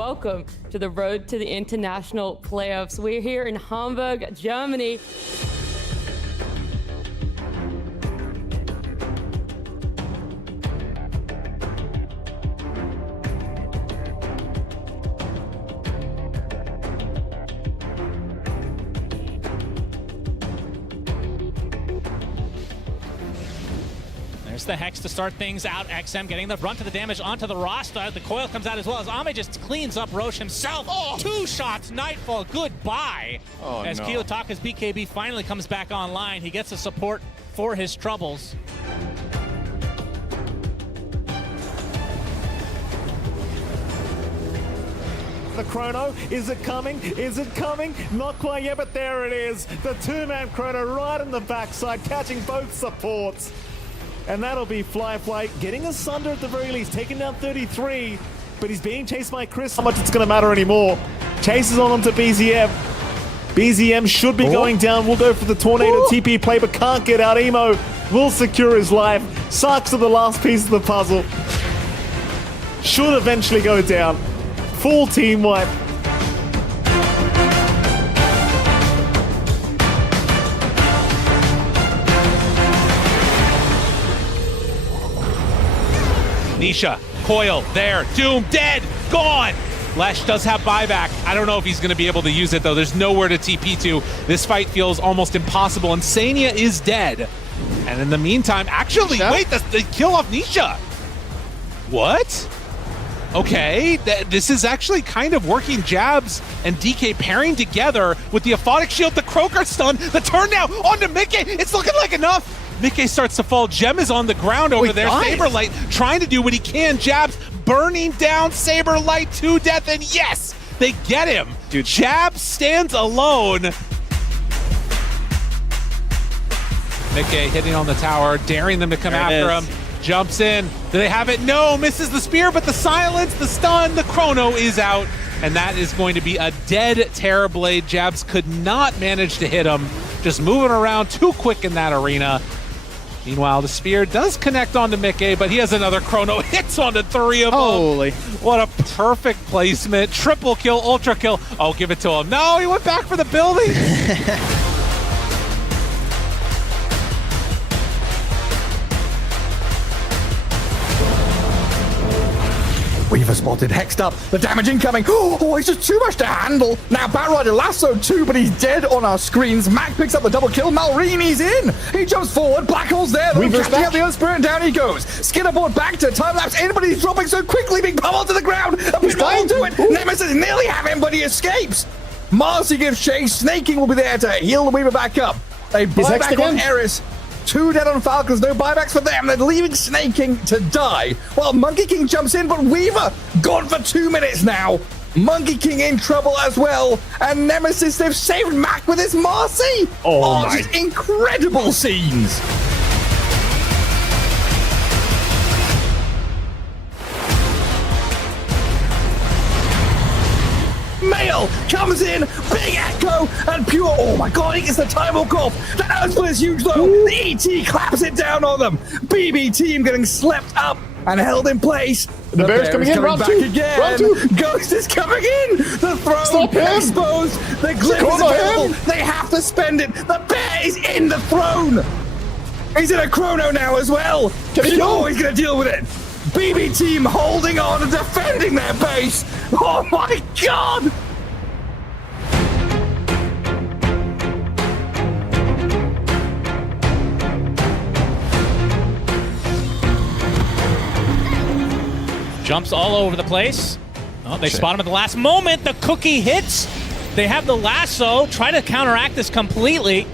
welcome to the road to the international playoffs. We're here in Hamburg, Germany. There's the Hex to start things out. XM getting the brunt of the damage onto the roster. The coil comes out as well as Ame just cleans up Roche himself. Oh. 2 shots, Nightfall, goodbye. Oh, as no. Kiyotaka's BKB finally comes back online. He gets the support for his troubles. The chrono, is it coming? Is it coming? Not quite yet, but there it is. The 2-man chrono right in the backside, catching both supports. And that'll be Fly getting a Sunder at the very least, taking down 33, but he's being chased by Chris. How much it's going to matter anymore. Chases on onto BZM. BZM should be going down. We'll go for the Tornado TP play, but can't get out. Emo will secure his life. Sucks to the last piece of the puzzle. Should eventually go down. Full team wipe. Nisha, Coil, there, Doom, dead, gone! Lesh does have buyback. I don't know if he's going to be able to use it, though. There's nowhere to TP to. This fight feels almost impossible, and Sania is dead. And in the meantime, actually, wait, the kill off Nisha! What? Okay, this is actually kind of working. Jabs and DK pairing together with the Aphotic Shield, the Croaker stun, the turn now onto Mickey. It's looking like enough. Mickey starts to fall. Gem is on the ground over there. Saberlight trying to do what he can. Jabs burning down Saberlight to death, and yes, they get him. Dude, Jabs stands alone. Mickey hitting on the tower, daring them to come after him. Jumps in. Do they have it? No, misses the spear, but the silence, the stun, the chrono is out. And that is going to be a dead Terrorblade. Jabs could not manage to hit him. Just moving around too quick in that arena. Meanwhile, the spear does connect onto Mickey, but he has another chrono. Hits onto 3 of them. Holy. What a perfect placement. Triple kill, ultra kill. Oh, give it to him. No, he went back for the building. Weaver spotted, hexed up, the damage incoming. Oh, it's just too much to handle. Now Batrider lassoed too, but he's dead on our screens. Mac picks up the double kill. Malrini's in. He jumps forward. Black Hole's there. Weaver's catching up the Earth Spirit, and down he goes. Skinnerboard back to time lapse in, but he's dropping so quickly, being pummeled to the ground. And we all do it. Nemesis nearly have him, but he escapes. Marcy gives chase. Snaking will be there to heal the Weaver back up. They buy back on Eris. 2 dead on Falcons, no buybacks for them. They're leaving Snaking to die. While Monkey King jumps in, but Weaver gone for 2 minutes now. Monkey King in trouble as well. And Nemesis, they've saved Mac with his Marcy. Oh my. Just incredible scenes. Mail comes in, big echo, and pure. Oh my god, he gets the time walk off. The Earthsplit is huge though. The ET claps it down on them. BB team getting slept up and held in place. The Bear's coming in, round two. Again. Ghost is coming in. The throne exposed. The Glyph is available. They have to spend it. The Bear is in the throne. He's in a chrono now as well. Oh, he's gonna deal with it. BB team holding on and defending their base. Oh my god! Jumps all over the place. Oh, they spot him at the last moment. The cookie hits. They have the lasso. Try to counteract this completely.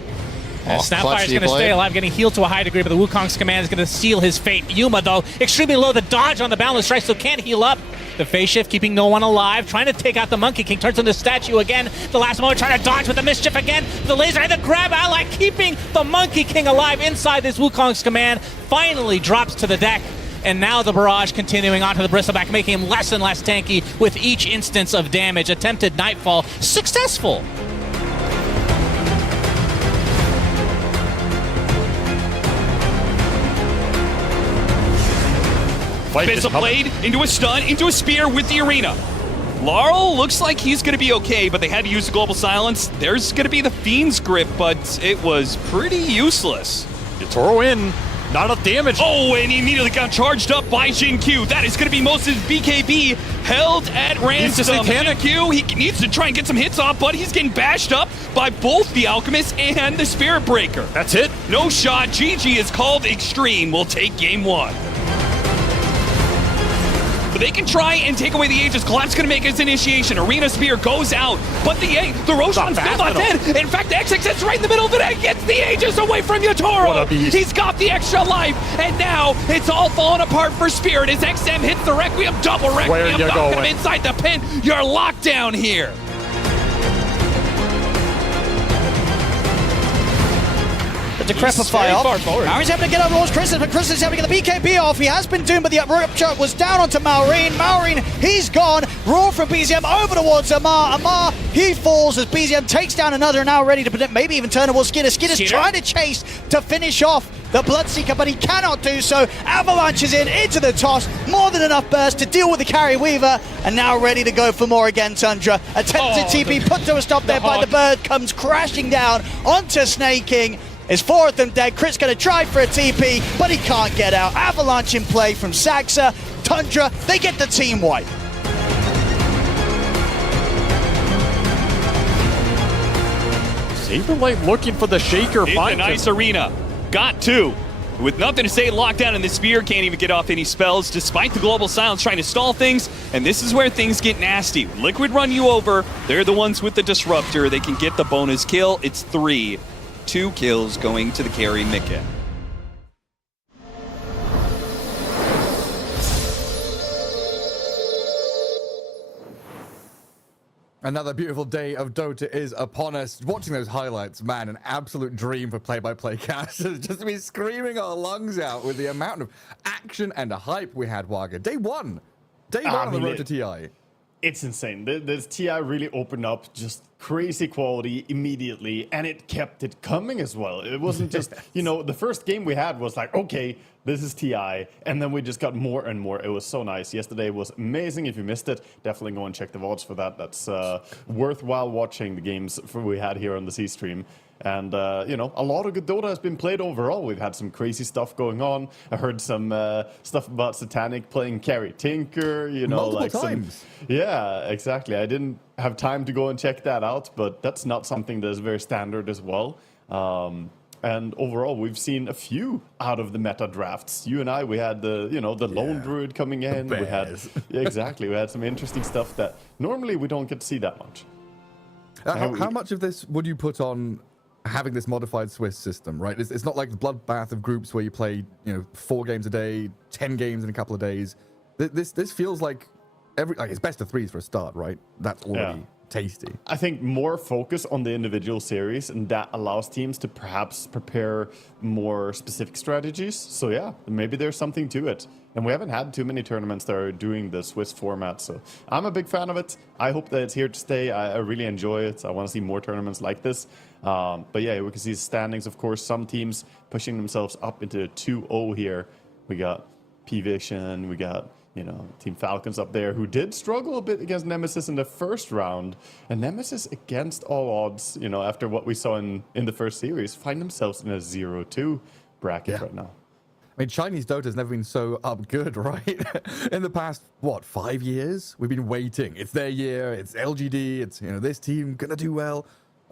Snapfire's going to stay alive, getting healed to a high degree, but the Wukong's command is going to seal his fate. Yuma, though, extremely low. The dodge on the boundless strike, so can't heal up. The phase shift keeping no one alive, trying to take out the Monkey King, turns into statue again. The last moment trying to dodge with the mischief again. The laser and the grab ally keeping the Monkey King alive inside this Wukong's command. Finally drops to the deck. And now the barrage continuing onto the bristleback, making him less and less tanky with each instance of damage. Attempted Nightfall, successful. Missile blade into a stun, into a spear with the arena. Larl looks like he's going to be okay, but they had to use the Global Silence. There's going to be the Fiend's Grip, but it was pretty useless. Yatoro in. Not enough damage. Oh, and he immediately got charged up by Jin Q. That is going to be most of his BKB held at ransom. Jin Q, he needs to try and get some hits off, but he's getting bashed up by both the Alchemist and the Spirit Breaker. That's it. No shot. GG is called Xtreme. We'll take game 1. But they can try and take away the Aegis. Collapse going to make his initiation. Arena Spear goes out, but the Roshan's still not dead. In fact, XX is right in the middle of it. Gets the Aegis away from Yatoro. He's got the extra life, and now it's all falling apart for Spirit as XM hits the Requiem, double Requiem, knocking him inside the pin. You're locked down here. The Decrepify off. Aaron's able to get up towards Christensen, but Christensen's able to get the BKB off. He has been doomed, but the rupture was down onto Maureen. Maureen, he's gone. Roar from BZM over towards Amar. Amar, he falls as BZM takes down another, now ready to maybe even turn towards Skidder. Skidder's trying to chase to finish off the Bloodseeker, but he cannot do so. Avalanche is into the toss. More than enough burst to deal with the Carry Weaver, and now ready to go for more again, Tundra. Attempted TP, put to a stop there by the bird, comes crashing down onto Snake King. There's 4 of them dead. Crit's going to try for a TP, but he can't get out. Avalanche in play from Saxa. Tundra, they get the team wipe. Saberlight looking for the Shaker. It's a nice arena. Got 2. With nothing to say, locked down in the Spear. Can't even get off any spells, despite the Global Silence trying to stall things. And this is where things get nasty. Liquid run you over. They're the ones with the Disruptor. They can get the bonus kill. It's 3. 2 kills going to the carry Mika. Another beautiful day of Dota is upon us. Watching those highlights, man, an absolute dream for play-by-play casters. Just to be screaming our lungs out with the amount of action and hype we had, Waga. Day one on the road to TI. It's insane. This TI really opened up just crazy quality immediately, and it kept it coming as well. It wasn't just, you know, the first game we had was like, okay, this is TI, and then we just got more and more. It was so nice. Yesterday was amazing. If you missed it, definitely go and check the VODs for that. That's worthwhile watching the games we had here on the C stream. And, you know, a lot of good Dota has been played overall. We've had some crazy stuff going on. I heard some stuff about Satanic playing carry Tinker, you know. Multiple times. Yeah, exactly. I didn't have time to go and check that out, but that's not something that is very standard as well. And overall, we've seen a few out of the meta drafts. You and I, we had the, you know, the Lone Druid coming in. We had, exactly. We had some interesting stuff that normally we don't get to see that much. How much of this would you put on having this modified Swiss system, right? It's not like the bloodbath of groups where you play, you know, 4 games a day, 10 games in a couple of days. This feels like it's best of 3s for a start, right? That's already tasty. I think more focus on the individual series, and that allows teams to perhaps prepare more specific strategies. So yeah, maybe there's something to it. And we haven't had too many tournaments that are doing the Swiss format, so I'm a big fan of it. I hope that it's here to stay. I really enjoy it. I want to see more tournaments like this. But yeah, we can see the standings, of course. Some teams pushing themselves up into 2-0 here. We got PVISION, we got, you know, Team Falcons up there, who did struggle a bit against Nemesis in the first round. And Nemesis, against all odds, you know, after what we saw in the first series, find themselves in a 0-2 bracket right now. I mean, Chinese Dota's never been so up good, right? In the past, what, 5 years? We've been waiting. It's their year. It's LGD. It's, you know, this team gonna do well.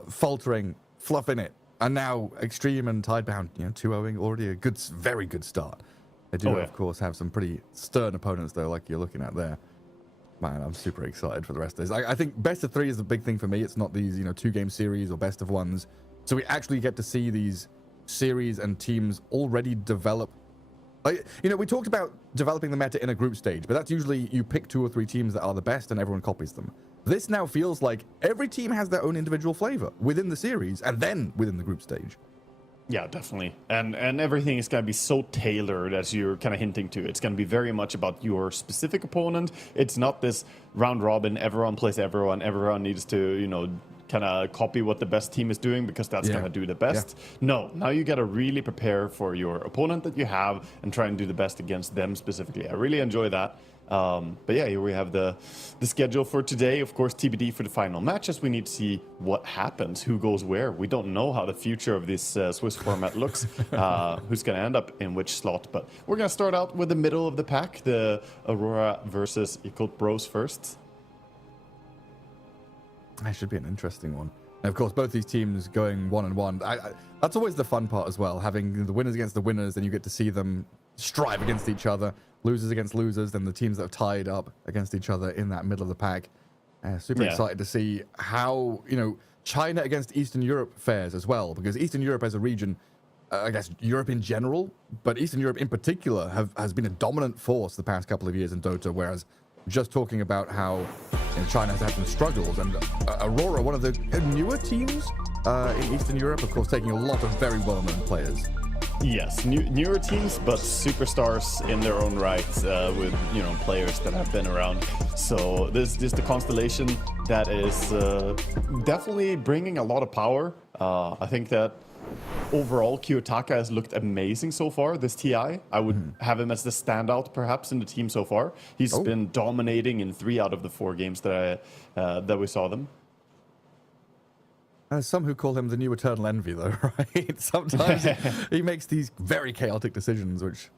Faltering, fluffing it. And now Xtreme and Tidebound, you know, 2-0ing, already a good, very good start. They do, of course, have some pretty stern opponents, though, like you're looking at there. Man, I'm super excited for the rest of this. I think best of 3 is the big thing for me. It's not these, you know, 2-game series or best of 1s. So we actually get to see these series and teams already develop. Like, you know, we talked about developing the meta in a group stage, but that's usually you pick 2 or 3 teams that are the best and everyone copies them. This now feels like every team has their own individual flavor within the series and then within the group stage. Yeah, definitely. And everything is going to be so tailored, as you're kind of hinting to. It's going to be very much about your specific opponent. It's not this round robin, everyone plays everyone. Everyone needs to, you know, kind of copy what the best team is doing because that's going to do the best. No, now you got to really prepare for your opponent that you have and try and do the best against them specifically. I really enjoy that. But yeah, here we have the schedule for today. Of course, TBD for the final matches. We need to see what happens, who goes where. We don't know how the future of this Swiss format looks, who's going to end up in which slot. But we're going to start out with the middle of the pack, the Aurora versus Yakutou Bros first. That should be an interesting one. And of course, both these teams going 1-1. That's always the fun part as well, having the winners against the winners, and you get to see them strive against each other. Losers against losers, then the teams that have tied up against each other in that middle of the pack. Super excited to see how, China against Eastern Europe fares as well, because Eastern Europe as a region, I guess Europe in general, but Eastern Europe in particular has been a dominant force the past couple of years in Dota, whereas just talking about how China has had some struggles, and Aurora, one of the newer teams in Eastern Europe, of course, taking a lot of very well-known players. Yes, newer teams, but superstars in their own right, with players that have been around. So this is the constellation that is definitely bringing a lot of power. I think that overall Kiyotaka has looked amazing so far this TI. I would have him as the standout perhaps in the team so far. He's been dominating in 3 out of the 4 games that we saw them. Some who call him the new Eternal Envy, though, right? Sometimes he makes these very chaotic decisions, which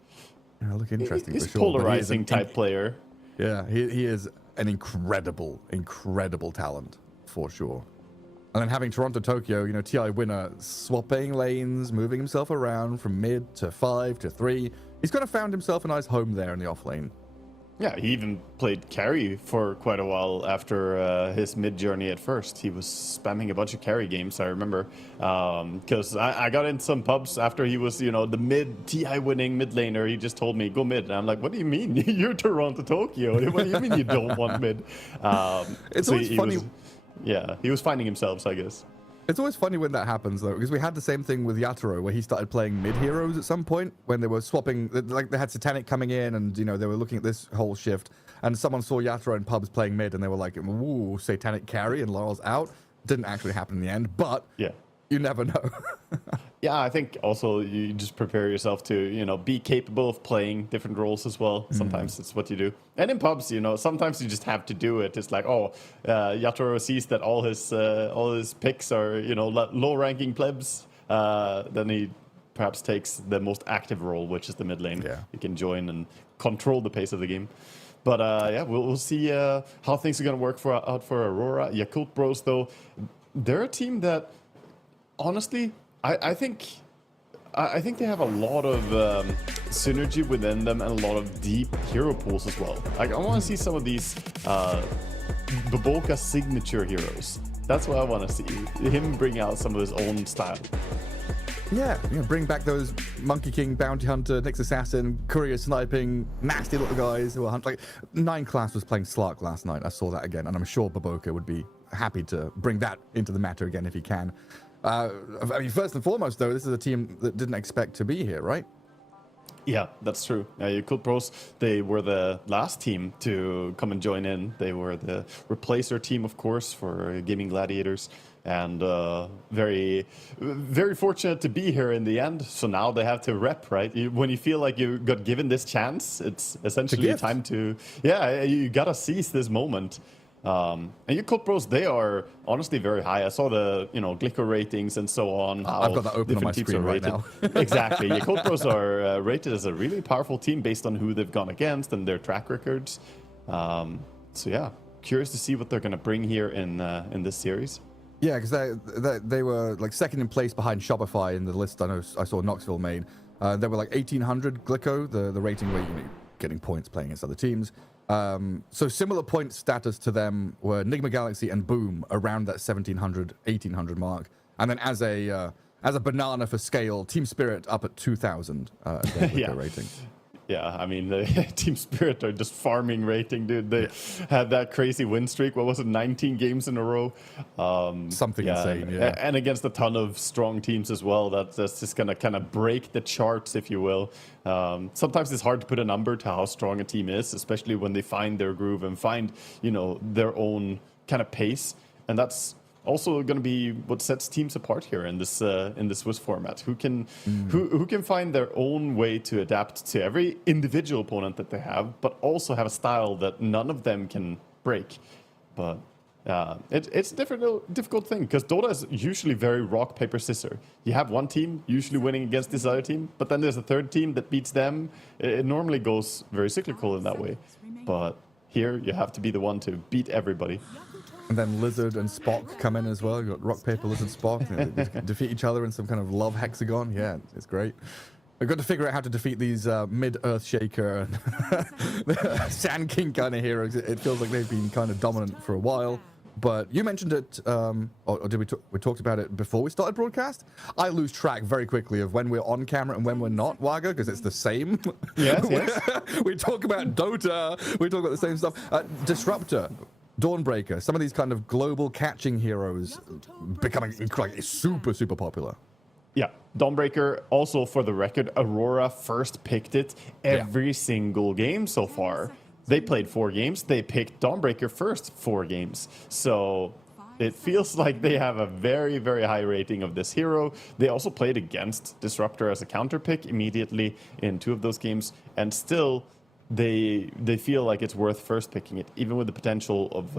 look interesting He's for sure. Polarizing type player. Yeah, he is an incredible talent, for sure. And then having Toronto Tokyo, TI winner, swapping lanes, moving himself around from mid to 5 to 3. He's kind of found himself a nice home there in the off lane. Yeah, he even played carry for quite a while after his mid journey at first. He was spamming a bunch of carry games, I remember. Because I got in some pubs after he was, the mid TI winning mid laner. He just told me, go mid. And I'm like, what do you mean? You're Toronto Tokyo. What do you mean you don't want mid? It's always funny. He was finding himself, I guess. It's always funny when that happens, though, because we had the same thing with Yakutou, where he started playing mid-heroes at some point, when they were swapping, like they had Satanic coming in, and, they were looking at this whole shift, and someone saw Yakutou in pubs playing mid, and they were like, ooh, Satanic carry, and Laurel's out. Didn't actually happen in the end, but you never know. Yeah, I think also you just prepare yourself to, be capable of playing different roles as well. Sometimes it's what you do. And in pubs, sometimes you just have to do it. It's like, Yakutou sees that all his picks are, low-ranking plebs. Then he perhaps takes the most active role, which is the mid lane. Yeah. He can join and control the pace of the game. But we'll see how things are going to work out for Aurora. Yakutou Bros, though, they're a team that, honestly, I think they have a lot of synergy within them and a lot of deep hero pools as well. Like, I want to see some of these Baboka signature heroes. That's what I want to see. Him bring out some of his own style. Yeah, bring back those Monkey King, Bounty Hunter, Nyx Assassin, Courier Sniping, nasty little guys who are hunt. Like, 9 Class was playing Slark last night. I saw that again, and I'm sure Baboka would be happy to bring that into the meta again if he can. First and foremost, though, this is a team that didn't expect to be here, right? Yeah, that's true. Yakutou Bros, they were the last team to come and join in. They were the replacer team, of course, for Gaming Gladiators. And very, very fortunate to be here in the end. So now they have to rep, right? When you feel like you got given this chance, it's essentially time to... Yeah, you got to seize this moment. And Yakutou Bros, they are honestly very high. I saw the Glico ratings and so on. I've got that open on my screen right now. Exactly. Yakutou Bros are rated as a really powerful team based on who they've gone against and their track records. So yeah, curious to see what they're going to bring here in this series. Yeah, because they were like second in place behind Shopify in the list I saw Knoxville made. They were like 1800 Glico, the rating where you're getting points playing against other teams. So similar point status to them were Nigma Galaxy and Boom around that 1700, 1800 mark. And then as a banana for scale, Team Spirit up at 2000 rating. Yeah, I mean, the Team Spirit are just farming rating, dude. They had that crazy win streak. What was it, 19 games in a row? Something insane, yeah. And against a ton of strong teams as well. That's just going to kind of break the charts, if you will. Sometimes it's hard to put a number to how strong a team is, especially when they find their groove and find, their own kind of pace. And that's also going to be what sets teams apart here in this Swiss format. Who can find their own way to adapt to every individual opponent that they have, but also have a style that none of them can break. But it's a difficult thing, because Dota is usually very rock, paper, scissors. You have one team usually winning against this other team, but then there's a third team that beats them. It normally goes very cyclical in that way. But here, you have to be the one to beat everybody. And then Lizard and Spock come in as well. You've got Rock, Paper, Lizard, Spock. They defeat each other in some kind of love hexagon. Yeah, it's great. We've got to figure out how to defeat these mid-Earth Shaker and Sand King kind of heroes. It feels like they've been kind of dominant for a while. But you mentioned it, or did we talked about it before we started broadcast? I lose track very quickly of when we're on camera and when we're not, Waga, because it's the same. Yes. We talk about Dota, we talk about the same stuff. Disruptor, Dawnbreaker, some of these kind of global catching heroes becoming super, super popular. Yeah, Dawnbreaker, also for the record, Aurora first picked it every single game so far. They played 4 games. They picked Dawnbreaker first 4 games. So it feels like they have a very, very high rating of this hero. They also played against Disruptor as a counter pick immediately in 2 of those games. And still, they feel like it's worth first picking it, even with the potential of,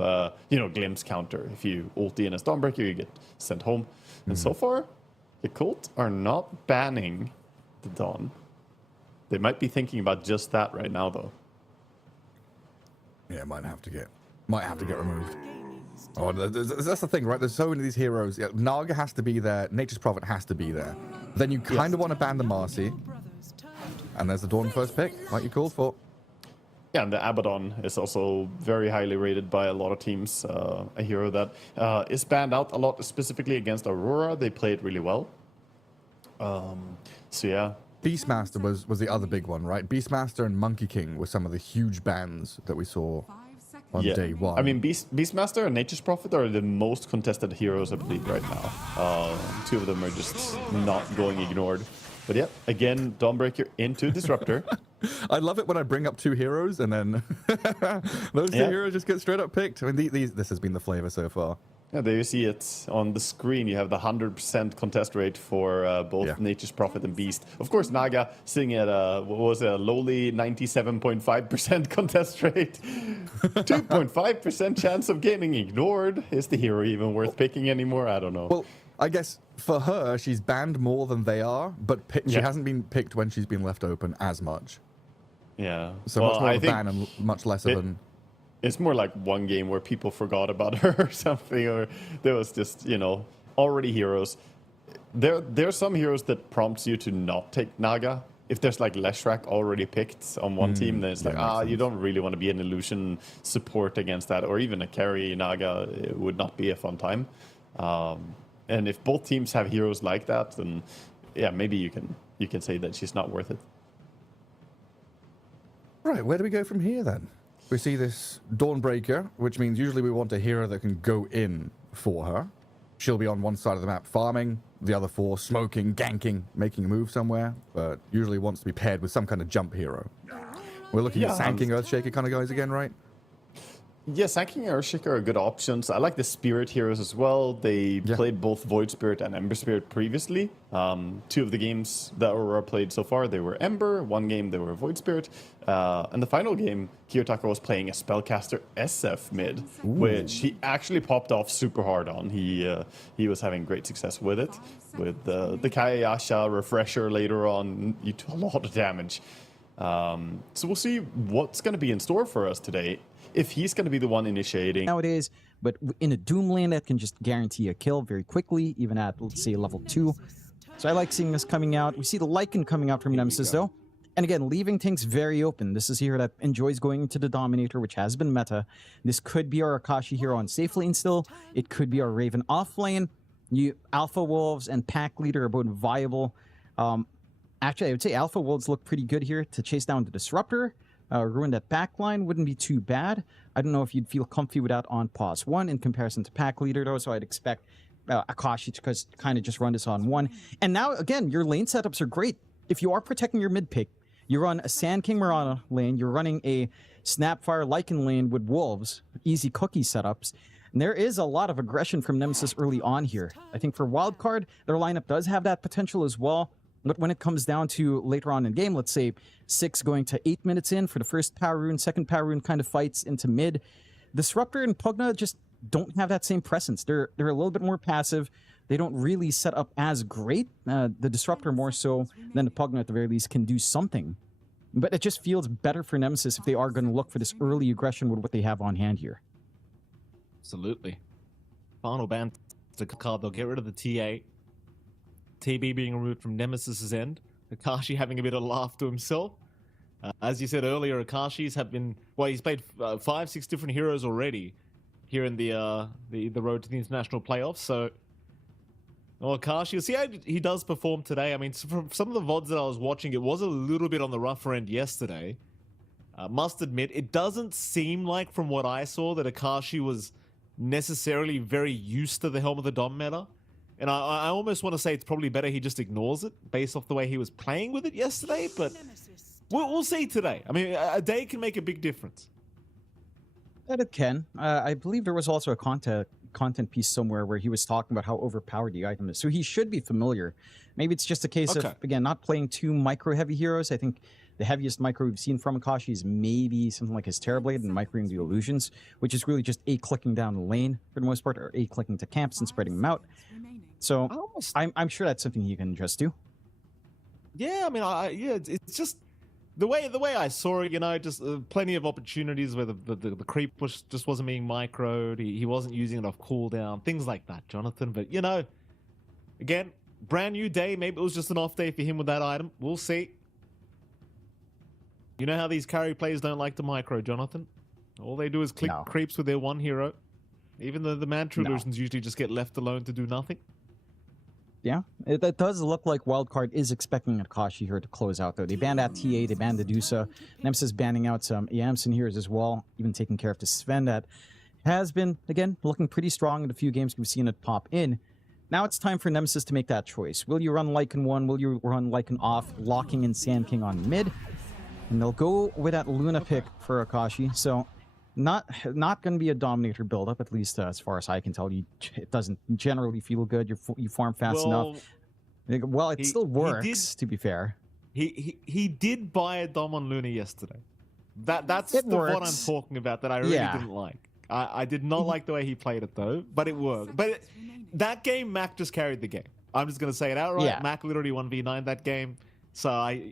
Glimpse counter. If you ulti in as Dawnbreaker, you get sent home. And so far, the Cult are not banning the Dawn. They might be thinking about just that right now, though. Yeah, might have to get removed. Oh, that's the thing, right? There's so many of these heroes. Yeah, Naga has to be there. Nature's Prophet has to be there. Then you kind of want to ban the Marcy. And there's the Dawn first pick, like you called for. Yeah, and the Abaddon is also very highly rated by a lot of teams. A hero that is banned out a lot, specifically against Aurora. They play it really well. So yeah. Beastmaster was the other big one, right? Beastmaster and Monkey King were some of the huge bans that we saw on day one. I mean, Beastmaster and Nature's Prophet are the most contested heroes, I believe, right now. 2 of them are just not going ignored. But yeah, again, Dawnbreaker into Disruptor. I love it when I bring up 2 heroes and then those 2 heroes just get straight up picked. I mean, this has been the flavor so far. Yeah, there you see it on the screen. You have the 100% contest rate for both Nature's Prophet and Beast. Of course, Naga sitting at a lowly 97.5% contest rate. 2.5% chance of getting ignored. Is the hero even worth picking anymore? I don't know. Well, I guess for her, she's banned more than they are, but she hasn't been picked when she's been left open as much. Yeah. So much more of a ban and much less of an... It's more like one game where people forgot about her or something, or there was just, already heroes. There are some heroes that prompts you to not take Naga. If there's like Leshrac already picked on one team, then it's like, you don't really want to be an illusion support against that, or even a carry Naga. It would not be a fun time. And if both teams have heroes like that, then yeah, maybe you can say that she's not worth it. Right, where do we go from here then? We see this Dawnbreaker, which means usually we want a hero that can go in for her. She'll be on one side of the map farming, the other 4 smoking, ganking, making a move somewhere, but usually wants to be paired with some kind of jump hero. We're looking at Sand King, Earthshaker kind of guys again, right? Yeah, Sand King and Earthshaker are good options. I like the Spirit heroes as well. They played both Void Spirit and Ember Spirit previously. 2 of the games that Aurora played so far, they were Ember. 1 game, they were Void Spirit. And the final game, Kiyotaka was playing a Spellcaster SF mid, which he actually popped off super hard on. He was having great success with it. With the Kayasha refresher later on, you do a lot of damage. So we'll see what's going to be in store for us today. If he's going to be the one initiating. Nowadays, but in a Doom lane that can just guarantee a kill very quickly, even at, let's say, level 2. So I like seeing this coming out. We see the Lycan coming out from Nemesis, though. And again, leaving things very open. This is a hero that enjoys going into the Dominator, which has been meta. This could be our Akashi hero on safe lane still. It could be our Raven off lane. Alpha Wolves and Pack Leader are both viable. Actually, I would say Alpha Wolves look pretty good here to chase down the Disruptor. Ruin that backline wouldn't be too bad. I don't know if you'd feel comfy with that on pause 1 in comparison to Pack Leader, though, so I'd expect Akashi to kind of just run this on 1. And now, again, your lane setups are great. If you are protecting your mid pick, you run a Sand King Mirana lane, you're running a Snapfire Lycan lane with Wolves, easy cookie setups. And there is a lot of aggression from Nemesis early on here. I think for Wildcard, their lineup does have that potential as well. But when it comes down to later on in game, let's say 6 going to 8 minutes in for the first power rune, second power rune kind of fights into mid, Disruptor and Pugna just don't have that same presence. They're a little bit more passive. They don't really set up as great. The Disruptor more so than the Pugna at the very least can do something. But it just feels better for Nemesis if they are going to look for this early aggression with what they have on hand here. Absolutely. Final ban to card. They'll get rid of the TA. TB being removed from Nemesis's end. Akashi having a bit of laugh to himself. As you said earlier, Akashi's have been... Well, he's played 5-6 different heroes already here in the road to the international playoffs. So, well, Akashi, you'll see how he does perform today. I mean, from some of the VODs that I was watching, it was a little bit on the rougher end yesterday. Must admit, it doesn't seem like, from what I saw, that Akashi was necessarily very used to the Helm of the Dom meta. And I almost want to say it's probably better he just ignores it based off the way he was playing with it yesterday, but we'll see today. I mean, a day can make a big difference. That it can. I believe there was also a content piece somewhere where he was talking about how overpowered the item is. So he should be familiar. Maybe it's just a case of, again, not playing too micro-heavy heroes. I think the heaviest micro we've seen from Akashi is maybe something like his Terrorblade and microing the illusions, which is really just A-clicking down the lane for the most part, or A-clicking to camps and spreading them out. So I'm sure that's something you can adjust to. Yeah, I mean, it's just the way I saw it. You know, just plenty of opportunities where the creep just wasn't being microed. He wasn't using it off cooldown, things like that, Jonathan. But you know, again, brand new day. Maybe it was just an off day for him with that item. We'll see. You know how these carry players don't like to micro, Jonathan. All they do is click creeps with their one hero. Even though the Mantra illusions usually just get left alone to do nothing. Yeah, it does look like Wildcard is expecting Akashi here to close out, though. They banned that TA, they banned the Dusa. Nemesis banning out some Yamsen heroes as well, even taking care of the Sven that has been, again, looking pretty strong in the few games we've seen it pop in. Now it's time for Nemesis to make that choice. Will you run Lycan 1? Will you run Lycan off, locking in Sand King on mid? And they'll go with that Luna pick for Akashi. So not going to be a Dominator build-up, at least as far as I can tell. It doesn't generally feel good. You farm fast enough. Well, it still works, to be fair. He did buy a Dom on Luna yesterday. That's what I'm talking about that I really didn't like. I did not like the way he played it, though, but it worked. But that game, Mac just carried the game. I'm just going to say it outright. Yeah. Mac literally 1v9 that game. So,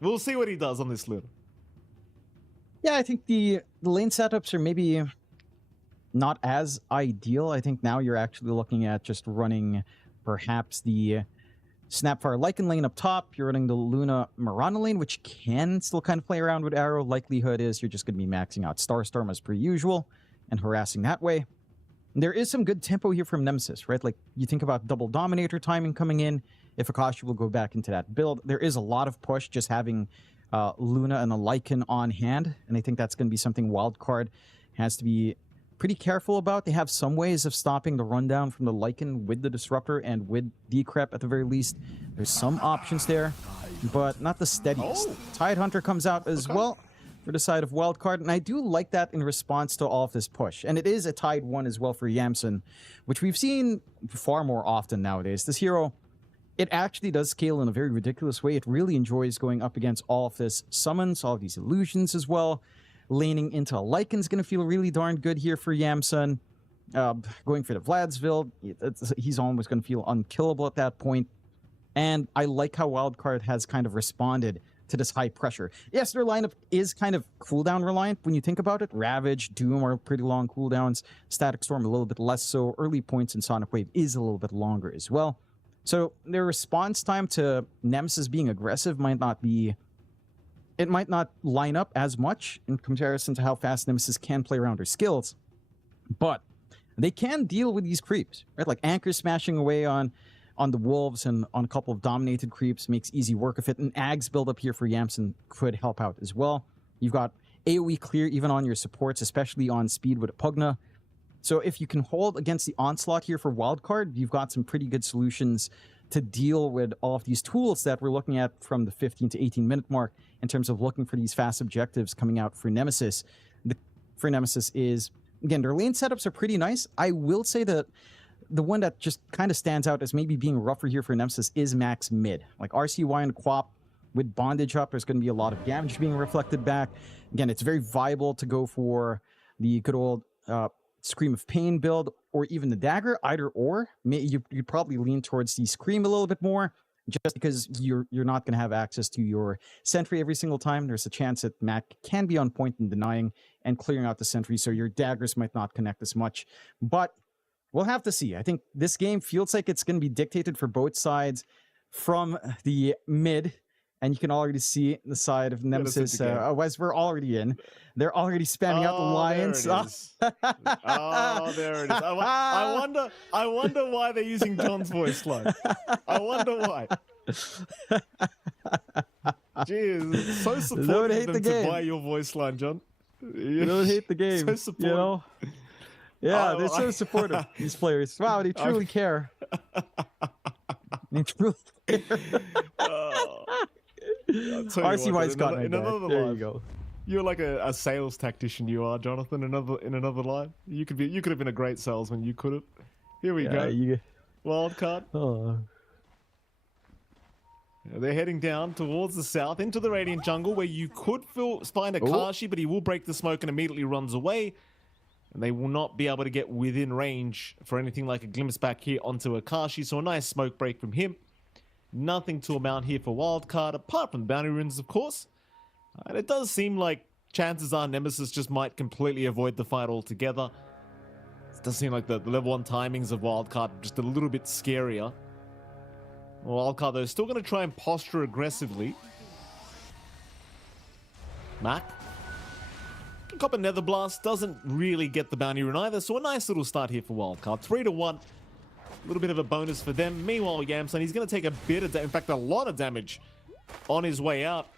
we'll see what he does on this Luna. Yeah, I think the lane setups are maybe not as ideal. I think now you're actually looking at just running perhaps the Snapfire Lycan lane up top. You're running the Luna Mirana lane, which can still kind of play around with Arrow. Likelihood is you're just going to be maxing out Starstorm as per usual and harassing that way. And there is some good tempo here from Nemesis, right? Like, you think about double Dominator timing coming in. If Akashi will go back into that build, there is a lot of push just having Luna and a Lycan on hand, and I think that's going to be something Wildcard has to be pretty careful about. They have some ways of stopping the rundown from the Lycan with the Disruptor and with Decrep at the very least. There's some options there, but not the steadiest. Tidehunter comes out as well for the side of Wildcard, and I do like that in response to all of this push. And it is a Tide 1 as well for Yamsen, which we've seen far more often nowadays. This hero, it actually does scale in a very ridiculous way. It really enjoys going up against all of this summons, all of these illusions as well. Laning into a Lycan's going to feel really darn good here for Yamsen. Going for the Vladsville, he's almost going to feel unkillable at that point. And I like how Wildcard has kind of responded to this high pressure. Yes, their lineup is kind of cooldown reliant when you think about it. Ravage, Doom are pretty long cooldowns. Static Storm a little bit less so. Early points in Sonic Wave is a little bit longer as well. So their response time to Nemesis being aggressive might not line up as much in comparison to how fast Nemesis can play around her skills. But they can deal with these creeps, right? Like Anchor smashing away on the Wolves and on a couple of dominated creeps makes easy work of it. And Ag's build up here for Yamsen could help out as well. You've got AoE clear even on your supports, especially on speed with a Pugna. So if you can hold against the onslaught here for Wildcard, you've got some pretty good solutions to deal with all of these tools that we're looking at from the 15 to 18 minute mark in terms of looking for these fast objectives coming out for Nemesis. For Nemesis is again, their lane setups are pretty nice. I will say that the one that just kind of stands out as maybe being rougher here for Nemesis is Max mid. Like RCY and Quap with bondage up, there's going to be a lot of damage being reflected back. Again, it's very viable to go for the good old Scream of Pain build or even the Dagger, either or. You'd probably lean towards the Scream a little bit more just because you're not going to have access to your Sentry every single time. There's a chance that Mac can be on point in denying and clearing out the Sentry, so your Daggers might not connect as much. But we'll have to see. I think this game feels like it's going to be dictated for both sides from the mid, and you can already see the side of Nemesis. As we're already in, they're already spamming out the Lions. There it is. Oh, there it is. I wonder why they're using John's voice line. I wonder why. Jeez, it's so supportive of them to buy your voice line, John. You don't hate the game, So supportive. you know? Yeah, they're so supportive, these players. Wow, they truly care. They truly care. RCY's got my back. There you go. You're like a sales tactician, you are, Jonathan. In another line, you could have been a great salesman. You could have. Here we go. Wildcard. Oh. They're heading down towards the south into the Radiant jungle, where you could find a Kashi, but he will break the smoke and immediately runs away. And they will not be able to get within range for anything like a glimpse back here onto a Kashi. So a nice smoke break from him. Nothing to amount here for Wildcard, apart from the bounty runes, of course. And it does seem like chances are Nemesis just might completely avoid the fight altogether. It does seem like the level 1 timings of Wildcard just a little bit scarier. Wildcard, though, is still going to try and posture aggressively. Mac. Copper Nether Blast doesn't really get the bounty rune either, so a nice little start here for Wildcard. 3-1. A little bit of a bonus for them. Meanwhile, Yamson, he's going to take a bit of in fact, a lot of damage on his way out.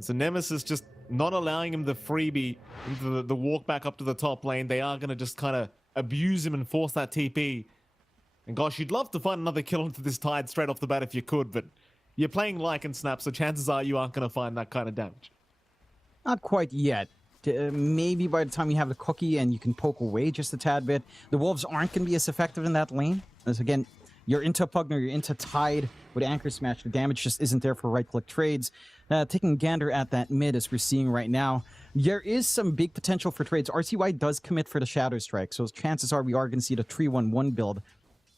So Nemesis just not allowing him the freebie into the walk back up to the top lane. They are going to just kind of abuse him and force that TP. And gosh, you'd love to find another kill into this Tide straight off the bat if you could, but you're playing Like and Snap, so chances are you aren't going to find that kind of damage. Not quite yet. Maybe by the time you have the cookie and you can poke away just a tad bit, the Wolves aren't going to be as effective in that lane. As again, you're into Pugner, you're into Tide with Anchor Smash. The damage just isn't there for right-click trades. Taking a gander at that mid, as we're seeing right now, there is some big potential for trades. RCY does commit for the Shadow Strike, so chances are we are going to see the 3-1-1 build.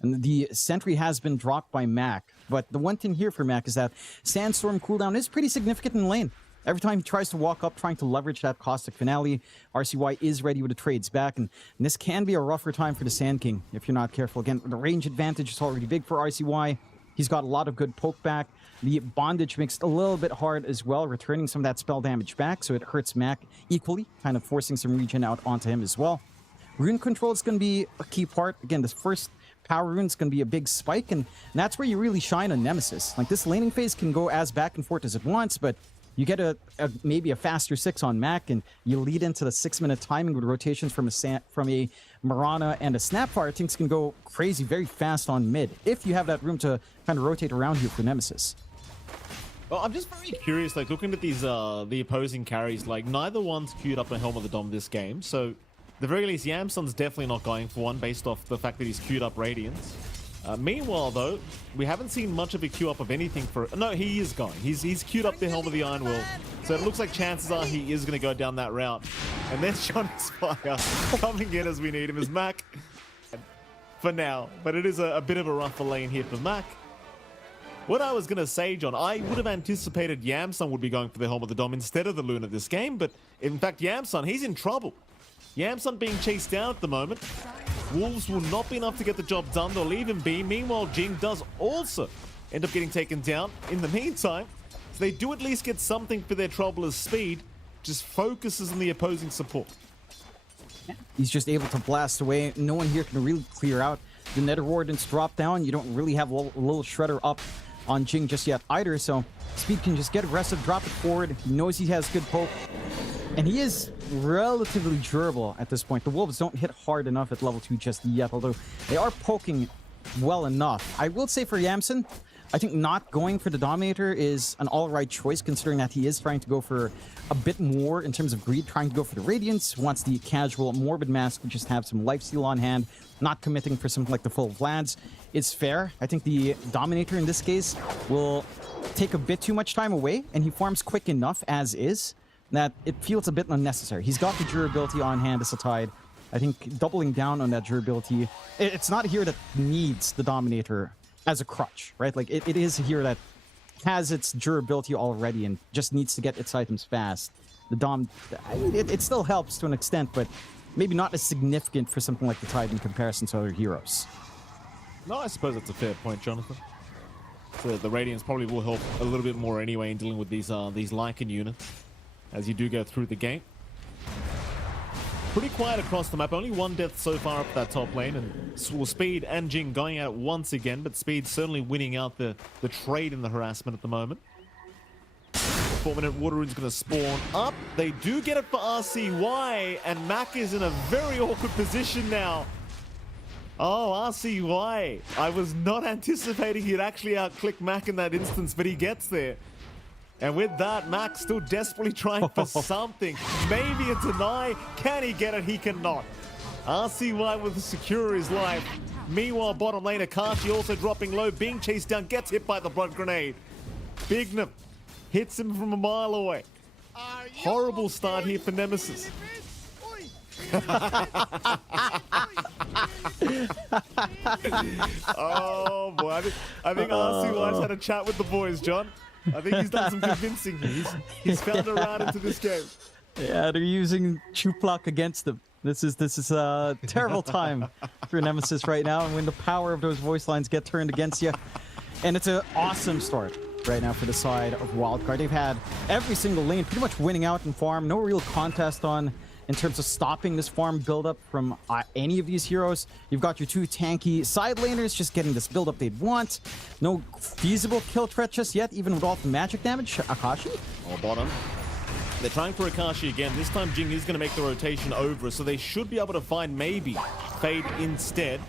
And the Sentry has been dropped by Mac. But the one thing here for Mac is that Sandstorm cooldown is pretty significant in lane. Every time he tries to walk up, trying to leverage that Caustic Finale, RCY is ready with the trades back, and this can be a rougher time for the Sand King if you're not careful. Again, the range advantage is already big for RCY. He's got a lot of good poke back. The bondage makes it a little bit hard as well, returning some of that spell damage back, so it hurts Mac equally, kind of forcing some regen out onto him as well. Rune control is going to be a key part. Again, this first power rune is going to be a big spike, and that's where you really shine on Nemesis. Like, this laning phase can go as back and forth as it wants, but you get maybe a faster 6 on Mac, and you lead into the 6-minute timing with rotations from a Mirana and a Snapfire. Things can go crazy very fast on mid, if you have that room to kind of rotate around here for Nemesis. Well, I'm just very curious, like, looking at these, the opposing carries, like, neither one's queued up a Helm of the Dom this game, so at the very least, Yamson's definitely not going for one based off the fact that he's queued up Radiance. Meanwhile, though, we haven't seen much of a queue up of anything for... No, he is going. He's queued up the Helm of the Iron Will. So it looks like chances are he is going to go down that route. And there's Johnny's Fire coming in as we need him as Mac for now. But it is a bit of a rougher lane here for Mac. What I was going to say, John, I would have anticipated Yamson would be going for the Helm of the Dom instead of the Luna this game. But in fact, Yamson, he's in trouble. Yamson being chased down at the moment. Wolves will not be enough to get the job done. They'll leave him be. Meanwhile, Jing does also end up getting taken down. In the meantime, so they do at least get something for their trouble as speed. Just focuses on the opposing support. He's just able to blast away. No one here can really clear out. The Nether Wardens drop down. You don't really have a little Shredder up on Jing just yet either. So Speed can just get aggressive, drop it forward. He knows he has good poke. And he is relatively durable at this point. The Wolves don't hit hard enough at level 2 just yet, although they are poking well enough. I will say for Yamson, I think not going for the Dominator is an all-right choice, considering that he is trying to go for a bit more in terms of greed, trying to go for the Radiance, wants the casual Morbid Mask to just have some lifesteal on hand, not committing for something like the full Vlads. It's fair. I think the Dominator in this case will take a bit too much time away, and he farms quick enough as is that it feels a bit unnecessary. He's got the durability on hand as a Tide. I think doubling down on that durability, it's not a hero that needs the Dominator as a crutch, right? Like, it is a hero that has its durability already and just needs to get its items fast. The Dom, it still helps to an extent, but maybe not as significant for something like the Tide in comparison to other heroes. No, I suppose that's a fair point, Jonathan. So the Radiance probably will help a little bit more anyway in dealing with these Lycan units as you do go through the game. Pretty quiet across the map. Only one death so far up that top lane, and Speed and Jing going at it once again, but Speed certainly winning out the trade in the harassment at the moment. 4-minute Water Rune's going to spawn up. They do get it for RCY, and Mac is in a very awkward position now. Oh, RCY. I was not anticipating he'd actually outclick Mac in that instance, but he gets there. And with that, Mac still desperately trying for something. Maybe a deny. Can he get it? He cannot. RCY will secure his life. Meanwhile, bottom lane, Akashi also dropping low, being chased down, gets hit by the blood grenade. Bignum hits him from a mile away. Horrible start here for Nemesis. Oh boy, I think RCY's had a chat with the boys, John. I think he's done some convincing. He's found a route into this game. Yeah, they're using Chuplak against them. This is a terrible time for Nemesis right now, and when the power of those voice lines get turned against you. And it's an awesome start right now for the side of Wildcard. They've had every single lane pretty much winning out in farm. No real contest on in terms of stopping this farm build-up from any of these heroes. You've got your two tanky side laners just getting this build-up they'd want. No feasible kill threat just yet, even with all the magic damage. Akashi? Oh, bottom. They're trying for Akashi again. This time Jing is going to make the rotation over, so they should be able to find maybe Fade instead.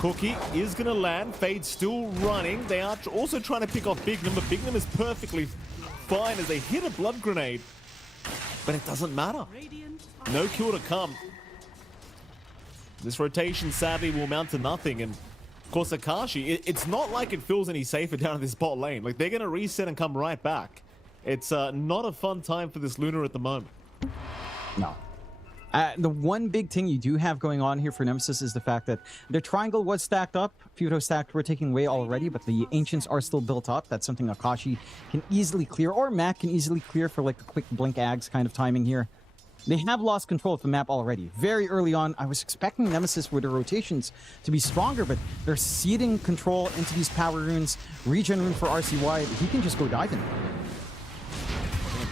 Cookie is going to land. Fade's still running. They are also trying to pick off Bignum, but Bignum is perfectly fine as they hit a blood grenade. But it doesn't matter. No kill to come. This rotation sadly will amount to nothing. And of course Akashi, it's not like it feels any safer down in this bot lane. Like, they're going to reset and come right back. It's not a fun time for this Lunar at the moment. No. The one big thing you do have going on here for Nemesis is the fact that their triangle was stacked up. A few of those stacked were taken away already, but the Ancients are still built up. That's something Akashi can easily clear, or Mac can easily clear for like a quick blink Ags kind of timing here. They have lost control of the map already. Very early on, I was expecting Nemesis with the rotations to be stronger, but they're seeding control into these power runes. Regen rune for RCY, he can just go diving.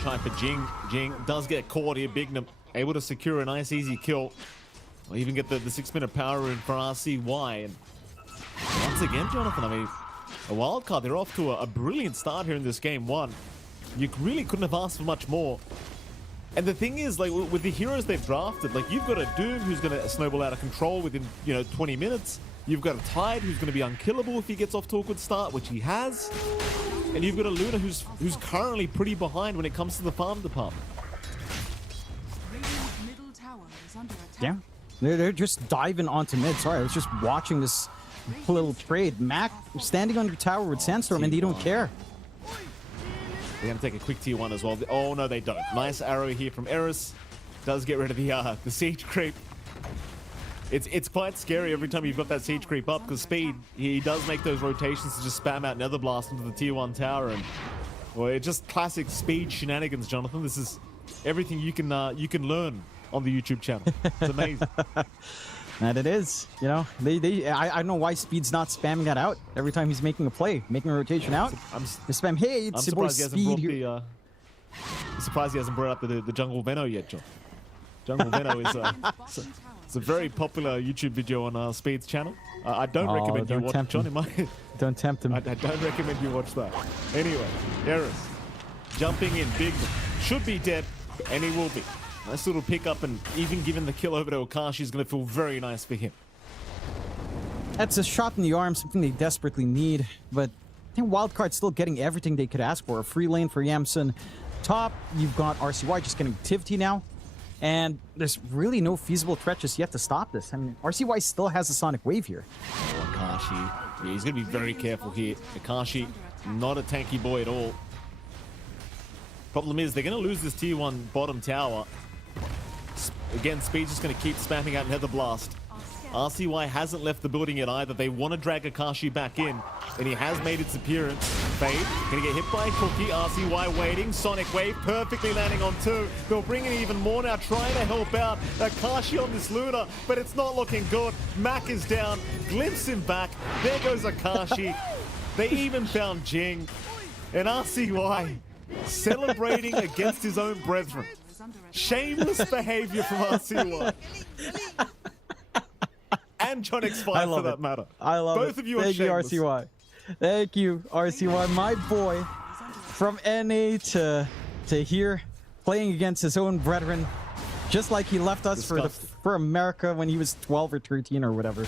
Trying for Jing. Jing does get caught here. Bignum able to secure a nice easy kill. We'll even get the 6-minute power rune for RCY. And once again, Jonathan, I mean, a Wildcard, they're off to a brilliant start here in this game one. You really couldn't have asked for much more. And the thing is, like, with the heroes they've drafted, like, you've got a Doom who's going to snowball out of control within, 20 minutes. You've got a Tide who's going to be unkillable if he gets off to a good start, which he has. And you've got a Luna who's currently pretty behind when it comes to the farm department. Yeah, they're just diving onto mid. Sorry, I was just watching this little trade. Mac standing under tower with Sandstorm, and they don't care. They're going to take a quick tier 1 as well. Oh, no, they don't. Nice arrow here from Eris. Does get rid of the siege creep. It's quite scary every time you've got that siege creep up, because Speed, he does make those rotations to just spam out Nether Blast into the tier 1 tower. And, well, it's just classic Speed shenanigans, Jonathan. This is everything you can learn on the YouTube channel. It's amazing. And it is, I don't know why Speed's not spamming that out every time he's making a play, making a rotation out. They spam, hey, it's your boy Speed here. I'm surprised he hasn't brought up the Jungle Veno yet, John. Jungle Veno is it's a very popular YouTube video on Speed's channel. I don't recommend you watch it, John. Don't tempt him. I don't recommend you watch that. Anyway, Eris jumping in big, should be dead, and he will be. Nice little pickup, and even given the kill over to Akashi is going to feel very nice for him. That's a shot in the arm, something they desperately need, but I think Wildcard's still getting everything they could ask for. A free lane for Yamsun. Top, you've got RCY just getting activity now. And there's really no feasible threat just yet to stop this. I mean, RCY still has a Sonic Wave here. Oh, Akashi. Yeah, he's going to be very careful here. Akashi, not a tanky boy at all. Problem is, they're going to lose this tier 1 bottom tower. Again, Speed's just going to keep spamming out Nether Blast. RCY hasn't left the building yet either. They want to drag Akashi back in, and he has made its appearance. Fade, gonna get hit by a cookie. RCY waiting. Sonic Wave perfectly landing on 2. They'll bring in even more now, trying to help out Akashi on this Luna, but it's not looking good. Mac is down, glimpse him back. There goes Akashi. They even found Jing, and RCY celebrating against his own brethren. Shameless behavior from RCY. And John X5 for that matter. I love it. Both of you are Thank you, shameless. RCY. Thank you, RCY. My boy, from NA to here, playing against his own brethren, just like he left us for America when he was 12 or 13 or whatever.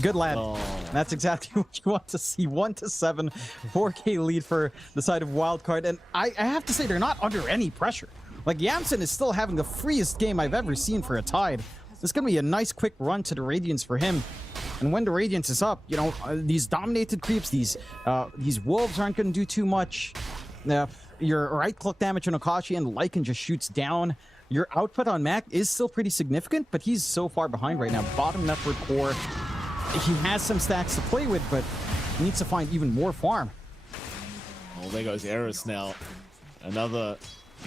Good lad. Oh. That's exactly what you want to see. 1-7, 4K lead for the side of Wildcard. And I have to say, they're not under any pressure. Like, Yamsun is still having the freest game I've ever seen for a Tide. It's going to be a nice quick run to the Radiance for him. And when the Radiance is up, you know, these dominated creeps, these wolves aren't going to do too much. Your right-click damage on Akashi and Lycan just shoots down. Your output on Mac is still pretty significant, but he's so far behind right now. Bottom network core. He has some stacks to play with, but he needs to find even more farm. Oh, there goes Eris now. Another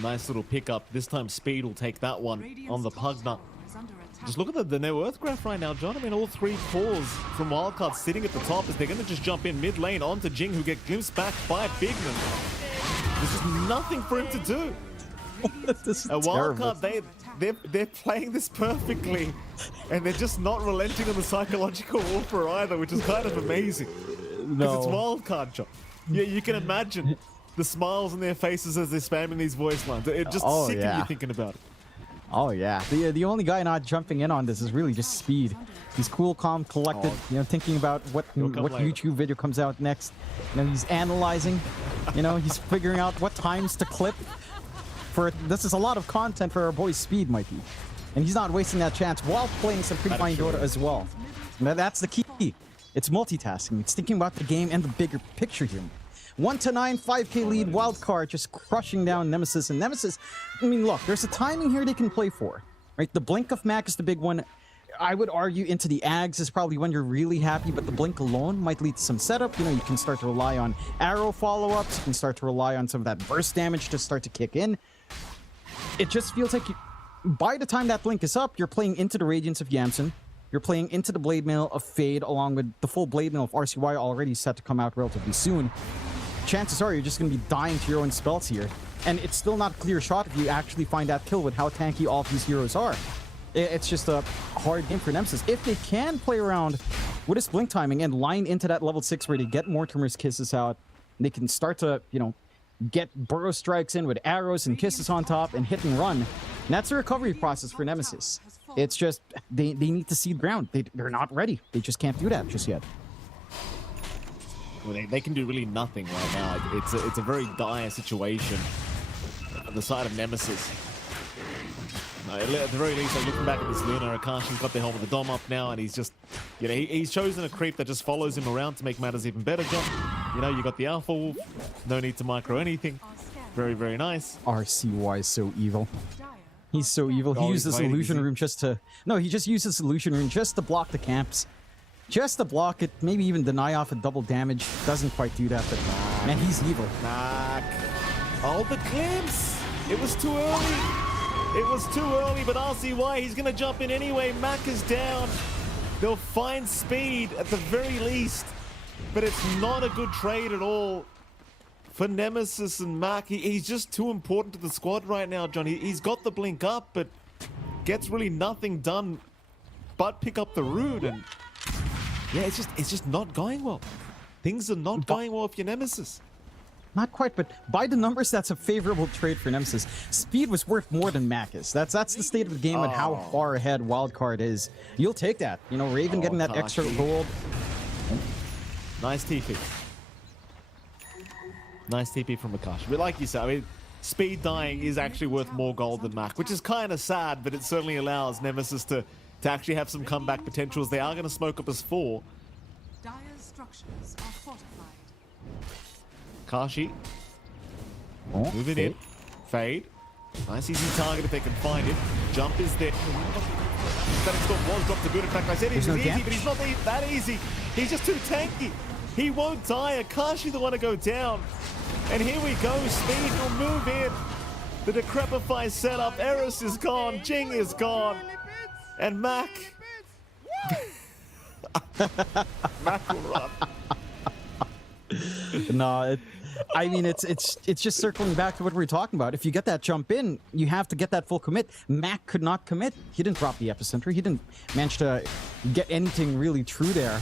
nice little pickup. This time Speed will take that one on the Pugna. Just look at the net worth graph right now, John. I mean, all 3 cores from Wildcard sitting at the top as they're going to just jump in mid lane onto Jing, who get glimpsed back by Bigman. There's just nothing for him to do. This is Wildcard, they're playing this perfectly, and they're just not relenting on the psychological warfare either, which is kind of amazing. Because it's Wildcard, John. Yeah, you can imagine the smiles on their faces as they're spamming these voice lines. It's just sick of you thinking about it. Oh yeah, the only guy not jumping in on this is really just Speed. He's cool, calm, collected. You know, thinking about what YouTube video comes out next. You know, he's analyzing. You know, he's figuring out what times to clip. This is a lot of content for our boy Speed, Mikey, and he's not wasting that chance while playing some pretty fine Dota as well. Now that's the key. It's multitasking. It's thinking about the game and the bigger picture here. 1-9, 5K lead, Wildcard just crushing down Nemesis. And Nemesis, I mean, look, there's a timing here they can play for, right? The blink of Mac is the big one. I would argue into the Ags is probably when you're really happy, but the blink alone might lead to some setup. You know, you can start to rely on arrow follow-ups. You can start to rely on some of that burst damage to start to kick in. It just feels like by the time that blink is up, you're playing into the Radiance of Yamsun. You're playing into the Blade Mail of Fade, along with the full Blade Mail of RCY already set to come out relatively soon. Chances are you're just going to be dying to your own spells here. And it's still not a clear shot if you actually find that kill with how tanky all of these heroes are. It's just a hard game for Nemesis. If they can play around with his blink timing and line into that level 6 where they get Mortimer's Kisses out, they can start to, you know, get burrow strikes in with arrows and kisses on top and hit and run. And that's a recovery process for Nemesis. It's just, they need to see the ground. They're not ready. They just can't do that just yet. Well, they can do really nothing right now. It's a very dire situation on the side of Nemesis. At the very least, like, looking back at this Luna, Akashi's got the helm of the Dom up now, and he's just, you know, he's chosen a creep that just follows him around to make matters even better, John. You know, you got the Alpha Wolf, no need to micro anything. Very, very nice. RCY is so evil. He's so evil. He uses Illusion Room just to... No, he just uses Illusion Room just to block the camps. Just to block it, maybe even deny off a double damage. Doesn't quite do that, but man, he's evil. All the clips! It was too early! It was too early, but RCY, he's going to jump in anyway. Mac is down. They'll find Speed at the very least, but it's not a good trade at all for Nemesis and Mac. He's just too important to the squad right now, John. He's got the blink up, but gets really nothing done but pick up the root. And yeah, it's just not going well. Things are not going well for your Nemesis. Not quite, but by the numbers, that's a favorable trade for Nemesis. Speed was worth more than Mac is. That's the state of the game and how far ahead Wildcard is. You'll take that. You know, Raven getting that extra gold. Nice TP. Nice TP from Akash. But like you said, I mean, speed dying is actually worth more gold than Mac, which is kind of sad, but it certainly allows Nemesis to actually have some comeback potentials. They are going to smoke up as 4. Dire's structures are fortified. Kashi. Moving in. Fade. Nice easy target if they can find it. Jump is there. Static Storm was dropped to boot. In fact, I said it was easy, but he's not that easy. He's just too tanky. He won't die. Akashi the one to go down. And here we go. Speed will move in. The Decrepify setup. Eris is gone. Jing is gone. And Mac. Mac will run. No, I mean, it's just circling back to what we were talking about. If you get that jump in, you have to get that full commit. Mac could not commit. He didn't drop the epicenter. He didn't manage to get anything really true there.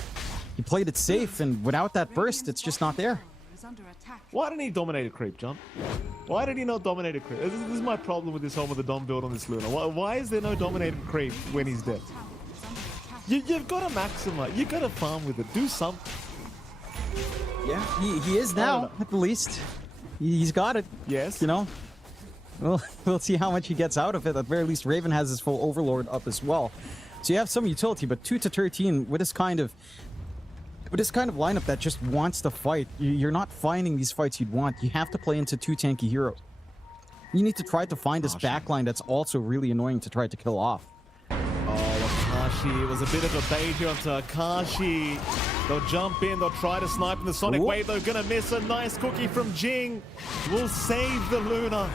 He played it safe, and without that burst, it's just not there. Why didn't he dominate a creep, John? Why did he not dominate a creep? This is my problem with this home of the Dom build on this Luna. Why is there no dominated creep when he's dead? You've got to maximize. You've got to farm with it. Do something. Yeah, he is now, at the least. He's got it. Yes. You know? We'll see how much he gets out of it. At the very least, Raven has his full Overlord up as well. So you have some utility, but 2-13 with this kind of lineup that just wants to fight, you're not finding these fights you'd want. You have to play into 2 tanky heroes. You need to try to find this backline that's also really annoying to try to kill off. Akashi, it was a bit of a bait here onto Akashi. They'll jump in, they'll try to snipe in the Sonic Wave. They're gonna miss. A nice cookie from Jing will save the Luna.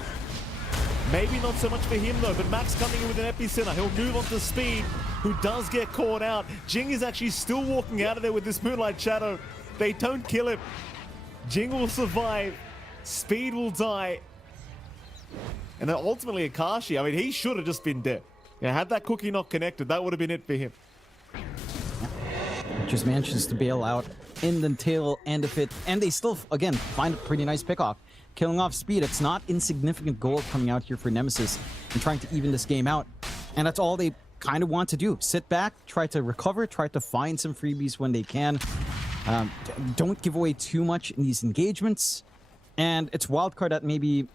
Maybe not so much for him though, but Max coming in with an epicenter. He'll move on to Speed, who does get caught out. Jing is actually still walking out of there with this Moonlight Shadow. They don't kill him. Jing will survive. Speed will die. And then ultimately Akashi, I mean, he should have just been dead. Yeah, had that cookie not connected, that would have been it for him. Just manages to bail out in the tail end of it, and they still, again, find a pretty nice pickoff. Killing off Speed, it's not insignificant gold coming out here for Nemesis and trying to even this game out. And that's all they kind of want to do. Sit back, try to recover, try to find some freebies when they can. Don't give away too much in these engagements. And it's Wildcard that maybe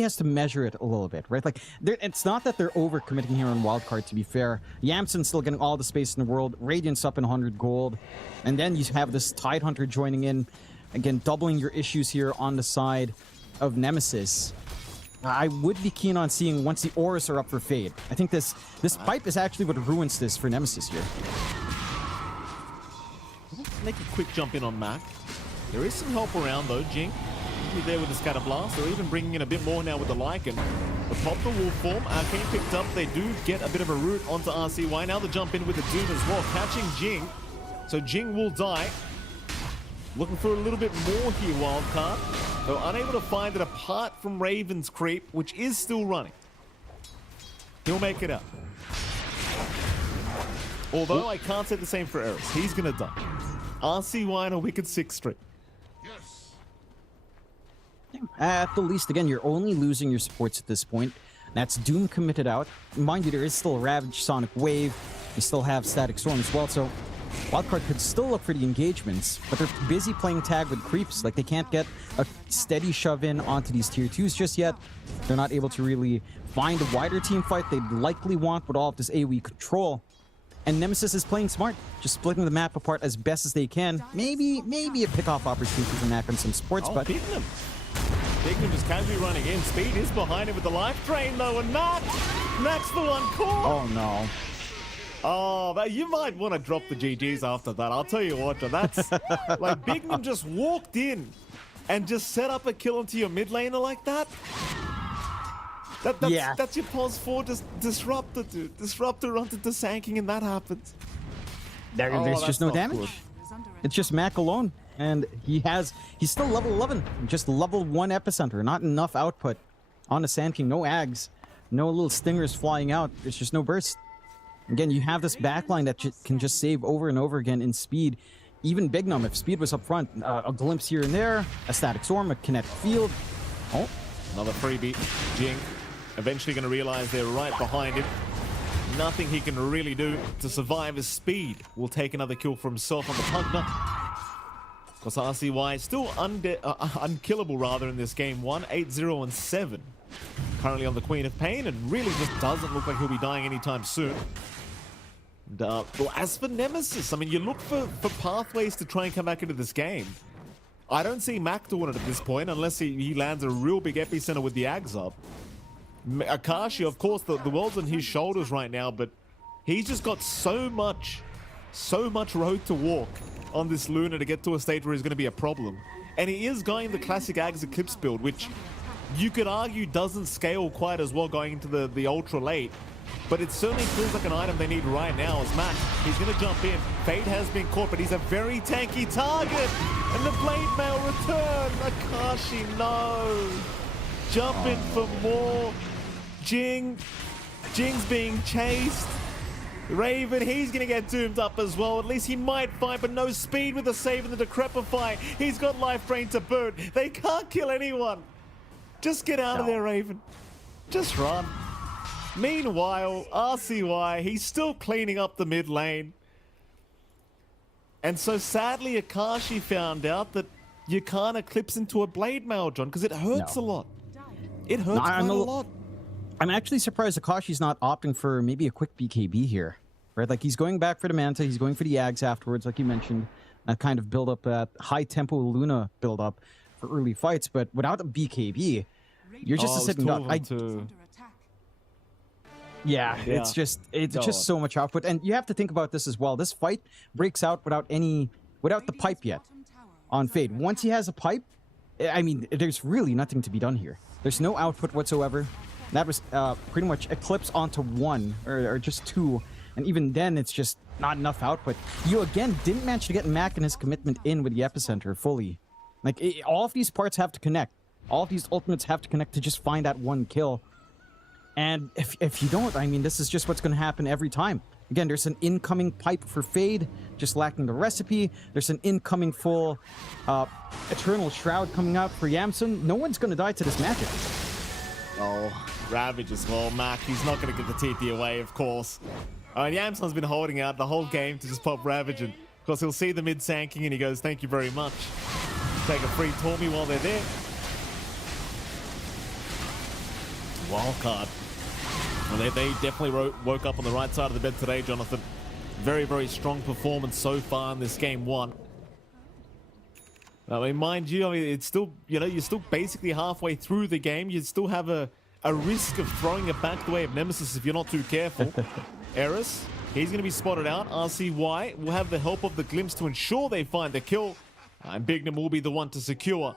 has to measure it a little bit, right? Like, it's not that they're overcommitting here on Wildcard, to be fair. Yamsen's still getting all the space in the world. Radiant's up in 100 gold. And then you have this Tidehunter joining in. Again, doubling your issues here on the side of Nemesis. I would be keen on seeing once the auras are up for Fade. I think this pipe is actually what ruins this for Nemesis here. Make a quick jump in on Mac. There is some help around though, Jing. There with the Scatter Blast. They're even bringing in a bit more now with the Lycan. The pop the wolf form. Arcane picked up. They do get a bit of a route onto RCY. Now the jump in with the Doom as well. Catching Jing. So Jing will die. Looking for a little bit more here, Wildcard. They're unable to find it apart from Raven's creep, which is still running. He'll make it up. Although I can't say the same for Eris. He's going to die. RCY in a wicked 6th streak. At the least, again, you're only losing your supports at this point. That's Doom committed out. Mind you, there is still a Ravage Sonic Wave. You still have Static Storm as well, so Wildcard could still look for the engagements, but they're busy playing tag with creeps. Like, they can't get a steady shove in onto these tier 2s just yet. They're not able to really find a wider team fight they'd likely want with all of this AoE control. And Nemesis is playing smart, just splitting the map apart as best as they can. Maybe a pick-off opportunity for Mac on some sports, but Bignum just casually running in. Speed is behind him with the life drain though, and Mac's the one caught. Oh no. Oh, but you might want to drop the GGs after that. I'll tell you what, that's like Bignum just walked in and just set up a kill into your mid laner like that. That's your pause 4 just disruptor, dude. Disruptor onto the Sanking, and that happens. There's just no damage. Good. It's just Mac alone, and he's still level 11. Just level 1 epicenter, not enough output on the Sand King. No ags, no little stingers flying out. There's just no burst. Again, you have this backline that can just save over and over again in Speed. Even Bignum, if Speed was up front, a glimpse here and there, a Static Storm, a Kinetic Field. Oh, another freebie. Jing eventually going to realize they're right behind him. Nothing he can really do to survive as Speed will take another kill for himself on the Pugna. Because RCY is still unkillable rather in this game. 1-8-0-7. Currently on the Queen of Pain, and really just doesn't look like he'll be dying anytime soon. And, well, as for Nemesis, I mean, you look for pathways to try and come back into this game. I don't see Mac doing it at this point unless he lands a real big epicenter with the Ags up. Akashi, of course, the world's on his shoulders right now, but he's just got so much road to walk on this Luna to get to a state where he's going to be a problem. And he is going the classic Ags Eclipse build, which you could argue doesn't scale quite as well going into the ultra late. But it certainly feels like an item they need right now as Mac. He's going to jump in. Fade has been caught, but he's a very tanky target. And the Blade Mail return. Akashi, no. Jump in for more. Jing's being chased. Raven, he's going to get doomed up as well. At least he might fight, but no speed with the save and the Decrepify. He's got life drain to boot. They can't kill anyone. Just get out of there, Raven. Just run. Meanwhile, RCY, he's still cleaning up the mid lane. And so sadly, Akashi found out that you can't Eclipse into a Blade Mail, John, because it hurts a lot. It hurts quite a lot. I'm actually surprised Akashi's not opting for maybe a quick BKB here. Right? Like, he's going back for the Manta, he's going for the Ags afterwards, like you mentioned. That kind of build up, that high tempo Luna build up for early fights, but without a BKB, you're just a sitting duck. Yeah, it's just so much output, and you have to think about this as well. This fight breaks out without the pipe yet on Fade. Once he has a pipe, I mean, there's really nothing to be done here. There's no output whatsoever. That was pretty much Eclipse onto 1 or just 2, and even then it's just not enough output. You again didn't manage to get Mac and his commitment in with the epicenter fully. Like, all of these parts have to connect. All of these ultimates have to connect to just find that one kill. And if you don't, I mean, this is just what's going to happen every time. Again, there's an incoming pipe for Fade, just lacking the recipe. There's an incoming full Eternal Shroud coming out for Yamsun. No one's going to die to this magic. Oh, Ravage as well. Mac, he's not going to get the TP away, of course. Yamsun's been holding out the whole game to just pop Ravage. And of course, he'll see the mid sanking and he goes, thank you very much. Take a free Tormy while they're there. Wildcard. Well, they definitely woke up on the right side of the bed today, Jonathan. Very, very strong performance so far in this game 1. I mean, mind you, I mean, it's still, you're still basically halfway through the game. You still have a risk of throwing it back the way of Nemesis if you're not too careful. Eris, he's going to be spotted out. RCY will have the help of the Glimpse to ensure they find the kill. And Bignum will be the one to secure.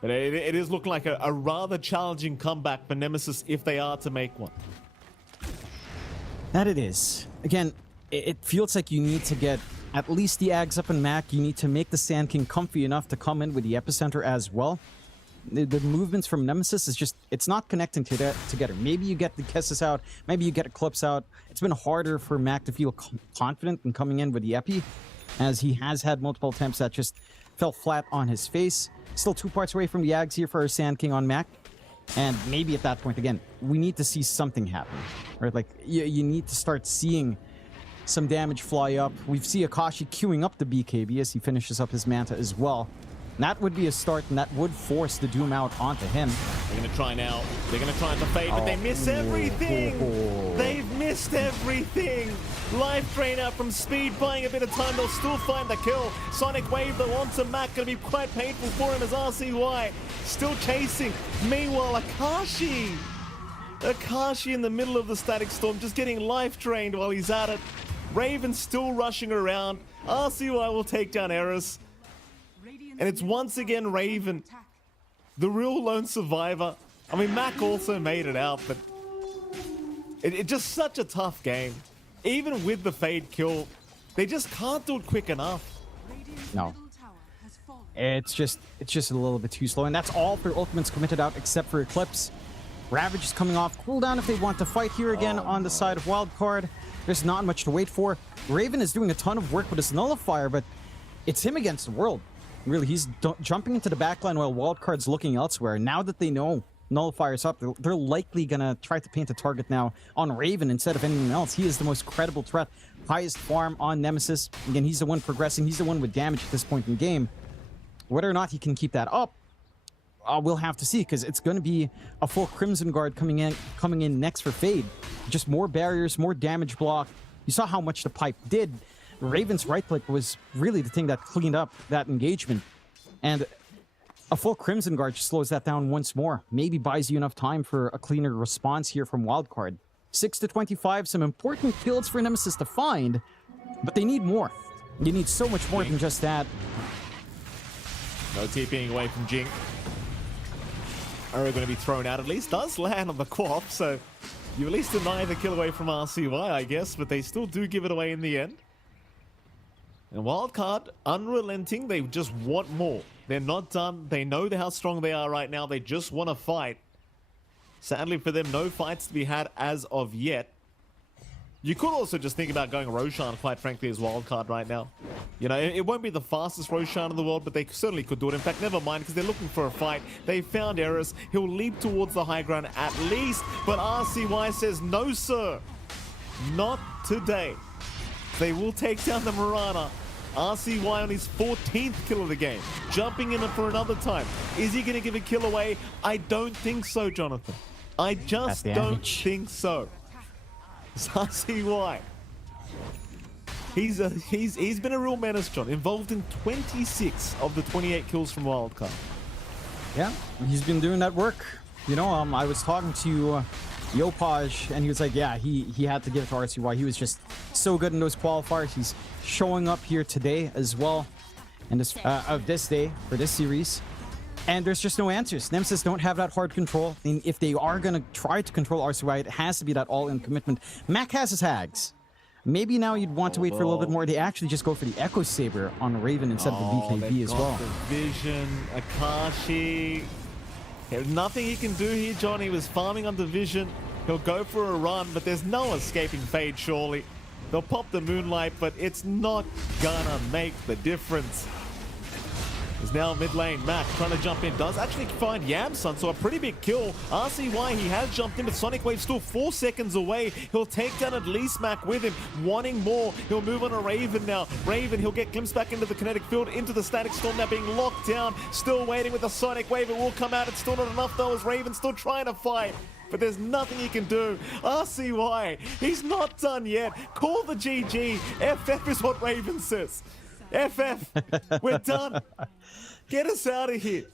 But it is looking like a rather challenging comeback for Nemesis if they are to make one. That it is. Again, it feels like you need to get at least the Ags up and Mac. You need to make the Sand King comfy enough to come in with the epicenter as well. The movements from Nemesis is just, it's not connecting together. Maybe you get the Kessis out, maybe you get Eclipse out. It's been harder for Mac to feel confident in coming in with the Epi, as he has had multiple attempts that just fell flat on his face. Still 2 parts away from the Ags here for our Sand King on Mac. And maybe at that point, again, we need to see something happen. Right? Like, you need to start seeing some damage fly up. We see Akashi queuing up the BKB as he finishes up his Manta as well. And that would be a start, and that would force the Doom out onto him. They're going to try now. They're going to try to fade, but they miss everything. They've missed everything. Life drain out from Speed, buying a bit of time. They'll still find the kill. Sonic Wave, though, onto Mac. Going to be quite painful for him as RCY still chasing. Meanwhile, Akashi in the middle of the Static Storm, just getting life drained while he's at it. Raven still rushing around. RCY will take down Eris. And it's once again Raven, the real lone survivor. I mean, Mac also made it out, but it's just such a tough game. Even with the Fade kill, they just can't do it quick enough. No. It's just a little bit too slow, and that's all their ultimates committed out except for Eclipse. Ravage is coming off cooldown if they want to fight here again on the side of Wildcard. There's not much to wait for. Raven is doing a ton of work with his Nullifier, but it's him against the world. Really, he's jumping into the backline while Wildcard's looking elsewhere. Now that they know Nullifier's up, they're likely gonna try to paint a target now on Raven instead of anyone else. He is the most credible threat, highest farm on Nemesis. Again, he's the one progressing, he's the one with damage at this point in the game. Whether or not he can keep that up, we'll have to see, because it's going to be a full Crimson Guard coming in next for Fade. Just more barriers, more damage block. You saw how much the pipe did. Raven's right click was really the thing that cleaned up that engagement. And a full Crimson Guard just slows that down once more. Maybe buys you enough time for a cleaner response here from Wildcard. 6 to 25, some important kills for Nemesis to find, but they need more. You need so much more than just that. No TPing away from Jink. Are going to be thrown out, at least does land on the co-op, so you at least deny the kill away from RCY, I guess, but they still do give it away in the end. And Wildcard, unrelenting, they just want more. They're not done. They know how strong they are right now. They just want to fight. Sadly for them, no fights to be had as of yet. You could also just think about going Roshan, quite frankly, as Wildcard right now. You know, it won't be the fastest Roshan in the world, but they certainly could do it. In fact, never mind, because they're looking for a fight. They found Eris. He'll leap towards the high ground at least, but RCY says, no, sir. Not today. They will take down the Mirana. RCY on his 14th kill of the game. Jumping in for another time. Is he going to give a kill away? I don't think so, Jonathan. I just don't think so. It's RCY. He's been a real menace, John. Involved in 26 of the 28 kills from Wildcard. Yeah, he's been doing that work. You know, I was talking to Yopaj, and he was like, yeah, he had to give it to RCY. He was just so good in those qualifiers. He's showing up here today as well, and this day for this series. And there's just no answers. Nemesis don't have that hard control. I mean, if they are going to try to control RCY, it has to be that all-in commitment. Mac has his hags. Maybe now you'd want to wait for a little bit more. They actually just go for the Echo Saber on Raven instead of the BKB as well. The Vision, Akashi. There's nothing he can do here, John. He was farming on the Vision. He'll go for a run, but there's no escaping Fade, surely. They'll pop the Moonlight, but it's not gonna make the difference. Is now mid lane. Mac trying to jump in. Does actually find Yamsun, so a pretty big kill. RCY, he has jumped in, but Sonic Wave still 4 seconds away. He'll take down at least Mac with him. Wanting more. He'll move on to Raven now. Raven, he'll get glimpsed back into the kinetic field, into the static storm now being locked down. Still waiting with the Sonic Wave. It will come out. It's still not enough though, as Raven's still trying to fight. But there's nothing he can do. RCY, he's not done yet. Call the GG. FF is what Raven says. FF, we're done. Get us out of here.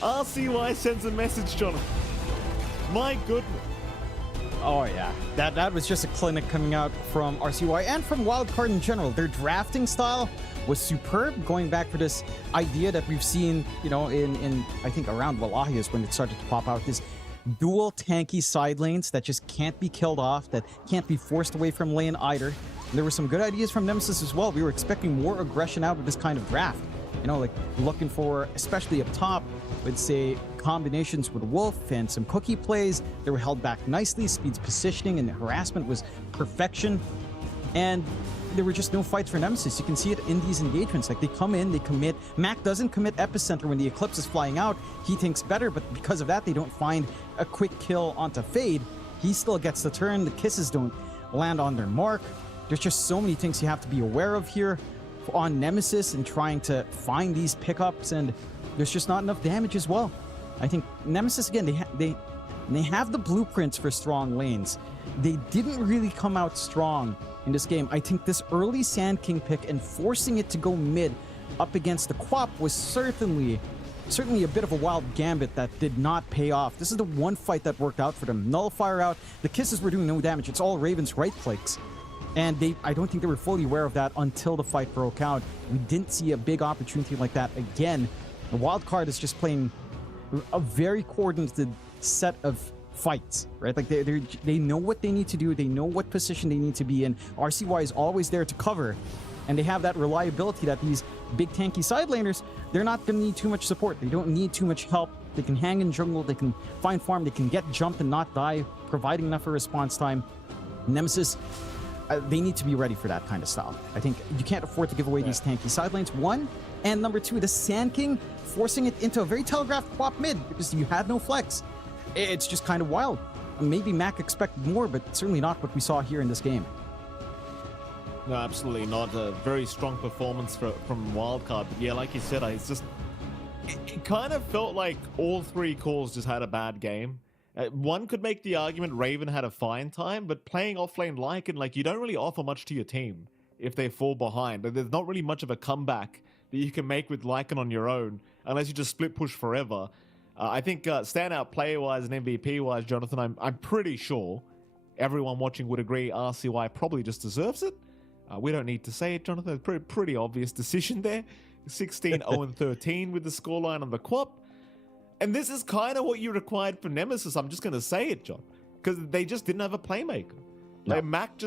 RCY sends a message, Jonathan. My goodness. Oh yeah, that was just a clinic coming out from RCY and from Wildcard in general. Their drafting style was superb, going back for this idea that we've seen, you know, in I think around Wallahi is when it started to pop out, this dual tanky side lanes that just can't be killed off, that can't be forced away from lane either. And there were some good ideas from Nemesis as well. We were expecting more aggression out of this kind of draft. You know, like looking for, especially up top, would say combinations with Wolf and some cookie plays. They were held back nicely. Speed's positioning and the harassment was perfection. And there were just no fights for Nemesis. You can see it in these engagements. Like they come in, they commit. Mac doesn't commit Epicenter when the Eclipse is flying out. He thinks better, but because of that, they don't find a quick kill onto Fade. He still gets the turn. The kisses don't land on their mark. There's just so many things you have to be aware of here on Nemesis and trying to find these pickups, and there's just not enough damage as well. I think Nemesis, again, they have the blueprints for strong lanes. They didn't really come out strong in this game. I think this early Sand King pick and forcing it to go mid up against the Quap was certainly a bit of a wild gambit that did not pay off. This is the one fight that worked out for them. Nullifier out, the kisses were doing no damage. It's all Raven's right clicks. And I don't think they were fully aware of that until the fight broke out. We didn't see a big opportunity like that again. The Wildcard is just playing a very coordinated set of fights, right? Like they know what they need to do. They know what position they need to be in. RCY is always there to cover. And they have that reliability that these big tanky side laners, they're not going to need too much support. They don't need too much help. They can hang in jungle. They can find farm. They can get jumped and not die, providing enough of response time. Nemesis, they need to be ready for that kind of style. I think you can't afford to give away these tanky side lanes, one. And number two, the Sand King forcing it into a very telegraphed Quap mid because you had no flex. It's just kind of wild. Maybe Mac expected more, but certainly not what we saw here in this game. No, absolutely not. A very strong performance from Wildcard. But yeah, like you said, it kind of felt like all three calls just had a bad game. One could make the argument Raven had a fine time, but playing offlane Lycan, like, you don't really offer much to your team if they fall behind. There's not really much of a comeback that you can make with Lycan on your own, unless you just split push forever. I think standout player-wise and MVP-wise, Jonathan, I'm pretty sure everyone watching would agree RCY probably just deserves it. We don't need to say it, Jonathan. Pretty obvious decision there. 16-0-13 with the scoreline on the Quap. And this is kind of what you required for Nemesis. I'm just going to say it, John, because they just didn't have a playmaker. No. Like, Mac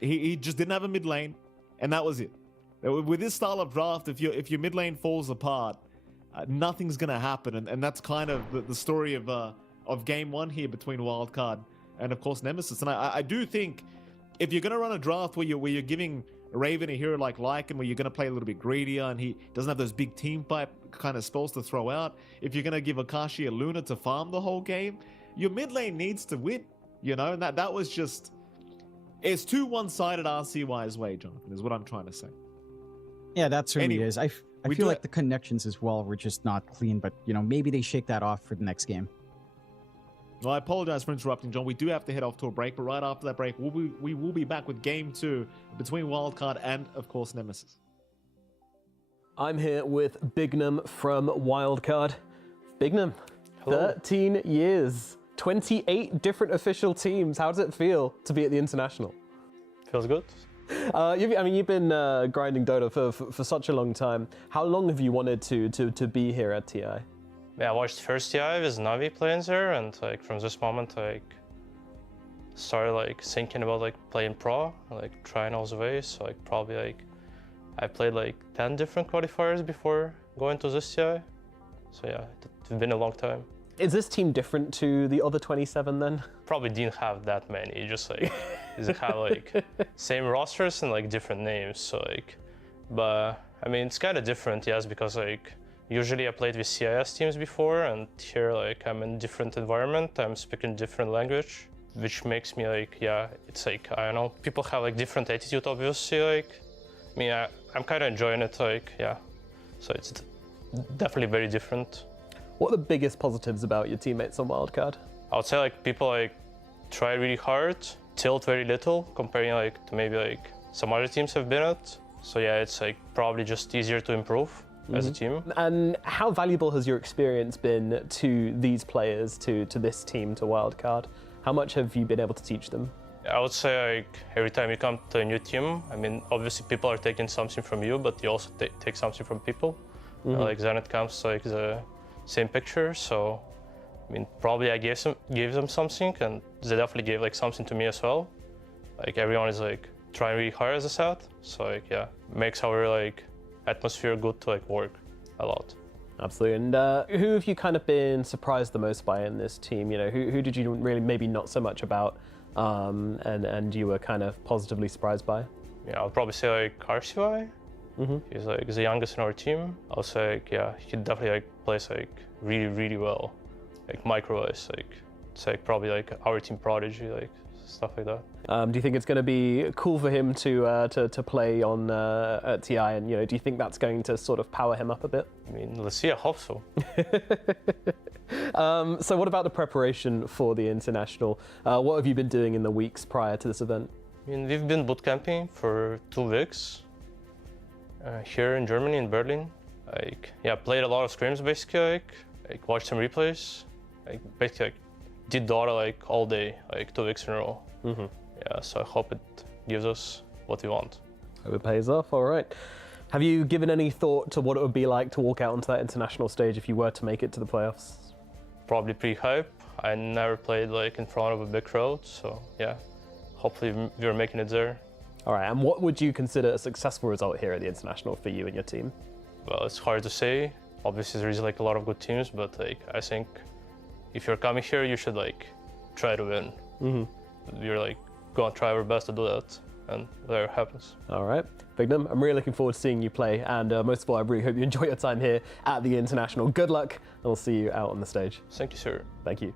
he just didn't have a mid lane, and that was it. With this style of draft, if your mid lane falls apart, nothing's going to happen. And that's kind of the story of game one here between Wildcard and, of course, Nemesis. And I do think if you're going to run a draft where you're giving Raven a hero like Lycan, where you're going to play a little bit greedier and he doesn't have those big team fight kind of spells to throw out, if you're going to give Akashi a Luna to farm the whole game, your mid lane needs to win, you know? And that was just... It's too one-sided RCY's way, Jonathan, is what I'm trying to say. Yeah, that certainly Anyway, is. I feel like the connections as well were just not clean, but, you know, maybe they shake that off for the next game. Well, I apologize for interrupting, John. We do have to head off to a break, but right after that break, we will be back with game 2 between Wildcard and, of course, Nemesis. I'm here with Bignum from Wildcard. Bignum, 13 years, 28 different official teams. How does it feel to be at the International? Feels good. You've been grinding Dota for such a long time. How long have you wanted to be here at TI? Yeah, I watched first TI with Navi playing there, and like from this moment, like started like thinking about like playing pro, like trying all the ways. So like probably like I played like 10 different qualifiers before going to this TI. So yeah, it's been a long time. Is this team different to the other 27 then? Probably didn't have that many. Just like they have like same rosters and like different names. So like, but I mean it's kind of different, yes, because like. Usually I played with CIS teams before, and here like I'm in a different environment, I'm speaking different language, which makes me like, yeah, it's like, I don't know, people have like different attitude obviously, like, I mean, I'm kind of enjoying it, like, yeah, so it's definitely very different. What are the biggest positives about your teammates on Wildcard? I would say like people like try really hard, tilt very little, comparing like to maybe like some other teams have been at, so yeah, it's like probably just easier to improve. As a team. And how valuable has your experience been to these players, to this team, to Wildcard? How much have you been able to teach them? I would say like every time you come to a new team, I mean, obviously people are taking something from you, but you also take something from people. Like then it comes to like the same picture. So, I mean, probably I gave them something, and they definitely gave like something to me as well. Like everyone is like trying really hard as I said. So like, yeah, makes our like atmosphere good to like work a lot. Absolutely. And who have you kind of been surprised the most by in this team? You know, who did you really maybe not so much about, and you were kind of positively surprised by? Yeah, I'll probably say like RCY. He's like the youngest in our team. I'll say like, yeah, he definitely like plays like really well, like micro-wise, like it's like probably like our team prodigy, like stuff like that. Do you think it's going to be cool for him to play on at TI, and you know, do you think that's going to sort of power him up a bit? I mean, let's see. I hope so. So what about the preparation for the International? What have you been doing in the weeks prior to this event? I mean, we've been bootcamping for 2 weeks here in Germany, in Berlin. Like, yeah, played a lot of scrims basically. Like watched some replays. Like basically, like, did Dota like all day, like 2 weeks in a row. Yeah, so I hope it gives us what we want. Hope it pays off. All right. Have you given any thought to what it would be like to walk out onto that international stage if you were to make it to the playoffs? Probably pretty hype. I never played like in front of a big crowd, so yeah, hopefully we're making it there. All right, and what would you consider a successful result here at the International for you and your team? Well, it's hard to say. Obviously there is like a lot of good teams, but like I think if you're coming here, you should like try to win. We're like gonna try our best to do that, and there it happens. All right, Bignum, I'm really looking forward to seeing you play, and most of all, I really hope you enjoy your time here at the International. Good luck, and I'll see you out on the stage. Thank you, sir. Thank you.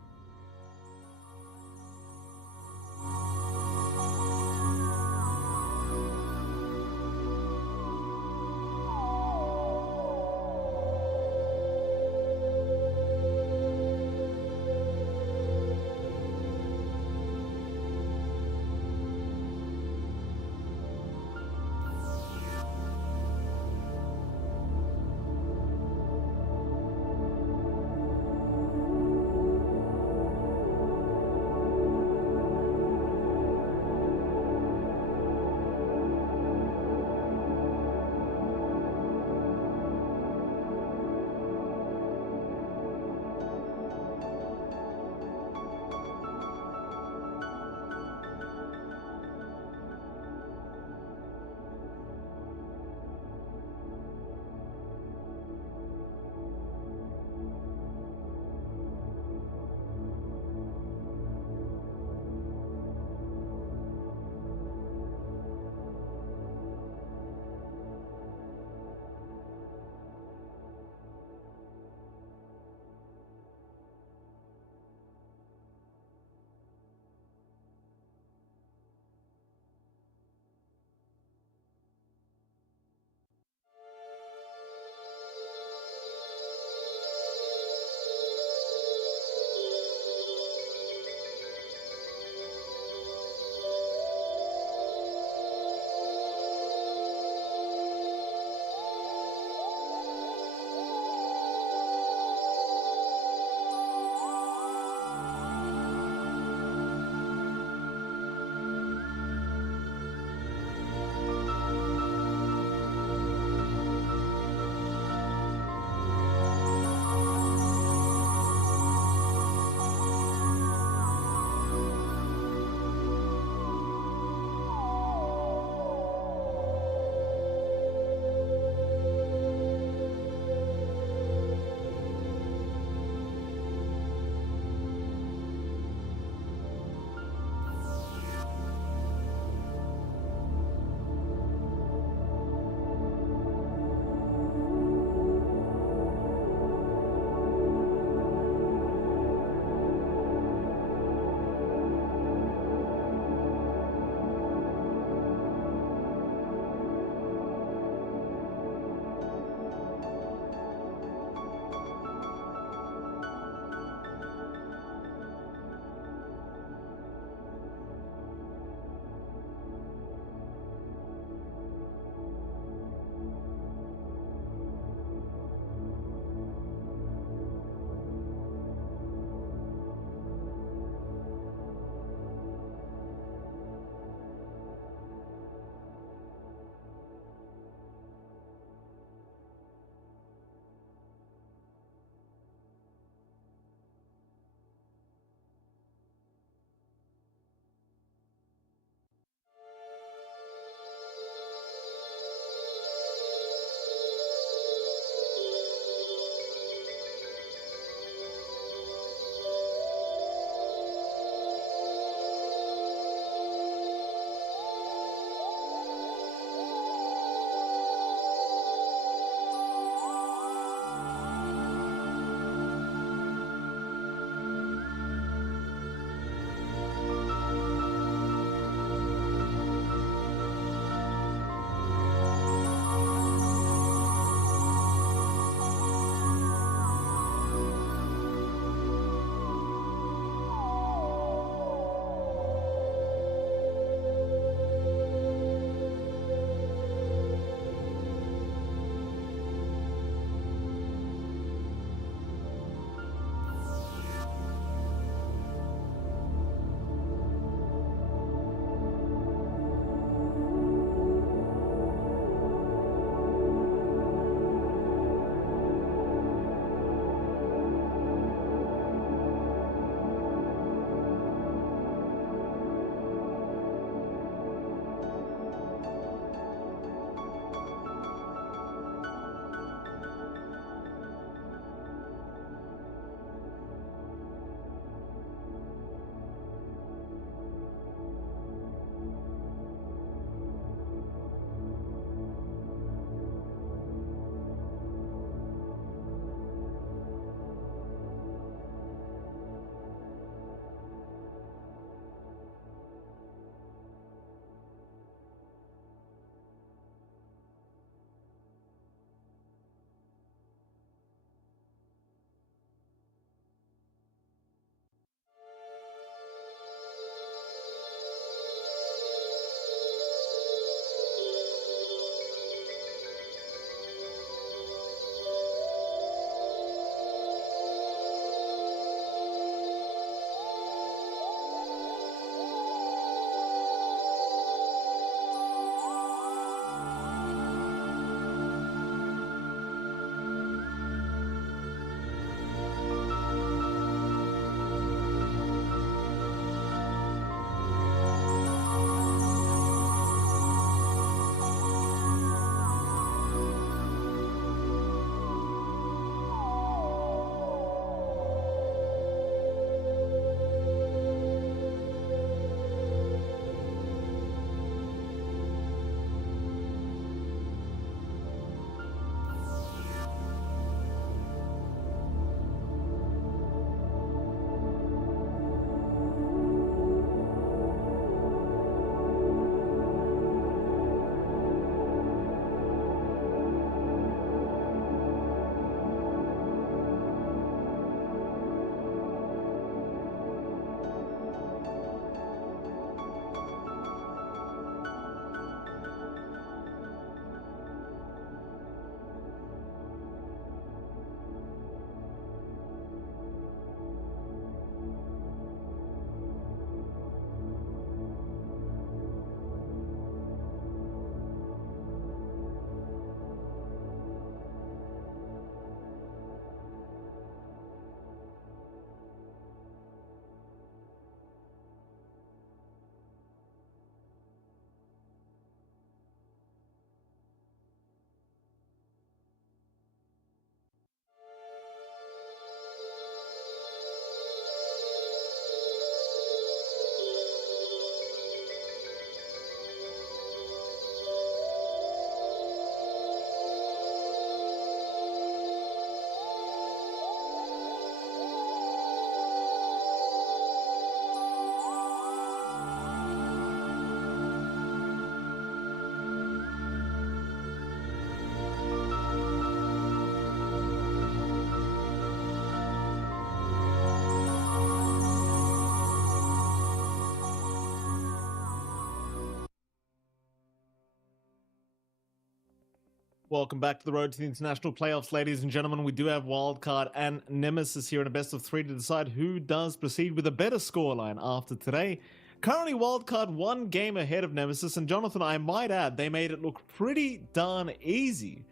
Welcome back to the road to the international playoffs, ladies and gentlemen. We do have Wildcard and Nemesis here in a best of 3 to decide who does proceed with a better scoreline after today. Currently, Wildcard 1 game ahead of Nemesis, and Jonathan, I might add, they made it look pretty darn easy.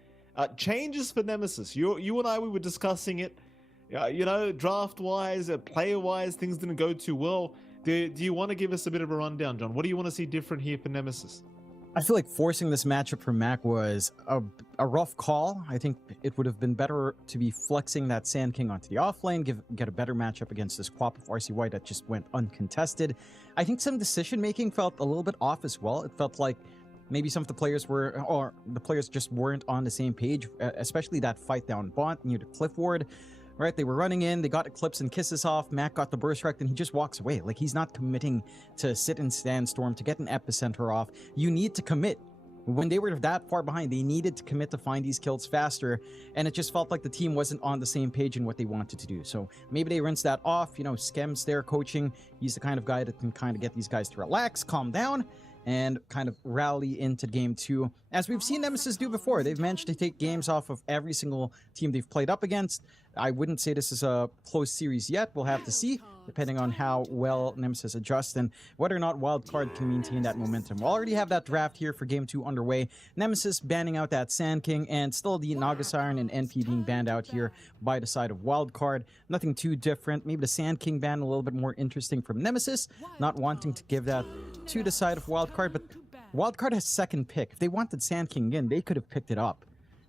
Changes for Nemesis. You and I, we were discussing it. You know, draft-wise, player-wise, things didn't go too well. Do you want to give us a bit of a rundown, John? What do you want to see different here for Nemesis? I feel like forcing this matchup for Mac was a rough call. I think it would have been better to be flexing that Sand King onto the offlane, get a better matchup against this Quap of RCY that just went uncontested. I think some decision-making felt a little bit off as well. It felt like maybe some of the players the players just weren't on the same page, especially that fight down bot near the cliff ward. Right, they were running in, they got Eclipse and Kisses off, Mac got the burst wrecked, and he just walks away. Like, he's not committing to sit and Sandstorm, to get an Epicenter off. You need to commit. When they were that far behind, they needed to commit to find these kills faster, and it just felt like the team wasn't on the same page in what they wanted to do. So maybe they rinse that off. You know, Skem's there coaching. He's the kind of guy that can kind of get these guys to relax, calm down, and kind of rally into game 2. As we've seen Nemesis do before, they've managed to take games off of every single team they've played up against. I wouldn't say this is a close series yet. We'll have to see, depending on how well Nemesis adjusts and whether or not Wildcard can maintain that momentum. We'll already have that draft here for game 2 underway. Nemesis banning out that Sand King, and still the Nagasiren and NP being banned out here by the side of Wildcard. Nothing too different. Maybe the Sand King ban a little bit more interesting from Nemesis, not wanting to give that to the side of Wildcard, but Wildcard has second pick. If they wanted Sand King again, they could have picked it up.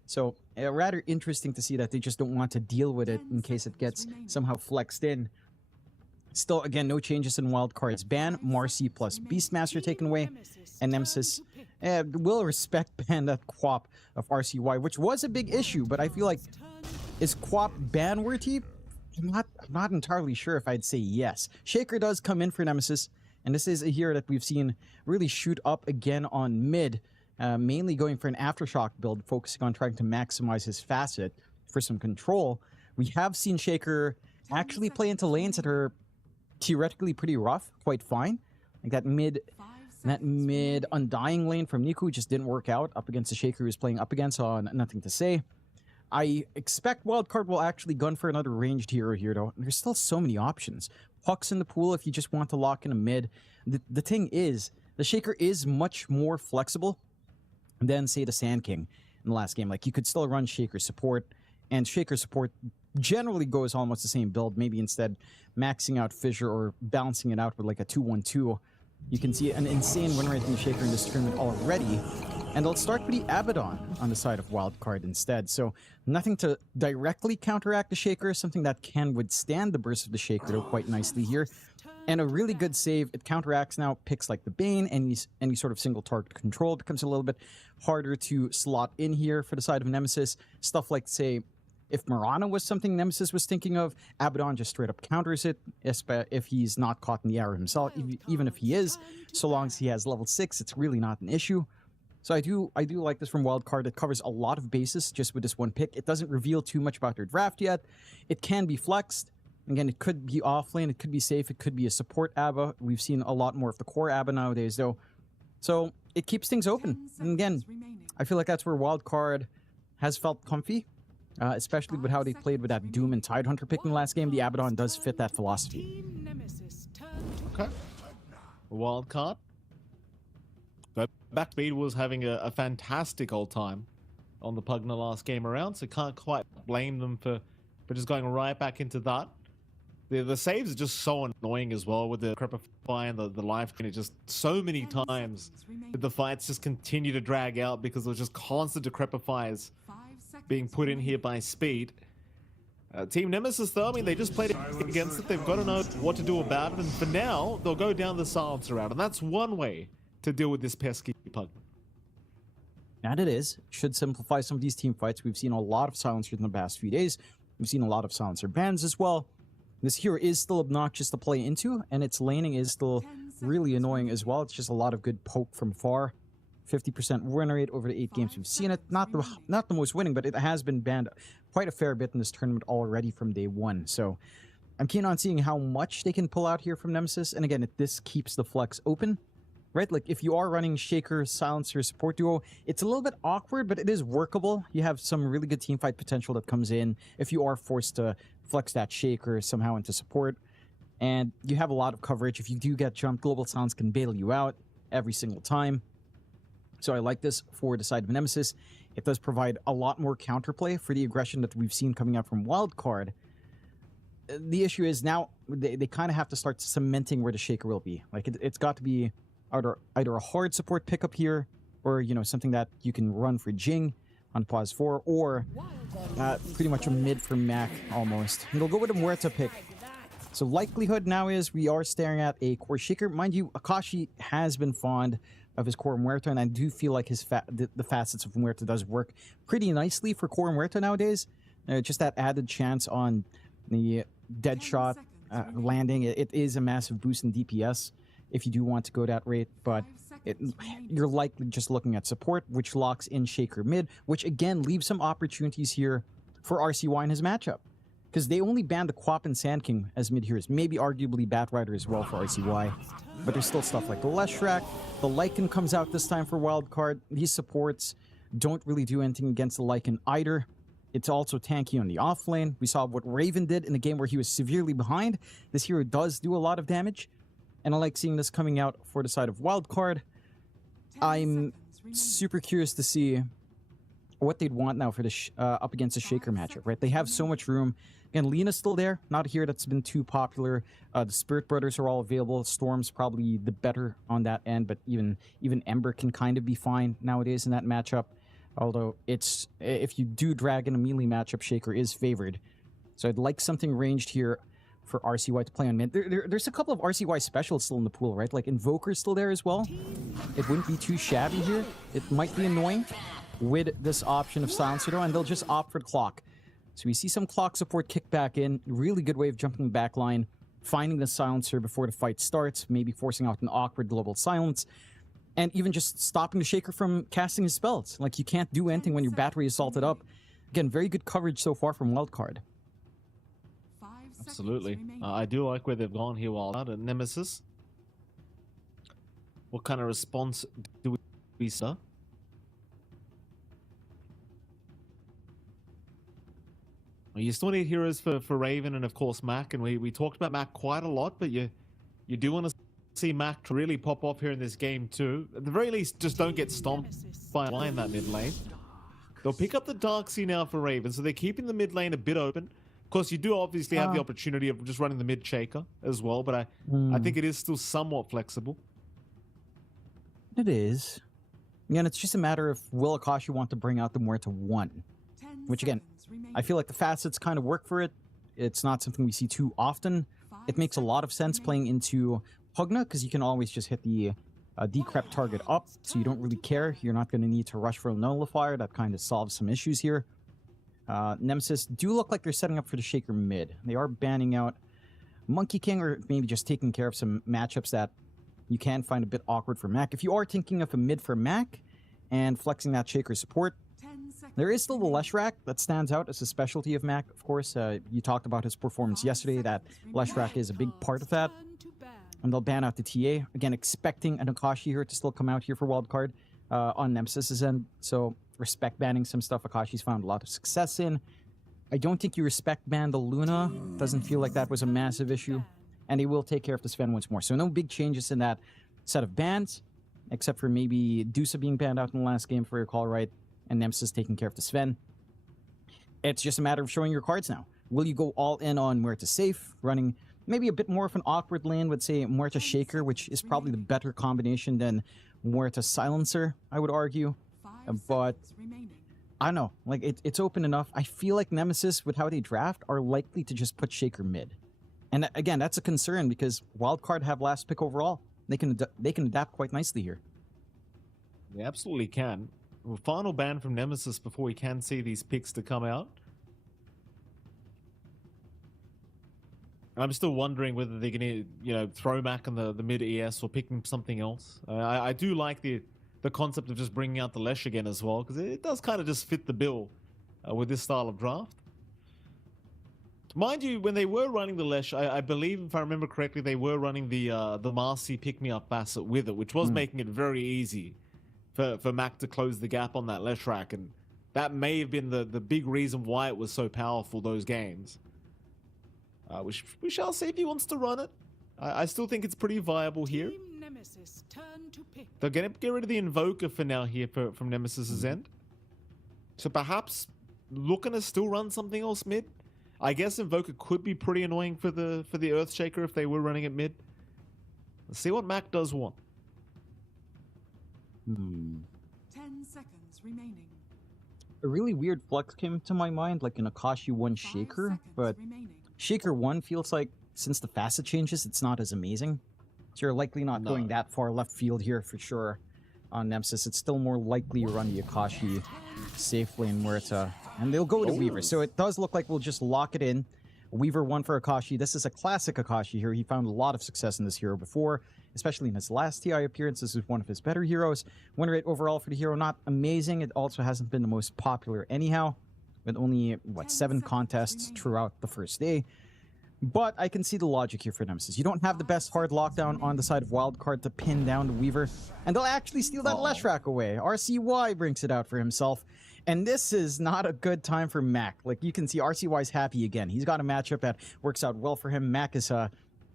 So rather interesting to see that they just don't want to deal with it in case it gets somehow flexed in. Still, again, no changes in Wildcard's ban. Marcy plus Beastmaster taken away, and Nemesis will respect ban that Quap of RCY, which was a big issue, but I feel like, is Quap ban-worthy? I'm not entirely sure if I'd say yes. Shaker does come in for Nemesis, and this is a hero that we've seen really shoot up again on mid, mainly going for an Aftershock build, focusing on trying to maximize his facet for some control. We have seen Shaker actually play into lanes that are theoretically pretty rough, quite fine. Like that mid Undying lane from Niku just didn't work out up against the Shaker he was playing up against, so nothing to say. I expect Wildcard will actually gun for another ranged hero here, though. There's still so many options. Pucks in the pool if you just want to lock in a mid. The thing is, the Shaker is much more flexible than, say, the Sand King in the last game. Like, you could still run Shaker support, and Shaker support generally goes almost the same build, maybe instead maxing out Fissure or balancing it out with like a 2-1-2. You can see an insane win rate in the Shaker in this tournament already, and they'll start with the Abaddon on the side of Wildcard instead. So nothing to directly counteract the Shaker, something that can withstand the burst of the Shaker though quite nicely here. And a really good save. It counteracts now picks like the Bane, any sort of single target control. It becomes a little bit harder to slot in here for the side of Nemesis. Stuff like, say, if Mirana was something Nemesis was thinking of, Abaddon just straight up counters it, if he's not caught in the arrow himself. Even if he is, so long as he has level 6, it's really not an issue. So I do like this from Wildcard. It covers a lot of bases just with this one pick. It doesn't reveal too much about their draft yet. It can be flexed. Again, it could be offlane, it could be safe, it could be a support ABBA. We've seen a lot more of the core ABBA nowadays, though. So it keeps things open. And again, I feel like that's where Wildcard has felt comfy, especially with how they played with that Doom and Tidehunter pick in the last game. The Abaddon does fit that philosophy. Okay. Wildcard. But Backbeat was having a fantastic old time on the Pugna last game around, so can't quite blame them for just going right back into that. The saves are just so annoying as well with the Crepify and the life. It's just so many times that the fights just continue to drag out because there's just constant Decrepifies being put in here by Speed. Team Nemesis, though, I mean, they just played against it. They've got to know what to do about it. And for now, they'll go down the silencer route. And that's one way to deal with this pesky Pug. And it is. Should simplify some of these team fights. We've seen a lot of silencers in the past few days. We've seen a lot of silencer bans as well. This hero is still obnoxious to play into, and its laning is still really annoying as well. It's just a lot of good poke from far. 50% win rate over the 8 games we've seen it. Not the most winning, but it has been banned quite a fair bit in this tournament already from day 1. So I'm keen on seeing how much they can pull out here from Nemesis. And again, if this keeps the flex open, right? Like if you are running Shaker, Silencer, support duo, it's a little bit awkward, but it is workable. You have some really good teamfight potential that comes in if you are forced to flex that Shaker somehow into support. And you have a lot of coverage. If you do get jumped, Global Silence can bail you out every single time. So I like this for the side of Nemesis. It does provide a lot more counterplay for the aggression that we've seen coming out from Wildcard. The issue is now they kind of have to start cementing where the Shaker will be. Like it's got to be either a hard support pickup here, or something that you can run for Jing on pause 4, or pretty much a mid for Mac almost. And they'll go with a Muerta pick. So likelihood now is we are staring at a core Shaker. Mind you, Akashi has been fond of his core Muerta, and I do feel like his the facets of Muerta does work pretty nicely for core Muerta nowadays. Just that added chance on the dead shot landing. It is a massive boost in DPS if you do want to go that rate, but you're likely just looking at support, which locks in Shaker mid, which again leaves some opportunities here for RCY in his matchup. Because they only banned the Quap and Sand King as mid heroes. Maybe arguably Batrider as well for RCY. But there's still stuff like the Leshrac. The Lycan comes out this time for Wildcard. These supports don't really do anything against the Lycan either. It's also tanky on the off lane. We saw what Raven did in a game where he was severely behind. This hero does do a lot of damage. And I like seeing this coming out for the side of Wildcard. I'm super curious to see what they'd want now for the up against the Shaker matchup, right? They have so much room. Again, Lena's still there. Not a hero that's been too popular. The Spirit Brothers are all available. Storm's probably the better on that end, but even Ember can kind of be fine nowadays in that matchup. Although it's if you do drag in a melee matchup, Shaker is favored. So I'd like something ranged here for RCY to play on mid. There's a couple of RCY specials still in the pool, right? Like Invoker's still there as well. It wouldn't be too shabby here. It might be annoying with this option of Silencer though, and they'll just opt for Clock. So we see some Clock support kick back in. Really good way of jumping back line, finding the Silencer before the fight starts, maybe forcing out an awkward Global Silence, and even just stopping the Shaker from casting his spells. Like, you can't do anything when your battery is salted up. Again, very good coverage so far from Wildcard. Absolutely. I do like where they've gone here, Wildcard and Nemesis. What kind of response do we see? You still need heroes for Raven and of course Mac, and we talked about Mac quite a lot, but you do want to see Mac really pop off here in this game too. At the very least, just don't get stomped by a line that mid lane. They'll pick up the Darkseer now for Raven, so they're keeping the mid lane a bit open. Of course, you do obviously have the opportunity of just running the mid Shaker as well, but I think it is still somewhat flexible. It is. Again, it's just a matter of will Akashi want to bring out the Muerta 1, which again, I feel like the facets kind of work for it. It's not something we see too often. It makes a lot of sense playing into Pugna because you can always just hit the decrep target up, so you don't really care. You're not going to need to rush for a nullifier. That kind of solves some issues here. Nemesis do look like they're setting up for the Shaker mid. They are banning out Monkey King, or maybe just taking care of some matchups that you can find a bit awkward for Mac. If you are thinking of a mid for Mac and flexing that Shaker support, there is still the Leshrac that stands out as a specialty of Mac, of course. You talked about his performance yesterday, that Leshrac is a big part of that. And they'll ban out the TA. Again, expecting an Akashi here to still come out here for Wildcard on Nemesis's end. So respect banning some stuff Akashi's found a lot of success in. I don't think you respect ban the Luna. Doesn't feel like that was a massive issue. And they will take care of the Sven once more. So no big changes in that set of bans, except for maybe Dusa being banned out in the last game, if I recall right, and Nemesis taking care of the Sven. It's just a matter of showing your cards now. Will you go all in on Muerta safe, running maybe a bit more of an awkward lane with, say, Muerta Shaker, which is probably the better combination than Muerta Silencer, I would argue. But I don't know, like it's open enough. I feel like Nemesis, with how they draft, are likely to just put Shaker mid. And again, that's a concern because Wildcard have last pick overall. They can adapt quite nicely here. They absolutely can. Well, final ban from Nemesis before we can see these picks to come out. I'm still wondering whether they're going to, throw Mac on the mid ES or picking something else. I do like the concept of just bringing out the Lesh again as well, because it does kind of just fit the bill with this style of draft. Mind you, when they were running the Lesh, I believe, if I remember correctly, they were running the Marcy pick-me-up facet with it, which was making it very easy for Mac to close the gap on that Lesh rack, and that may have been the big reason why it was so powerful those games. We shall see if he wants to run it. I still think it's pretty viable here. Nemesis, turn to pick. They're going to get rid of the Invoker for now here from Nemesis's end. So perhaps looking to still run something else mid. I guess Invoker could be pretty annoying for the Earthshaker if they were running it mid. Let's see what Mac does want. 10 seconds remaining. A really weird flex came to my mind, like an Akashi 1 Shaker, but Shaker 1 feels like, since the facet changes, it's not as amazing. So you're likely not going that far left field here for sure on Nemesis. It's still more likely you run the Akashi safe lane where it's a... And they'll go to Weaver. So it does look like we'll just lock it in. Weaver 1 for Akashi. This is a classic Akashi here. He found a lot of success in this hero before, especially in his last TI appearance. This is one of his better heroes. Win rate overall for the hero, not amazing. It also hasn't been the most popular anyhow, with only, what, 7 contests throughout the first day. But I can see the logic here for Nemesis. You don't have the best hard lockdown on the side of Wildcard to pin down the Weaver, and they'll actually steal that Lesh rack away. RCY brings it out for himself, and this is not a good time for Mac. Like, you can see RCY's happy again. He's got a matchup that works out well for him. Mac is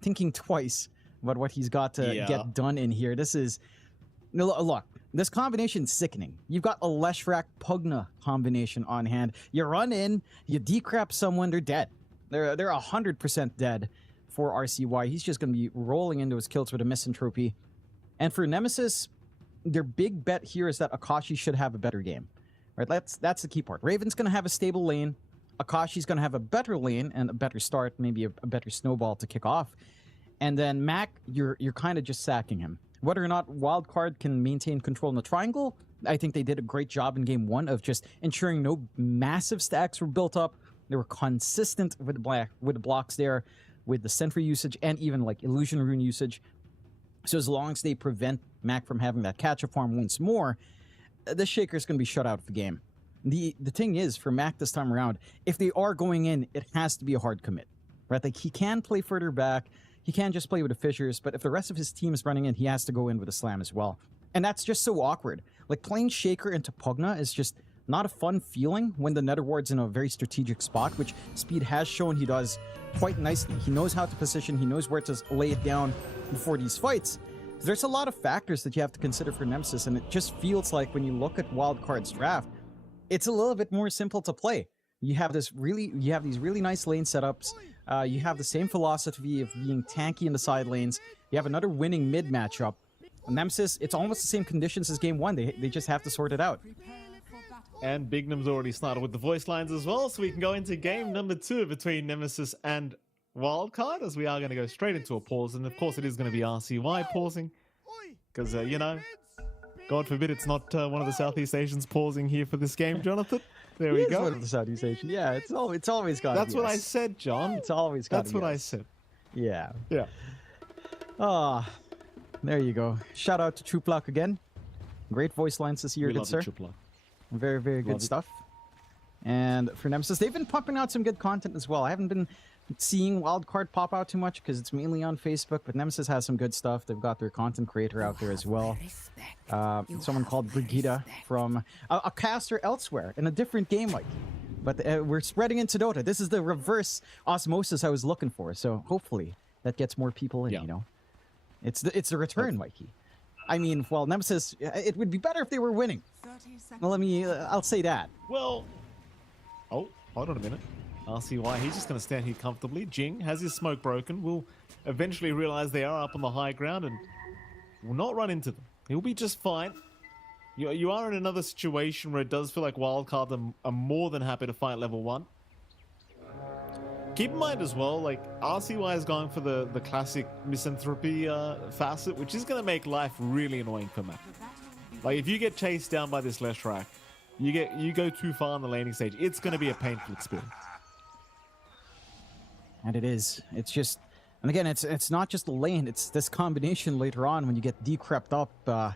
thinking twice about what he's got to get done in here. This is... Look, this combination's sickening. You've got a Lesh rack Pugna combination on hand. You run in, you decrap someone, they're dead. They're 100% dead for RCY. He's just going to be rolling into his kills with a Misanthropy. And for Nemesis, their big bet here is that Akashi should have a better game. Right? That's the key part. Raven's going to have a stable lane. Akashi's going to have a better lane and a better start, maybe a better snowball to kick off. And then Mac, you're kind of just sacking him. Whether or not Wildcard can maintain control in the triangle, I think they did a great job in Game 1 of just ensuring no massive stacks were built up. They were consistent with the blocks there, with the Sentry usage, and even like Illusion Rune usage. So as long as they prevent Mac from having that catch-up farm once more, the Shaker's going to be shut out of the game. The thing is, for Mac this time around, if they are going in, it has to be a hard commit. Right? Like, he can play further back, he can just play with the Fissures, but if the rest of his team is running in, he has to go in with a Slam as well. And that's just so awkward. Like, playing Shaker into Pugna is just not a fun feeling when the Nether Ward's in a very strategic spot, which Speed has shown he does quite nicely. He knows how to position, he knows where to lay it down before these fights. There's a lot of factors that you have to consider for Nemesis, and it just feels like when you look at Wildcard's draft, it's a little bit more simple to play. You have these really nice lane setups. You have the same philosophy of being tanky in the side lanes. You have another winning mid matchup. Nemesis, it's almost the same conditions as Game 1. They just have to sort it out. And Bignum's already started with the voice lines as well, so we can go into game number 2 between Nemesis and Wildcard, as we are going to go straight into a pause. And of course it is going to be RCY pausing, because, you know, God forbid it's not one of the Southeast Asians pausing here for this game, Jonathan. There we go. One of the Southeast Asian. Yeah, it's always got. That's what I said, John. It's always got. That's what I said. Yeah. Yeah. Ah, there you go. Shout out to Chuplak again. Great voice lines this year, good sir. Very, very good stuff. And for Nemesis, they've been pumping out some good content as well. I haven't been seeing Wildcard pop out too much because it's mainly on Facebook, but Nemesis has some good stuff. They've got their content creator out there as well. Someone called Brigida from a caster elsewhere in a different game, like. But we're spreading into Dota. This is the reverse osmosis I was looking for. So hopefully that gets more people in. You know, it's the return, Mikey. I mean, well, Nemesis, it would be better if they were winning. Well, I'll say that. Well, oh, hold on a minute. RCY, he's just going to stand here comfortably. Jing has his smoke broken. We'll eventually realize they are up on the high ground and will not run into them. He'll be just fine. You are in another situation where it does feel like Wildcard are more than happy to fight level 1. Keep in mind as well, like, RCY is going for the classic Misanthropy facet, which is going to make life really annoying for Mac. Like, if you get chased down by this Lesh rack, you go too far on the laning stage, it's going to be a painful experience. And it is. It's just, and again, it's not just the lane, it's this combination later on when you get decrept up.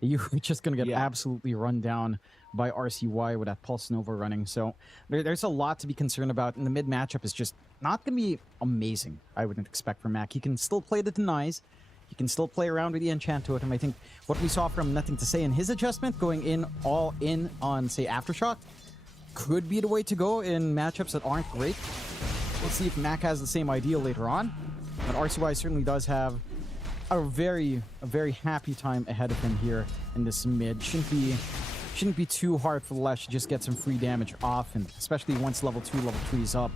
you're just going to get absolutely run down by RCY with that Pulse Nova running. So there's a lot to be concerned about, and the mid matchup is just not going to be amazing, I wouldn't expect from Mac. He can still play the denies. He can still play around with the enchant totem. I think what we saw from Nothing to Say in his adjustment, going in all in on, say, Aftershock, could be the way to go in matchups that aren't great. We'll see if Mac has the same idea later on. But RCY certainly does have a very happy time ahead of him here in this mid. Shouldn't be too hard for the Lesh to just get some free damage off, and especially once level 2, level 3 is up,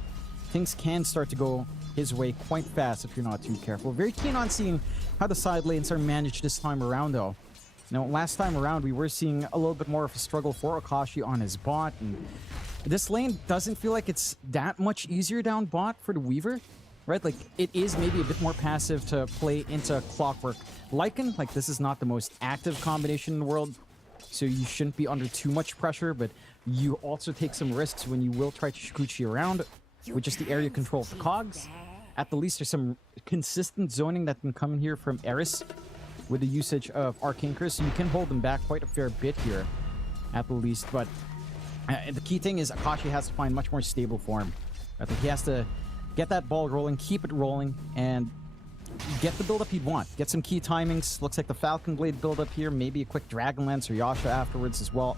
things can start to go his way quite fast if you're not too careful. Very keen on seeing how the side lanes are managed this time around, though. Now, last time around, we were seeing a little bit more of a struggle for Akashi on his bot, and this lane doesn't feel like it's that much easier down bot for the Weaver, right? Like, it is maybe a bit more passive to play into Clockwork Lycan. Like, this is not the most active combination in the world, so you shouldn't be under too much pressure, but you also take some risks when you will try to Shikuchi around with just the area control of the cogs. At the least, there's some consistent zoning that can come in here from Eris with the usage of Arcane Curse, so you can hold them back quite a fair bit here, at the least. But the key thing is Akashi has to find much more stable form. I think he has to get that ball rolling, keep it rolling, and get the build-up he'd want. Get some key timings. Looks like the Falcon Blade build-up here, maybe a quick Dragonlance or Yasha afterwards as well.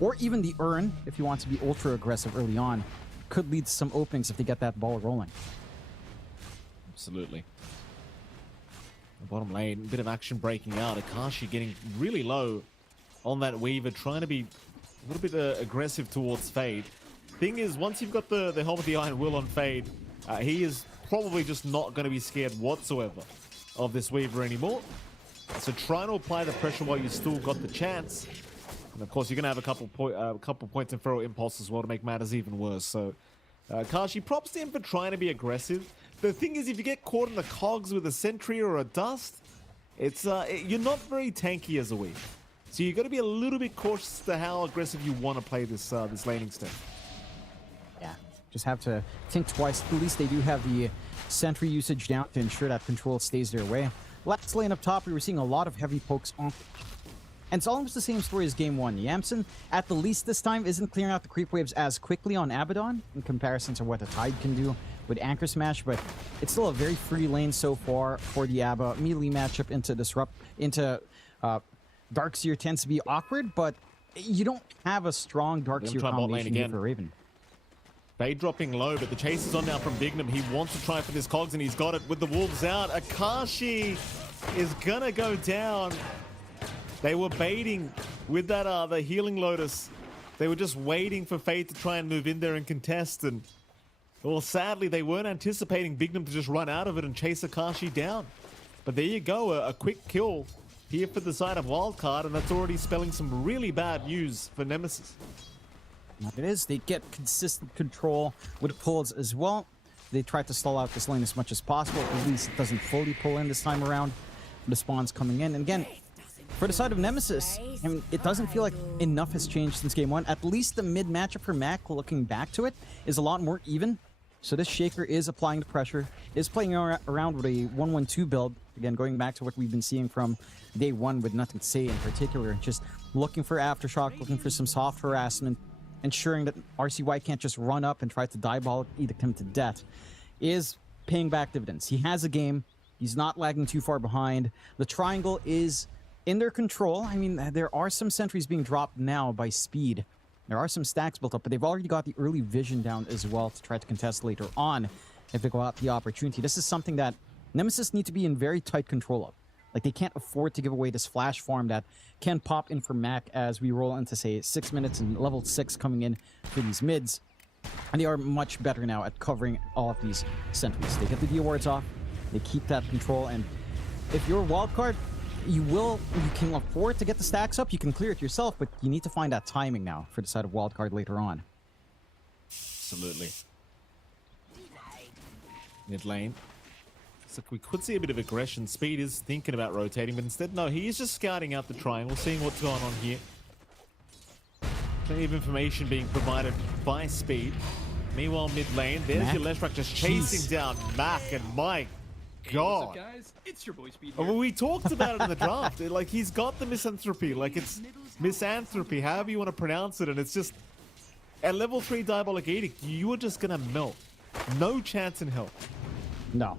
Or even the Urn, if you want to be ultra-aggressive early on. Could lead to some openings if they get that ball rolling. Absolutely. The bottom lane, a bit of action breaking out. Akashi getting really low on that Weaver, trying to be a little bit aggressive towards Fade. Thing is, once you've got the Helm of the Iron Will on Fade, he is probably just not going to be scared whatsoever of this Weaver anymore. So trying to apply the pressure while you still got the chance. And of course, you're going to have a couple points in Feral Impulse as well to make matters even worse. So Akashi, props to him for trying to be aggressive. The thing is, if you get caught in the cogs with a Sentry or a Dust, it's you're not very tanky as a Weaver. So you've got to be a little bit cautious as to how aggressive you want to play this this laning step. Yeah, just have to think twice. At least they do have the Sentry usage down to ensure that control stays their way. Last lane up top, we were seeing a lot of heavy pokes on. And it's almost the same story as game 1. Yamsen, at the least this time, isn't clearing out the creep waves as quickly on Abaddon in comparison to what the Tide can do with Anchor Smash, but it's still a very free lane so far for the Abba. Melee matchup into Darkseer tends to be awkward, but you don't have a strong Darkseer combination here for Raven. Fade dropping low, but the chase is on now from Bignum. He wants to try for this cogs, and he's got it with the Wolves out. Akashi is gonna go down. They were baiting with that the Healing Lotus. They were just waiting for Fade to try and move in there and contest, and well, sadly, they weren't anticipating Bignum to just run out of it and chase Akashi down. But there you go, a quick kill here for the side of Wildcard, and that's already spelling some really bad news for Nemesis. It is. They get consistent control with pulls as well. They try to stall out this lane as much as possible. At least it doesn't fully pull in this time around. The spawns coming in. And again, for the side of Nemesis, I mean, it doesn't feel like enough has changed since game 1. At least the mid matchup for Mac, looking back to it, is a lot more even. So this Shaker is applying the pressure, is playing around with a 1-1-2 build. Again, going back to what we've been seeing from day 1 with Nothing to Say in particular. Just looking for Aftershock, looking for some soft harassment, ensuring that RCY can't just run up and try to diabolic edict him to death, is paying back dividends. He has a game. He's not lagging too far behind. The triangle is in their control. I mean, there are some sentries being dropped now by speed. There are some stacks built up, but they've already got the early vision down as well to try to contest later on if they go out the opportunity. This is something that Nemesis need to be in very tight control of. Like, they can't afford to give away this flash farm that can pop in for Mac as we roll into, say, 6 minutes and level 6 coming in for these mids. And they are much better now at covering all of these sentries. They get the D wards off, they keep that control, and if you're Wildcard, you can afford to get the stacks up, you can clear it yourself, but you need to find that timing now for the side of Wildcard later on. Absolutely. Mid lane. So we could see a bit of aggression. Speed is thinking about rotating, but instead, no, he is just scouting out the triangle, seeing what's going on here. Plenty of information being provided by Speed. Meanwhile, mid lane, there's your Leshrac just chasing down Mac, and Mike. God. guys? It's your boy Speed Well, we talked about it in the draft. Like, he's got the misanthropy. Like, it's misanthropy, however you want to pronounce it. And it's just, at level 3 Diabolic Edict, you are just going to melt. No chance in hell. No.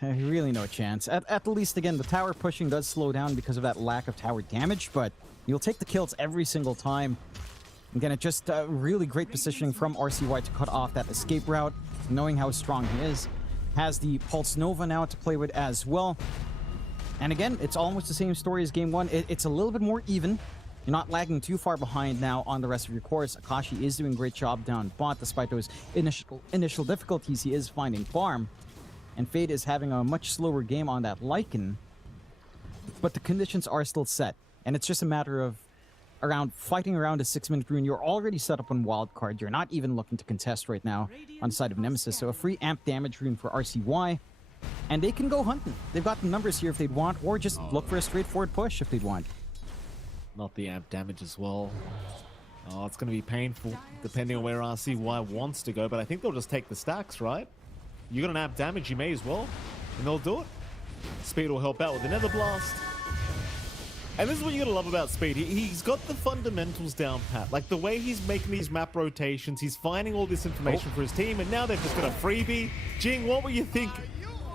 Really no chance. At least, again, the tower pushing does slow down because of that lack of tower damage, but you'll take the kills every single time. Again, it's just really great positioning from RCY to cut off that escape route, knowing how strong he is. Has the Pulse Nova now to play with as well. And again, it's almost the same story as Game 1. It's a little bit more even. You're not lagging too far behind now on the rest of your course. Akashi is doing a great job down bot, despite those initial difficulties he is finding farm. And Fade is having a much slower game on that Lycan. But the conditions are still set. And it's just a matter of fighting around a 6-minute rune. You're already set up on Wildcard. You're not even looking to contest right now on the side of Nemesis. So a free amp damage rune for RCY. And they can go hunting. They've got the numbers here if they'd want, or just look for a straightforward push if they'd want. Not the amp damage as well. Oh, it's going to be painful depending on where RCY wants to go. But I think they'll just take the stacks, right? You got an amp damage, you may as well. And they'll do it. Speed will help out with the Nether Blast. And this is what you gotta love about Speed. He's got the fundamentals down pat. Like the way he's making these map rotations, he's finding all this information for his team, and now they've just got a freebie. Jing, what were you thinking?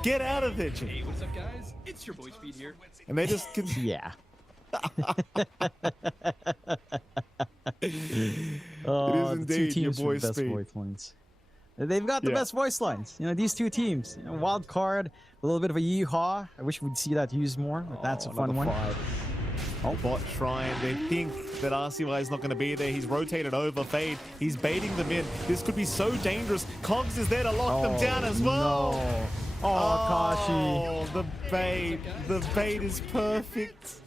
Get out of there, Jing. Hey, what's up, guys? It's your boy Speed here. And they just yeah. It is indeed your boy Speed. Voice lines. They've got the best voice lines. You know, these two teams. You know, Wildcard, a little bit of a yeehaw. I wish we'd see that used more, but that's a fun one. Oh, bot shrine. They think that RCY is not going to be there. He's rotated over Fade. He's baiting them in. This could be so dangerous. Cogs is there to lock them down as well. No. Oh, Kashi. Oh, the bait. The bait is perfect.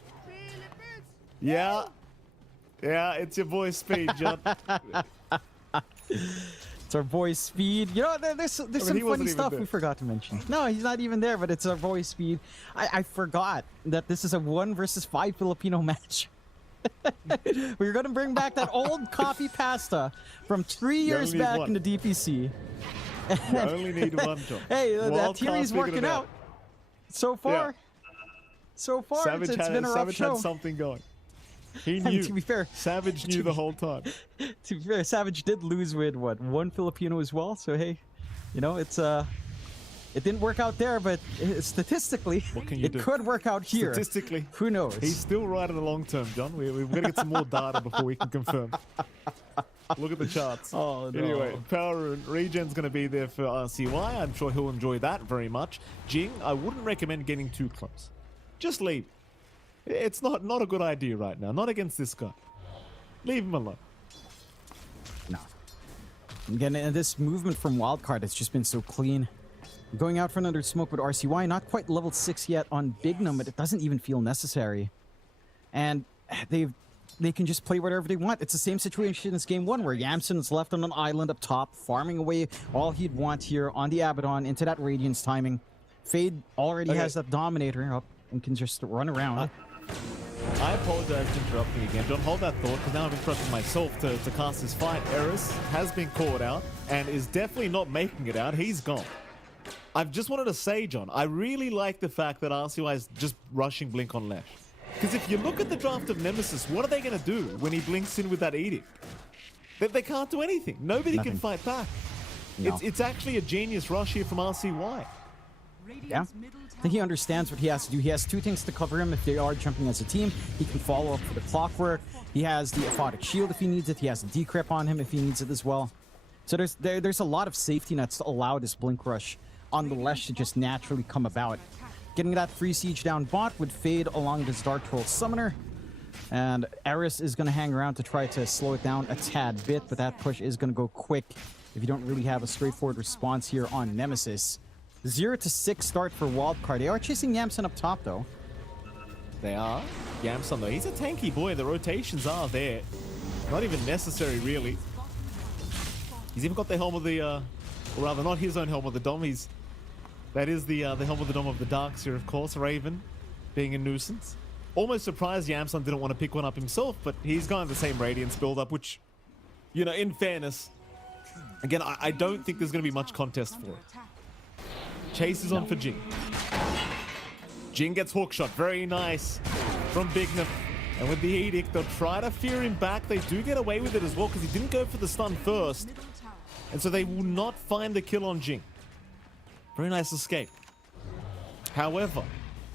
Yeah. Yeah, it's your boy Speed, John. It's our boy Speed. You know, there's some funny stuff we forgot to mention. No, he's not even there, but it's our boy Speed. I forgot that this is a 1 versus 5 Filipino match. We're going to bring back that old copy pasta from 3 years back in the DPC. You only need one, John. Hey, that theory's working out. So far. So far, Savage it's been a rough Savage show. had something going. He knew. To be fair, Savage knew the whole time. To be fair, Savage did lose with what, 1 Filipino as well. So hey, you know, it's it didn't work out there, but statistically, it could work out here. Statistically, who knows? He's still right in the long term, John. We've got to get some more data before we can confirm. Look at the charts. Oh, no. Anyway, Power and Regen's going to be there for RCY. I'm sure he'll enjoy that very much. Jing, I wouldn't recommend getting too close. Just leave. It's not a good idea right now. Not against this guy. Leave him alone. No. Again, and this movement from Wildcard has just been so clean. Going out for another smoke with RCY, not quite level 6 yet on Bignum, but it doesn't even feel necessary. And they can just play whatever they want. It's the same situation as Game 1, where Yamson is left on an island up top, farming away all he'd want here on the Abaddon into that Radiance timing. Fade already has that Dominator up and can just run around. I apologize for interrupting again. Don't hold that thought, because now I'm interrupting myself to cast this fight. Eris has been caught out and is definitely not making it out. He's gone. I've just wanted to say, John, I really like the fact that RCY is just rushing Blink on Lash. Because if you look at the draft of Nemesis, what are they going to do when he blinks in with that Edict? They can't do anything. Nobody can fight back. No. It's actually a genius rush here from RCY. Yeah. I think he understands what he has to do. He has 2 things to cover him if they are jumping as a team. He can follow up for the Clockwork. He has the Aphotic Shield if he needs it. He has the Decrypt on him if he needs it as well. So there's a lot of safety nets to allow this Blink Rush on the Lesh to just naturally come about. Getting that free siege down bot would Fade along this Dark Troll Summoner. And Eris is going to hang around to try to slow it down a tad bit, but that push is going to go quick if you don't really have a straightforward response here on Nemesis. 0 to 6 start for Wildcard. They are chasing Yamson up top, though. They are. Yamson, though, he's a tanky boy. The rotations are there. Not even necessary, really. He's even got the helm of the, or rather, not his own helm of the Dom. That is the helm of the Dom of the Darks here, of course. Raven being a nuisance. Almost surprised Yamson didn't want to pick one up himself, but he's gone the same Radiance build-up, which, you know, in fairness, again, I don't think there's going to be much contest for it. Chase is on for Jing. Jing gets hookshot. Very nice from Bignum. And with the Edict, they'll try to fear him back. They do get away with it as well because he didn't go for the stun first. And so they will not find the kill on Jing. Very nice escape. However,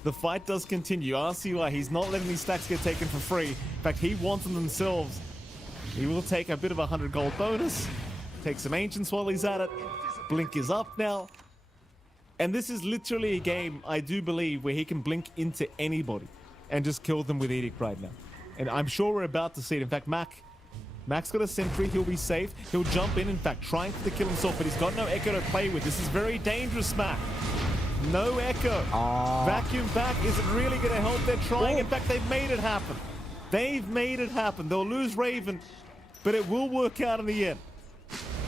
the fight does continue. RCY, he's not letting these stacks get taken for free. In fact, he wants them themselves. He will take a bit of a 100 gold bonus. Take some Ancients while he's at it. Blink is up now. And this is literally a game, I do believe, where he can blink into anybody and just kill them with Edict right now. And I'm sure we're about to see it. In fact, Mac's got a sentry. He'll be safe. He'll jump in fact, trying to kill himself, but he's got no Echo to play with. This is very dangerous, Mac. No Echo. Vacuum back isn't really going to help. They're trying. In fact, they've made it happen. They've made it happen. They'll lose Raven, but it will work out in the end.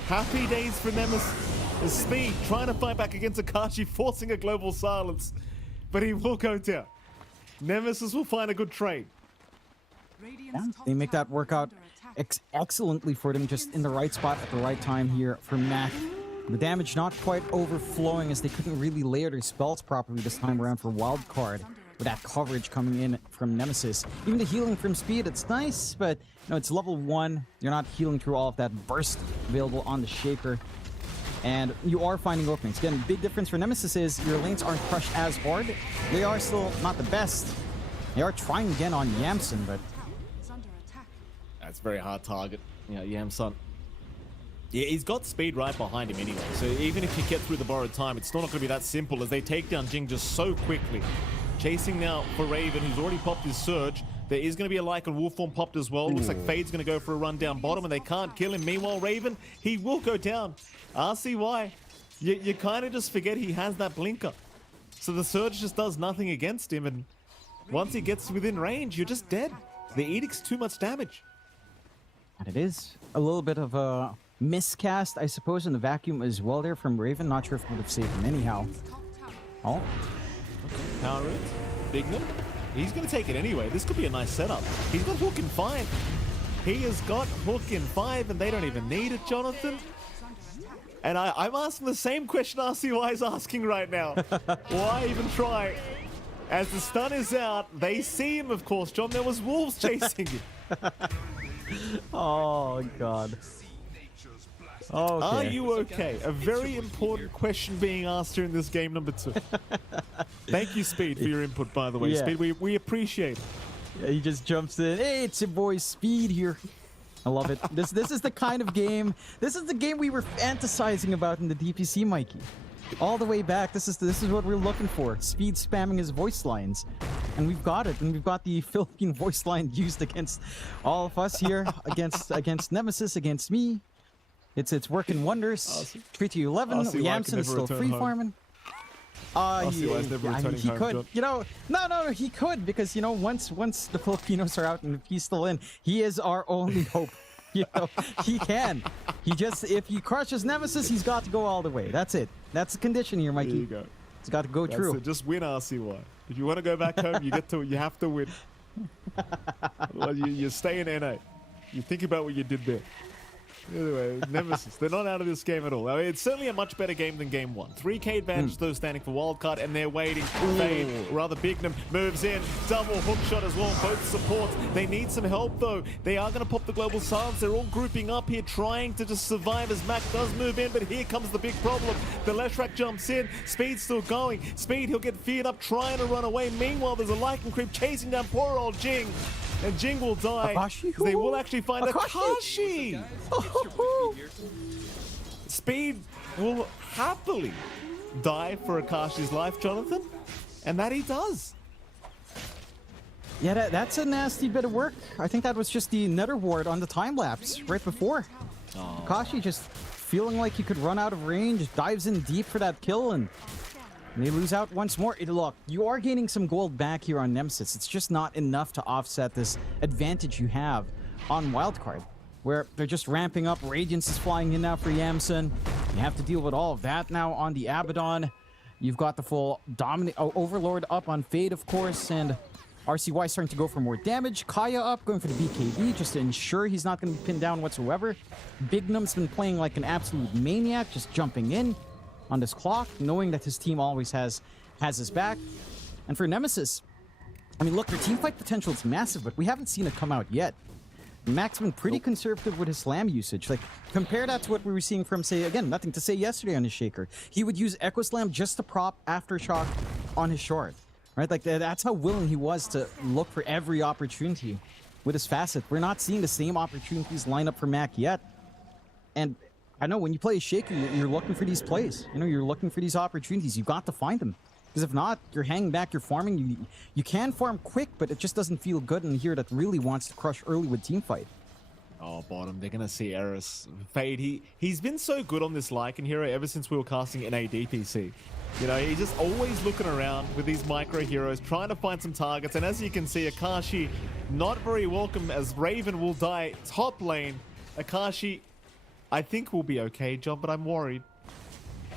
Happy days for Nemesis. The Speed trying to fight back against Akashi, forcing a global silence, but he will go down. Nemesis will find a good trade. Yeah, they make that work out excellently for them, just in the right spot at the right time here for Mac. The damage not quite overflowing as they couldn't really layer their spells properly this time around for Wildcard with that coverage coming in from Nemesis. Even the healing from Speed, it's nice, but you know, it's level 1. You're not healing through all of that burst available on the Shaker. And you are finding openings. Again, big difference for Nemesis is your lanes aren't crushed as hard. They are still not the best. They are trying again on Yamsun, but that's a very hard target. Yeah, Yamsun. Yeah, he's got Speed right behind him anyway. So even if you get through the borrowed time, it's still not going to be that simple as they take down Jing just so quickly. Chasing now for Raven, who's already popped his Surge. There is going to be a Lycan Wolf form popped as well. Looks like Fade's going to go for a run down bottom, and they can't kill him. Meanwhile, Raven, he will go down. RCY, you kind of just forget he has that blinker. So the Surge just does nothing against him, and once he gets within range, you're just dead. The Edict's too much damage. And it is a little bit of a miscast, I suppose, in the vacuum as well there from Raven. Not sure if it would have saved him anyhow. Oh. Okay, power it. Bignum. He's going to take it anyway. This could be a nice setup. He's got Hook in 5. He has got Hook in 5, and they don't even need it, Jonathan. And I'm asking the same question RCY is asking right now. Why even try? As the stun is out, they see him, of course, John. There was wolves chasing him. Oh, God. Okay. Are you okay? A very important question being asked here in this game number 2. Thank you, Speed, for your input, by the way. Yeah. Speed, we appreciate it. Yeah, he just jumps in. Hey, it's your boy Speed here. I love it. This is the kind of game. This is the game we were fantasizing about in the DPC, Mikey. All the way back. This is what we're looking for. Speed spamming his voice lines, and we've got it. And we've got the Philippine voice line used against all of us here, against Nemesis, against me. It's working wonders. Awesome. 3-11. Yamsun is still free farming. He could. You know, no, he could, because you know, once the Filipinos are out and if he's still in, he is our only hope. You know, he can. If he crushes Nemesis, he's got to go all the way. That's it. That's the condition here, Mikey. There you go. It's got to go true. It. Just win RCY. If you want to go back home, you have to win. Well, you stay in NA. You think about what you did there. Anyway, Nemesis, they're not out of this game at all. I mean, it's certainly a much better game than game 1. 3k advantage, though, standing for Wildcard, and they're waiting. Fade, rather Bignum moves in. Double hook shot as well, both supports. They need some help, though. They are going to pop the global silence. They're all grouping up here, trying to just survive as Mac does move in, but here comes the big problem. The Leshrac jumps in. Speed's still going. Speed, he'll get feared up, trying to run away. Meanwhile, there's a Lycan creep chasing down poor old Jing. And Jing will die. Akashi? They will actually find Akashi. Speed will happily die for Akashi's life, Jonathan. And that he does. Yeah, that's a nasty bit of work. I think that was just the nether ward on the time lapse right before. Akashi just feeling like he could run out of range, dives in deep for that kill, and they lose out once more. Look, you are gaining some gold back here on Nemesis. It's just not enough to offset this advantage you have on Wildcard, where they're just ramping up. Radiance is flying in now for Yamsun. You have to deal with all of that now on the Abaddon. You've got the full Overlord up on Fade, of course, and RCY starting to go for more damage. Kaya up, going for the BKB just to ensure he's not going to be pinned down whatsoever. Bignum's been playing like an absolute maniac, just jumping in on this clock, knowing that his team always has his back. And for Nemesis, I mean, look, their teamfight potential is massive, but we haven't seen it come out yet. Mac's been pretty conservative with his slam usage. Like, compare that to what we were seeing from, say, again, nothing to say yesterday on his Shaker. He would use Echo Slam just to prop Aftershock on his short. Right? Like, that's how willing he was to look for every opportunity with his facet. We're not seeing the same opportunities line up for Mac yet. And I know when you play a Shaker, you're looking for these plays. You know, you're looking for these opportunities. You've got to find them. Because if not, you're hanging back, you're farming. You can farm quick, but it just doesn't feel good in here that really wants to crush early with teamfight. Oh, bottom. They're going to see Eris. Fade, he's been so good on this Lycan hero ever since we were casting NA DPC. You know, he's just always looking around with these micro heroes, trying to find some targets. And as you can see, Akashi not very welcome as Raven will die top lane. Akashi, I think will be okay, John, but I'm worried.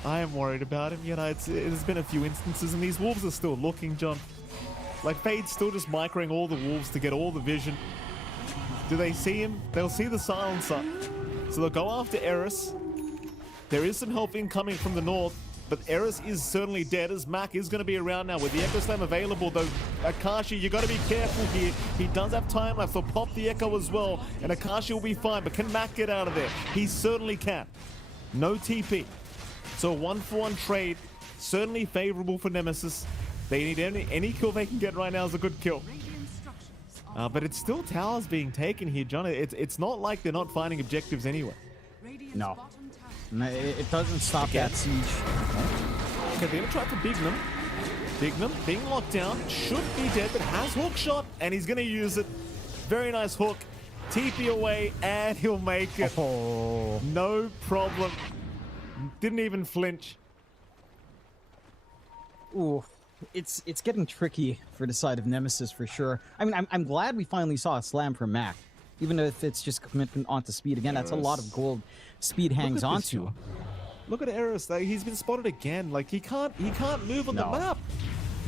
I am worried about him. You know, there's been a few instances, and these wolves are still looking, John. Like, Fade's still just microing all the wolves to get all the vision. Do they see him? They'll see the silencer. So they'll go after Eris. There is some help incoming from the north, but Eris is certainly dead, as Mac is going to be around now with the Echo Slam available, though. Akashi, you got to be careful here. He does have time left. He'll pop the Echo as well, and Akashi will be fine, but can Mac get out of there? He certainly can. No TP. So a 1-for-1 trade, certainly favorable for Nemesis. They need any kill they can get right now is a good kill. But it's still towers being taken here, John. It's not like they're not finding objectives anyway. No. It doesn't stop that siege. Okay, they're going to try for Bignum. Bignum being locked down, should be dead, but has hook shot, and he's going to use it. Very nice hook. TP away, and he'll make it. Oh. No problem. Didn't even flinch. Ooh, it's getting tricky for the side of Nemesis for sure. I mean, I'm glad we finally saw a slam from Mac, even if it's just commitment onto speed. Again, that's a lot of gold speed hangs onto. Look at Eris. Like, he's been spotted again. Like, he can't move on the map.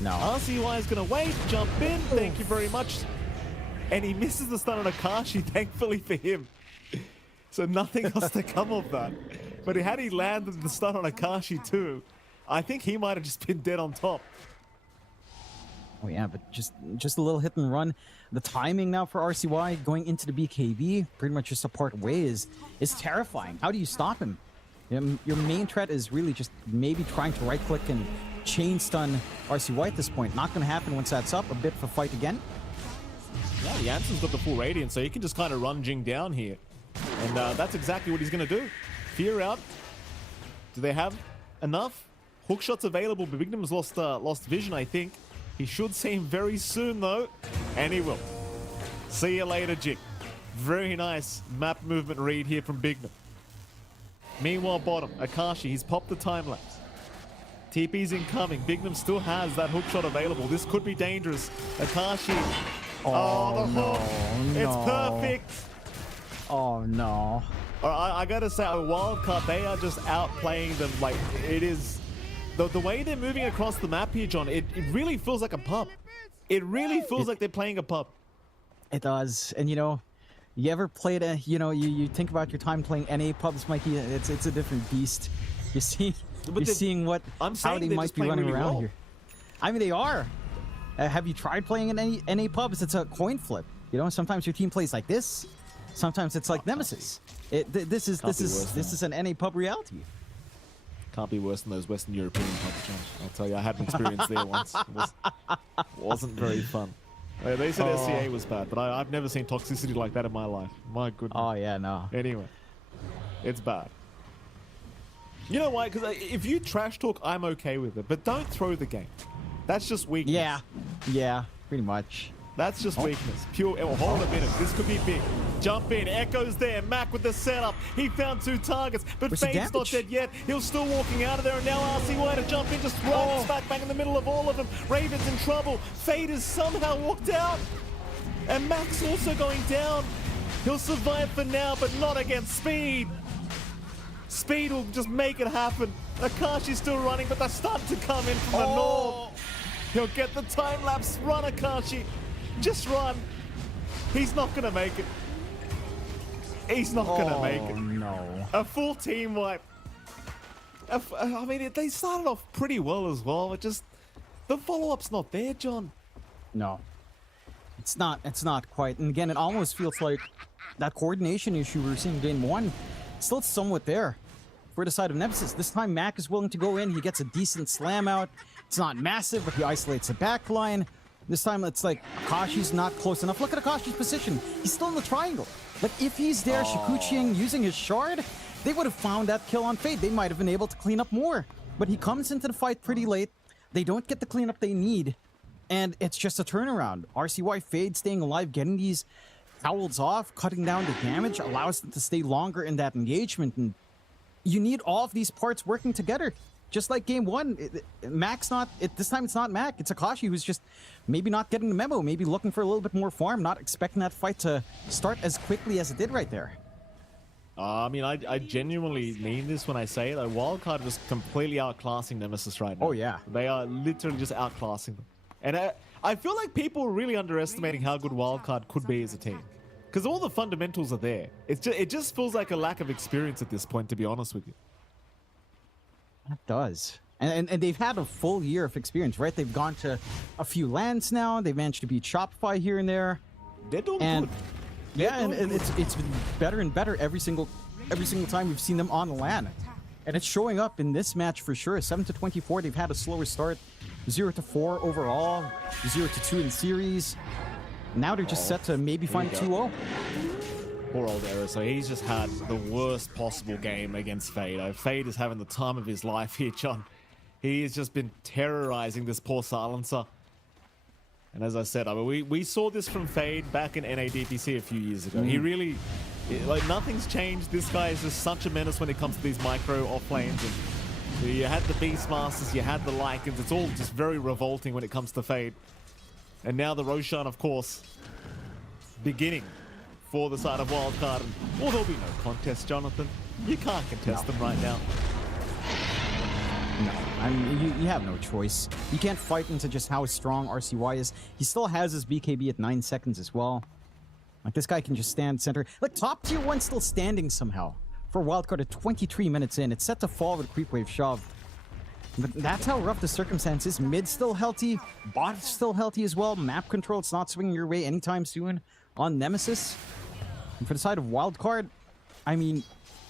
No. RCY is going to wait, jump in. Thank you very much. And he misses the stun on Akashi, thankfully for him. So nothing else to come of that. But had he landed the stun on Akashi too, I think he might have just been dead on top. Oh yeah, but just a little hit and run. The timing now for RCY going into the BKB, pretty much just a part way, is terrifying. How do you stop him? Your main threat is really just maybe trying to right click and chain stun RCY at this point. Not going to happen once that's up. A bit of a fight again. Yeah, the Anson's got the full Radiant, so he can just kind of run Jing down here. And that's exactly what he's going to do. Fear out. Do they have enough? Hookshot's available, but Bignum's lost vision, I think. He should see him very soon, though. And he will. See you later, Jig. Very nice map movement read here from Bignum. Meanwhile, bottom, Akashi, he's popped the time-lapse. TP's incoming. Bignum still has that hookshot available. This could be dangerous. Akashi. Oh, the hook. It's perfect. Oh, no. I gotta say, Wildcard, they are just outplaying them. Like, it is... The way they're moving across the map here, John, it really feels like a pub. It really feels like they're playing a pub. It does. And, you know, you ever played a... You know, you think about your time playing NA pubs, Mikey, it's a different beast. You're seeing how they might be running really around here. I mean, they are. Have you tried playing in NA pubs? It's a coin flip. You know, sometimes your team plays like this. Sometimes it's like Nemesis. This is an NA pub reality. Can't be worse than those Western European pubs, John. I'll tell you, I had an experience there once. It wasn't very fun. They said SCA was bad, but I've never seen toxicity like that in my life. My goodness. Oh, yeah, no. Anyway, it's bad. You know why? Because if you trash talk, I'm okay with it. But don't throw the game. That's just weakness. Yeah, pretty much. That's just weakness. Pure. Oh, hold a minute. This could be big. Jump in. Echo's there. Mac with the setup. He found 2 targets, but Fade's not dead yet. He's still walking out of there, and now RCY to jump in, just runs back in the middle of all of them. Raven's in trouble. Fade has somehow walked out, and Mac's also going down. He'll survive for now, but not against Speed. Speed will just make it happen. Akashi's still running, but they're starting to come in from the north. He'll get the time-lapse. Run, Akashi. Just run. He's not going to make it. He's not going to make it. No. A full team wipe. I mean, they started off pretty well as well. It just the follow-up's not there, John. No. It's not quite. And again, it almost feels like that coordination issue we were seeing in game 1 still somewhat there for the side of Nemesis. This time Mac is willing to go in. He gets a decent slam out. It's not massive, but he isolates the back line. This time it's like Akashi's not close enough. Look at Akashi's position. He's still in the triangle. Like if he's there, Shikuchiing using his shard, they would have found that kill on Fade. They might have been able to clean up more. But he comes into the fight pretty late. They don't get the cleanup they need. And it's just a turnaround. RCY Fade staying alive, getting these towels off, cutting down the damage, allows them to stay longer in that engagement. And you need all of these parts working together. Just like game 1, Mac's not, this time it's not Mac, it's Akashi who's just maybe not getting the memo, maybe looking for a little bit more farm, not expecting that fight to start as quickly as it did right there. I mean, I genuinely mean this when I say it. Wildcard was completely outclassing Nemesis right now. Oh, yeah. They are literally just outclassing them. And I feel like people are really underestimating how good Wildcard could be as a team. Because all the fundamentals are there. It just feels like a lack of experience at this point, to be honest with you. That does. And they've had a full year of experience, right? They've gone to a few lands now. They've managed to beat Shopify here and there. They're doing good. Yeah, and good. it's been better and better every single time we've seen them on the LAN. And it's showing up in this match for sure. 7-24, they've had a slower start. 0-4 overall, 0-2 in series. Now they're just set to maybe find 2-0. Poor old Era. So he's just had the worst possible game against Fade. Fade is having the time of his life here, John. He has just been terrorizing this poor silencer. And as I said, I mean, we saw this from Fade back in NADPC a few years ago. He really, like, nothing's changed. This guy is just such a menace when it comes to these micro off lanes. And you had the Beastmasters, you had the Lycans. It's all just very revolting when it comes to Fade. And now the Roshan, of course, beginning for the side of Wildcard. Well, there'll be no contest, Jonathan. You can't contest them right now. No, I mean, you have no choice. You can't fight into just how strong RCY is. He still has his BKB at 9 seconds as well. Like, this guy can just stand center. Like, top tier 1 still standing somehow. For Wildcard at 23 minutes in. It's set to fall with a creep wave shove. But that's how rough the circumstance is. Mid still healthy. Bot still healthy as well. Map control, it's not swinging your way anytime soon on Nemesis. And for the side of Wildcard, I mean,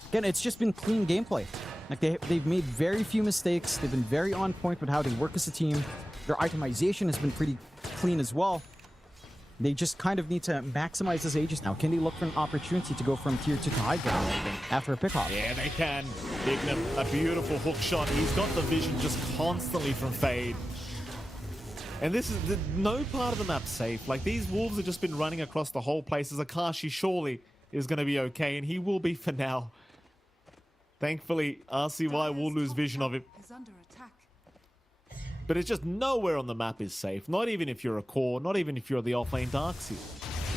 again, it's just been clean gameplay. Like, they've made very few mistakes. They've been very on point with how they work as a team. Their itemization has been pretty clean as well. They just kind of need to maximize this Aegis now. Can they look for an opportunity to go from tier 2 to high ground after a pick-off? Yeah, they can. Bignum, a beautiful hook shot. He's got the vision just constantly from Fade. And this is no part of the map safe. Like, these wolves have just been running across the whole place. As Akashi surely is going to be okay, and he will be for now. Thankfully, RCY will lose vision of him. But it's just nowhere on the map is safe. Not even if you're a core, not even if you're the offlane Darkseer.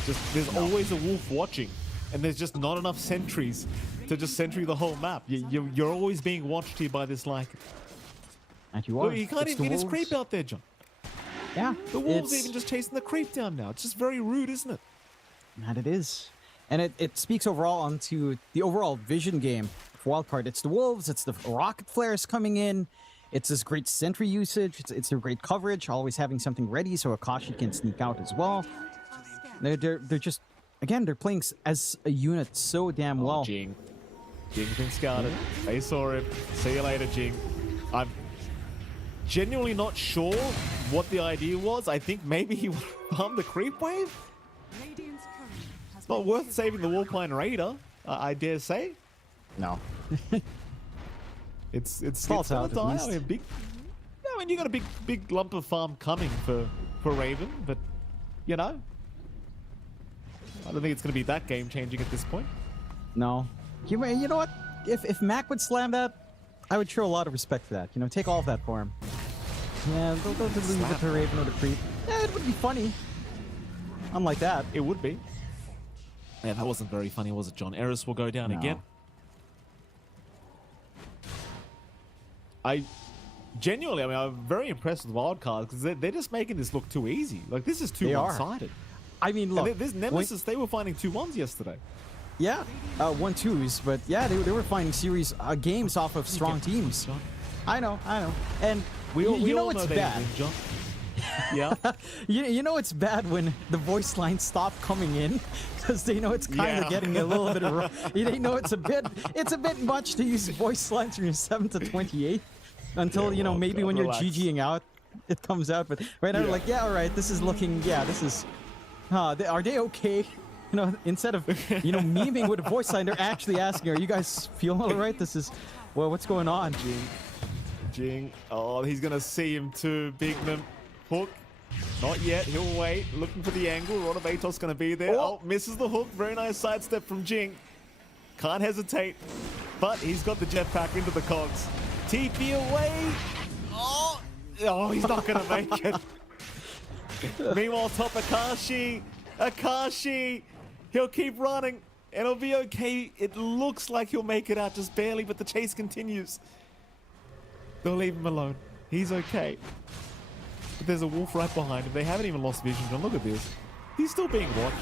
Just there's always a wolf watching, and there's just not enough sentries to just sentry the whole map. You're always being watched here by this Lycan. And you are. Look, he can't even get his creep out there, John. Yeah. The wolves even just chasing the creep down now. It's just very rude, isn't it? That it is. And it speaks overall onto the overall vision game for Wildcard. It's the wolves, it's the rocket flares coming in. It's this great sentry usage. It's their great coverage, always having something ready so Akashi can sneak out as well. They're just, again, they're playing as a unit so damn well. Jing. Jing's been scouted. They saw him. See you later, Jing. I'm genuinely not sure what the idea was. I think maybe he farmed the creep wave. It's not worth saving the Warpline Raider, I dare say. No. It's false out, die. I mean, you got a big lump of farm coming for Raven, but you know, I don't think it's going to be that game changing at this point. No, you know what? If Mac would slam that, I would show a lot of respect for that. You know, take all of that for him. Yeah, they'll leave it to Raven or the creep. Yeah, it would be funny. Unlike that, it would be. Yeah, that wasn't very funny, was it, John? Eris will go down again. Genuinely, I mean, I'm very impressed with Wildcard because they're just making this look too easy. Like, this is too one-sided. I mean, look, this Nemesis, they were finding 2-1s yesterday. Yeah, 1-2s, but yeah, they were finding series games off of strong teams. I know, and we all know know it's they bad. win, John. Yeah. You know it's bad when the voice lines stop coming in because they know it's kind of getting a little bit of... They know it's a bit much to use voice lines from your 7 to 28 until, you know, maybe when you're GGing out, it comes out. But right now, like, yeah, all right, this is looking... Yeah, this is... are they okay? You know, instead of, you know, memeing with a voice line, they're actually asking, are you guys feeling all right? This is... Well, what's going on? Jing. Oh, he's going to see him too. Bignum. Hook. Not yet. He'll wait. Looking for the angle. Rotovator's going to be there. Oh, misses the hook. Very nice sidestep from Jing. Can't hesitate. But he's got the jetpack into the cogs. TP away. Oh, he's not going to make it. Meanwhile, top Akashi. Akashi. He'll keep running. And it'll be okay. It looks like he'll make it out just barely, but the chase continues. They'll leave him alone. He's okay. But there's a wolf right behind him. They haven't even lost vision. John, look at this. He's still being watched.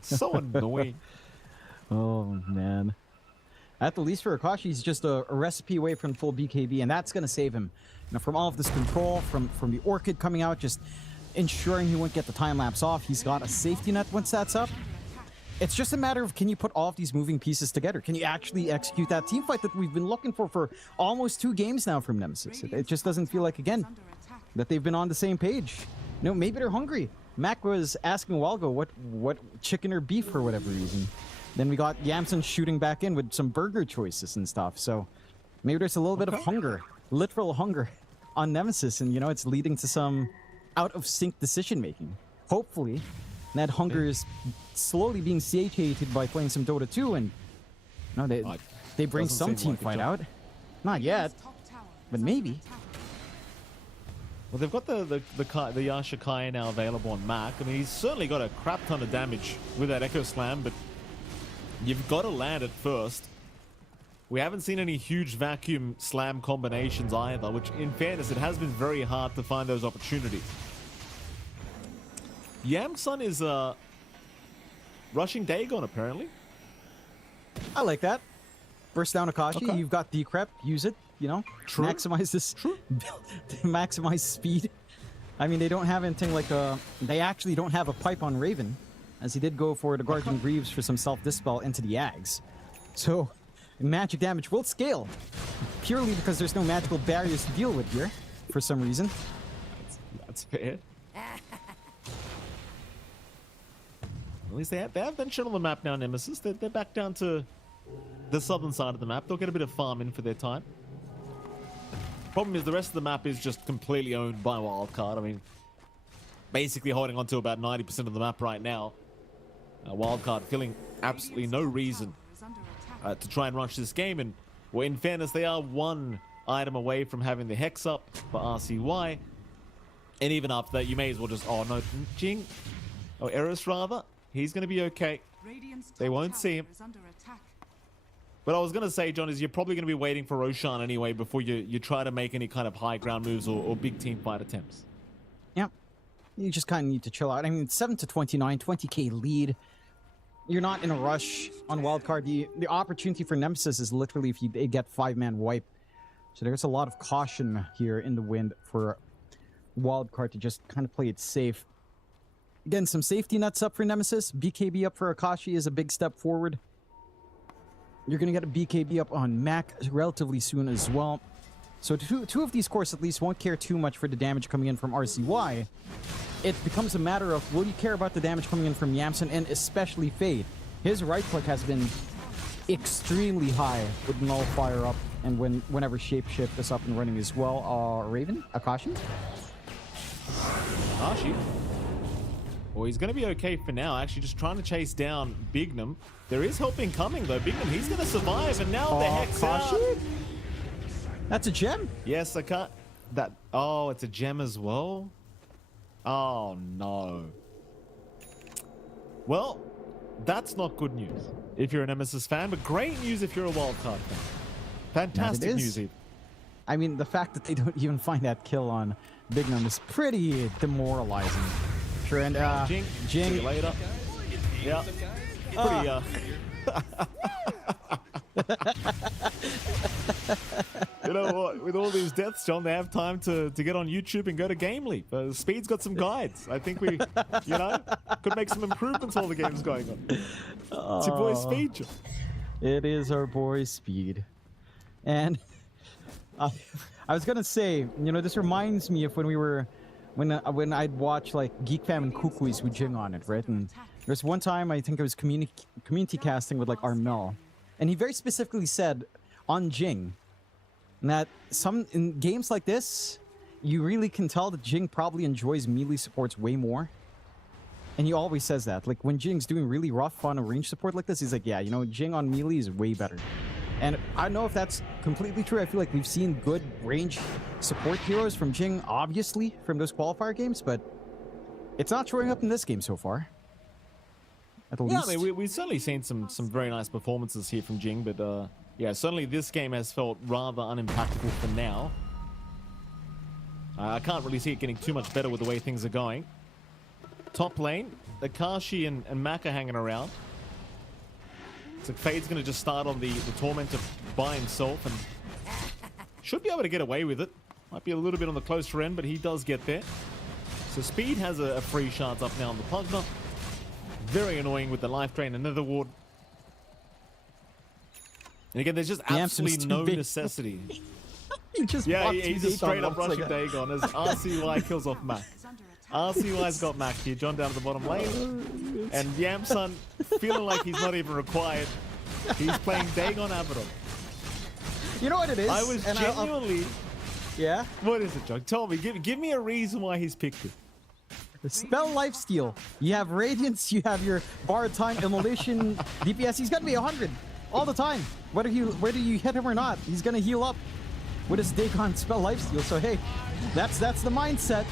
So annoying. Oh, man. At the least for Akashi, he's just a recipe away from full BKB, and that's going to save him. You know, from all of this control, from the Orchid coming out, just ensuring he won't get the time lapse off. He's got a safety net once that's up. It's just a matter of, can you put all of these moving pieces together? Can you actually execute that team fight that we've been looking for almost 2 games now from Nemesis? It just doesn't feel like, again, that they've been on the same page. You know, maybe they're hungry. Mac was asking a while ago what chicken or beef for whatever reason. Then we got Yamson shooting back in with some burger choices and stuff. So maybe there's a little bit of hunger, literal hunger on Nemesis. And, you know, it's leading to some out-of-sync decision-making. Hopefully, that hunger is slowly being satiated by playing some Dota 2, and you know, they bring some team fight out. Not yet, but maybe. Well, they've got the Yasha Kai now available on Mac. I mean, he's certainly got a crap ton of damage with that Echo Slam, but you've got to land it first. We haven't seen any huge vacuum slam combinations either, which, in fairness, it has been very hard to find those opportunities. Yamsun is rushing Dagon, apparently. I like that. Burst down Akashi, Okay. You've got Decrep, use it, you know? True. Maximize this. Maximize speed. I mean, they don't have anything like a... They actually don't have a pipe on Raven, as he did go for the Guardian Greaves for some self-dispel into the Ags. So, magic damage will scale, purely because there's no magical barriers to deal with here, for some reason. That's fair. At least they have ventured on the map now, Nemesis. They're back down to the southern side of the map. They'll get a bit of farm in for their time. Problem is the rest of the map is just completely owned by Wildcard. I mean, basically holding on to about 90% of the map right now. Wildcard feeling absolutely no reason to try and rush this game. And well, in fairness, they are 1 item away from having the Hex up for RCY. And even after that, you may as well just... Oh, no. Jing. Oh, Eris, rather. He's going to be okay. They won't see him. But I was going to say, John, is you're probably going to be waiting for Roshan anyway before you try to make any kind of high ground moves or big team fight attempts. Yeah. You just kind of need to chill out. I mean, 7 to 29, 20k lead. You're not in a rush on Wildcard. The opportunity for Nemesis is literally if they get 5-man wipe. So there's a lot of caution here in the wind for Wildcard to just kind of play it safe. Again, some safety nets up for Nemesis. BKB up for Akashi is a big step forward. You're going to get a BKB up on Mac relatively soon as well. So two of these cores at least won't care too much for the damage coming in from RCY. It becomes a matter of, will you care about the damage coming in from Yamson and especially Fade? His right click has been extremely high with Nullifier up and whenever Shapeshift is up and running as well. Raven? Akashi? Akashi? Well, he's going to be okay for now. Actually, just trying to chase down Bignum. There is help incoming, though. Bignum, he's going to survive, and now the Hex out. That's a gem? Yes, I can't... That... Oh, it's a gem as well? Oh, no. Well, that's not good news if you're a Nemesis fan, but great news if you're a Wildcard fan. Fantastic news, even. I mean, the fact that they don't even find that kill on Bignum is pretty demoralizing. Sure, and Jing. See you later. Yeah. Pretty You know what? With all these deaths, John, they have time to get on YouTube and go to Game Leap. Speed's got some guides. I think we, could make some improvements while the game's going on. It's your boy Speed, John. It is our boy Speed. And I was going to say, this reminds me of when I'd watch like Geek Fam and Kukuis with Jing on it, right? And there's one time I think I was community casting with like Armel, and he very specifically said on Jing that in games like this, you really can tell that Jing probably enjoys melee supports way more. And he always says that. Like when Jing's doing really rough on a range support like this, he's like, yeah, Jing on melee is way better. And I don't know if that's completely true. I feel like we've seen good range support heroes from Jing, obviously, from those qualifier games, but it's not showing up in this game so far. At least. Yeah, I mean, we've certainly seen some very nice performances here from Jing, but yeah, certainly this game has felt rather unimpactful for now. I can't really see it getting too much better with the way things are going. Top lane, Akashi and Maka hanging around. So Fade's going to just start on the Tormentor by himself and should be able to get away with it. Might be a little bit on the closer end, but he does get there. So Speed has a free shards up now on the Pugna. Very annoying with the life drain and Nether Ward. And again, there's just absolutely no necessity. He's just straight up rushing Dagon as RCY kills off Mac. RCY's got Mac here, John down to the bottom lane. And Yamsun feeling like he's not even required. He's playing Dagon Abaddon. You know what it is? I was genuinely... Yeah? What is it, John? Tell me, give me a reason why he's picked it. The spell lifesteal. You have Radiance, you have your Bar Time, Immolation, DPS. He's gonna be 100 all the time. Whether you hit him or not, he's gonna heal up with his Dagon spell lifesteal. So hey, that's the mindset.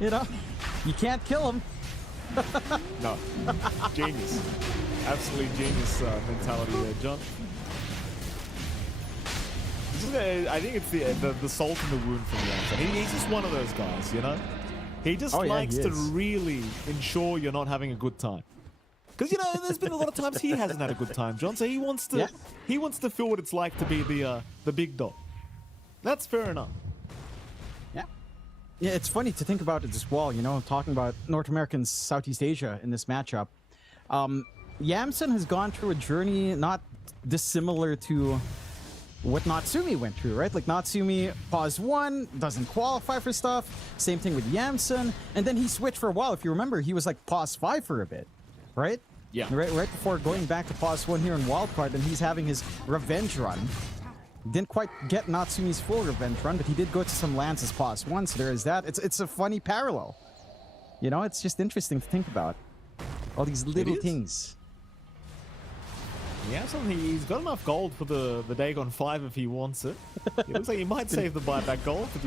You can't kill him. No. Genius. Absolutely genius mentality there, John. I think it's the salt in the wound from Yamsun. He's just one of those guys, He just likes to really ensure you're not having a good time. Because there's been a lot of times he hasn't had a good time, John. So he wants to feel what it's like to be the big dog. That's fair enough. Yeah, it's funny to think about it as well, talking about North American Southeast Asia in this matchup. Yamsun has gone through a journey not dissimilar to what Natsumi went through, right? Like Natsumi pause 1, doesn't qualify for stuff. Same thing with Yamsun. And then he switched for a while. If you remember, he was like pause 5 for a bit, right? Yeah. Right before going back to pause 1 here in Wildcard, and he's having his revenge run. Didn't quite get Natsumi's full revenge run, but he did go to some lands as pause 1, so there is that. It's a funny parallel. It's just interesting to think about. All these little things. Yeah, he's got enough gold for the Dagon 5 if he wants it. It looks like he might save the buyback gold, to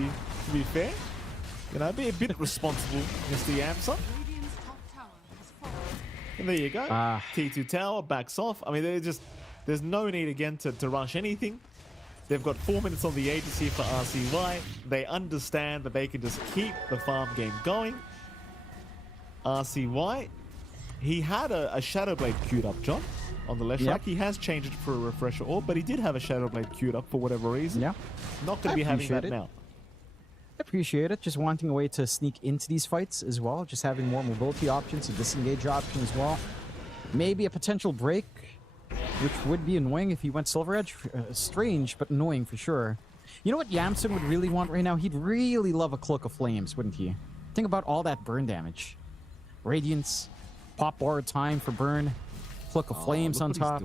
be fair. Be a bit responsible, Mr. Yamsun. And there you go. T2 tower backs off. I mean, there's no need again to rush anything. They've got 4 minutes on the agency for RCY. They understand that they can just keep the farm game going. RCY, he had a Shadow Blade queued up, John, on the left track. He has changed it for a Refresher Orb, but he did have a Shadow Blade queued up for whatever reason. Yeah. Not going to be having that now. I appreciate it. Just wanting a way to sneak into these fights as well. Just having more mobility options, a disengage option as well. Maybe a potential break, which would be annoying if he went Silver Edge. Strange, but annoying for sure. You know what Yamsun would really want right now? He'd really love a Cloak of Flames, wouldn't he? Think about all that burn damage. Radiance, pop borrowed time for burn, Cloak of Flames on top.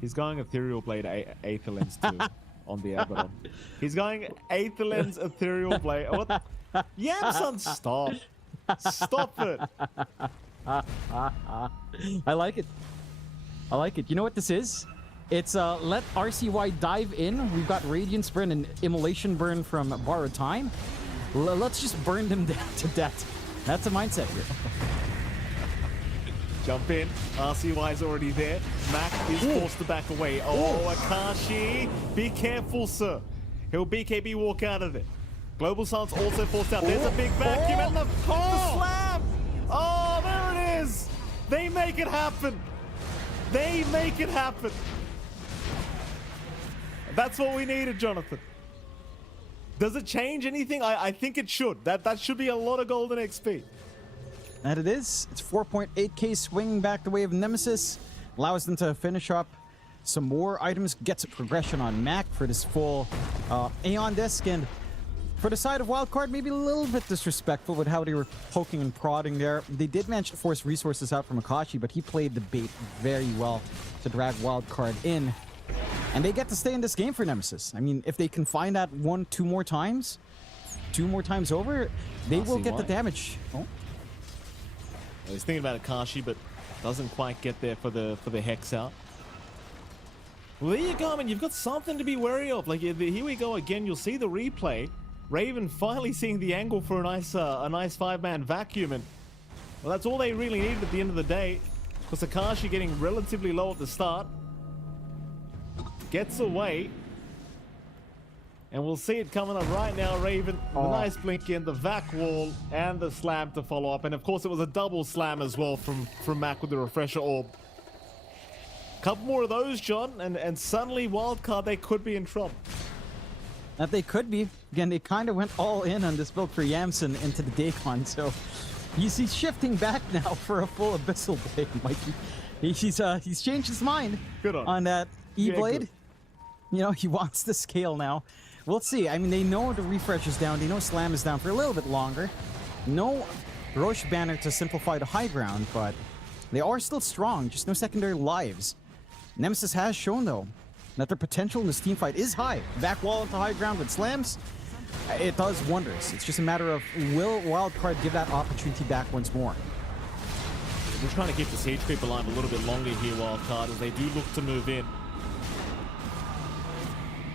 He's going Ethereal Blade Aether Lens too on the Abaddon. He's going Aether Lens Ethereal Blade. What? Yamsun, stop. Stop it. I like it. I like it. You know what this is? It's let RCY dive in. We've got Radiance Burn and Immolation Burn from Borrowed Time. Let's just burn them to death. That's the mindset here. Jump in. RCY's already there. Mac is forced to back away. Oh, Akashi. Be careful, sir. He'll BKB walk out of it. Global Silence also forced out. There's a big vacuum and the slam. Oh, there it is. They make it happen. They make it happen. That's what we needed, Jonathan. Does it change anything? I think it should. That should be a lot of golden XP. And it is. It's 4.8k swinging back the way of Nemesis. Allows them to finish up some more items. Gets a progression on Mac for this full Aeon disc. And for the side of Wildcard, maybe a little bit disrespectful with how they were poking and prodding there. They did manage to force resources out from Akashi, but he played the bait very well to drag Wildcard in. And they get to stay in this game for Nemesis. I mean, if they can find that two more times over, they will get the damage. Oh. I was thinking about Akashi, but doesn't quite get there for the Hex out. Well, there you go. I mean, you've got something to be wary of. Like, here we go again. You'll see the replay. Raven finally seeing the angle for a nice five-man vacuum, and well, that's all they really needed at the end of the day. Because Akashi getting relatively low at the start. Gets away. And we'll see it coming up right now, Raven. The nice blink in, the vac wall, and the slam to follow up. And of course, it was a double slam as well from Mac with the refresher orb. Couple more of those, John, and suddenly Wildcard, they could be in trouble. That they could be. Again, they kind of went all in on this build for Yamson into the Daikon, so he's shifting back now for a full Abyssal Blade, Mikey. He's changed his mind on that E-Blade. Yeah, you know, he wants to scale now. We'll see. I mean, they know the refresh is down. They know Slam is down for a little bit longer. No Roche banner to simplify the high ground, but they are still strong. Just no secondary lives. Nemesis has shown, though, that their potential in this team fight is high. Back wall into high ground with slams, it does wonders. It's just a matter of, will Wildcard give that opportunity back once more? We're trying to keep the siege creep alive a little bit longer here, Wildcard, as they do look to move in.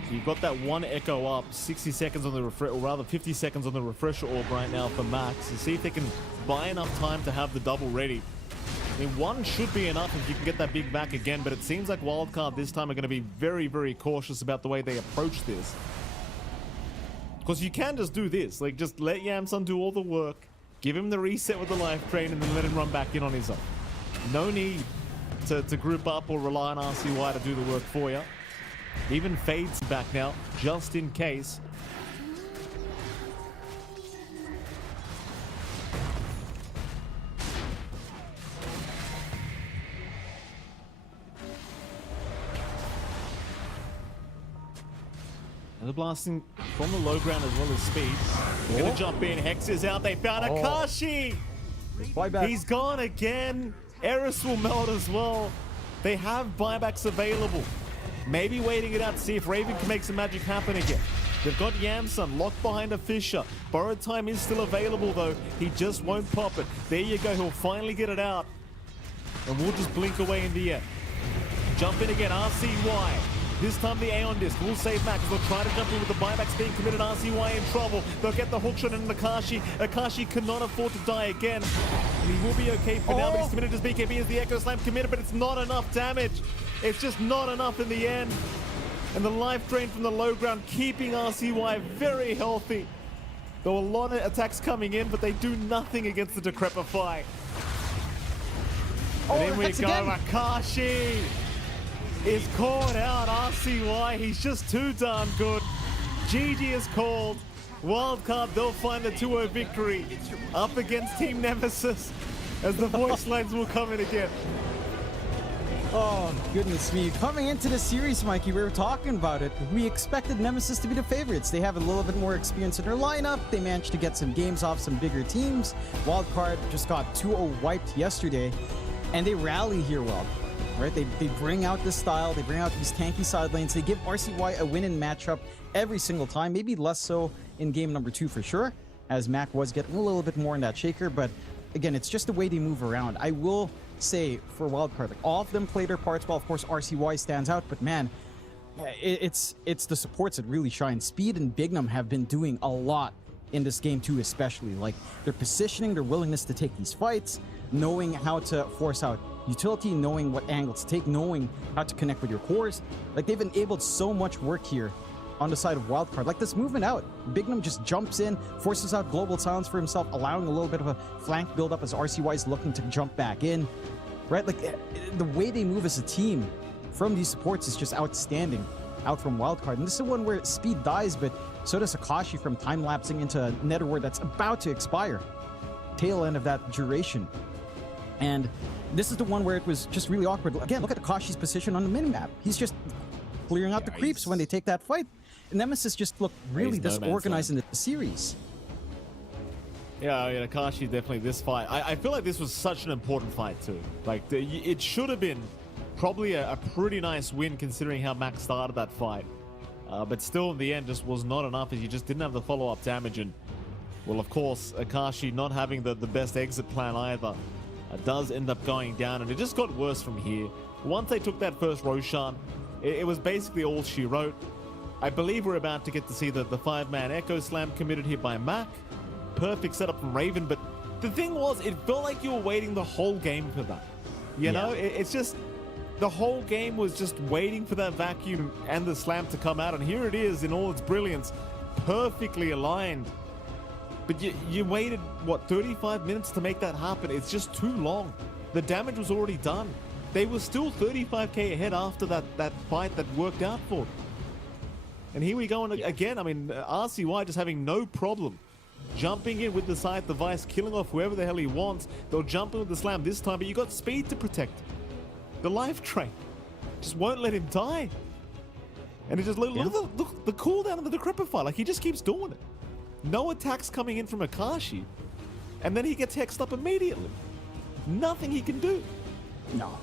So you've got that one echo up, 60 seconds on the or rather 50 seconds on the refresher orb right now for Max, and see if they can buy enough time to have the double ready. I mean, one should be enough if you can get that big back again, but it seems like Wildcard this time are going to be very, very cautious about the way they approach this. Because you can just do this, like just let Yamson do all the work, give him the reset with the life train, and then let him run back in on his own. No need to group up or rely on RCY to do the work for you. Even Fade's back now, just in case. And the blasting from the low ground as well as speed. They're gonna jump in. Hex is out. They found Akashi. He's gone again. Eris will melt as well. They have buybacks available. Maybe waiting it out to see if Raven can make some magic happen again. They've got Yamson locked behind a Fisher. Borrowed time is still available though. He just won't pop it. There you go. He'll finally get it out. And we'll just blink away in the end. Jump in again. RCY. This time the Aeon disc will save Max. They'll try to jump in with the buybacks being committed. RCY in trouble. They'll get the hookshot in Akashi. Akashi cannot afford to die again. And he will be okay for now, but he's committed his BKB as the Echo Slam committed, but it's not enough damage. It's just not enough in the end. And the life drain from the low ground keeping RCY very healthy. There were a lot of attacks coming in, but they do nothing against the Decrepify. And in we go, Akashi is caught out. RCY, he's just too darn good. GG is called. Wildcard, they'll find the 2-0 victory up against Team Nemesis as the voice lines will come in again. Oh, goodness me. Coming into the series, Mikey, we were talking about it. We expected Nemesis to be the favorites. They have a little bit more experience in their lineup. They managed to get some games off some bigger teams. Wildcard just got 2-0 wiped yesterday, and they rally here well. Right? They bring out this style. They bring out these tanky side lanes. They give RCY a win in matchup every single time. Maybe less so in game number 2 for sure, as Mac was getting a little bit more in that shaker. But again, it's just the way they move around. I will say for Wildcard, like all of them play their parts well. Of course, RCY stands out, but man, it's the supports that really shine. Speed and Bignum have been doing a lot in this game too, especially like their positioning, their willingness to take these fights, knowing how to force out utility, knowing what angle to take, knowing how to connect with your cores. Like they've enabled so much work here on the side of Wildcard. Like this movement out, Bignum just jumps in, forces out global silence for himself, allowing a little bit of a flank build up as RCY is looking to jump back in. Right, like the way they move as a team from these supports is just outstanding. out from Wildcard. And this is the one where speed dies, but so does Akashi from time-lapsing into a Nether Ward that's about to expire. Tail end of that duration. And this is the one where it was just really awkward. Again, look at Akashi's position on the minimap. He's just clearing out the creeps when they take that fight. Nemesis just looked really disorganized in the series. Yeah, Akashi definitely this fight. I feel like this was such an important fight too. Like it should have been probably a pretty nice win considering how Max started that fight. But still in the end just was not enough as you just didn't have the follow-up damage. And well, of course, Akashi not having the best exit plan either does end up going down. And it just got worse from here. Once they took that first Roshan, it was basically all she wrote. I believe we're about to get to see the 5-man Echo Slam committed here by Mac. Perfect setup from Raven, but the thing was, it felt like you were waiting the whole game for that. You know, it's just, the whole game was just waiting for that vacuum and the slam to come out, and here it is in all its brilliance, perfectly aligned. But you waited, what, 35 minutes to make that happen? It's just too long. The damage was already done. They were still 35k ahead after that fight that worked out for them. And here we go again. I mean, RCY just having no problem jumping in with the Scythe device, killing off whoever the hell he wants. They'll jump in with the slam this time, but you got speed to protect him. The life train just won't let him die. And it just look at the cooldown of the Decrepify. Like, he just keeps doing it. No attacks coming in from Akashi, and then he gets hexed up immediately. Nothing he can do. No.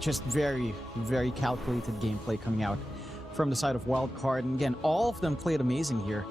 Just very, very calculated gameplay coming out from the side of Wildcard. And again, all of them played amazing here.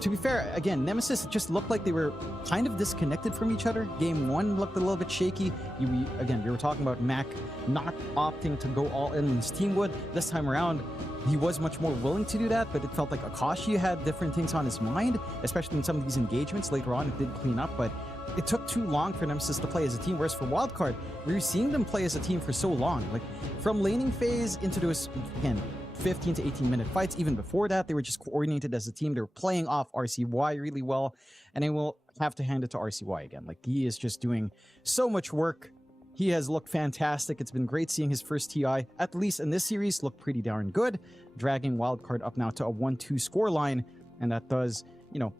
To be fair, again, Nemesis just looked like they were kind of disconnected from each other. Game 1 looked a little bit shaky. We were talking about Mac not opting to go all in his team would. This time around, he was much more willing to do that, but it felt like Akashi had different things on his mind, especially in some of these engagements. Later on, it did clean up, but it took too long for Nemesis to play as a team, whereas for Wildcard, we were seeing them play as a team for so long. Like, from laning phase into those, again, 15 to 18 minute fights. Even before that, they were just coordinated as a team. They were playing off RCY really well, and I will have to hand it to RCY again. Like, he is just doing so much work. He has looked fantastic. It's been great seeing his first TI, at least in this series, look pretty darn good, dragging Wildcard up now to a 1-2 scoreline, and that does, you know,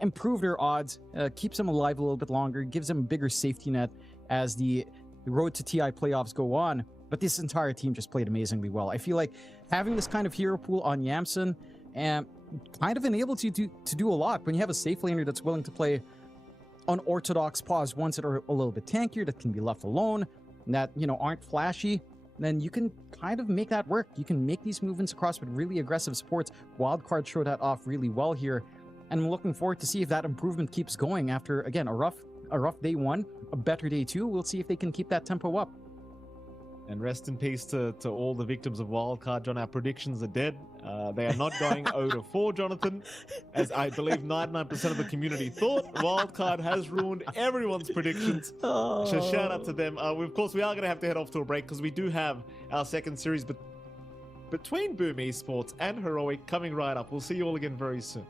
improve their odds, keeps them alive a little bit longer, gives them a bigger safety net as the road to TI playoffs go on. But this entire team just played amazingly well. I feel like having this kind of hero pool on Yamsen kind of enables you to do a lot. When you have a safe laner that's willing to play unorthodox pause ones that are a little bit tankier, that can be left alone, that, you know, aren't flashy, then you can kind of make that work. You can make these movements across with really aggressive supports. Wildcard showed that off really well here, and I'm looking forward to see if that improvement keeps going after, again, a rough day 1, a better day 2. We'll see if they can keep that tempo up. And rest in peace to all the victims of Wildcard, John. Our predictions are dead. They are not going 0-4, Jonathan, as I believe 99% of the community thought. Wildcard has ruined everyone's predictions. So shout out to them. Of course, we are going to have to head off to a break because we do have our second series between Boom Esports and Heroic coming right up. We'll see you all again very soon.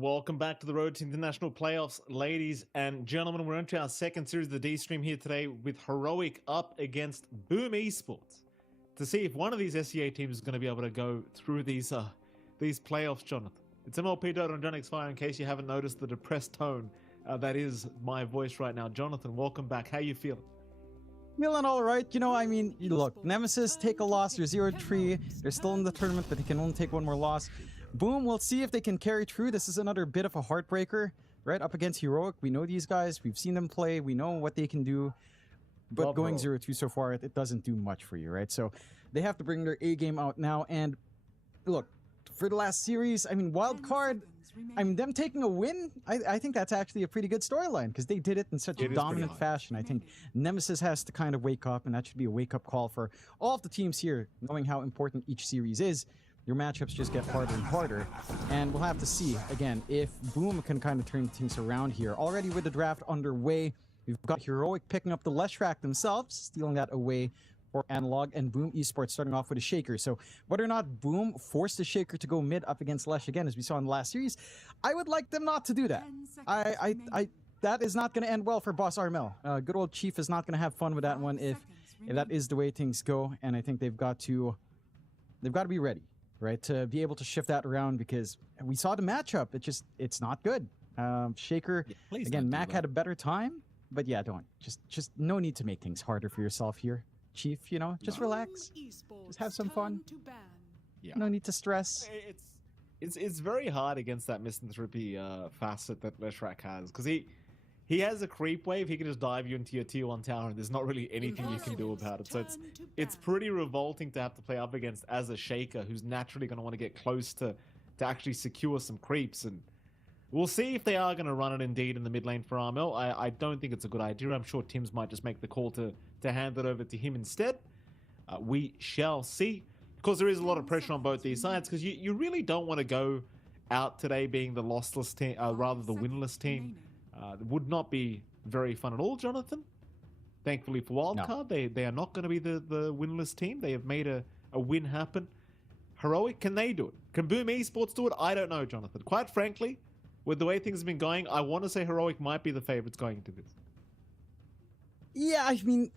Welcome back to the Road to International Playoffs, ladies and gentlemen. We're into our second series of the D-Stream here today with Heroic up against Boom Esports to see if one of these SEA teams is going to be able to go through these playoffs, Jonathan. It's MLP Dota on John X Fire in case you haven't noticed the depressed tone that is my voice right now. Jonathan, welcome back. How you feeling? Feeling all right. You know, I mean, look, Nemesis take a loss. They're 0-3. They're still in the tournament, but they can only take one more loss. Boom, we'll see if they can carry through. This is another bit of a heartbreaker, right? Up against Heroic. We know these guys. We've seen them play. We know what they can do. But going 0-2 so far, it doesn't do much for you, right? So they have to bring their A game out now. And look, for the last series, I mean, Wildcard, I mean, them taking a win, I think that's actually a pretty good storyline because they did it in such a dominant fashion. I think Nemesis has to kind of wake up, and that should be a wake-up call for all of the teams here, knowing how important each series is. Your matchups just get harder and harder, and we'll have to see, again, if Boom can kind of turn things around here. Already with the draft underway, we've got Heroic picking up the Leshrac themselves, stealing that away for Analog, and Boom Esports starting off with a Shaker. So whether or not Boom forced the Shaker to go mid up against Lesh again, as we saw in the last series, I would like them not to do that. That is not going to end well for Boss Armel. Good old Chief is not going to have fun with that one if that is the way things go, and I think they've got to be ready, right, to be able to shift that around because we saw the matchup. It's not good. Shaker, again, Mac had a better time, but yeah, just no need to make things harder for yourself here, Chief. You know, just relax, just have some fun. Yeah. No need to stress. It's very hard against that misanthropy facet that Leshrac has because he has a creep wave. He can just dive you into your tier 1 tower and there's not really anything you can do about it. So it's pretty revolting to have to play up against as a Shaker who's naturally going to want to get close to actually secure some creeps. And we'll see if they are going to run it indeed in the mid lane for Armel. I don't think it's a good idea. I'm sure Tims might just make the call to hand it over to him instead. We shall see. Because there is a lot of pressure on both these sides because you really don't want to go out today being the lossless team, rather the winless team. It would not be very fun at all, Jonathan. Thankfully for Wildcard, they are not going to be the winless team. They have made a win happen. Heroic, can they do it? Can Boom Esports do it? I don't know, Jonathan. Quite frankly, with the way things have been going, I want to say Heroic might be the favorites going into this. Yeah, I mean,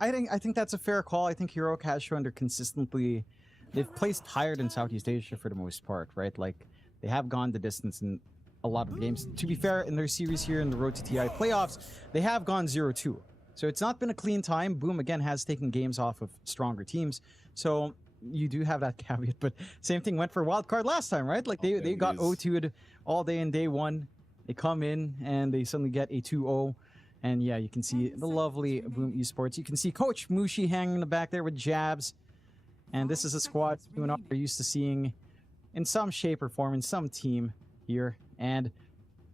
I think that's a fair call. I think Heroic has shown they're consistently, they've placed higher than Southeast Asia for the most part, right? Like, they have gone the distance in a lot of games. To be fair, in their series here in the Road to TI playoffs, they have gone 0-2. So it's not been a clean time. Boom, again, has taken games off of stronger teams. So you do have that caveat, but same thing went for Wildcard last time, right? Like, they got 0-2'd all day in day one. They come in and they suddenly get a 2-0. And yeah, you can see the lovely Boom Esports. You can see Coach Mushi hanging in the back there with jabs. And this is a squad you and I are used to seeing in some shape or form, in some team here. And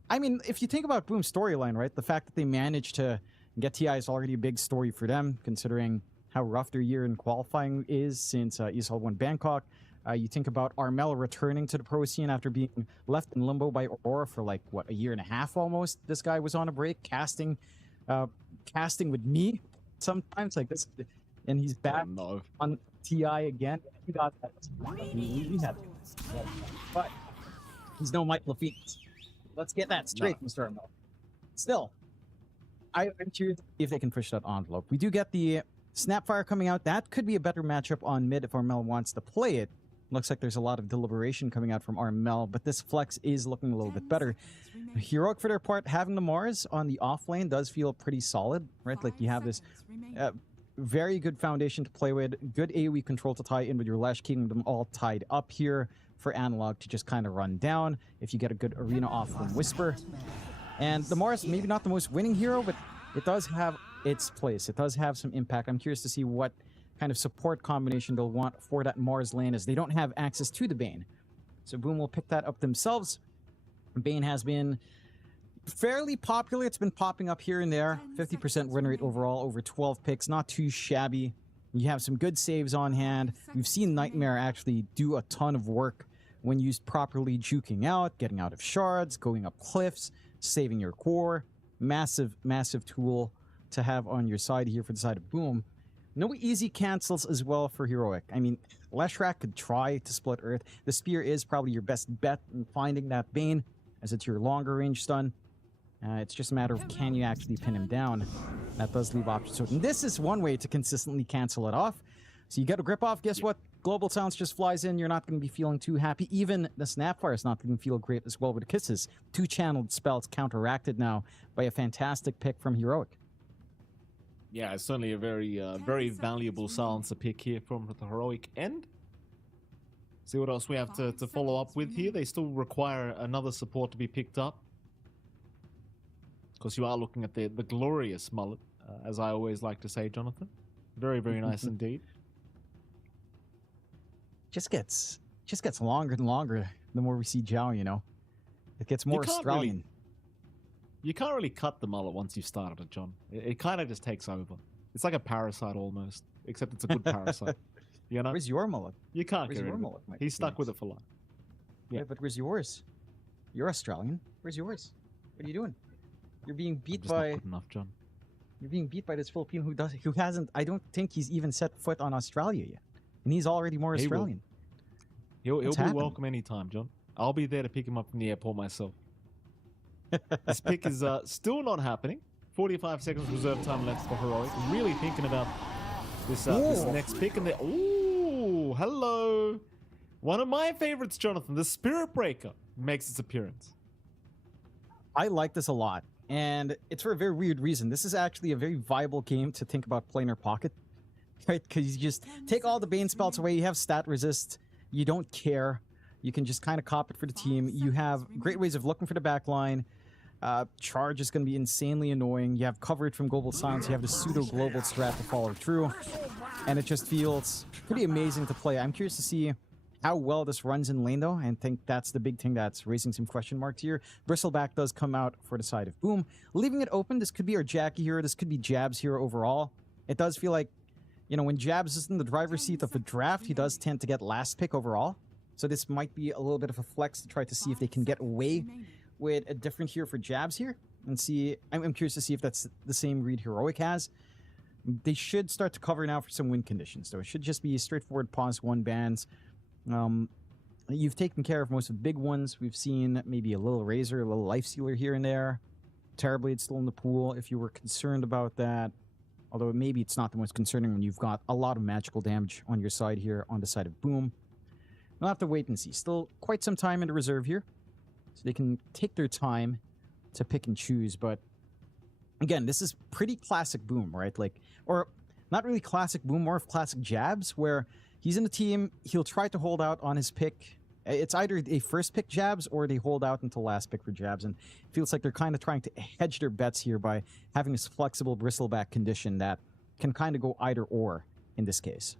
I mean, if you think about Boom's storyline, right? The fact that they managed to get TI is already a big story for them, considering how rough their year in qualifying is since ESL won Bangkok. You think about Armel returning to the pro scene after being left in limbo by Aurora for like, what, a year and a half almost? This guy was on a break, casting with me sometimes like this, and he's back on TI again. He got that. We had it. But he's no Michael Phoenix. Let's get that straight, Mr. Armel. Still, I'm curious to see if they can push that envelope. We do get the Snapfire coming out. That could be a better matchup on mid if Armel wants to play it. Looks like there's a lot of deliberation coming out from Armel, but this flex is looking a little bit better. Heroic, for their part, having the Mars on the off lane does feel pretty solid, right? Like, you have this very good foundation to play with, good AoE control to tie in with your Lash Kingdom all tied up here for Analog to just kind of run down if you get a good arena off from Whisper. And the Mars, maybe not the most winning hero, but it does have its place. It does have some impact. I'm curious to see what kind of support combination they'll want for that Mars lane, as they don't have access to the Bane. So Boom will pick that up themselves. Bane has been fairly popular. It's been popping up here and there. 50% win rate overall, over 12 picks. Not too shabby. You have some good saves on hand. We've seen Nightmare actually do a ton of work when used properly, juking out, getting out of shards, going up cliffs, saving your core. Massive, massive tool to have on your side here for the side of Boom. No easy cancels as well for Heroic. I mean, Leshrac could try to split Earth. The Spear is probably your best bet in finding that Bane, as it's your longer range stun. It's just a matter of can you actually pin him down. That does leave options open. This is one way to consistently cancel it off. So you get a grip off, guess what? Global Silence just flies in, you're not going to be feeling too happy. Even the Snapfire is not going to feel great as well with Kisses. 2 channeled spells counteracted now by a fantastic pick from Heroic. Yeah, it's certainly a very valuable silencer pick here from the Heroic end. See what else we have to follow up with here. They still require another support to be picked up. Of course, you are looking at the glorious mullet, as I always like to say, Jonathan. Very, very nice indeed. Just gets longer and longer the more we see Zhao, you know. It gets more Australian. You can't really cut the mullet once you've started it, John. It kind of just takes over. It's like a parasite almost, except it's a good parasite. You know? Where's your mullet? You can't Where's get your rid of mullet, it. Mike? He's stuck with it for life. Yeah, but where's yours? You're Australian. Where's yours? What are you doing? You're being beat by. Not good enough, John. You're being beat by this Filipino who hasn't. I don't think he's even set foot on Australia yet, and he's already more Australian. He'll be welcome anytime, John. I'll be there to pick him up from the airport myself. This pick is still not happening. 45 seconds reserve time left for Heroic. Really thinking about this next pick. And ooh, hello. One of my favorites, Jonathan. The Spirit Breaker makes its appearance. I like this a lot. And it's for a very weird reason. This is actually a very viable game to think about planar pocket. Right? Because you just take all the Bane spells away. You have stat resist. You don't care. You can just kind of cop it for the team. You have great ways of looking for the back line. Charge is going to be insanely annoying. You have coverage from Global Silence. You have the pseudo-global strat to follow through. And it just feels pretty amazing to play. I'm curious to see how well this runs in lane, though. And think that's the big thing that's raising some question marks here. Bristleback does come out for the side of Boom. Leaving it open, this could be our Jackie hero. This could be Jab's hero overall. It does feel like, you know, when Jabs is in the driver's seat of a draft, he does tend to get last pick overall. So this might be a little bit of a flex to try to see if they can get away with a different hero for Jabs here. And see, I'm curious to see if that's the same read Heroic has. They should start to cover now for some win conditions, though. It should just be straightforward pause 1 bans. You've taken care of most of the big ones. We've seen maybe a little Razor, a little Life Stealer here and there. Terrorblade still in the pool if you were concerned about that. Although maybe it's not the most concerning when you've got a lot of magical damage on your side here on the side of Boom. We'll have to wait and see. Still quite some time in the reserve here. So they can take their time to pick and choose. But again, this is pretty classic Boom, right? Like, or not really classic Boom, more of classic Jabs, where he's in the team, he'll try to hold out on his pick. It's either a first pick Jabs or they hold out until last pick for Jabs. And it feels like they're kind of trying to hedge their bets here by having this flexible bristleback condition that can kind of go either or in this case.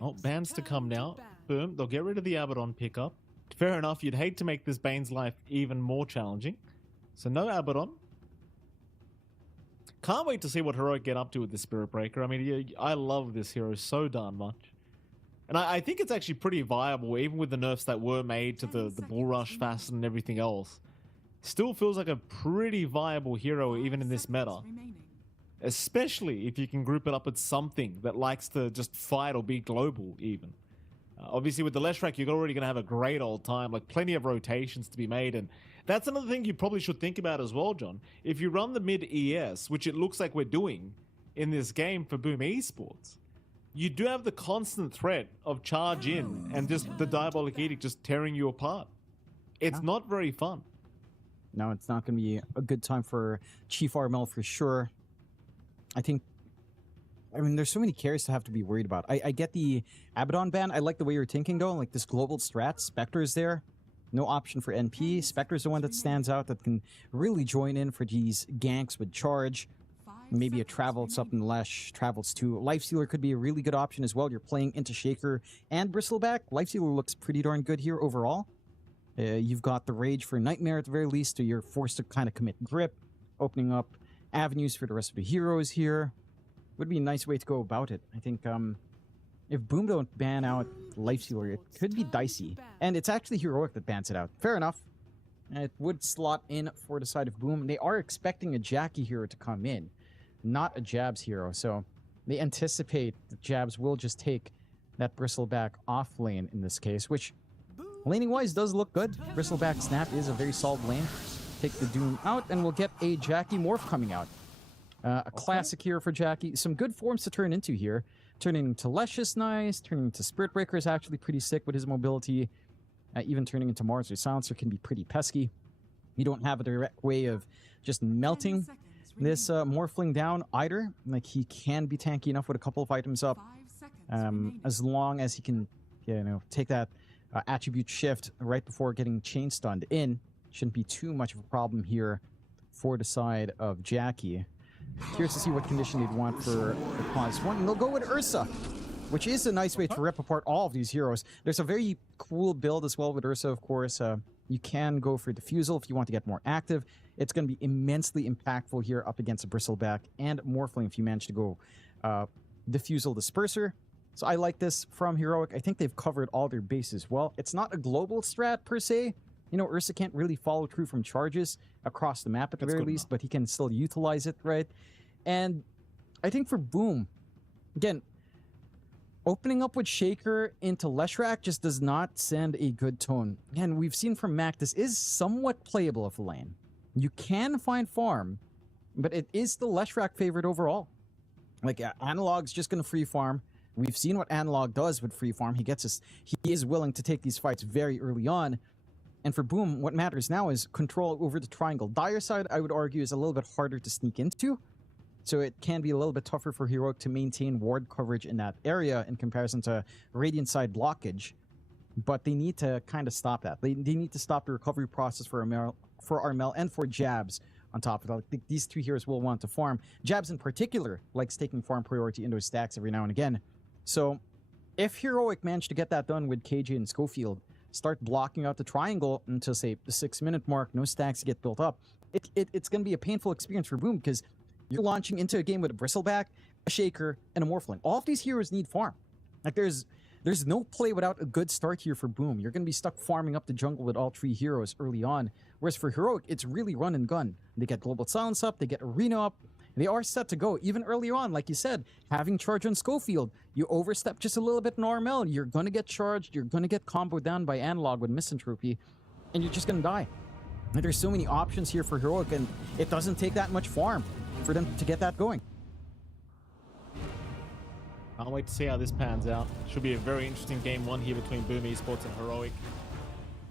Oh, bans to come now. Boom, they'll get rid of the Abaddon pickup. Fair enough, you'd hate to make this Bane's life even more challenging. So no Abaddon. Can't wait to see what Heroic get up to with the Spirit Breaker. I mean, I love this hero so darn much. And I think it's actually pretty viable, even with the nerfs that were made to the Bull Rush Facet and everything else. Still feels like a pretty viable hero even in this meta. Especially if you can group it up with something that likes to just fight or be global even. Obviously with the Leshrac, you're already going to have a great old time, like plenty of rotations to be made. And that's another thing you probably should think about as well, John. If you run the mid ES, which it looks like we're doing in this game for Boom Esports, you do have the constant threat of charge in and just the Diabolic Edict just tearing you apart. It's not very fun. No, it's not going to be a good time for Chief RML for sure. I mean, there's so many carries to have to be worried about. I get the Abaddon ban. I like the way you're thinking, though. Like this global strat, Spectre's there. No option for NP. Spectre's the one that stands out that can really join in for these ganks with charge. Maybe a Travel, something Lesh, Travels too. Lifestealer could be a really good option as well. You're playing into Shaker and Bristleback. Lifestealer looks pretty darn good here overall. You've got the Rage for Nightmare at the very least, so you're forced to kind of commit grip, opening up avenues for the rest of the heroes here. Would be a nice way to go about it. I think if Boom don't ban out Lifestealer, it could be dicey. And it's actually Heroic that bans it out. Fair enough. It would slot in for the side of Boom. They are expecting a Jackie hero to come in. not a Jabs hero. So they anticipate that Jabs will just take that Bristleback off lane in this case, which laning-wise does look good. Bristleback Snap is a very solid lane. Take the Doom out, and we'll get a Jackie Morph coming out. A classic hero for Jackie. Some good forms to turn into here. Turning into Lesh is nice. Turning into Spirit Breaker is actually pretty sick with his mobility. Even turning into Mars or Silencer can be pretty pesky. You don't have a direct way of just melting this Morphling down either. Like, he can be tanky enough with a couple of items up. As long as he can, take that attribute shift right before getting chain stunned in. Shouldn't be too much of a problem here for the side of Jackie. Curious to see what condition they'd want for the +1. And they'll go with Ursa, which is a nice way to rip apart all of these heroes. There's a very cool build as well with Ursa, of course. You can go for Diffusal if you want to get more active. It's going to be immensely impactful here up against a Bristleback and Morphling if you manage to go Diffusal Disperser. So I like this from Heroic. I think they've covered all their bases well. It's not a global strat per se. Ursa can't really follow through from charges across the map at the very least, but he can still utilize it, right? And I think for Boom, again, opening up with Shaker into Leshrac just does not send a good tone. Again, we've seen from Mac, this is somewhat playable of a lane. You can find farm, but it is the Leshrac favorite overall. Like, Analog's just going to free farm. We've seen what Analog does with free farm. He is willing to take these fights very early on. And for Boom, what matters now is control over the triangle. Dire side, I would argue, is a little bit harder to sneak into. So it can be a little bit tougher for Heroic to maintain ward coverage in that area in comparison to Radiant side blockage. But they need to kind of stop that. They need to stop the recovery process for Armel and for Jabs on top of it. I think these two heroes will want to farm. Jabs in particular likes taking farm priority into his stacks every now and again. So if Heroic managed to get that done with KJ and Schofield, start blocking out the triangle until, say, the 6-minute mark, no stacks get built up, it's going to be a painful experience for Boom because you're launching into a game with a Bristleback, a Shaker, and a Morphling. All of these heroes need farm. Like, there's no play without a good start here for Boom. You're going to be stuck farming up the jungle with all three heroes early on. Whereas for Heroic, it's really run and gun. They get Global Silence up, they get Arena up, they are set to go. Even early on, like you said, having charge on Schofield, you overstep just a little bit in RML, you're going to get charged, you're going to get comboed down by Analog with Misanthropy, and you're just going to die. And there's so many options here for Heroic, and it doesn't take that much farm for them to get that going. Can't wait to see how this pans out. Should be a very interesting game one here between Boom Esports and Heroic.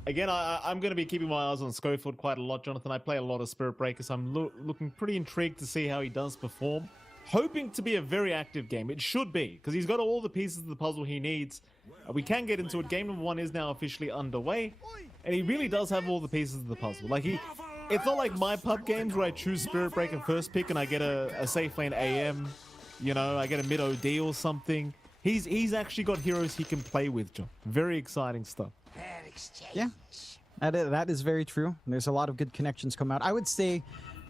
Again, I'm going to be keeping my eyes on Schofield quite a lot, Jonathan. I play a lot of Spirit Breakers, so I'm looking pretty intrigued to see how he does perform. Hoping to be a very active game. It should be, because he's got all the pieces of the puzzle he needs. We can get into it. Game number 1 is now officially underway, and he really does have all the pieces of the puzzle. Like, it's not like my pub games where I choose Spirit Breaker first pick and I get a safe lane AM, I get a mid OD or something. He's actually got heroes he can play with, John. Very exciting stuff. Yeah, that is very true. There's a lot of good connections come out. I would say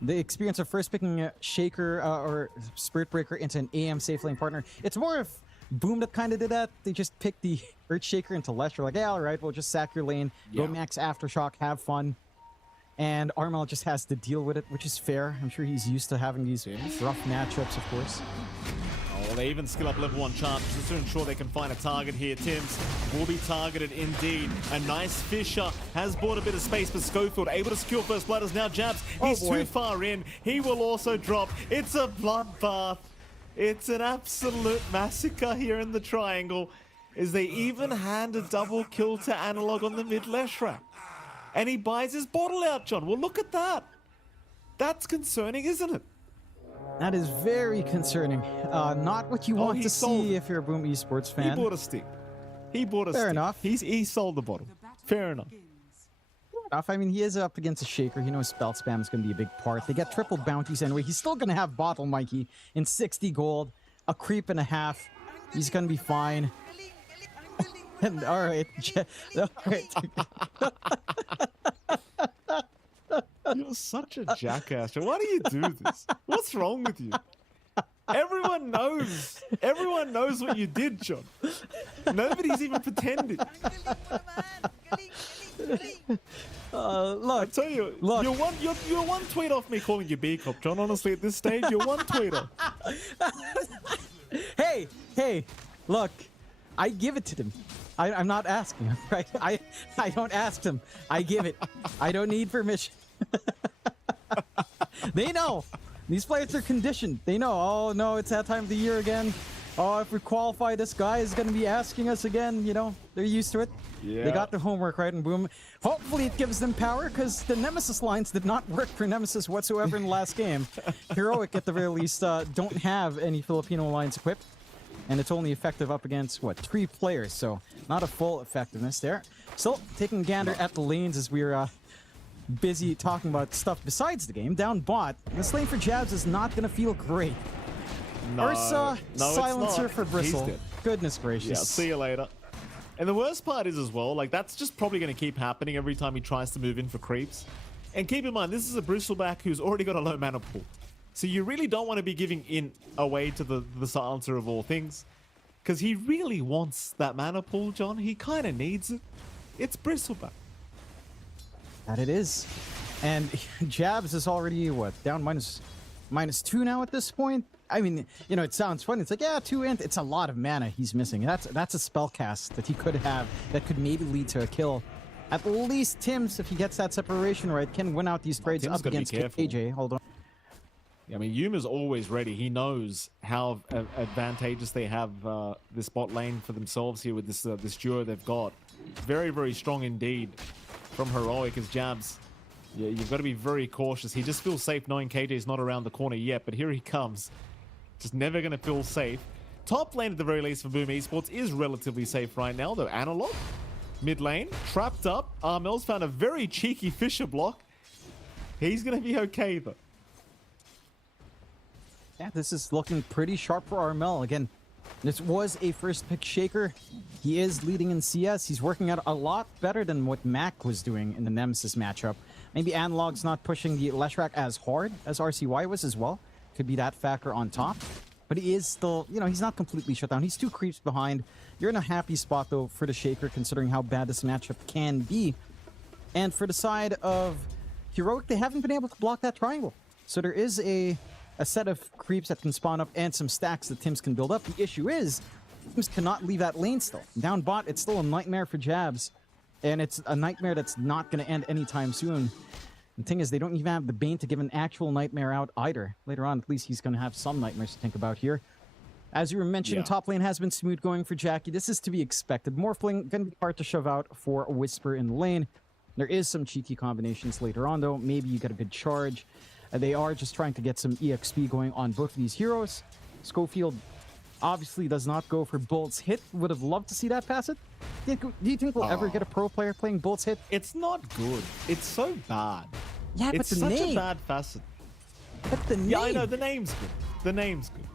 the experience of first picking a Shaker or Spirit Breaker into an AM safe lane partner, it's more of Boom that kind of did that. They just picked the Earth Shaker into Lesher, like, yeah, all right, we'll just sack your lane, go max Aftershock, have fun. And Armel just has to deal with it, which is fair. I'm sure he's used to having these rough matchups, of course. Oh, they even skill up level 1 charges just to ensure they can find a target here. Tims will be targeted indeed. A nice Fisher has bought a bit of space for Schofield, able to secure first blood as now Jabs. He's too far in. He will also drop. It's a bloodbath. It's an absolute massacre here in the triangle as they even hand a double kill to Analog on the mid Leshrac. And he buys his bottle out, John. Well, look at that. That's concerning, isn't it? That is very concerning. Not what you want to see if you're a Boom Esports fan. He bought a stick. Fair enough. He sold the bottle. Fair enough. I mean, he is up against a Shaker. He knows spell spam is going to be a big part. They get triple bounties anyway. He's still going to have Bottle Mikey in 60 gold, a creep and a half. He's going to be fine. And, all right. You're such a jackass. Why do you do this? What's wrong with you? Everyone knows. Everyone knows what you did, John. Nobody's even pretending. Look, I tell you, look. you're one tweet off me calling you B Cop, John. Honestly, at this stage, you're one tweet off. Hey, look, I give it to them. I'm not asking him, right? I don't ask them. I give it. I don't need permission. They know. These players are conditioned. They know, oh no, it's that time of the year again. Oh, if we qualify, this guy is going to be asking us again. You know, they're used to it. Yeah. They got their homework right, and boom. Hopefully it gives them power, because the Nemesis lines did not work for Nemesis whatsoever in the last game. Heroic, at the very least, don't have any Filipino lines equipped. And it's only effective up against, what, 3 players, so not a full effectiveness there. Still taking a gander at the lanes as we're busy talking about stuff besides the game. Down bot, this lane for Jabs is not going to feel great. No, Ursa, silencer for Bristle. He's dead. Goodness gracious. Yeah, see you later. And the worst part is as well, like, that's just probably going to keep happening every time he tries to move in for creeps. And keep in mind, this is a Bristleback who's already got a low mana pool. So you really don't want to be giving in away to the silencer of all things. Because he really wants that mana pool, John. He kind of needs it. It's Bristleback. That it is. And Jabs is already, what, down -2 now at this point? I mean, you know, it sounds funny. It's like, yeah, 2 int. It's a lot of mana he's missing. That's a spell cast that he could have that could maybe lead to a kill. At least Tim's, if he gets that separation right, can win out these trades up against KJ. Hold on. I mean, Yuma's always ready. He knows how advantageous they have this bot lane for themselves here with this duo they've got. Very, very strong indeed from Heroic as Jabs. Yeah, you've got to be very cautious. He just feels safe knowing KJ's not around the corner yet, but here he comes. Just never going to feel safe. Top lane at the very least for Boom Esports is relatively safe right now, though. Analog, mid lane, trapped up. Armel's found a very cheeky Fisher block. He's going to be okay, though. Yeah, this is looking pretty sharp for Armel. Again, this was a first pick Shaker. He is leading in CS. He's working out a lot better than what Mac was doing in the Nemesis matchup. Maybe Analog's not pushing the Leshrac as hard as RCY was as well. Could be that factor on top. But he is still, you know, he's not completely shut down. He's 2 creeps behind. You're in a happy spot, though, for the Shaker, considering how bad this matchup can be. And for the side of Heroic, they haven't been able to block that triangle. So there is a set of creeps that can spawn up and some stacks that Tims can build up. The issue is, Tims cannot leave that lane still. Down bot, it's still a nightmare for Jabs. And it's a nightmare that's not going to end anytime soon. The thing is, they don't even have the Bane to give an actual nightmare out either. Later on, at least he's going to have some nightmares to think about here. As you were mentioning, top lane has been smooth going for Jackie. This is to be expected. Morphling going to be hard to shove out for Whisper in the lane. There is some cheeky combinations later on, though. Maybe you get a good charge. They are just trying to get some EXP going on both of these heroes. Schofield obviously does not go for Bolt's Hit. Would have loved to see that pass it. Do you think we'll ever get a pro player playing Bolt's Hit? It's not good. It's so bad. Yeah, but it's the such name. a bad facet. But the name. Yeah, I know. The name's good. The name's good.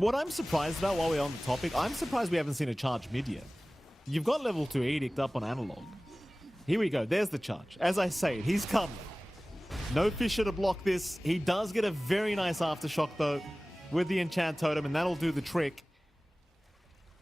What I'm surprised about while we're on the topic, I'm surprised we haven't seen a charge mid yet. You've got level 2 Edict up on Analog. Here we go. There's the charge. As I say, he's coming. No Fisher to block this. He does get a very nice aftershock, though, with the Enchant Totem, and that'll do the trick.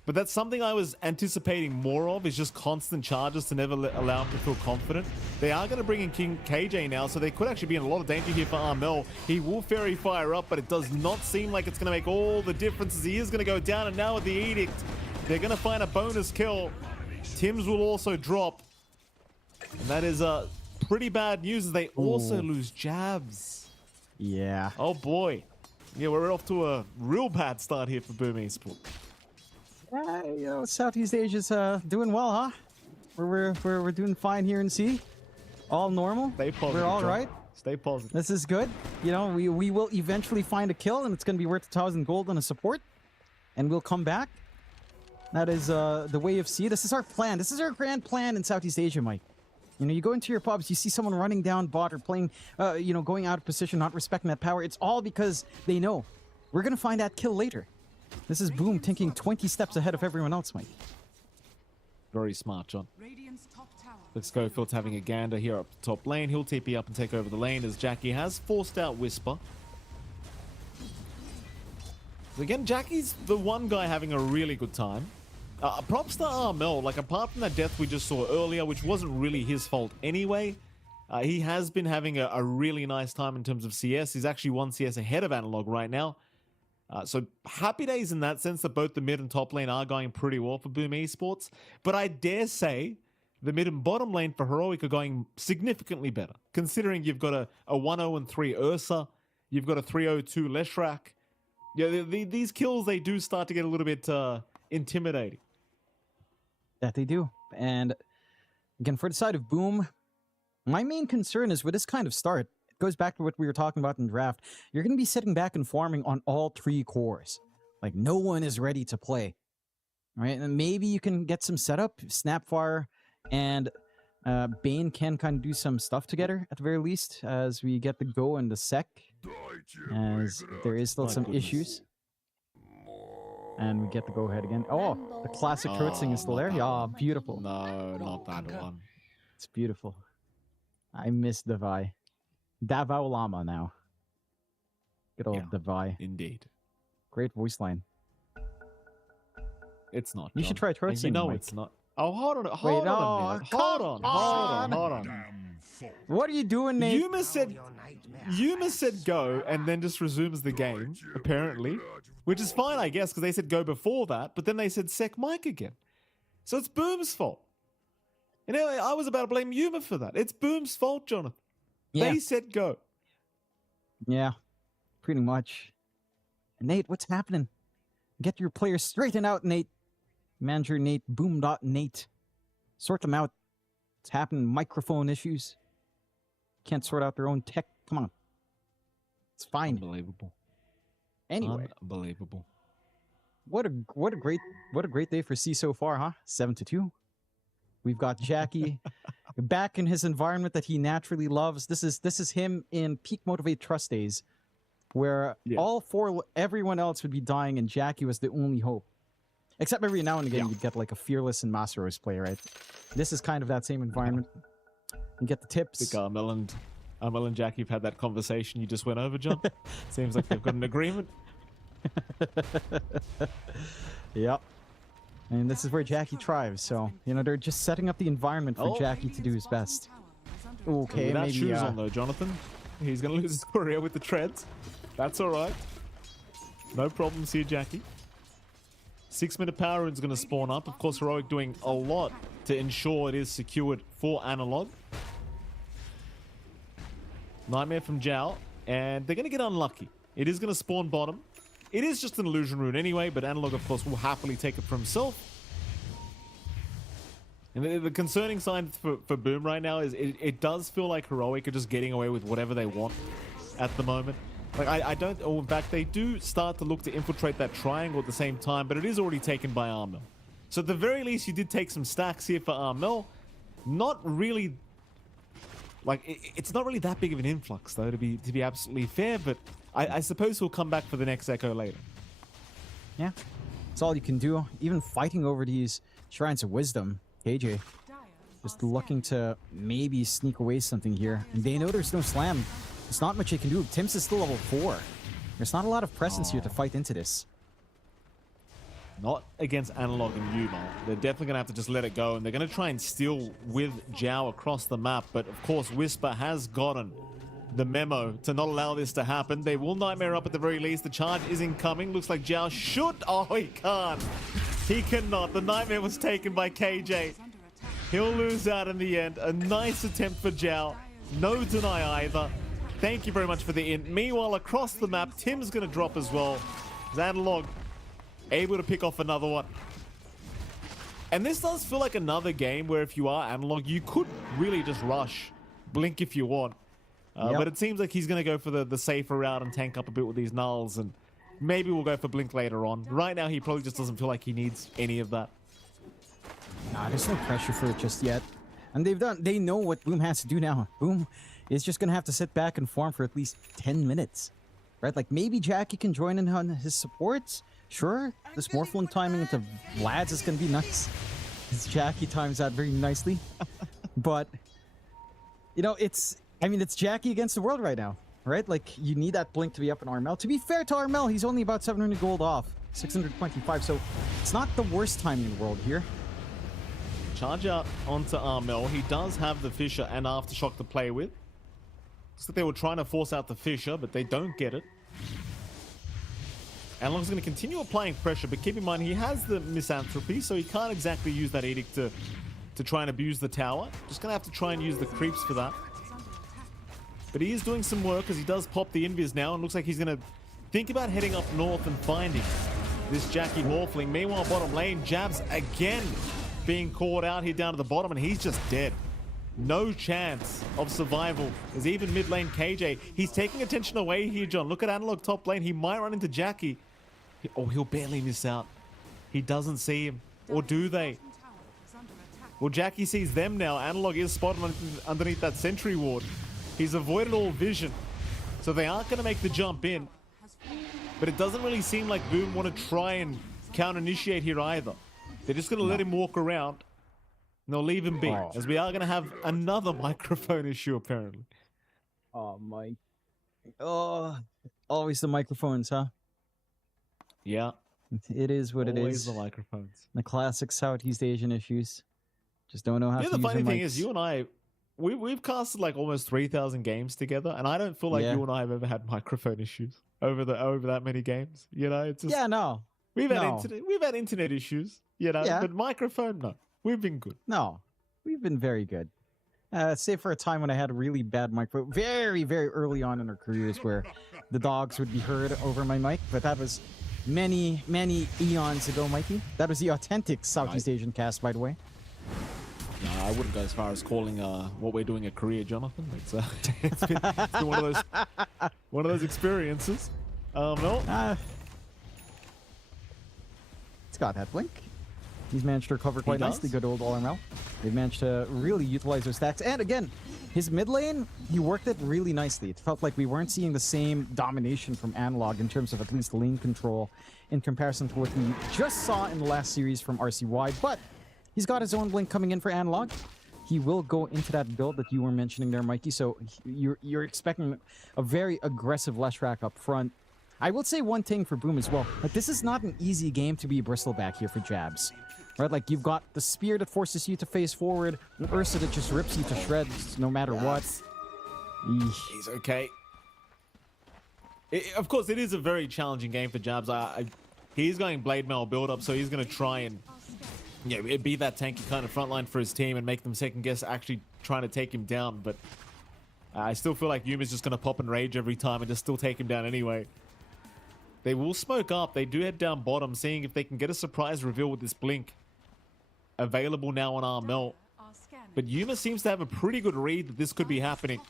But that's something I was anticipating more of, is just constant charges to never allow him to feel confident. They are going to bring in King KJ now, so they could actually be in a lot of danger here for Armel. He will Fairy Fire up, but it does not seem like it's going to make all the differences. He is going to go down, and now with the Edict, they're going to find a bonus kill. Tims will also drop. And that is pretty bad news, as they also lose Jabs. Yeah. Oh boy. Yeah, we're off to a real bad start here for Boom Esports. You know, Southeast Asia's doing well, huh? We're doing fine here in C. All normal. Stay positive. We're all right. Stay positive. This is good. You know, we will eventually find a kill, and it's going to be worth 1,000 gold on a support, and we'll come back. That is the way of C. This is our plan. This is our grand plan in Southeast Asia, Mike. You know, you go into your pubs, you see someone running down bot or playing, you know, going out of position, not respecting that power. It's all because they know we're going to find that kill later. This is Boom thinking 20 steps ahead of everyone else, Mike. Very smart, John. Let's go. Phil's having a gander here up the top lane. He'll TP up and take over the lane as Jackie has forced out Whisper. So again, Jackie's the one guy having a really good time. Props to Armel. Like, apart from that death we just saw earlier, which wasn't really his fault anyway, He has been having a really nice time in terms of CS. He's actually 1 CS ahead of Analog right now. So happy days in that sense that both the mid and top lane are going pretty well for Boom Esports. But I dare say the mid and bottom lane for Heroic are going significantly better, considering you've got a 1-0-3 Ursa, you've got a 3-0-2 Leshrac. Yeah, these kills, they do start to get a little bit intimidating. That they do. And again, for the side of Boom, my main concern is with this kind of start, it goes back to what we were talking about in the draft, you're going to be sitting back and farming on all 3 cores. Like, no one is ready to play. Right? And maybe you can get some setup, Snapfire and Bane can kind of do some stuff together, at the very least, as we get the go and the sec, as there is still some issues. And we get the go-ahead again. Oh, the classic turret thing is still there. Yeah, beautiful. No, not that one. It's beautiful. I miss Davai. Davao Lama now. Good old Davai. Indeed. Great voice line. It's not. You should try turret singing, No, Mike. it's not. Oh, hold on. Hold on. What are you doing, Nate? Yuma said go and then just resumes the game, apparently. Which is fine, I guess, because they said go before that, but then they said sec Mike again. So it's Boom's fault. And anyway, I was about to blame Yuma for that. It's Boom's fault, Jonathan. Yeah. They said go. Yeah, pretty much. Nate, what's happening? Get your players straightened out, Nate. Manager Nate, Boom.Nate. Sort them out. It's happening. Microphone issues. Can't sort out their own tech. Come on. It's fine. Unbelievable. Anyway. Unbelievable. What a great day for C so far, huh? 7-2. We've got Jackie back in his environment that he naturally loves. This is him in peak Motivate Trust days, where everyone else would be dying and Jackie was the only hope. Except every now and again you'd get like a Fearless and Masteros play, right? This is kind of that same environment. You get the tips. I think Armel and Jackie have had that conversation you just went over, John. Seems like they've got an agreement. Yep. And this is where Jackie thrives, so, you know, they're just setting up the environment for Jackie to do his best. Okay, without maybe... shoes on, though, Jonathan. He's going to lose his career with the treads. That's all right. No problems here, Jackie. 6-minute power rune's going to spawn up. Of course, Heroic doing a lot to ensure it is secured for Analog. Nightmare from Zhao, and they're going to get unlucky. It is going to spawn bottom. It is just an illusion rune anyway, but Analog, of course, will happily take it for himself. And the concerning sign for Boom right now is it does feel like Heroic are just getting away with whatever they want at the moment. Like, I don't... Oh, in fact, they do start to look to infiltrate that triangle at the same time, but it is already taken by Armel. So at the very least, you did take some stacks here for Armel. Not really... Like, it's not really that big of an influx, though, to be absolutely fair, but I suppose he'll come back for the next Echo later. Yeah, that's all you can do. Even fighting over these Shrines of Wisdom, KJ, just looking to maybe sneak away something here. And they know there's no slam. There's not much they can do. Tim's is still level 4. There's not a lot of presence here to fight into this. Not against Analog and Yuma. They're definitely going to have to just let it go, and they're going to try and steal with Zhao across the map. But of course, Whisper has gotten the memo to not allow this to happen. They will Nightmare up at the very least. The charge is incoming. Looks like Zhao should... Oh, he can't. He cannot. The Nightmare was taken by KJ. He'll lose out in the end. A nice attempt for Zhao. No deny either. Thank you very much for the int. Meanwhile, across the map, Tim's going to drop as well. Analog able to pick off another one. And this does feel like another game where if you are Analog, you could really just rush Blink if you want. But it seems like he's going to go for the safer route and tank up a bit with these nulls, and maybe we'll go for Blink later on. Right now, he probably just doesn't feel like he needs any of that. Nah, there's no pressure for it just yet. And they know what Boom has to do now. Boom is just going to have to sit back and farm for at least 10 minutes. Right? Like, maybe Jackie can join in on his supports. Sure, this Morphling timing into Vlad's is going to be nice. This Jackie times that very nicely. But, you know, it's Jackie against the world right now. Right? Like, you need that Blink to be up in Armel. To be fair to Armel, he's only about 700 gold off. 625, so it's not the worst time in the world here. charge out onto Armel. He does have the Fissure and Aftershock to play with. Just that they were trying to force out the Fissure, but they don't get it. Analog's going to continue applying pressure, but keep in mind he has the Misanthropy, so he can't exactly use that Edict to try and abuse the tower. Just going to have to try and use the creeps for that. But he is doing some work as he does pop the Invis now, and looks like he's going to think about heading up north and finding this Jackie Morphling. Meanwhile, bottom lane, Jabs again being caught out here down to the bottom, and he's just dead. No chance of survival. There's even mid lane KJ. He's taking attention away here, John. Look at Analog top lane. He might run into Jackie. Oh, he'll barely miss out. He doesn't see him. Or do they? Well, Jackie sees them now. Analog is spotted underneath that sentry ward. He's avoided all vision. So they aren't going to make the jump in. But it doesn't really seem like Boom want to try and counter-initiate here either. They're just going to let him walk around. And they'll leave him be. As we are going to have another microphone issue, apparently. Oh, Mike. Oh, always the microphones, huh? Yeah. It is what it is. Always the microphones. The classic Southeast Asian issues. Just don't know how to use the funny thing mics. is, you and I, we've casted like almost 3,000 games together, and I don't feel like you and I have ever had microphone issues over that many games. You know, it's just, no. We've had internet issues, you know, but microphone, no. We've been good. No, we've been very good. Save for a time when I had a really bad microphone, very, very early on in our careers, where the dogs would be heard over my mic, but that was many, many eons ago, Mikey. That was the authentic Southeast Asian cast, by the way. No, I wouldn't go as far as calling what we're doing a career, Jonathan. It's been one of those experiences. No. It's got that blink. He's managed to recover quite nicely. Good old RML. They've managed to really utilize their stacks. And again, his mid lane, he worked it really nicely. It felt like we weren't seeing the same domination from Analog in terms of at least lane control in comparison to what we just saw in the last series from RCY. But he's got his own blink coming in for Analog. He will go into that build that you were mentioning there, Mikey. So you're expecting a very aggressive Leshrac up front. I will say one thing for Boom as well. Like, this is not an easy game to be a bristleback here for Jabs. Right? Like, you've got the spear that forces you to face forward, and Ursa that just rips you to shreds no matter what. He's okay. Of course, it is a very challenging game for Jabs. He's going Blade Mail build-up, so he's going to try and be that tanky kind of frontline for his team and make them second-guess actually trying to take him down. But I still feel like Yuma's just going to pop and rage every time and just still take him down anyway. They will smoke up. They do head down bottom, seeing if they can get a surprise reveal with this blink available now on Armel. But Yuma seems to have a pretty good read that this could be happening.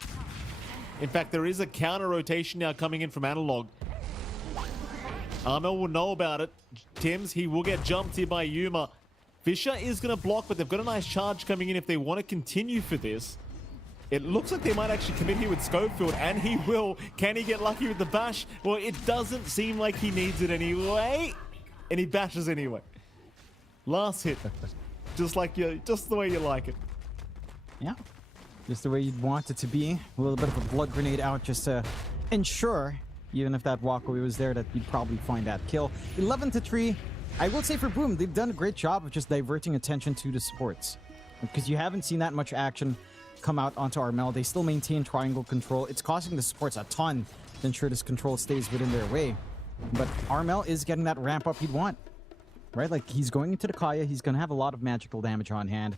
In fact, there is a counter rotation now coming in from Analog. Armel will know about it. Tim's, he will get jumped here by Yuma. Fissure is going to block, but they've got a nice charge coming in if they want to continue for this. It looks like they might actually commit here with Schofield, and he will. Can he get lucky with the bash? Well, it doesn't seem like he needs it anyway. And he bashes anyway. Last hit. Just the way you like it. Yeah. Just the way you'd want it to be. A little bit of a blood grenade out just to ensure, even if that walkaway was there, that you'd probably find that kill. 11-3. I will say for Boom, they've done a great job of just diverting attention to the supports. Because you haven't seen that much action come out onto Armel. They still maintain triangle control. It's costing the supports a ton to ensure this control stays within their way. But Armel is getting that ramp up he'd want. Right? Like, he's going into the Kaya. He's going to have a lot of magical damage on hand.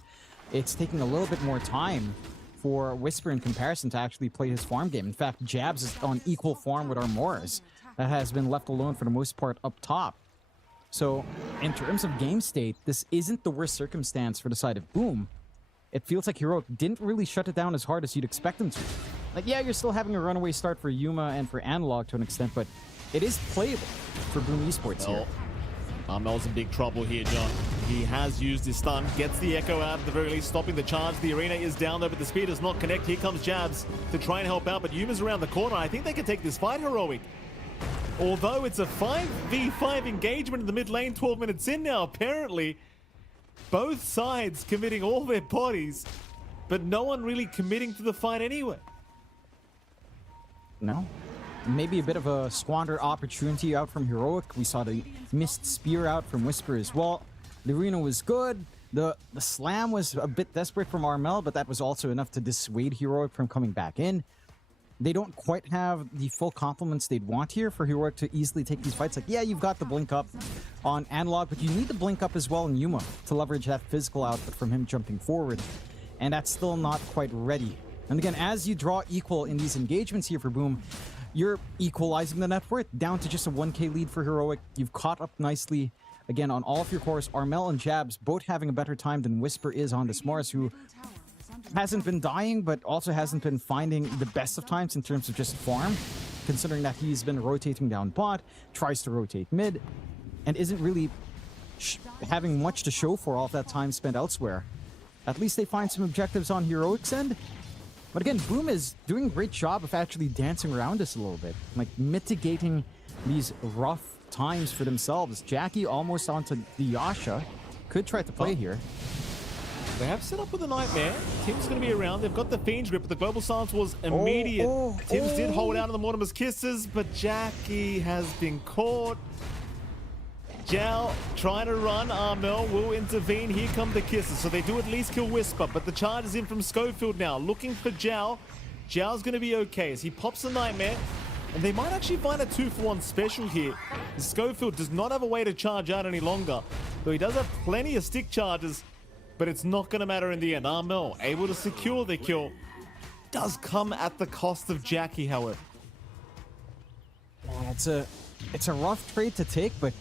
It's taking a little bit more time for Whisper in comparison to actually play his farm game. In fact, Jabs is on equal farm with Armoras. That has been left alone for the most part up top. So, in terms of game state, this isn't the worst circumstance for the side of Boom. It feels like Heroic didn't really shut it down as hard as you'd expect them to. Like, yeah, you're still having a runaway start for Yuma and for Analog to an extent, but it is playable for Boom Esports here. Armel's in big trouble here, John. He has used his stun, gets the Echo out at the very least, stopping the charge. The arena is down though, but the speed does not connect. Here comes Jabs to try and help out, but Yuma's around the corner. I think they can take this fight, Heroic. Although it's a 5v5 engagement in the mid lane, 12 minutes in now, apparently. Both sides committing all their bodies, but no one really committing to the fight anyway. No. Maybe a bit of a squandered opportunity out from Heroic. We saw the missed spear out from Whisper as well. The arena was good, The slam was a bit desperate from Armel, but that was also enough to dissuade Heroic from coming back in. They don't quite have the full complements they'd want here for Heroic to easily take these fights. Like, yeah, you've got the blink up on Analog, but you need the blink up as well in Yuma to leverage that physical output from him jumping forward. And that's still not quite ready. And again, as you draw equal in these engagements here for Boom, you're equalizing the net worth down to just a 1k lead for Heroic. You've caught up nicely. Again, on all of your cores, Armel and Jabs both having a better time than Whisper is on this Mars, who hasn't been dying, but also hasn't been finding the best of times in terms of just farm, considering that he's been rotating down bot, tries to rotate mid, and isn't really having much to show for all of that time spent elsewhere. At least they find some objectives on Heroic's end. But again, Boom is doing a great job of actually dancing around this a little bit, like mitigating these rough times for themselves. Jackie almost onto the Yasha. Could try to play here. They have set up with a Nightmare. Tim's going to be around. They've got the Fiend's Grip, but the Global Silence was immediate. Tim's did hold out on the Mortimer's Kisses, but Jackie has been caught. Jal trying to run. Armel will intervene. Here come the Kisses. So they do at least kill Whisper, but the charge is in from Schofield now. Looking for Jal. Jal's going to be okay as he pops a Nightmare. And they might actually find a 2-for-1 special here. Schofield does not have a way to charge out any longer, though he does have plenty of stick charges, but it's not going to matter in the end. Armel able to secure the kill. Does come at the cost of Jackie, however. It's a rough trade to take, but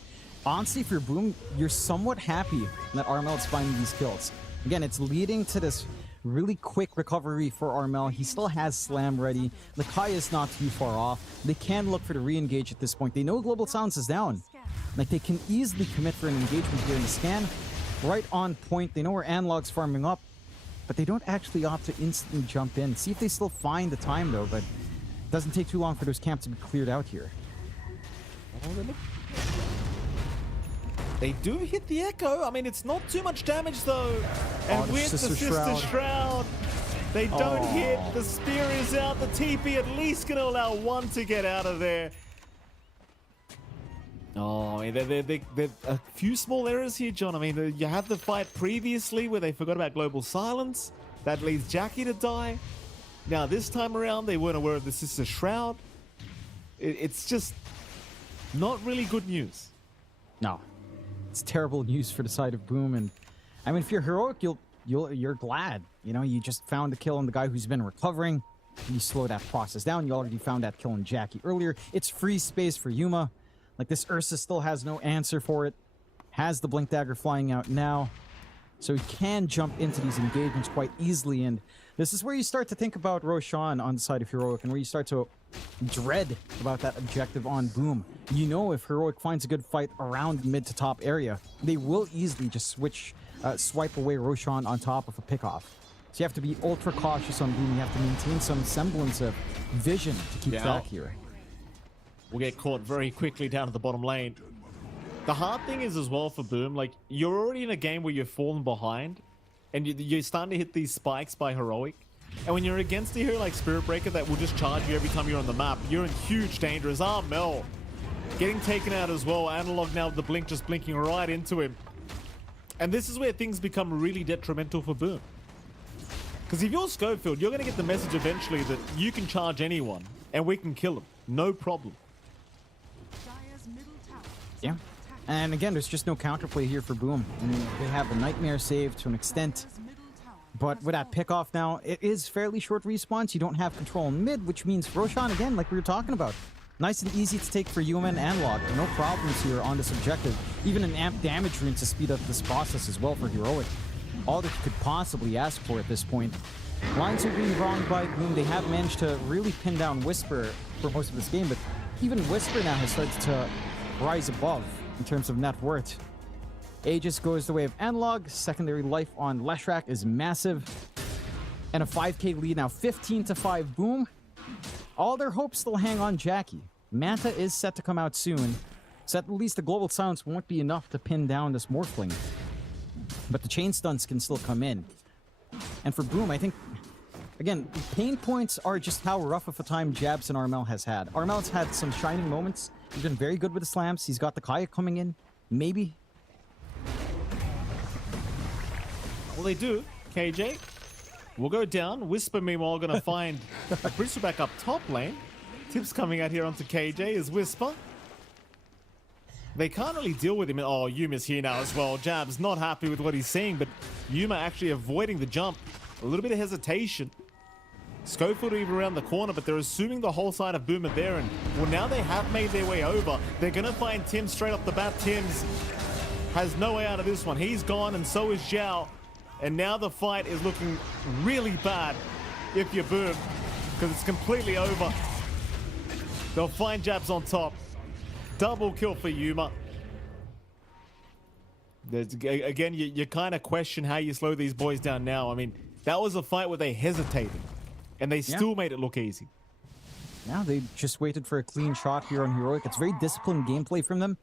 honestly for Boom, you're somewhat happy that Armel's finding these kills. Again, it's leading to this really quick recovery for Armel. He still has Slam ready. Lakai is not too far off. They can look for the re-engage at this point. They know Global Silence is down. Like, they can easily commit for an engagement here in the scan. Right on point. They know where Analog's farming up, but they don't actually opt to instantly jump in. See if they still find the time, though, but it doesn't take too long for those camps to be cleared out here. They do hit the Echo. I mean, it's not too much damage, though. And with the Sister Shroud, they don't hit. The Spear is out. The TP at least going to allow one to get out of there. Oh, they're a few small errors here, John. I mean, you had the fight previously where they forgot about Global Silence. That leads Jackie to die. Now, this time around, they weren't aware of the Sister Shroud. It's just not really good news. No. It's terrible news for the side of Boom, and I mean, if you're Heroic, you're glad. You know, you just found a kill on the guy who's been recovering. You slow that process down. You already found that kill on Jackie earlier. It's free space for Yuma. Like, this Ursa still has no answer for it. Has the Blink Dagger flying out now, so he can jump into these engagements quite easily. And this is where you start to think about Roshan on the side of Heroic, and where you start to dread about that objective on Boom. You know, if Heroic finds a good fight around the mid to top area, they will easily just swipe away Roshan on top of a pickoff. So you have to be ultra cautious on Boom. You have to maintain some semblance of vision to keep track here. We'll get caught very quickly down to the bottom lane. The hard thing is as well for Boom, like, you're already in a game where you've fallen behind, and you're starting to hit these spikes by Heroic. And when you're against a hero like Spirit Breaker that will just charge you every time you're on the map, you're in huge danger. As Armel getting taken out as well. Analog now with the blink just blinking right into him. And this is where things become really detrimental for Boom. Because if you're Schofield, you're going to get the message eventually that you can charge anyone and we can kill them. No problem. Yeah. And again, there's just no counterplay here for Boom. I mean, they have a Nightmare save to an extent. But with that pickoff now, it is fairly short response. You don't have control in mid, which means Roshan, again, like we were talking about. Nice and easy to take for Yuma and Analog. No problems here on this objective. Even an amp damage rune to speed up this process as well for Heroic. All that you could possibly ask for at this point. Lines are being wronged by Boom. They have managed to really pin down Whisper for most of this game, but even Whisper now has started to rise above in terms of net worth. Aegis goes the way of Analog. Secondary life on Leshrac is massive. And a 5k lead now, 15-5 Boom. All their hopes still hang on Jackie. Manta is set to come out soon, so at least the Global Silence won't be enough to pin down this Morphling. But the chain stunts can still come in. And for Boom, I think, again, pain points are just how rough of a time Jabs and Armel has had. Armel's had some shining moments. He's been very good with the slams. He's got the Kaya coming in. Maybe. Well, they do. KJ will go down. Whisper, meanwhile, going to find a Bristleback up top lane. Tips coming out here onto KJ is Whisper. They can't really deal with him. Oh, Yuma's here now as well. Jab's not happy with what he's seeing, but Yuma actually avoiding the jump. A little bit of hesitation. Schofield even around the corner, but they're assuming the whole side of Boom are there. And, well, now they have made their way over. They're going to find Tim straight off the bat. Tim's has no way out of this one. He's gone, and so is Zhao. And now the fight is looking really bad if you're Boom, because it's completely over. They'll find Jabs on top. Double kill for Yuma. Again, you kind of question how you slow these boys down now. I mean, that was a fight where they hesitated, and they still made it look easy. Now they just waited for a clean shot here on Heroic. It's very disciplined gameplay from them.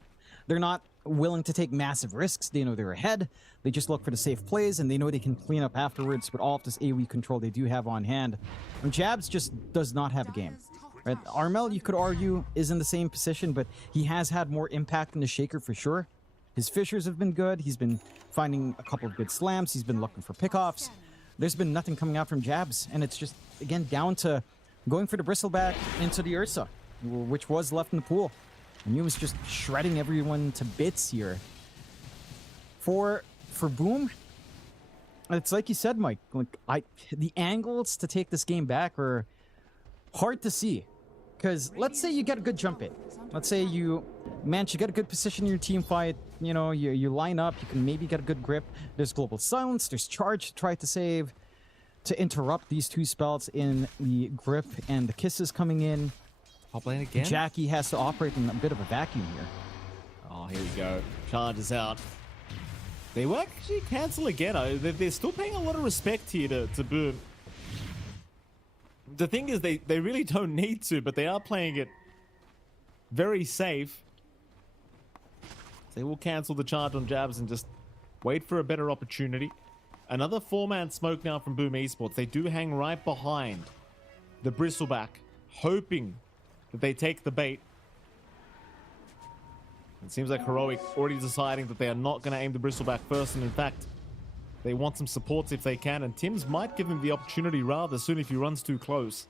They're not willing to take massive risks. They know they're ahead. They just look for the safe plays, and they know they can clean up afterwards with all of this AoE control they do have on hand. And Jabs just does not have a game. Right? Armel, you could argue, is in the same position, but he has had more impact in the Shaker for sure. His Fishers have been good. He's been finding a couple of good slams. He's been looking for pickoffs. There's been nothing coming out from Jabs, and it's just, again, down to going for the Bristleback into the Ursa, which was left in the pool. And he was just shredding everyone to bits here. For Boom, it's like you said, Mike, like the angles to take this game back are hard to see. Because let's say you get a good jump in. Let's say you manage to get a good position in your team fight. You know, you line up, you can maybe get a good grip. There's Global Silence, there's Charge to try to save, to interrupt these two spells in the grip and the kisses coming in. Top lane again? Jackie has to operate in a bit of a vacuum here. Oh, here we go. Charge is out. They will actually cancel again. They're still paying a lot of respect here to Boom. The thing is, they really don't need to, but they are playing it very safe. They will cancel the charge on Jabs and just wait for a better opportunity. Another 4-man smoke now from Boom Esports. They do hang right behind the Bristleback, hoping that they take the bait. It seems like Heroic already deciding that they are not going to aim the Bristleback first, and in fact, they want some supports if they can, and Tim's might give him the opportunity rather soon if he runs too close.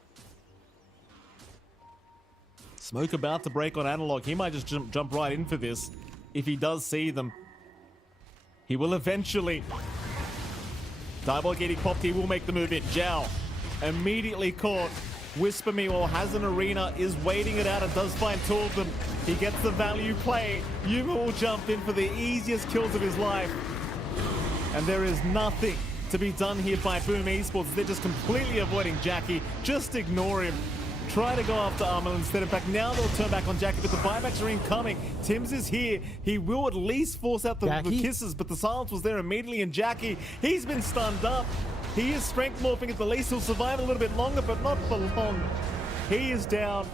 Smoke about to break on Analog. He might just jump right in for this if he does see them. He will eventually. Diabolic getting popped. He will make the move in. Zhao immediately caught. Whisper meanwhile has an arena, is waiting it out, and does find two of them. He gets the value play. Yuma will jump in for the easiest kills of his life. And there is nothing to be done here by Boom Esports. They're just completely avoiding Jackie. Just ignore him. Try to go after Armel instead. In fact, now they'll turn back on Jackie, but the buybacks are incoming. Tims is here. He will at least force out the kisses, but the silence was there immediately, and Jackie, he's been stunned up. He is strength morphing at the least. He'll survive a little bit longer, but not for long. He is down.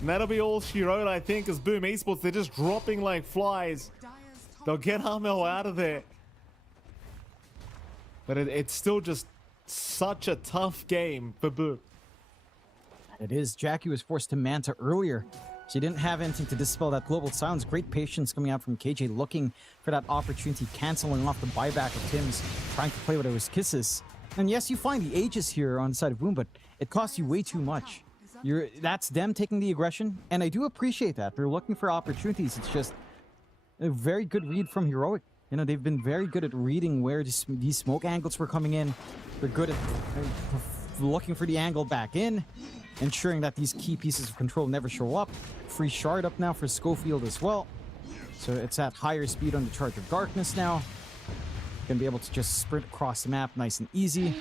And that'll be all she wrote, I think, as Boom Esports, they're just dropping like flies. They'll get Armel out of there. But it's still just such a tough game for Boom. It is. Jackie was forced to Manta earlier. She didn't have anything to dispel that Global Silence. Great patience coming out from KJ, looking for that opportunity, canceling off the buyback of Tim's, trying to play with his kisses. And yes, you find the Aegis here on the side of Boom, but it costs you way too much. That's them taking the aggression, and I do appreciate that. They're looking for opportunities. It's just a very good read from Heroic. You know, they've been very good at reading where these smoke angles were coming in. They're good at looking for the angle back in, ensuring that these key pieces of control never show up. Free shard up now for Schofield as well. So it's at higher speed on the Charge of Darkness now. Gonna be able to just sprint across the map nice and easy.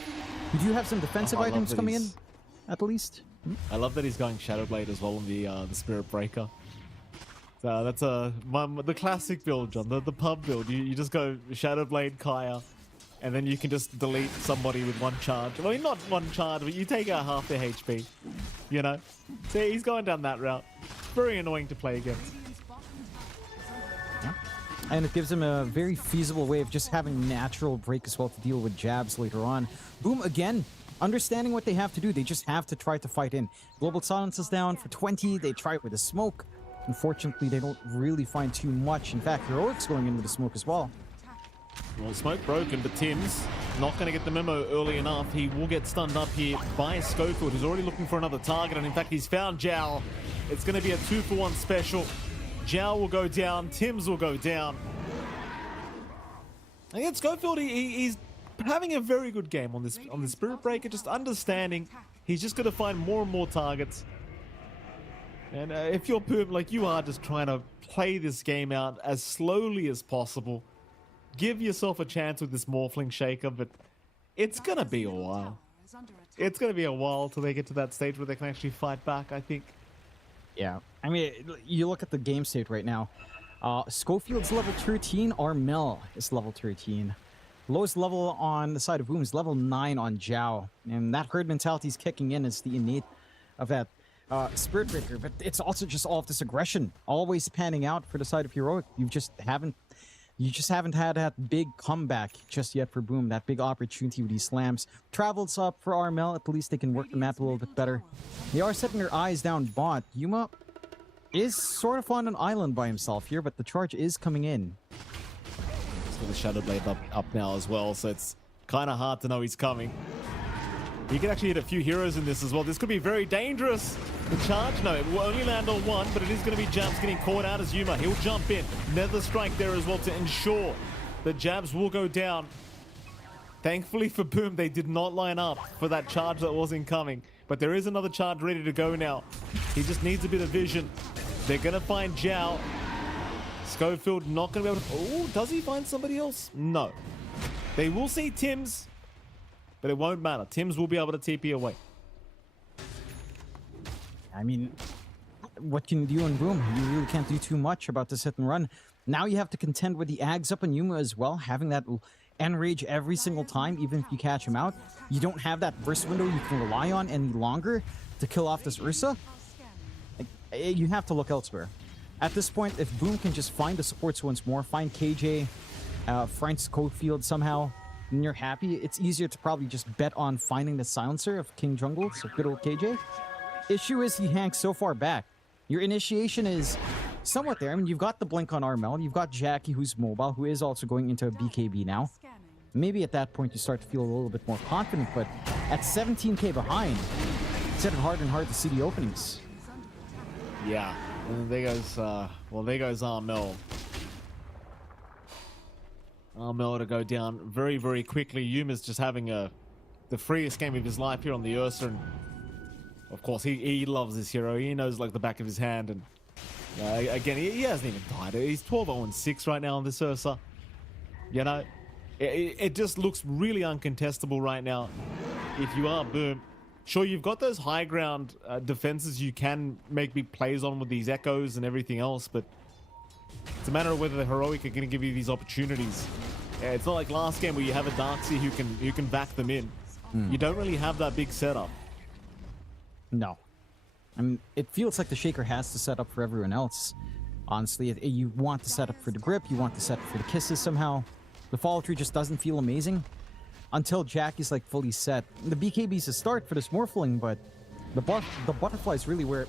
We do have some defensive items coming in, at least. I love that he's going Shadowblade as well on the Spirit Breaker. So that's the classic build, John, the pub build. You just go Shadowblade, Kaya, and then you can just delete somebody with one charge. Well, not one charge, but you take out half their HP. You know? So he's going down that route. Very annoying to play against. Yeah. And it gives him a very feasible way of just having natural break as well to deal with jabs later on. Boom, again, understanding what they have to do. They just have to try to fight in. Global Silence is down for 20. They try it with a smoke. Unfortunately, they don't really find too much. In fact, Heroic's going in with the smoke as well. Well, smoke broken, but Tim's not going to get the memo early enough. He will get stunned up here by Schofield, who's already looking for another target, and in fact, he's found Zhao. It's going to be a 2-for-1 special. Zhao will go down, Tim's will go down. And yet Schofield, he's having a very good game on this Spirit Breaker, just understanding he's just going to find more and more targets. And if you're Boom, like you are, just trying to play this game out as slowly as possible, give yourself a chance with this Morphling Shaker, but it's going to be a while. It's going to be a while till they get to that stage where they can actually fight back, I think. Yeah, I mean, you look at the game state right now. Schofield's level 13, Armel is level 13. Lowest level on the side of Boom is level 9 on Zhao. And that herd mentality is kicking in as the innate of that Spirit Breaker. But it's also just all of this aggression always panning out for the side of Heroic. You just haven't had that big comeback just yet for Boom. That big opportunity with these slams. Travels up for Armel. At least they can work the map a little bit better. They are setting their eyes down bot. Yuma is sort of on an island by himself here, but the charge is coming in. So the Shadow Blade up now as well, so it's kind of hard to know he's coming. He can actually hit a few heroes in this as well. This could be very dangerous. The charge, no, it will only land on one, but it is going to be Jabs getting caught out as Yuma. He'll jump in. Nether Strike there as well to ensure that Jabs will go down. Thankfully for Boom, they did not line up for that charge that was incoming. But there is another charge ready to go now. He just needs a bit of vision. They're going to find Zhao. Schofield not going to be able to... Oh, does he find somebody else? No. They will see Tim's, but it won't matter. Tim's will be able to TP away. I mean, what can you do in Boom? You really can't do too much about this hit and run. Now you have to contend with the Ags up on Yuma as well, having that enrage every single time, even if you catch him out. You don't have that burst window you can rely on any longer to kill off this Ursa. Like, you have to look elsewhere. At this point, if Boom can just find the supports once more, find KJ, find Schofield somehow, and you're happy, it's easier to probably just bet on finding the silencer of King Jungle, so good old KJ. Issue is he hangs so far back. Your initiation is somewhat there. I mean, you've got the blink on Armel, you've got Jackie who's mobile, who is also going into a BKB now. Maybe at that point you start to feel a little bit more confident, but at 17k behind, it's getting harder and harder to see the openings. Yeah, and there goes, there goes Armel. Armel to go down very, very quickly. Yuma's just having the freest game of his life here on the Ursa, and of course he loves this hero. He knows like the back of his hand, and again, he hasn't even died. He's 12-0-6 right now on this Ursa. You know, it just looks really uncontestable right now. If you are Boom, sure, you've got those high ground defenses you can make big plays on with these echoes and everything else, but it's a matter of whether the Heroic are going to give you these opportunities. It's not like last game where you have a Darkseer who can back them in. You don't really have that big setup. No. I mean, it feels like the Shaker has to set up for everyone else. Honestly, you want to set up for the grip, you want to set up for the kisses somehow. The follow through just doesn't feel amazing until Jackie's like fully set. The BKB's a start for this Morphling, but the butterfly is really where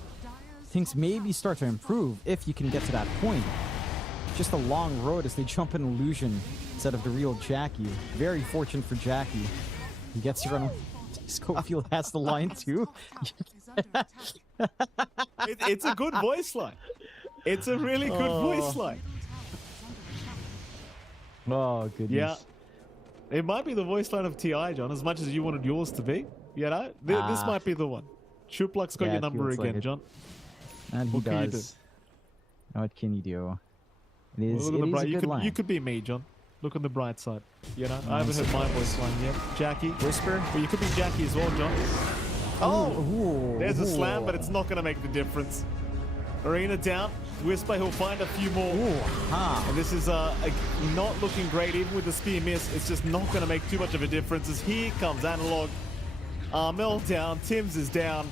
things maybe start to improve if you can get to that point. Just a long road as they jump in Illusion instead of the real Jackie. Very fortunate for Jackie. He gets to run. Schofield has the line too. It's a good voice line. It's a really good voice line. Oh, goodness. Yeah. It might be the voice line of TI, John, as much as you wanted yours to be. You know? This might be the one. Chupluk's got your number again, like John. And he does. What can you do? It is, well, it is a good line. You could be me, John. Look on the bright side. You know, I haven't heard my voice line yet. Jackie. Whisper. Well, you could be Jackie as well, John. Oh! There's a slam, but it's not going to make the difference. Arena down. Whisper, he'll find a few more. And this is not looking great, even with the spear miss. It's just not going to make too much of a difference as here comes Analog. Armel down. Tim's is down.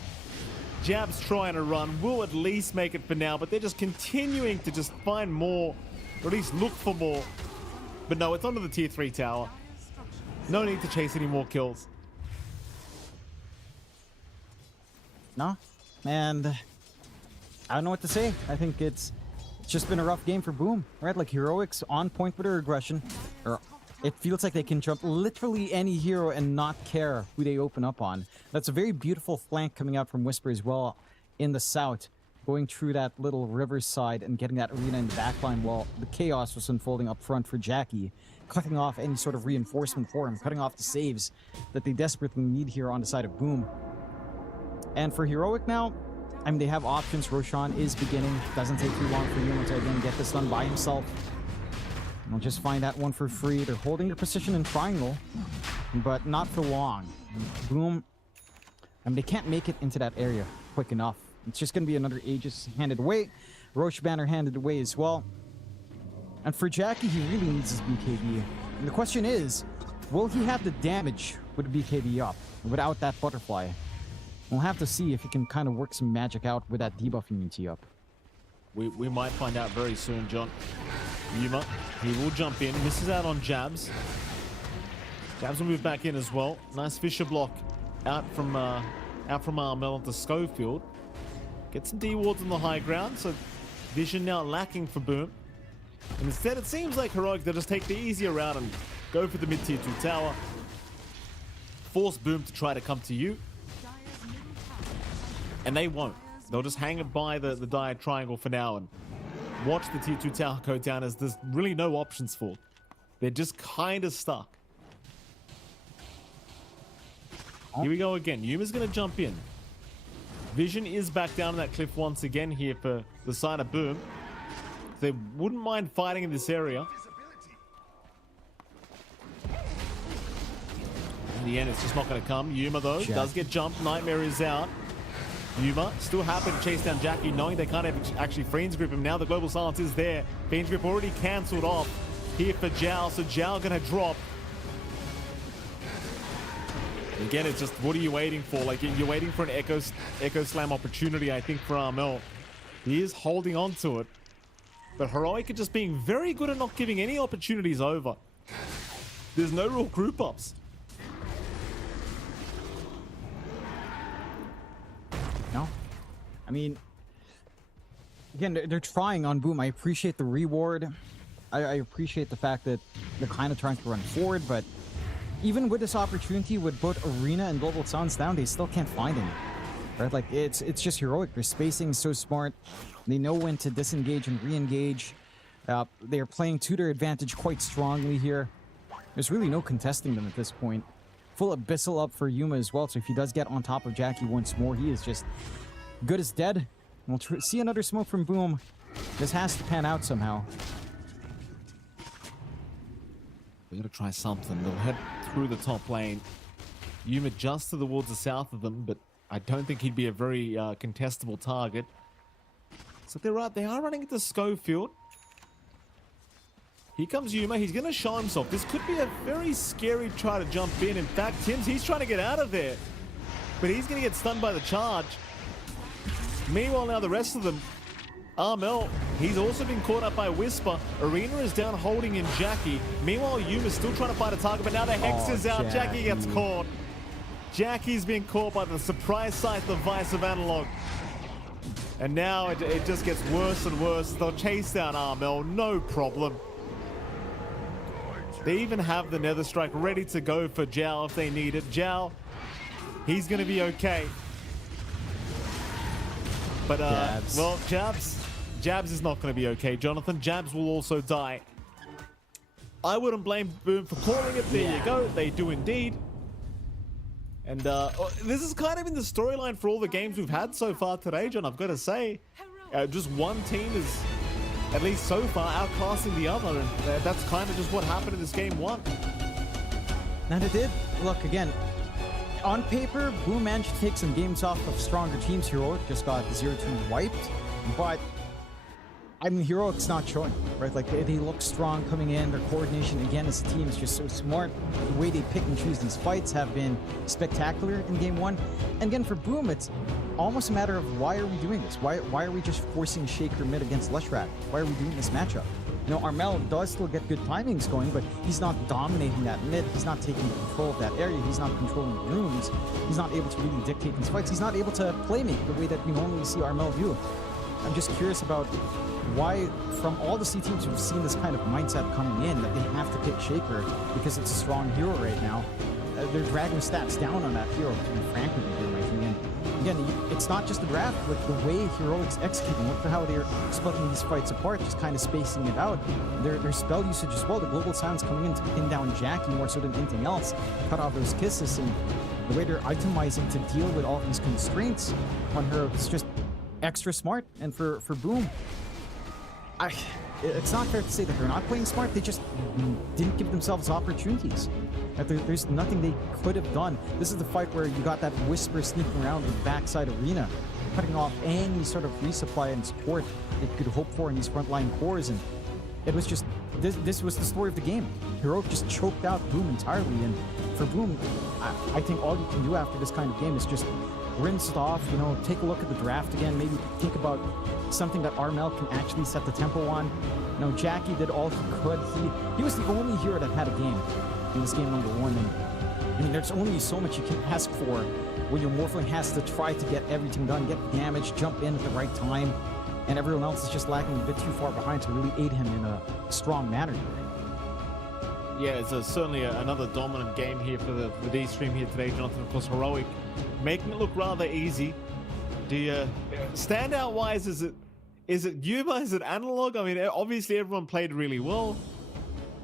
Jab's trying to run. Will at least make it for now, but they're just continuing to just find more, or at least look for more. But no, it's onto the tier 3 tower. No need to chase any more kills. No, and I don't know what to say. I think it's just been a rough game for Boom, right? Like Heroics on point with her aggression, or It feels like they can jump literally any hero and not care who they open up on. That's a very beautiful flank coming out from Whisper as well in the south, going through that little riverside and getting that arena in the backline while the chaos was unfolding up front for Jackie, cutting off any sort of reinforcement for him, cutting off the saves that they desperately need here on the side of Boom. And for Heroic now, I mean, they have options. Roshan is beginning. Doesn't take too long for Yuma to again get this done by himself. And they'll just find that one for free. They're holding their position in triangle, but not for long. Boom. I mean, they can't make it into that area quick enough. It's just going to be another Aegis handed away. Roche Banner handed away as well. And for Jackie, he really needs his BKB. And the question is, will he have the damage with the BKB up without that butterfly? We'll have to see if he can kind of work some magic out with that debuff immunity up. We might find out very soon, John. Yuma, he will jump in, misses out on Jabs. Jabs will move back in as well. Nice Fisher block out from Armel onto Schofield. Get some D wards on the high ground, so vision now lacking for Boom. And instead, it seems like Heroic, they'll just take the easier route and go for the mid-tier 2 tower. Force Boom to try to come to you. And they won't. They'll just hang it by the Dire Triangle for now and watch the tier 2 tower go down as there's really no options for. They're just kind of stuck. Here we go again. Yuma's going to jump in. Vision is back down on that cliff once again here for the side of Boom. They wouldn't mind fighting in this area. In the end, it's just not going to come. Yuma, though, does get jumped. Nightmare is out. Yuma still happy to chase down Jackie, knowing they can't actually Fiend's Grip him. Now the Global Silence is there. Fiend's Grip already cancelled off here for Zhao, so Zhao going to drop. Again, it's just, what are you waiting for? Like, you're waiting for an Echo Slam opportunity, I think, for Armel. He is holding on to it. But Heroic are just being very good at not giving any opportunities over. There's no real group ups. No? I mean, again, they're trying on Boom. I appreciate the reward. I appreciate the fact that they're kind of trying to run forward, but even with this opportunity, with both Arena and Global Silence down, they still can't find him. Right? Like, it's just Heroic. Their spacing is so smart. They know when to disengage and re-engage. They're playing to their advantage quite strongly here. There's really no contesting them at this point. Full Abyssal up for Yuma as well, so if he does get on top of Jackie once more, he is just good as dead. We'll see another smoke from Boom. This has to pan out somehow. We gotta try something. They'll head through the top lane. Yuma just towards the south of them, but I don't think he'd be a very contestable target. So they are running into Schofield. Here comes Yuma. He's going to show himself. This could be a very scary try to jump in. In fact, he's trying to get out of there. But he's going to get stunned by the charge. Meanwhile, now the rest of them. Armel, he's also been caught up by Whisper. Arena is down holding in Jackie. Meanwhile, Yuma's still trying to fight a target, but now the Hex is out. Jackie gets caught. Jackie's been caught by the surprise sight device of Analog. And now it just gets worse and worse. They'll chase down Armel, no problem. They even have the Nether Strike ready to go for Zhao if they need it. Zhao, he's going to be okay. But, well, Jabs is not going to be okay, Jonathan. Jabs will also die. I wouldn't blame Boom for calling it. There you go. They do indeed. And this is kind of in the storyline for all the games we've had so far today, John, I've got to say. Just one team is, at least so far, outclassing the other. And that's kind of just what happened in this game one. And it did. Look, again, on paper, Boom managed to take some games off of stronger teams. Heroic just got 0-2 wiped. But, I mean, Heroic's not showing, right? Like, they look strong coming in. Their coordination, again, as a team is just so smart. The way they pick and choose these fights have been spectacular in game one. And again, for Boom, it's almost a matter of why are we doing this? Why are we just forcing Shaker mid against Leshrac? Why are we doing this matchup? You know, Armel does still get good timings going, but he's not dominating that mid. He's not taking control of that area. He's not controlling the rooms. He's not able to really dictate these fights. He's not able to play make the way that we normally see Armel do. I'm just curious about why, from all the C teams who've seen this kind of mindset coming in, that they have to pick Shaker because it's a strong hero right now. They're dragging stats down on that hero, to be frank with you here, my opinion. Again, it's not just the draft, but the way Heroic's executing. Look for how they're splitting these fights apart, just kind of spacing it out. Their spell usage as well, the global silence coming in to pin down Jackie more so than anything else, cut off those kisses, and the way they're itemizing to deal with all these constraints on her is just extra smart. And for Boom, it's not fair to say that they're not playing smart, they just didn't give themselves opportunities. There's nothing they could have done. This is the fight where you got that Whisper sneaking around the backside arena, cutting off any sort of resupply and support that you could hope for in these frontline cores, and it was just, this was the story of the game. Heroic just choked out Boom entirely, and for Boom, I think all you can do after this kind of game is just rinse it off, you know, take a look at the draft again, maybe think about something that Armel can actually set the tempo on. You know, Jackie did all he could. He was the only hero that had a game in this game number 1, and I mean, there's only so much you can ask for when your Morphling has to try to get everything done, get damage, jump in at the right time, and everyone else is just lagging a bit too far behind to really aid him in a strong manner. Yeah, it's certainly another dominant game here for the xtreme here today, Jonathan. Of course, Heroic making it look rather easy. Standout wise, is it Yuma? Is it Analog? I mean, obviously everyone played really well.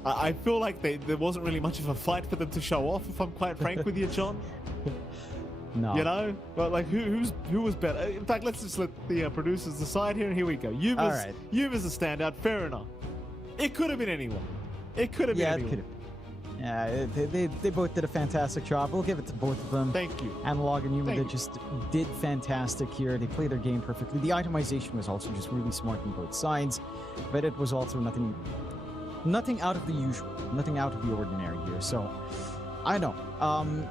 I feel like there wasn't really much of a fight for them to show off, if I'm quite frank with you, John. No. You know, but like who was better? In fact, let's just let the producers decide here, and here we go. Yuma's a standout. Fair enough. It could have been anyone. It could have been anyone. It could have. Yeah, they both did a fantastic job. We'll give it to both of them. Thank you. Analog and Yuma, they just did fantastic here. They played their game perfectly. The itemization was also just really smart on both sides, but it was also nothing out of the usual, nothing out of the ordinary here. So, I know,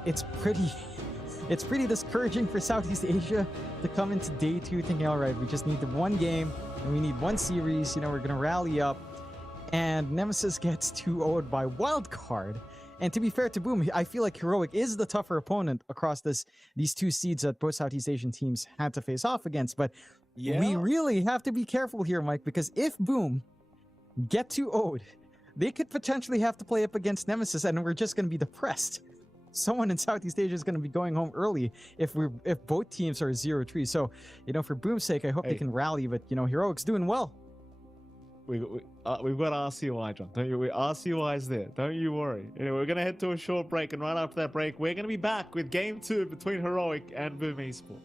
it's pretty discouraging for Southeast Asia to come into day 2 thinking, all right, we just need the one game and we need one series. You know, we're gonna rally up. And Nemesis gets 2-0'd by Wildcard. And to be fair to Boom, I feel like Heroic is the tougher opponent across these 2 seeds that both Southeast Asian teams had to face off against. But we really have to be careful here, Mike, because if Boom get 2-0'd, they could potentially have to play up against Nemesis, and we're just going to be depressed. Someone in Southeast Asia is going to be going home early if both teams are 0-3. So, you know, for Boom's sake, I hope they can rally. But, you know, Heroic's doing well. We've got RCY, John. Don't you? RCY's there. Don't you worry. Anyway, we're going to head to a short break, and right after that break, we're going to be back with Game 2 between Heroic and Boom Esports.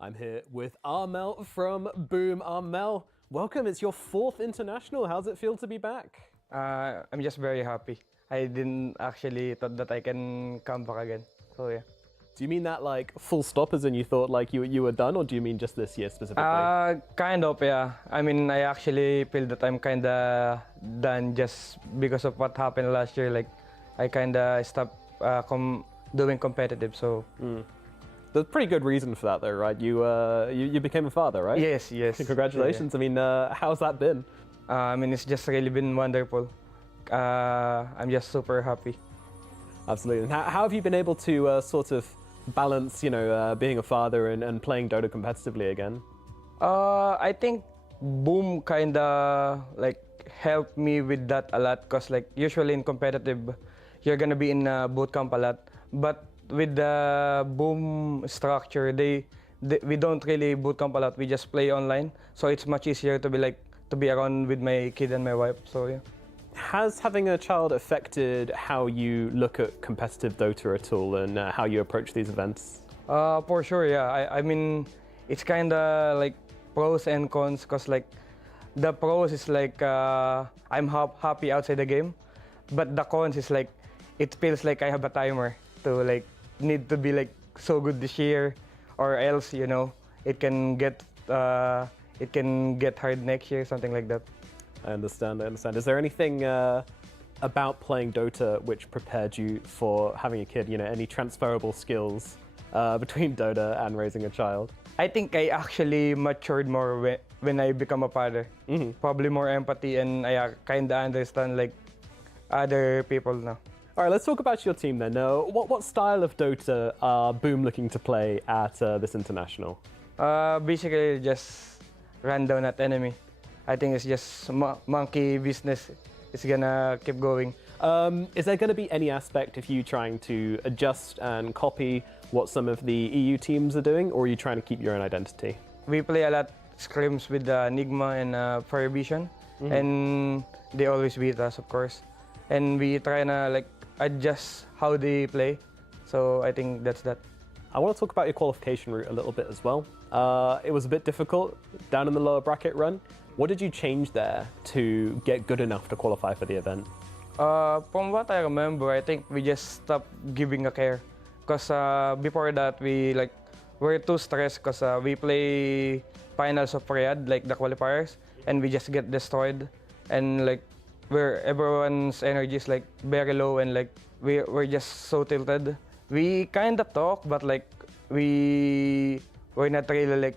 I'm here with Armel from Boom. Armel, welcome. It's your 4th international. How's it feel to be back? I'm just very happy. I didn't actually thought that I can come back again. So yeah. Do you mean that like full stop as in you thought like you were done, or do you mean just this year specifically? Kind of, yeah. I mean, I actually feel that I'm kinda done just because of what happened last year. Like, I kinda stopped doing competitive, so. There's a pretty good reason for that though, right? You became a father, right? Yes. Congratulations. Yeah. I mean, how's that been? I mean, it's just really been wonderful. I'm just super happy. Absolutely. And how have you been able to sort of balance, you know, being a father and playing Dota competitively again? I think Boom kinda like helped me with that a lot, cause like usually in competitive, you're gonna be in boot camp a lot. But with the boom structure, we don't really boot camp a lot. We just play online, so it's much easier to be around with my kid and my wife. So yeah. Has having a child affected how you look at competitive Dota at all, and how you approach these events? For sure, yeah. I mean, it's kind of like pros and cons, cause like the pros is like I'm happy outside the game, but the cons is like it feels like I have a timer to like need to be like so good this year, or else it can get hard next year, something like that. I understand. Is there anything about playing Dota which prepared you for having a kid? Any transferable skills between Dota and raising a child? I think I actually matured more when I become a father. Probably more empathy, and I kind of understand like other people now. All right, let's talk about your team then. What style of Dota are Boom looking to play at this international? Basically, just run down at enemy. I think it's just monkey business. It's gonna keep going. Is there going to be any aspect of you trying to adjust and copy what some of the EU teams are doing, or are you trying to keep your own identity? We play a lot scrims with Nigma and PVISION, and they always beat us, of course. And we try to like adjust how they play. So I think that's that. I want to talk about your qualification route a little bit as well. It was a bit difficult down in the lower bracket run. What did you change there to get good enough to qualify for the event? From what I remember, I think we just stopped giving a care. Because before that, we're too stressed because we play finals of Riyadh, like the qualifiers, and we just get destroyed. And like where everyone's energy is like very low, and like we're just so tilted. We kind of talk, but like we're not really like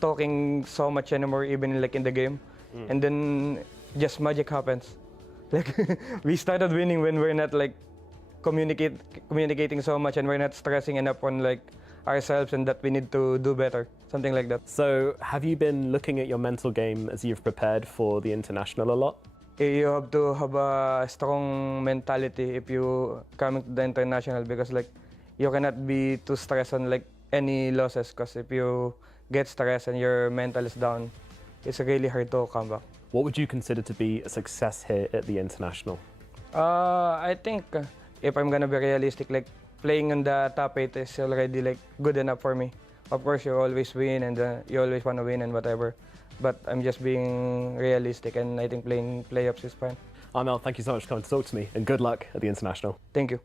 talking so much anymore, even like in the game. And then just magic happens. Like we started winning when we're not like communicating so much, and we're not stressing enough on like ourselves and that we need to do better, something like that. So have you been looking at your mental game as you've prepared for the international a lot? You have to have a strong mentality if you coming to the international, because like you cannot be too stressed on like any losses, because if you get stressed and your mental is down, it's really hard to come back. What would you consider to be a success here at the international? I think if I'm gonna be realistic, like playing on the top 8 is already like good enough for me. Of course, you always win and you always want to win and whatever, but I'm just being realistic, and I think playing playoffs is fine. Amel, thank you so much for coming to talk to me, and good luck at the international. Thank you.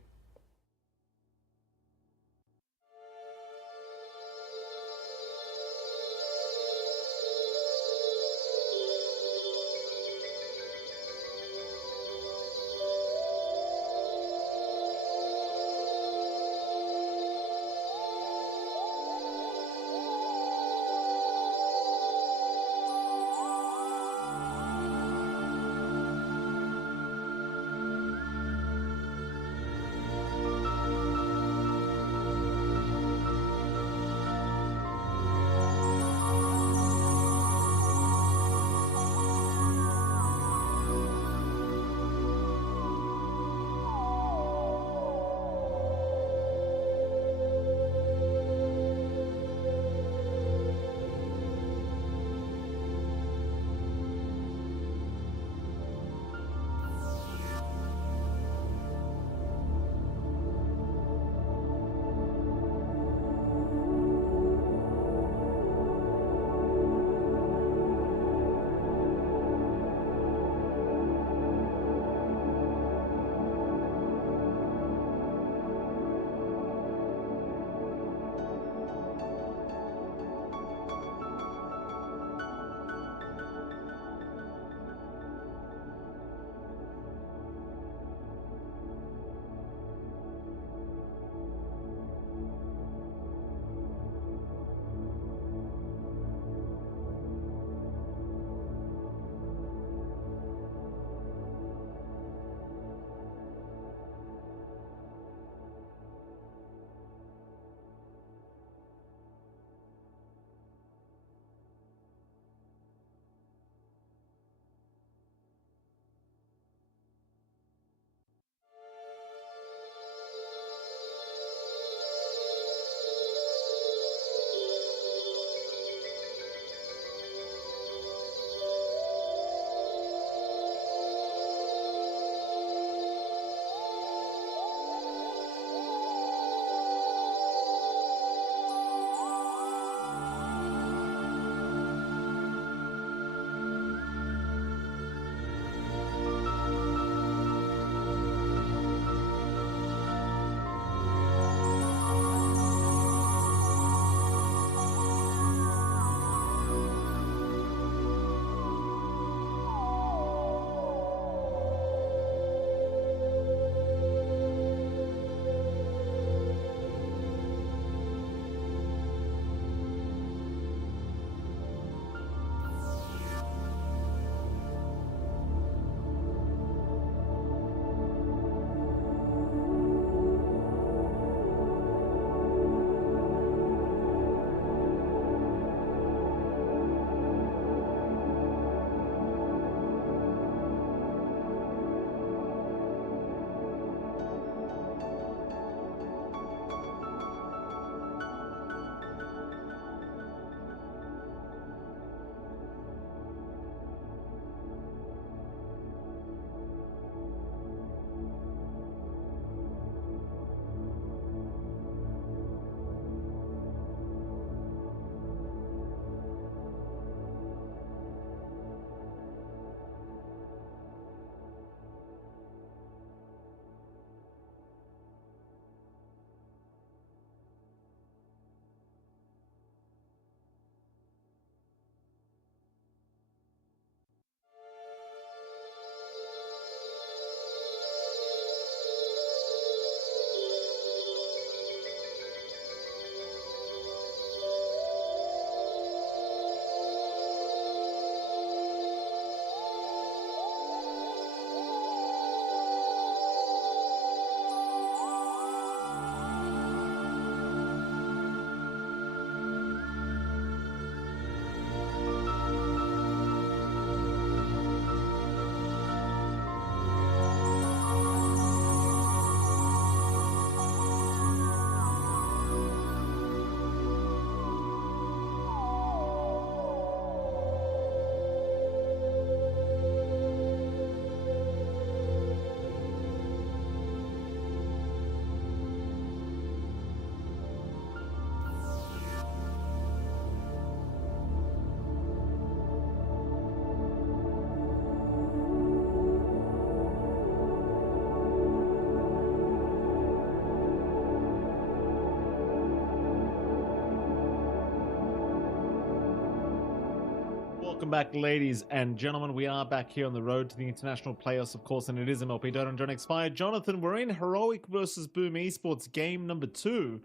Welcome back, ladies and gentlemen. We are back here on the road to the international playoffs, of course, and it is MLP Dota and John Expired. Jonathan, we're in Heroic versus Boom Esports game number 2.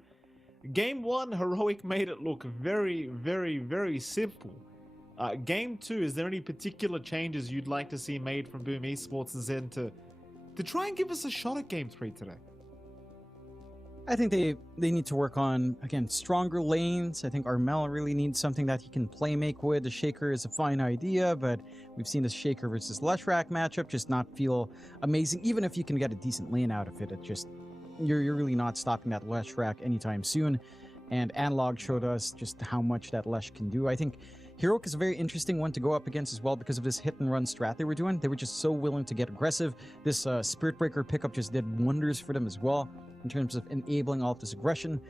Game 1, Heroic made it look very, very, very simple. Game 2, is there any particular changes you'd like to see made from Boom Esports' end to try and give us a shot at Game 3 today? I think they need to work on, again, stronger lanes. I think Armel really needs something that he can play make with. The Shaker is a fine idea, but we've seen the Shaker versus Leshrac matchup just not feel amazing. Even if you can get a decent lane out of it, it just you're really not stopping that Leshrac anytime soon. And Analog showed us just how much that Lesh can do. I think Heroic is a very interesting one to go up against as well because of this hit and run strat they were doing. They were just so willing to get aggressive. This Spirit Breaker pickup just did wonders for them as well, in terms of enabling all of this aggression.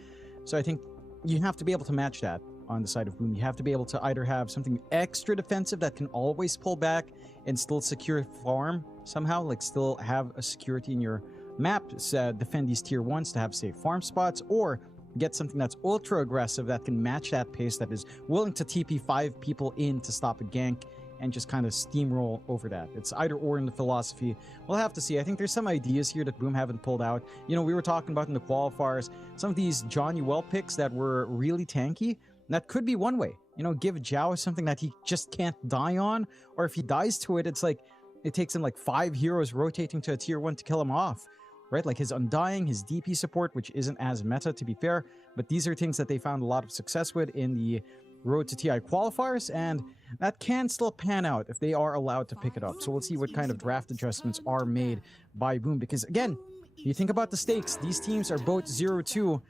So I think you have to be able to match that on the side of Boom. You have to be able to either have something extra defensive that can always pull back and still secure farm somehow, like still have a security in your map, defend these tier 1s to have safe farm spots, or get something that's ultra aggressive that can match that pace, that is willing to TP 5 people in to stop a gank and just kind of steamroll over that. It's either or in the philosophy. We'll have to see. I think there's some ideas here that Boom haven't pulled out. You know, we were talking about in the qualifiers, some of these John Uel picks that were really tanky. That could be one way. You know, give Zhao something that he just can't die on, or if he dies to it, it's like, it takes him like 5 heroes rotating to a tier 1 to kill him off. Right? Like his Undying, his DP support, which isn't as meta to be fair, but these are things that they found a lot of success with in the Road to TI qualifiers, and that can still pan out if they are allowed to pick it up. So we'll see what kind of draft adjustments are made by Boom, because again, you think about the stakes, these teams are both 0-2.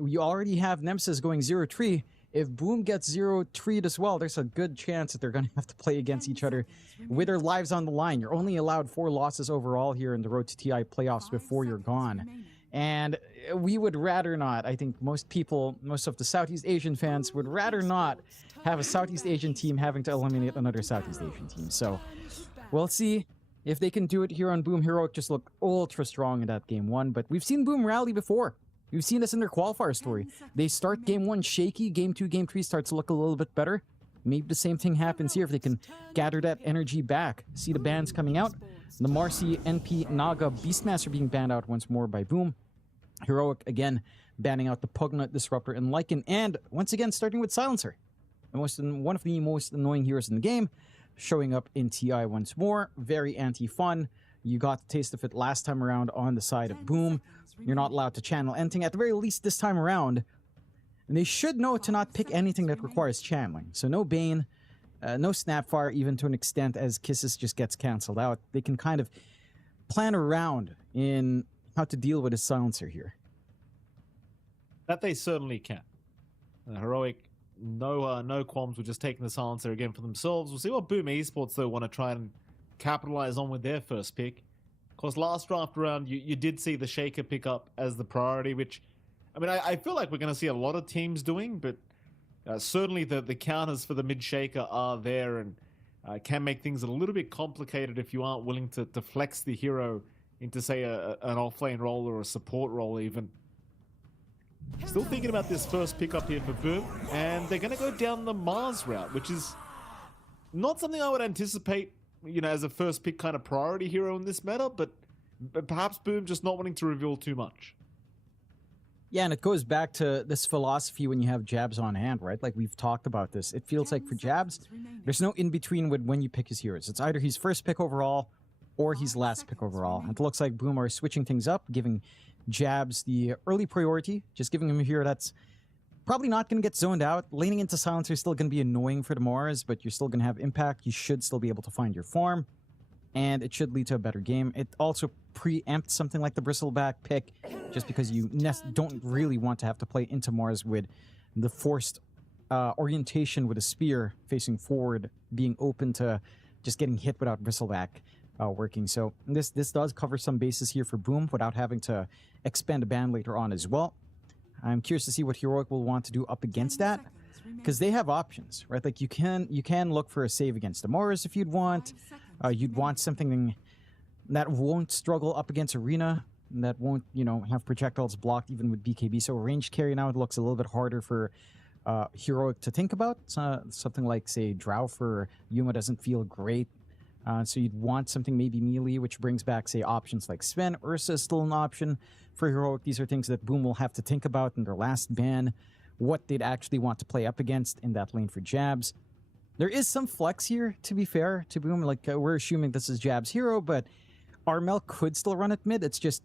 We already have Nemesis going 0-3. If Boom gets 0-3'd as well, there's a good chance that they're going to have to play against each other with their lives on the line. You're only allowed 4 losses overall here in the Road to TI playoffs before you're gone. And we would rather not, I think most people, most of the Southeast Asian fans would rather not have a Southeast Asian team having to eliminate another Southeast Asian team. So we'll see if they can do it here on Boom. Heroic just look ultra strong in that game 1, but we've seen Boom rally before. We've seen this in their qualifier story. They start game 1 shaky, game 2, game 3 starts to look a little bit better. Maybe the same thing happens here if they can gather that energy back. See the bans coming out. The Marcy, NP, Naga, Beastmaster being banned out once more by Boom. Heroic, again, banning out the Pugnut, Disruptor, and Lycan. And once again, starting with Silencer. One of the most annoying heroes in the game, showing up in TI once more. Very anti-fun. You got the taste of it last time around on the side of Boom. You're not allowed to channel anything, at the very least this time around. And they should know to not pick anything that requires channeling. So no Bane, no Snapfire, even to an extent, as Kisses just gets cancelled out. They can kind of plan around in how to deal with a Silencer here. That they certainly can. Heroic, no qualms with just taking the Silencer again for themselves. We'll see what Boom Esports, though, want to try and capitalize on with their first pick. Of course, last draft round, you did see the Shaker pick up as the priority, which, I mean, I feel like we're going to see a lot of teams doing, but certainly the counters for the mid-Shaker are there and can make things a little bit complicated if you aren't willing to flex the hero into, say, an off-lane role or a support role even. Still thinking about this first pickup here for Boom, and they're going to go down the Mars route, which is not something I would anticipate, you know, as a first pick kind of priority hero in this meta, but perhaps Boom just not wanting to reveal too much. Yeah, and it goes back to this philosophy when you have Jabs on hand, right? Like we've talked about this. It feels like for Jabs, there's no in-between with when you pick his heroes. It's either he's first pick overall or he's last pick overall. And it looks like Boom are switching things up, giving Jabs the early priority, just giving him a hero that's probably not going to get zoned out. Laning into Silencer is still going to be annoying for the Mars, but you're still going to have impact. You should still be able to find your farm, and it should lead to a better game. It also preempts something like the Bristleback pick, just because you don't really want to have to play into Mars with the forced orientation with a spear facing forward, being open to just getting hit without Bristleback working. So this does cover some bases here for Boom without having to expend a ban later on as well. I'm curious to see what Heroic will want to do up against that, because they have options, right? Like you can look for a save against the Mars if you'd want. You'd want something that won't struggle up against Arena, that won't, you know, have projectiles blocked even with BKB. So ranged carry now, it looks a little bit harder for heroic to think about. Something like, say, Drow for Yuma doesn't feel great. So you'd want something maybe melee, which brings back, say, options like Sven. Ursa is still an option for heroic. These are things that Boom will have to think about in their last ban, what they'd actually want to play up against in that lane for Jabs. There is some flex here, to be fair to Boom. Like, we're assuming this is Jabs' hero, but Armel could still run at mid. It's just,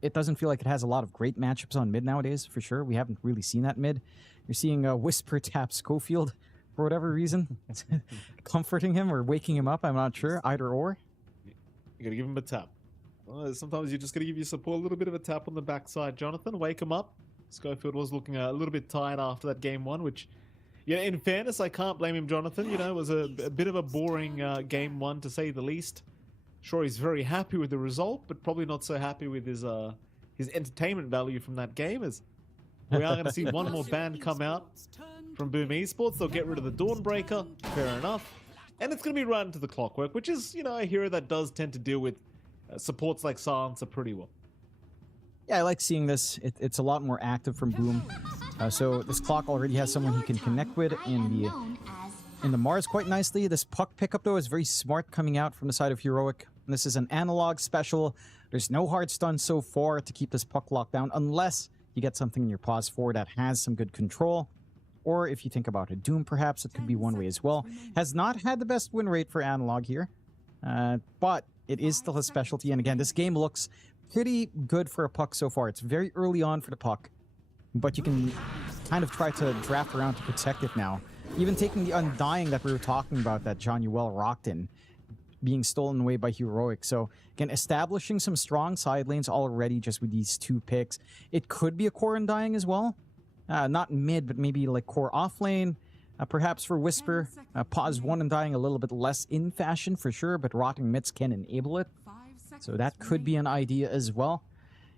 it doesn't feel like it has a lot of great matchups on mid nowadays, for sure. We haven't really seen that mid. You're seeing Whisper tap Schofield for whatever reason. Comforting him or waking him up, I'm not sure. Either or. You gotta give him a tap. Sometimes you just gotta give your support a little bit of a tap on the backside. Jonathan, wake him up. Schofield was looking a little bit tired after that game one, which, yeah, in fairness, I can't blame him, Jonathan. You know, it was a bit of a boring game one, to say the least. Sure, he's very happy with the result, but probably not so happy with his entertainment value from that game, as we are going to see one more ban come out from Boom Esports. They'll get rid of the Dawnbreaker, fair enough. And it's going to be right into the Clockwork, which is, you know, a hero that does tend to deal with supports like Silencer pretty well. Yeah, I like seeing this. It's a lot more active from Boom. So this Clock already has someone he can connect with in the Mars quite nicely. This puck pickup, though, is very smart coming out from the side of Heroic. And this is an analog special. There's no hard stun so far to keep this puck locked down, unless you get something in your pause 4 that has some good control. Or if you think about a Doom, perhaps, it could be one way as well. Has not had the best win rate for analog here, but it is still a specialty. And again, this game looks pretty good for a puck so far. It's very early on for the puck, but you can kind of try to draft around to protect it now. Even taking the Undying that we were talking about that John Uel rocked in, being stolen away by Heroic. So again, establishing some strong side lanes already just with these 2 picks. It could be a core Undying as well. Not mid, but maybe like core off lane. Perhaps for Whisper, pause 1 Undying a little bit less in fashion for sure, but rotting mitts can enable it. So that could be an idea as well.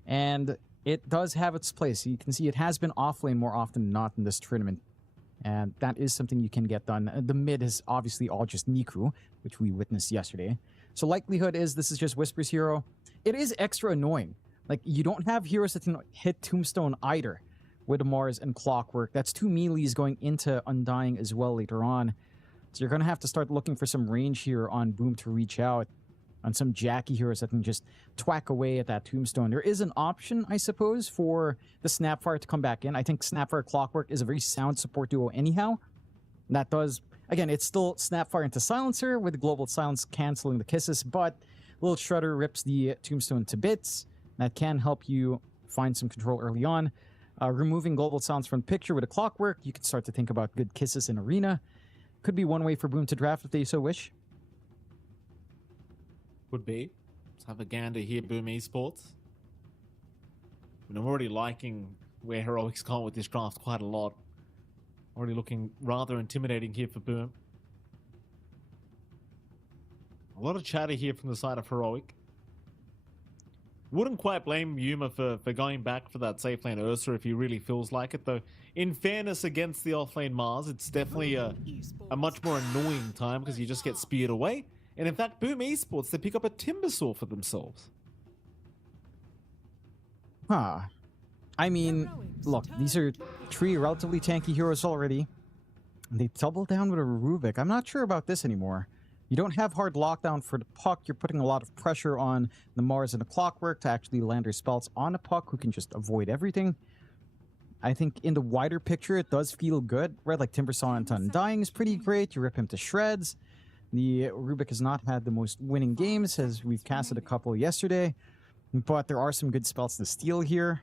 And it does have its place. You can see it has been off lane more often than not in this tournament. And that is something you can get done. The mid is obviously all just Niku, which we witnessed yesterday. So likelihood is this is just Whisper's hero. It is extra annoying. Like, you don't have heroes that can hit Tombstone either with Mars and Clockwork. That's 2 melees going into Undying as well later on. So you're going to have to start looking for some range here on Boom to reach out on some Jackie heroes that can just twack away at that Tombstone. There is an option, I suppose, for the Snapfire to come back in. I think Snapfire Clockwork is a very sound support duo anyhow. That does, again, it's still Snapfire into Silencer with the Global Silence canceling the kisses, but Little Shredder rips the Tombstone to bits. That can help you find some control early on. Removing Global Silence from the picture with a Clockwork, you can start to think about good kisses in Arena. Could be one way for Boom to draft if they so wish. Would be. Let's have a gander here, Boom Esports. I mean, I'm already liking where Heroic's gone with this draft quite a lot. Already looking rather intimidating here for Boom. A lot of chatter here from the side of Heroic. Wouldn't quite blame Yuma for going back for that safe lane Ursa if he really feels like it, though. In fairness, against the offlane Mars, it's definitely a much more annoying time because you just get speared away. And in fact, Boom Esports, they pick up a Timbersaw for themselves. Huh. I mean, look, these are 3 relatively tanky heroes already. They double down with a Rubik. I'm not sure about this anymore. You don't have hard lockdown for the puck. You're putting a lot of pressure on the Mars and the Clockwork to actually land their spells on a puck who can just avoid everything. I think in the wider picture, it does feel good, right? Like Timbersaw into Undying is pretty great. You rip him to shreds. The Rubik has not had the most winning games, as we've casted a couple yesterday, but there are some good spells to steal here,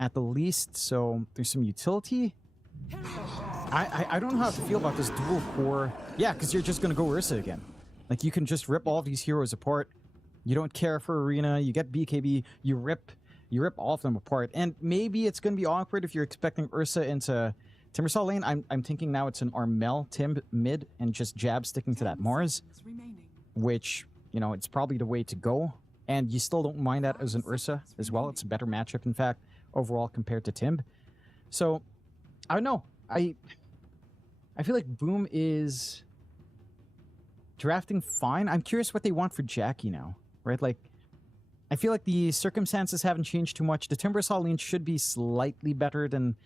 at the least, so there's some utility. I don't know how to feel about this dual core. Yeah, because you're just going to go Ursa again. Like, you can just rip all these heroes apart. You don't care for Arena, you get BKB, you rip all of them apart. And maybe it's going to be awkward if you're expecting Ursa into Timbersaw lane. I'm thinking now it's an Armel Tim mid and just Jab sticking to that Mars, which, you know, it's probably the way to go. And you still don't mind that as an Ursa as well. It's a better matchup, in fact, overall compared to Timb. So, I don't know. I feel like Boom is drafting fine. I'm curious what they want for Jackie now, right? Like, I feel like the circumstances haven't changed too much. The Timbersaw lane should be slightly better than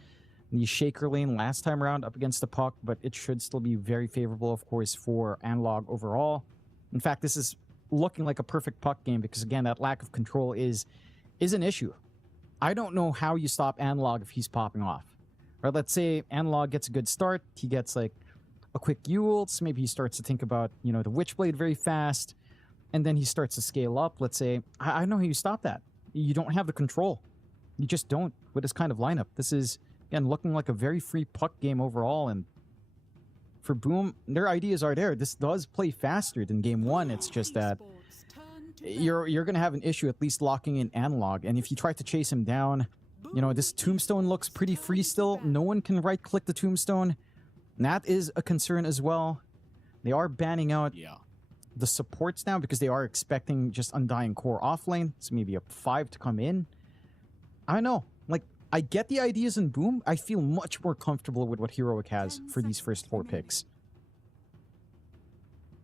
the Shaker lane last time around up against the puck, but it should still be very favorable, of course, for Analog overall. In fact, this is looking like a perfect puck game because, again, that lack of control is an issue. I don't know how you stop Analog if he's popping off. Or let's say Analog gets a good start, he gets like a quick ult, maybe he starts to think about, you know, the Witchblade very fast, and then he starts to scale up. Let's say, I don't know how you stop that. You don't have the control. You just don't with this kind of lineup. This is, again, looking like a very free puck game overall, and for Boom, their ideas are there. This does play faster than game one. It's just that you're going to have an issue at least locking in Analog, and if you try to chase him down, you know, this Tombstone looks pretty free still. No one can right-click the Tombstone. And that is a concern as well. They are banning out the supports now because they are expecting just Undying Core offlane, so maybe a 5 to come in. I don't know. Like, I get the ideas in Boom. I feel much more comfortable with what Heroic has for these first 4 picks.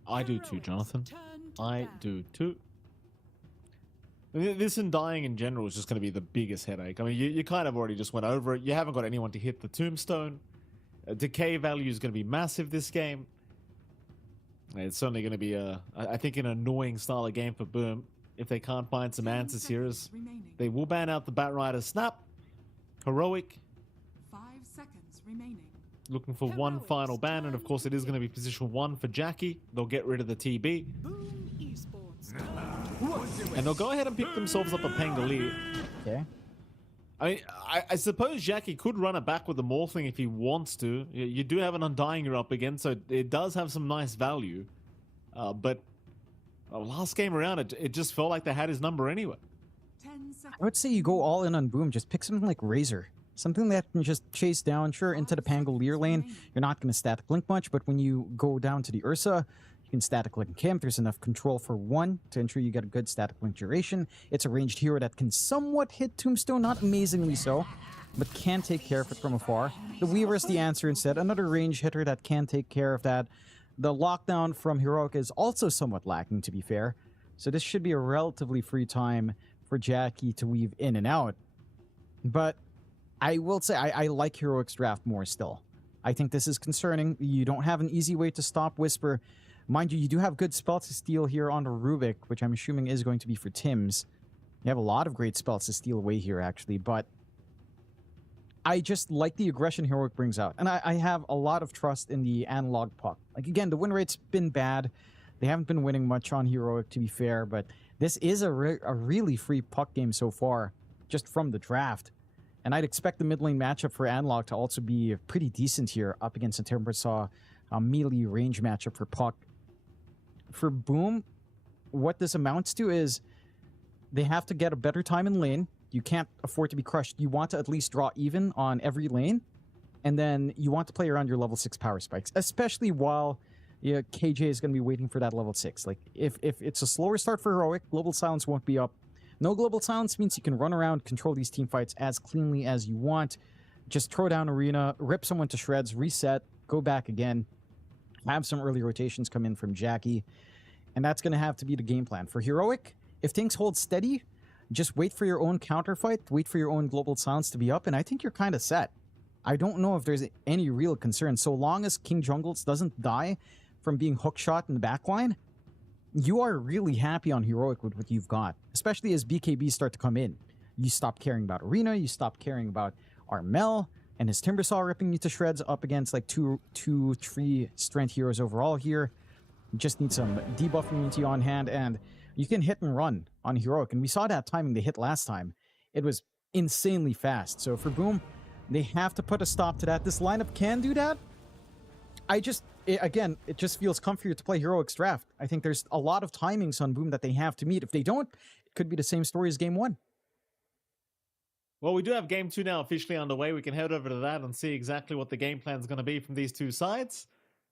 I do too, Jonathan. I do too. This Undying in general is just going to be the biggest headache. I mean, you kind of already just went over it. You haven't got anyone to hit the Tombstone. Decay value is going to be massive this game. It's certainly going to be, I think, an annoying style of game for Boom. If they can't find some answers here, as they will ban out the Batrider Snap. Heroic. 5 seconds remaining. Looking for one final ban, and of course it is going to be position 1 for Jackie. They'll get rid of the TB. Boom Esports. And they'll go ahead and pick themselves up a Pangolier. Okay. I mean, I suppose Jackie could run it back with the Morphling if he wants to. You do have an Undying you're up against, so it does have some nice value. But last game around, it just felt like they had his number anyway. I would say you go all in on Boom. Just pick something like Razor. Something that can just chase down, sure, into the Pangolier lane. You're not going to static link much, but when you go down to the Ursa, you can static link him. There's enough control for 1 to ensure you get a good static link duration. It's a ranged hero that can somewhat hit Tombstone, not amazingly so, but can take care of it from afar. The Weaver is the answer instead. Another range hitter that can take care of that. The lockdown from Heroic is also somewhat lacking, to be fair. So this should be a relatively free time for Jackie to weave in and out. But I will say I like Heroic's draft more still. I think this is concerning. You don't have an easy way to stop Whisper. Mind you, you do have good spells to steal here on the Rubik, which I'm assuming is going to be for Tim's. You have a lot of great spells to steal away here, actually, but I just like the aggression Heroic brings out. And I have a lot of trust in the Analog puck. Like, again, the win rate's been bad. They haven't been winning much on Heroic, to be fair, but this is a really free puck game so far, just from the draft. And I'd expect the mid lane matchup for Analog to also be pretty decent here up against a Timbersaw melee range matchup for puck. For Boom, what this amounts to is they have to get a better time in lane. You can't afford to be crushed. You want to at least draw even on every lane. And then you want to play around your level 6 power spikes, especially while KJ is going to be waiting for that level 6. Like, if it's a slower start for Heroic, Global Silence won't be up. No Global Silence means you can run around, control these team fights as cleanly as you want. Just throw down Arena, rip someone to shreds, reset, go back again. Have some early rotations come in from Jackie. And that's going to have to be the game plan. For Heroic, if things hold steady, just wait for your own counterfight, wait for your own Global Silence to be up, and I think you're kind of set. I don't know if there's any real concern. So long as King Jungles doesn't die from being hook shot in the backline, you are really happy on Heroic with what you've got, especially as BKBs start to come in. You stop caring about Arena, you stop caring about Armel, and his Timbersaw ripping you to shreds up against like 2-3 strength heroes overall here. You just need some debuff immunity on hand, and you can hit and run on Heroic. And we saw that timing they hit last time. It was insanely fast. So for Boom, they have to put a stop to that. This lineup can do that. Again, it just feels comfier to play Heroic's draft. I think there's a lot of timings on Boom that they have to meet. If they don't, it could be the same story as game 1. Well, we do have game 2 now officially underway. We can head over to that and see exactly what the game plan is going to be from these two sides.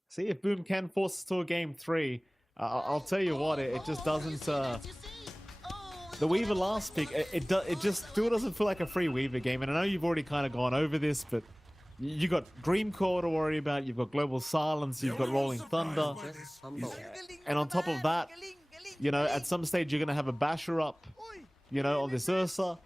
See if Boom can force us to a game 3. I'll tell you what, it just doesn't... the Weaver last pick, it just still doesn't feel like a free Weaver game. And I know you've already kind of gone over this, but you got Dream Core to worry about, you've got Global Silence, you've got Rolling Thunder. And on top of that, you know, at some stage you're going to have a Basher up, you know, on this Ursa.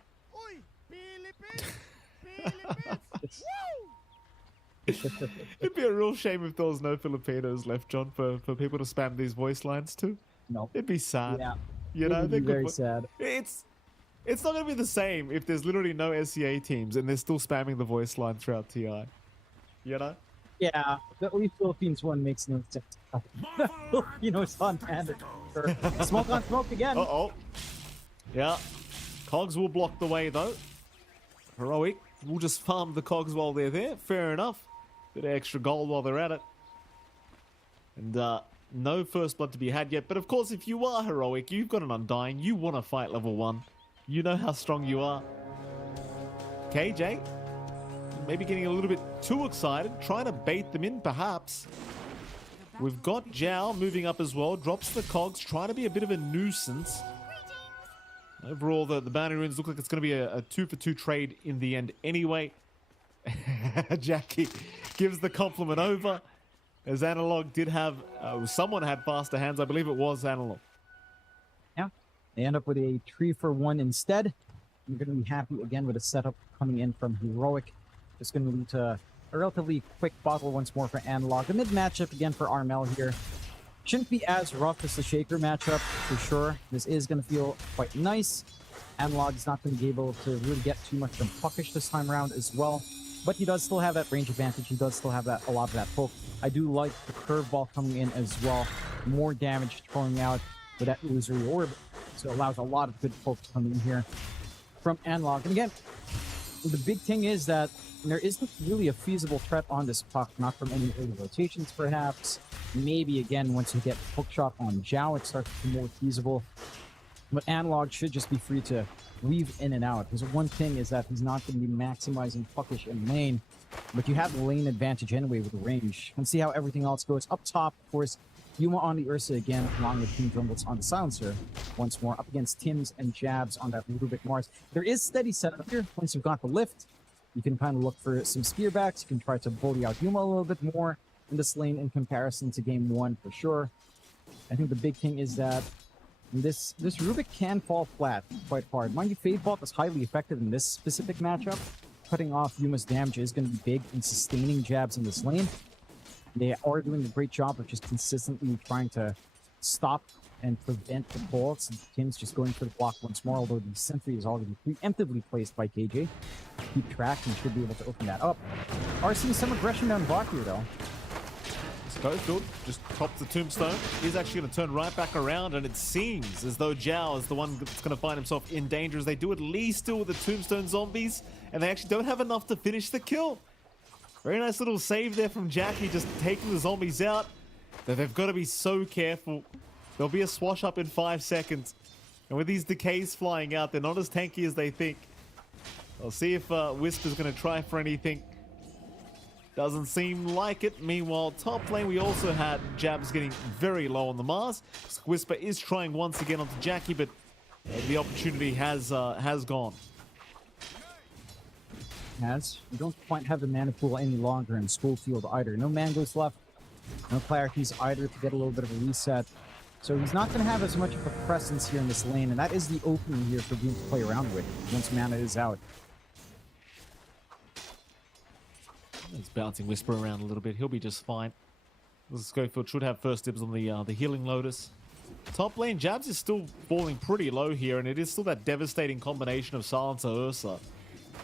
It'd be a real shame if there was no Filipinos left, John, for people to spam these voice lines too. No. It'd be sad. Yeah. You know, It would be very sad. It's not going to be the same if there's literally no SCA teams and they're still spamming the voice line throughout TI. You know? Yeah, the only Philippines one makes no sense. Filipinos on panda. Smoke on smoke again. Uh-oh. Yeah. Cogs will block the way, though. Heroic will just farm the Cogs while they're there. Fair enough. Bit of extra gold while they're at it. And no first blood to be had yet. But of course, if you are Heroic, you've got an Undying. You want to fight level 1. You know how strong you are. KJ, maybe getting a little bit too excited. Trying to bait them in, perhaps. We've got Zhao moving up as well. Drops the Cogs. Trying to be a bit of a nuisance. Overall, the bounty runes look like it's going to be a 2-for-2 trade in the end anyway. Jackie gives the compliment over. As Analog did have... someone had faster hands. I believe it was Analog. Yeah. They end up with a 3-for-1 instead. I'm going to be happy again with a setup coming in from Heroic. It's going to lead to a relatively quick bottle once more for Analog. The mid matchup again for Armel here. Shouldn't be as rough as the Shaker matchup, for sure. This is going to feel quite nice. Analog is not going to be able to really get too much from Puckish this time around as well. But he does still have that range advantage. He does still have a lot of that poke. I do like the curveball coming in as well. More damage throwing out with that illusory orb. So it allows a lot of good poke coming in here from Analog. And again, the big thing is that there isn't really a feasible threat on this puck, not from any early rotations perhaps. Maybe again, once you get hook shot on Zhao, it starts to be more feasible. But Analog should just be free to weave in and out. Because one thing is that he's not going to be maximizing Puckish in lane, but you have the lane advantage anyway with the range. And see how everything else goes. Up top, of course, Yuma on the Ursa again, along with King Drumbles on the Silencer. Once more, up against Tims and Jabs on that Rubik Mars. There is steady setup here. Once you've got the lift, you can kind of look for some spearbacks. You can try to bully out Yuma a little bit more in this lane in comparison to game 1 for sure. I think the big thing is that this Rubik can fall flat quite hard. Mind you, Fade Vault is highly effective in this specific matchup. Cutting off Yuma's damage is going to be big in sustaining Jabs in this lane. They are doing a great job of just consistently trying to stop and prevent the bolts. Tim's just going for the block once more, although the sentry is already preemptively placed by KJ. Keep track and should be able to open that up. Are seeing some aggression down block here, though. Schofield just tops the tombstone. He's actually going to turn right back around, and it seems as though Zhao is the one that's going to find himself in danger as they do at least deal with the tombstone zombies, and they actually don't have enough to finish the kill. Very nice little save there from Jackie, just taking the zombies out. They've got to be so careful. There'll be a swash up in 5 seconds. And with these decays flying out, they're not as tanky as they think. I'll see if Whisper's going to try for anything. Doesn't seem like it. Meanwhile, top lane, we also had Jabs getting very low on the Mars. Whisper is trying once again onto Jackie, but the opportunity has gone. You don't quite have the mana pool any longer in Schoolfield either. No mangoes left. No clarities either to get a little bit of a reset. So he's not going to have as much of a presence here in this lane, and that is the opening here for Doom to play around with once mana is out. He's bouncing Whisper around a little bit. He'll be just fine. Schofield should have first dibs on the healing Lotus. Top lane, Jabs is still falling pretty low here, and it is still that devastating combination of Silencer Ursa.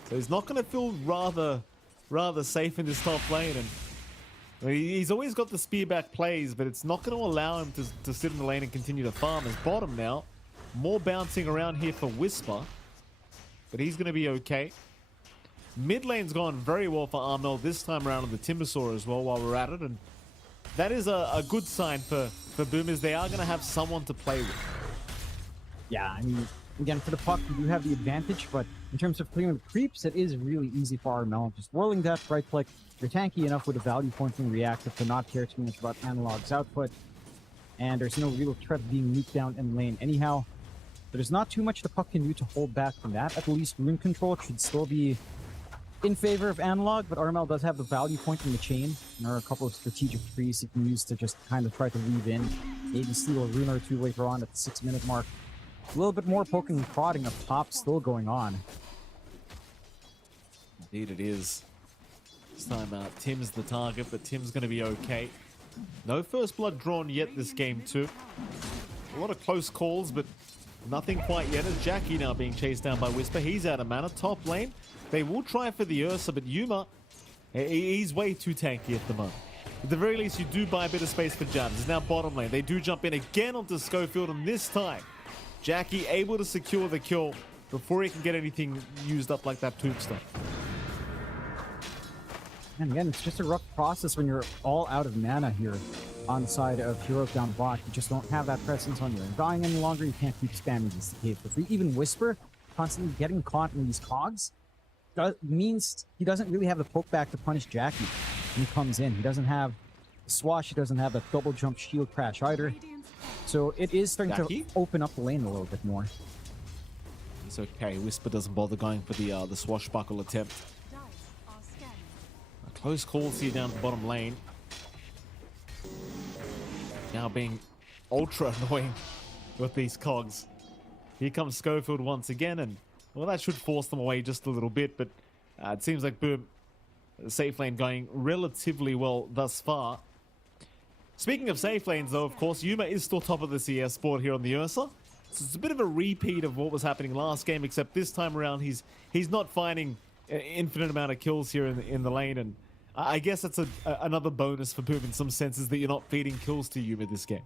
So he's not going to feel rather safe in this top lane, and he's always got the spearback plays, but it's not going to allow him to sit in the lane and continue to farm. His bottom now, more bouncing around here for Whisper, but he's going to be okay. Mid lane's gone very well for Armel this time around on the Timbersaw as well while we're at it, and that is a good sign for Boomers. They are going to have someone to play with. Yeah, I mean, again, for the puck, you do have the advantage, but in terms of clearing the creeps, it is really easy for Armel. Just whirling that right click, you're tanky enough with a value pointing reactive to not care too much about Analog's output, and there's no real threat of being nuked down in lane anyhow. There's not too much the puck can do to hold back from that. At least rune control should still be in favor of Analog, but Armel does have the value point in the chain. There are a couple of strategic trees you can use to just kind of try to weave in. Maybe steal a rune or two later on at the 6-minute mark. A little bit more poking and prodding up top still going on. Indeed it is. This time Tim's the target, but Tim's going to be okay. No first blood drawn yet this game too. A lot of close calls, but nothing quite yet. As Jackie now being chased down by Whisper. He's out of mana. Top lane, they will try for the Ursa, but Yuma, he's way too tanky at the moment. At the very least, you do buy a bit of space for Jabs. It's now bottom lane. They do jump in again onto Schofield, and this time, Jackie able to secure the kill before he can get anything used up like that tombstone. And again, it's just a rough process when you're all out of mana here on the side of Heroic down bot. You just don't have that presence on your dying any longer. You can't keep spamming this decay for free. Even Whisper, constantly getting caught in these cogs, means he doesn't really have the poke back to punish Jackie when he comes in. He doesn't have the swash, he doesn't have that double jump shield crash either. So it is starting to open up the lane a little bit more. It's okay. Whisper doesn't bother going for the swashbuckle attempt. A close call here down the bottom lane. Now being ultra annoying with these cogs. Here comes Schofield once again, and well, that should force them away just a little bit, but it seems like Boom, safe lane going relatively well thus far. Speaking of safe lanes, though, of course, Yuma is still top of the CS board here on the Ursa. So it's a bit of a repeat of what was happening last game, except this time around he's not finding an infinite amount of kills here in the lane, and I guess that's another bonus for Boom in some senses that you're not feeding kills to Yuma this game.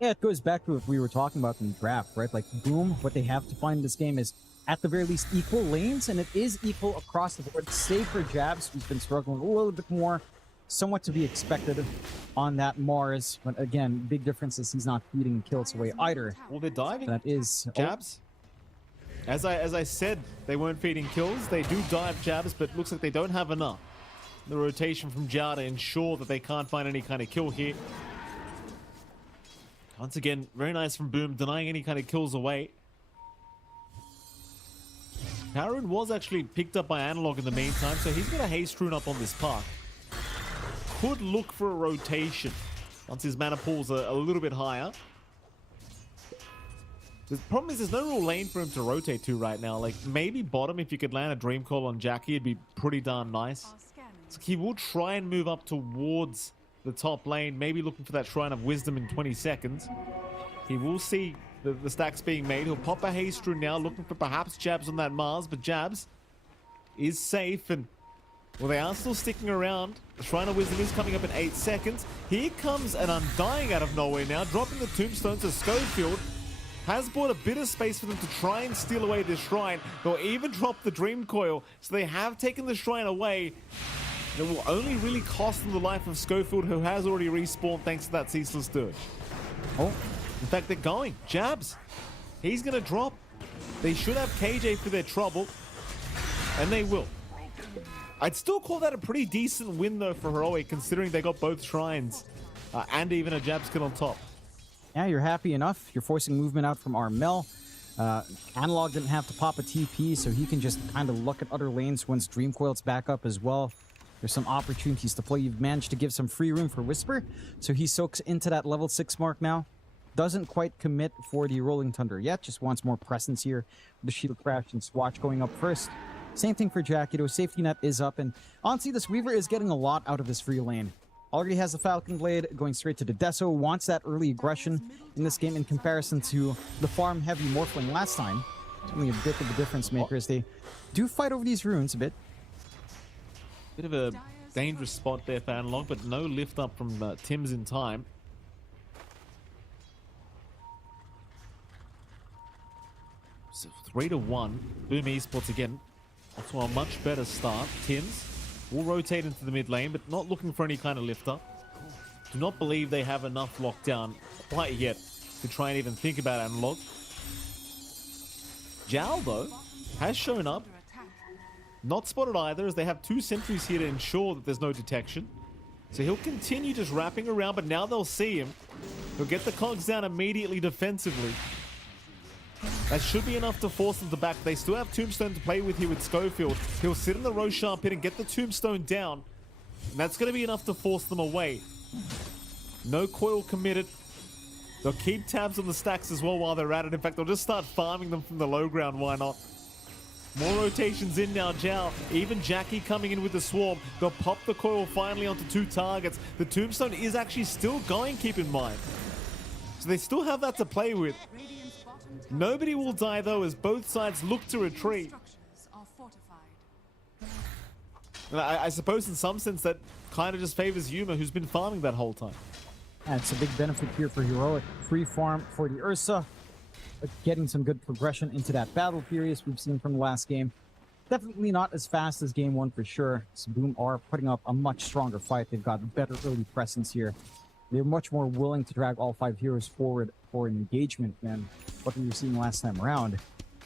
Yeah, it goes back to what we were talking about in the draft, right? Like, Boom, what they have to find in this game is, at the very least, equal lanes, and it is equal across the board, save for Jabs, who's been struggling a little bit more. Somewhat to be expected on that Mars, but again, big difference is he's not feeding kills away either. Well, they're diving. That is Jabs. As I said, they weren't feeding kills. They do dive Jabs, but looks like they don't have enough. The rotation from Jar to ensure that they can't find any kind of kill here. Once again, very nice from Boom, denying any kind of kills away. Powerun was actually picked up by Analog in the meantime, so he's got a haste rune up on this park. Could look for a rotation once his mana pool's a little bit higher. The problem is there's no real lane for him to rotate to right now. Like, maybe bottom, if you could land a Dream Call on Jackie, it'd be pretty darn nice. So he will try and move up towards the top lane, maybe looking for that Shrine of Wisdom in 20 seconds. He will see the stacks being made. He'll pop a haste rune now, looking for perhaps Jabs on that Mars, but Jabs is safe, and well, they are still sticking around. The Shrine of Wisdom is coming up in 8 seconds. Here comes an Undying out of nowhere now, dropping the tombstone to Schofield. Has bought a bit of space for them to try and steal away this Shrine. They'll even drop the Dream Coil, so they have taken the Shrine away. It will only really cost them the life of Schofield, who has already respawned thanks to that Ceaseless Dirge. Oh, in fact, they're going. Jabs, he's going to drop. They should have KJ for their trouble, and they will. I'd still call that a pretty decent win, though, for Heroic, considering they got both Shrines and even a Jabs kill on top. Yeah, you're happy enough. You're forcing movement out from Armel. Analog didn't have to pop a TP, so he can just kind of look at other lanes once Dream Coil's back up as well. There's some opportunities to play. You've managed to give some free room for Whisper, so he soaks into that level 6 mark now. Doesn't quite commit for the Rolling Thunder yet, just wants more presence here. The Shield Crash and Swatch going up first. Same thing for Jackie, though. Safety net is up, and honestly, this Weaver is getting a lot out of this free lane. Already has the Falcon Blade, going straight to the Deso, wants that early aggression in this game in comparison to the farm-heavy Morphling last time. It's only a bit of a difference maker as they do fight over these runes a bit. Bit of a dangerous spot there for Analog, but no lift up from Tim's in time. So 3-1. Boom Esports again off to a much better start. Tims will rotate into the mid lane, but not looking for any kind of lift up. Do not believe they have enough lockdown quite yet to try and even think about Analog. Jal, though, has shown up. Not spotted either, as they have 2 sentries here to ensure that there's no detection. So he'll continue just wrapping around, but now they'll see him. He'll get the cogs down immediately defensively. That should be enough to force them to back. They still have Tombstone to play with here with Schofield. He'll sit in the Roshan pit and get the Tombstone down. And that's going to be enough to force them away. No coil committed. They'll keep tabs on the stacks as well while they're at it. In fact, they'll just start farming them from the low ground. Why not? More rotations in now, Zhao. Even Jackie coming in with the swarm. They'll pop the coil finally onto 2 targets. The tombstone is actually still going, keep in mind. So they still have that to play with. Nobody will die though as both sides look to retreat. And I suppose in some sense that kind of just favors Yuma, who's been farming that whole time. That's a big benefit here for Heroic. Free farm for the Ursa. But getting some good progression into that battle period as we've seen from the last game. Definitely not as fast as game 1 for sure. So Boom are putting up a much stronger fight. They've got better early presence here. They're much more willing to drag all 5 heroes forward for an engagement than what we were seeing last time around.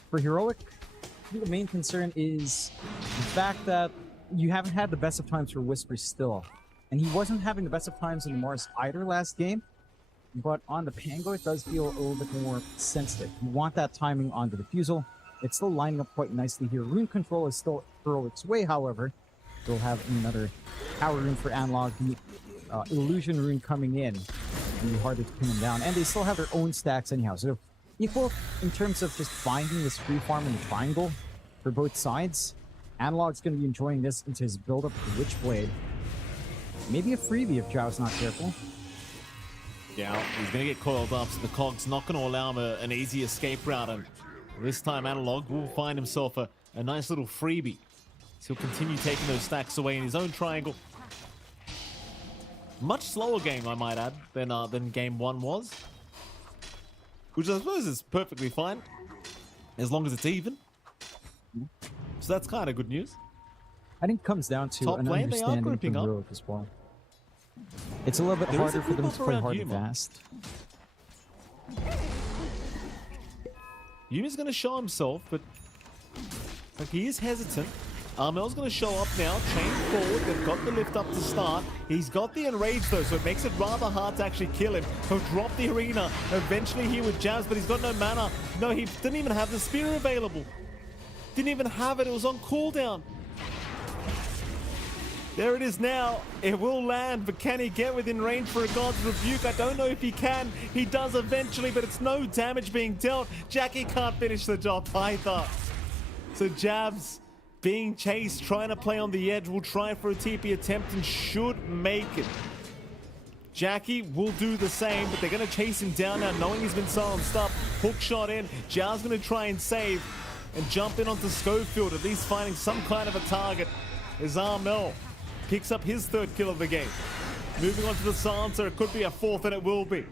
For Heroic, I think the main concern is the fact that you haven't had the best of times for Whisper still. And he wasn't having the best of times in Mars either last game. But on the Pango, it does feel a little bit more sensitive. You want that timing on the Diffusal. It's still lining up quite nicely here. Rune control is still Heroic's way, however. They'll have another power rune for Analog. The illusion rune coming in. It'll be harder to pin them down. And they still have their own stacks anyhow. So equal in terms of just finding this free farm in the triangle for both sides. Analog's going to be enjoying this into his build-up of the Witchblade. Maybe a freebie if Zhao's not careful. Yeah, he's going to get coiled up, so the Cog's not going to allow him an easy escape route. And this time, Analog will find himself a nice little freebie. So he'll continue taking those stacks away in his own triangle. Much slower game, I might add, than game 1 was. Which I suppose is perfectly fine, as long as it's even. So that's kind of good news. I think it comes down to Top an lane, they are understanding grouping from up. Heroic as well. It's a little bit harder for them to play hard and fast. Yumi's going to show himself, but like he is hesitant. Armel's going to show up now, chain forward. They've got the lift up to start. He's got the enrage though, so it makes it rather hard to actually kill him. He'll drop the arena eventually here with Jazz, but he's got no mana. No, he didn't even have the spear available. Didn't even have it. It was on cooldown. There it is now. It will land, but can he get within range for a God's Rebuke? I don't know if he can. He does eventually, but it's no damage being dealt. Jackie can't finish the job either. So Jabs being chased, trying to play on the edge, will try for a TP attempt and should make it. Jackie will do the same, but they're going to chase him down now, knowing he's been silenced up. Hook shot in. Zhao's going to try and save and jump in onto Schofield, at least finding some kind of a target. As Armel picks up his 3rd kill of the game. Moving on to the silencer, it could be a 4th, and it will be.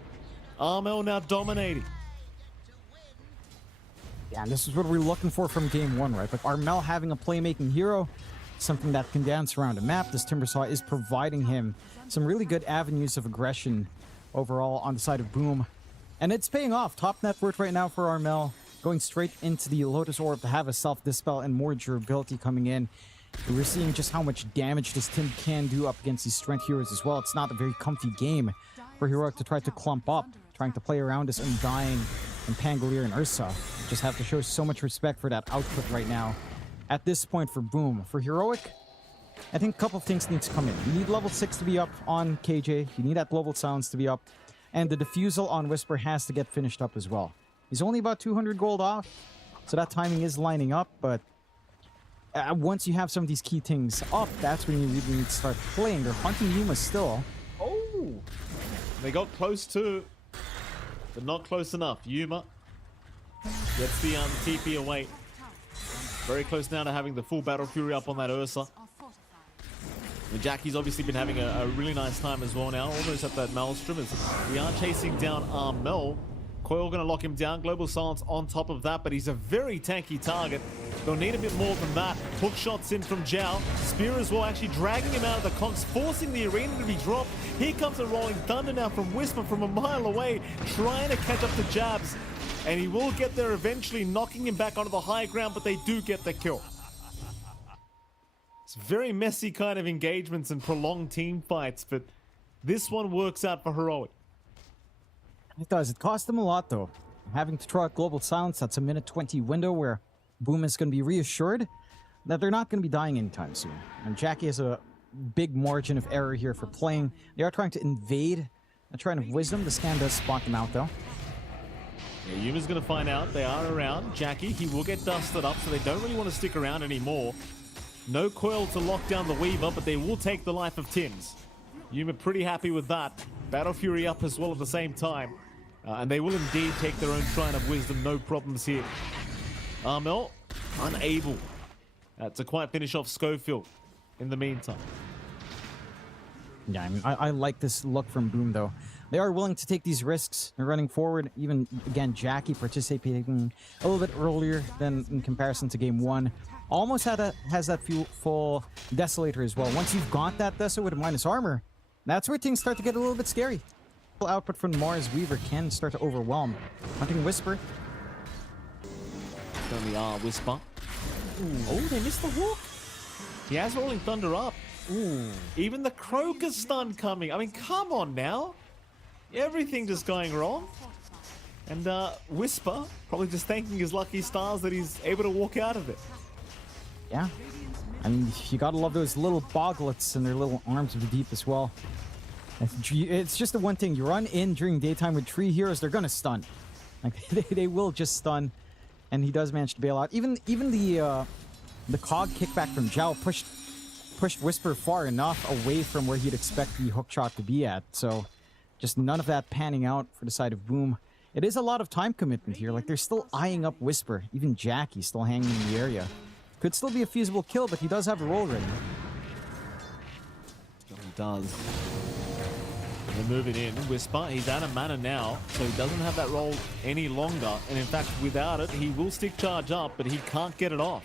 Armel now dominating. Yeah, and this is what we're looking for from game 1, right? Like Armel having a playmaking hero, something that can dance around a map. This Timbersaw is providing him some really good avenues of aggression overall on the side of Boom. And it's paying off. Top net worth right now for Armel, going straight into the Lotus Orb to have a self-dispel and more durability coming in. We're seeing just how much damage this Tim can do up against these strength heroes as well. It's not a very comfy game for Heroic to try to clump up, trying to play around this Undying and Pangolier and Ursa. Just have to show so much respect for that output right now. At this point for Boom. For Heroic, I think a couple of things need to come in. You need level 6 to be up on KJ. You need that global silence to be up. And the Diffusal on Whisper has to get finished up as well. He's only about 200 gold off, so that timing is lining up, but once you have some of these key things up, that's when you really need to start playing. They're hunting Yuma still. Oh! They got close to, but not close enough. Yuma gets the TP away. Very close now to having the full Battle Fury up on that Ursa. And Jackie's obviously been having a really nice time as well now, almost at that Maelstrom. As we are chasing down Armel. Coil going to lock him down. Global Silence on top of that, but he's a very tanky target. They'll need a bit more than that. Hook shots in from Zhao. Spear as well, actually dragging him out of the conks, forcing the arena to be dropped. Here comes a Rolling Thunder now from Whisper from a mile away, trying to catch up to Jabs. And he will get there eventually, knocking him back onto the high ground, but they do get the kill. It's very messy kind of engagements and prolonged team fights, but this one works out for Heroic. It does. It cost them a lot, though. Having to throw out Global Silence, that's a minute 20 window where Boom is going to be reassured that they're not going to be dying anytime soon. And Jackie has a big margin of error here for playing. They are trying to invade a Shrine of Wisdom. The scan does spot them out, though. Yeah, Yuma's going to find out. They are around. Jackie, he will get dusted up, so they don't really want to stick around anymore. No coil to lock down the Weaver, but they will take the life of Tims. Yuma pretty happy with that. Battle Fury up as well at the same time. And they will indeed take their own Shrine of Wisdom. No problems here. Armel, unable to quite finish off Schofield in the meantime. Yeah, I mean, I like this look from Boom, though. They are willing to take these risks. They're running forward. Even, again, Jackie participating a little bit earlier than in comparison to game 1. Almost has that full Desolator as well. Once you've got that Deso with a minus armor, that's where things start to get a little bit scary. Output from Mars Weaver can start to overwhelm. Hunting Whisper. Only Whisper. Ooh. Oh, they missed the walk. He has Rolling Thunder up. Ooh. Even the Crocus stun coming. I mean, come on now. Everything just going wrong. And Whisper probably just thanking his lucky stars that he's able to walk out of it. Yeah. I mean, you gotta love those little boglets and their little arms of the deep as well. It's just the one thing. You run in during daytime with 3 heroes, they're gonna stun. Like, they will just stun. And he does manage to bail out. Even the cog kickback from Zhao pushed Whisper far enough away from where he'd expect the hook shot to be at. So just none of that panning out for the side of Boom. It is a lot of time commitment here. Like, they're still eyeing up Whisper. Even Jackie still hanging in the area. Could still be a feasible kill, but he does have a roll ready. He does. They're moving in. Whisper, he's out of mana now, so he doesn't have that roll any longer. And in fact, without it, he will stick charge up, but he can't get it off.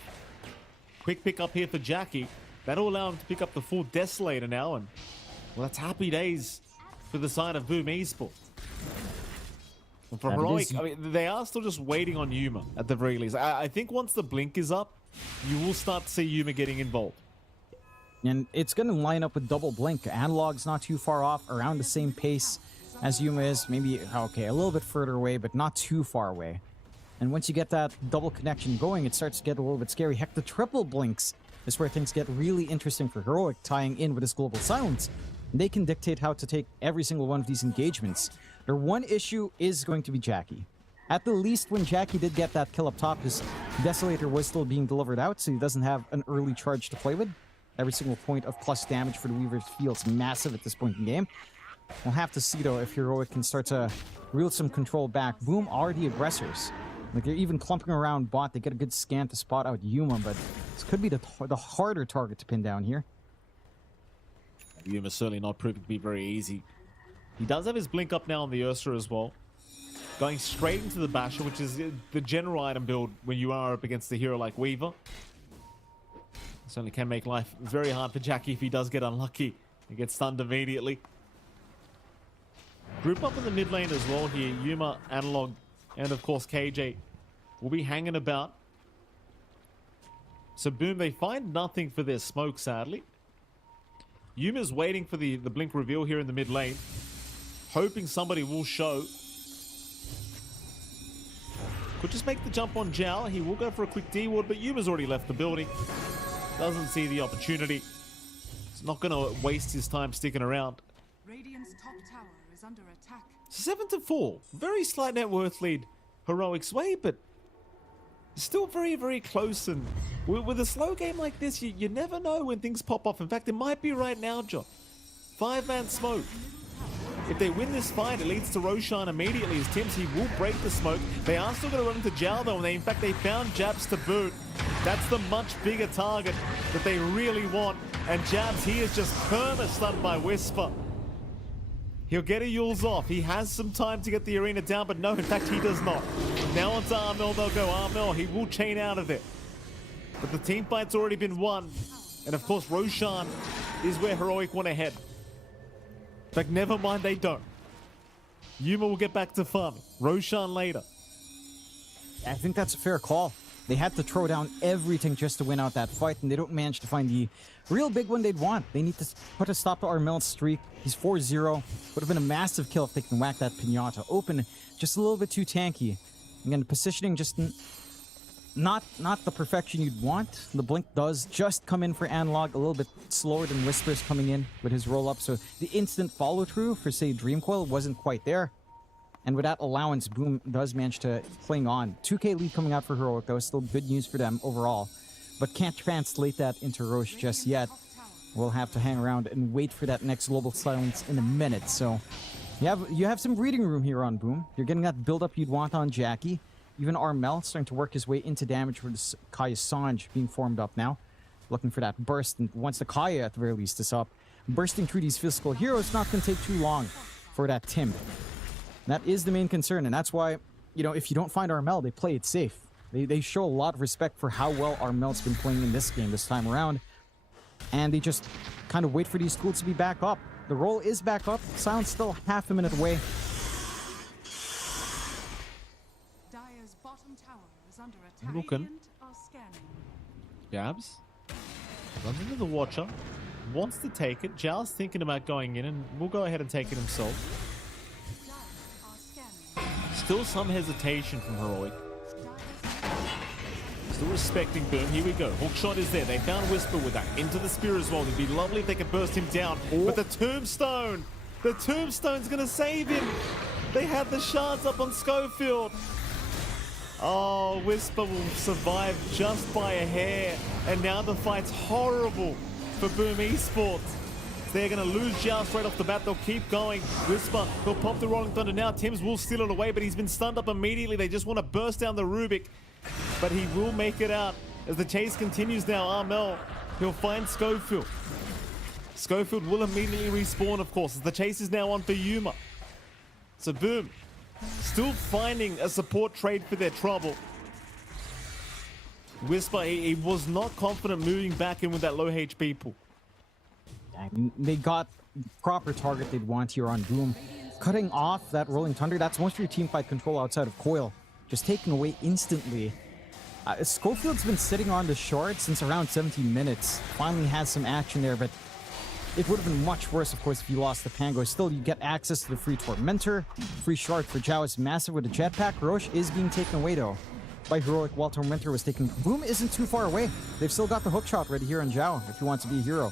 Quick pick up here for Jackie. That'll allow him to pick up the full Desolator now, and well, that's happy days for the side of Boom Esports. And for Heroic, I mean, they are still just waiting on Yuma at the very least. I think once the blink is up, you will start to see Yuma getting involved. And it's going to line up with double blink. Analog's not too far off, around the same pace as Yuma is. Maybe, okay, a little bit further away, but not too far away. And once you get that double connection going, it starts to get a little bit scary. Heck, the triple blinks is where things get really interesting for Heroic, tying in with this global silence. They can dictate how to take every single one of these engagements. Their one issue is going to be Jackie. At the least, when Jackie did get that kill up top, his Desolator was still being delivered out, so he doesn't have an early charge to play with. Every single point of plus damage for the Weavers feels massive at this point in the game. We'll have to see, though, if Heroic can start to reel some control back. Boom are the aggressors. Like, they're even clumping around bot. They get a good scan to spot out Yuma, but this could be the harder target to pin down here. Yuma's certainly not proving to be very easy. He does have his blink up now on the Ursa as well. Going straight into the Basher, which is the general item build when you are up against a hero like Weaver. Certainly can make life very hard for Jackie if he does get unlucky. He gets stunned immediately. Group up in the mid lane as well here. Yuma, Analog, and of course KJ will be hanging about. So Boom, they find nothing for their smoke, sadly. Yuma's waiting for the blink reveal here in the mid lane, hoping somebody will show. Could just make the jump on Zhao. He will go for a quick D-ward, but Yuma's already left the building. Doesn't see the opportunity. He's not going to waste his time sticking around. Radiant's top tower is under attack. 7-4. Very slight net worth lead Heroic's way, but still very, very close. And with a slow game like this, you never know when things pop off. In fact, it might be right now, John. 5-man smoke. If they win this fight, it leads to Roshan immediately as Tims, he will break the smoke. They are still going to run into Zhao though, and in fact, they found Jabs to boot. That's the much bigger target that they really want. And Jabs, he is just perma-stunned by Whisper. He'll get a Yules off. He has some time to get the arena down, but no, in fact, he does not. Now onto Armel, they'll go Armel. He will chain out of it. But the team fight's already been won. And of course, Roshan is where Heroic want to head. In fact, never mind, they don't. Yuma will get back to farming. Roshan later. I think that's a fair call. They had to throw down everything just to win out that fight, and they don't manage to find the real big one they'd want. They need to put a stop to Armel's streak. He's 4-0. Would have been a massive kill if they can whack that Pinata open. Just a little bit too tanky. Again, the positioning just not the perfection you'd want. The blink does just come in for Analog, a little bit slower than Whisper's coming in with his roll-up, so the instant follow-through for, say, Dream Coil wasn't quite there. And with that allowance, Boom does manage to cling on. 2K lead coming out for Heroic, though. Still good news for them overall. But can't translate that into Roche just yet. We'll have to hang around and wait for that next global silence in a minute. So you have some breathing room here on Boom. You're getting that build-up you'd want on Jackie. Even Armel starting to work his way into damage for this Kaya Sanj being formed up now. Looking for that burst, and once the Kaya at the very least is up, bursting through these physical heroes not going to take too long for that Tim. That is the main concern, and that's why, you know, if you don't find Armel, they play it safe. They show a lot of respect for how well Armel's been playing in this game this time around, and they just kind of wait for these schools to be back up. The roll is back up. Silence still half a minute away. Dire's bottom tower is under attack. Looking. Jabs. Runs into the Watcher. Wants to take it. Zhao's thinking about going in, and will go ahead and take it himself. Still some hesitation from Heroic. Still respecting Boom. Here we go. Hookshot is there. They found Whisper with that. Into the spear as well. It'd be lovely if they could burst him down. But the Tombstone! The Tombstone's gonna save him! They had the shards up on Schofield. Oh, Whisper will survive just by a hair. And now the fight's horrible for Boom Esports. They're going to lose Zhao straight off the bat. They'll keep going. Whisper, he'll pop the Rolling Thunder now. Tim's will steal it away, but he's been stunned up immediately. They just want to burst down the Rubik. But he will make it out as the chase continues now. Armel, he'll find Schofield. Schofield will immediately respawn, of course, as the chase is now on for Yuma. So Boom, still finding a support trade for their trouble. Whisper, he was not confident moving back in with that low HP pool. They got proper target they'd want here on Boom. Cutting off that Rolling Thunder, that's most of your team fight control outside of Coil. Just taken away instantly. Schofield's been sitting on the shard since around 17 minutes. Finally has some action there, but it would have been much worse, of course, if you lost the Pango. Still, you get access to the free Tormentor. Free shard for Zhao is massive with the jetpack. Roche is being taken away, though, by Heroic while Tormentor was taken. Boom isn't too far away. They've still got the hook shot ready here on Zhao if he wants to be a hero.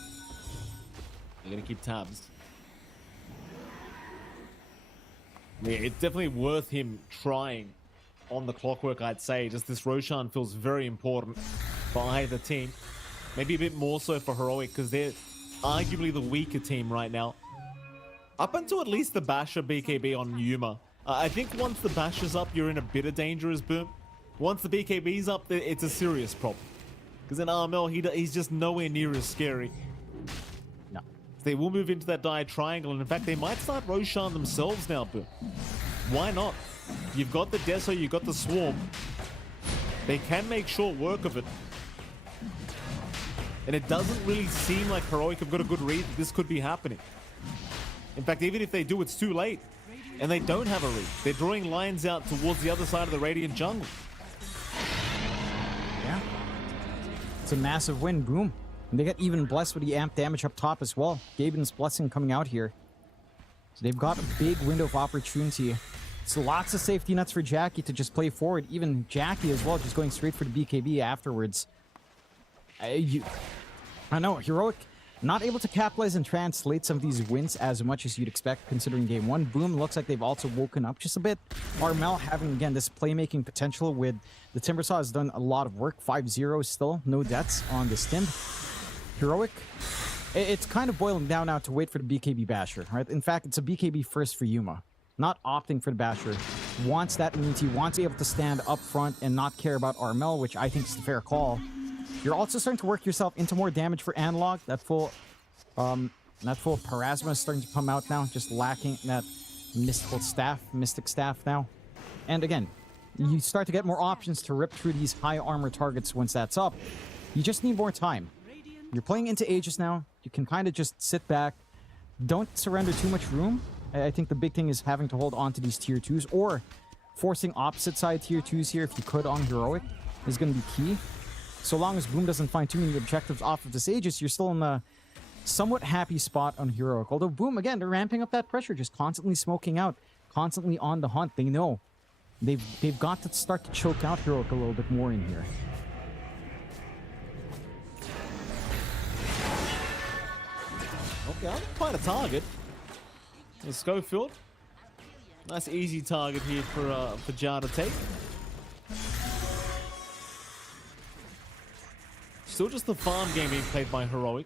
They're going to keep tabs. Yeah, it's definitely worth him trying on the clockwork, I'd say. Just this Roshan feels very important for either team. Maybe a bit more so for Heroic, because they're arguably the weaker team right now. Up until at least the Basher BKB on Yuma. I think once the Basher's up, you're in a bit of danger as Boom. Once the BKB's up, it's a serious problem. Because in Armel, he's just nowhere near as scary. They will move into that dire triangle, and in fact, they might start Roshan themselves now, Boom. Why not? You've got the Deso, you've got the Swarm. They can make short work of it. And it doesn't really seem like Heroic have got a good read that this could be happening. In fact, even if they do, it's too late. And they don't have a read. They're drawing lines out towards the other side of the Radiant jungle. Yeah. It's a massive win, Boom. And they get even blessed with the amp damage up top as well. Gaben's blessing coming out here. So they've got a big window of opportunity. So lots of safety nets for Jackie to just play forward. Even Jackie as well, just going straight for the BKB afterwards. I know, Heroic not able to capitalize and translate some of these wins as much as you'd expect considering game one. Boom looks like they've also woken up just a bit. Armel having, again, this playmaking potential with the Timbersaw has done a lot of work. 5-0 still, no deaths on this Tim. Heroic, it's kind of boiling down now to wait for the BKB Basher, right? In fact, it's a BKB first for Yuma. Not opting for the Basher. Wants that immunity, wants to be able to stand up front and not care about Armel, which I think is the fair call. You're also starting to work yourself into more damage for Analog. That full Parasma is starting to come out now, just lacking that mystic staff now. And again, you start to get more options to rip through these high armor targets once that's up. You just need more time. You're playing into Aegis now. You can kind of just sit back. Don't surrender too much room. I think the big thing is having to hold on to these tier 2s or forcing opposite side tier 2s here if you could on Heroic is going to be key. So long as Boom doesn't find too many objectives off of this Aegis, you're still in a somewhat happy spot on Heroic. Although Boom, again, they're ramping up that pressure, just constantly smoking out, constantly on the hunt. They know they've got to start to choke out Heroic a little bit more in here. Okay, I'll find a target. The Schofield Nice easy target here for Jar to take. Still just the farm game being played by Heroic.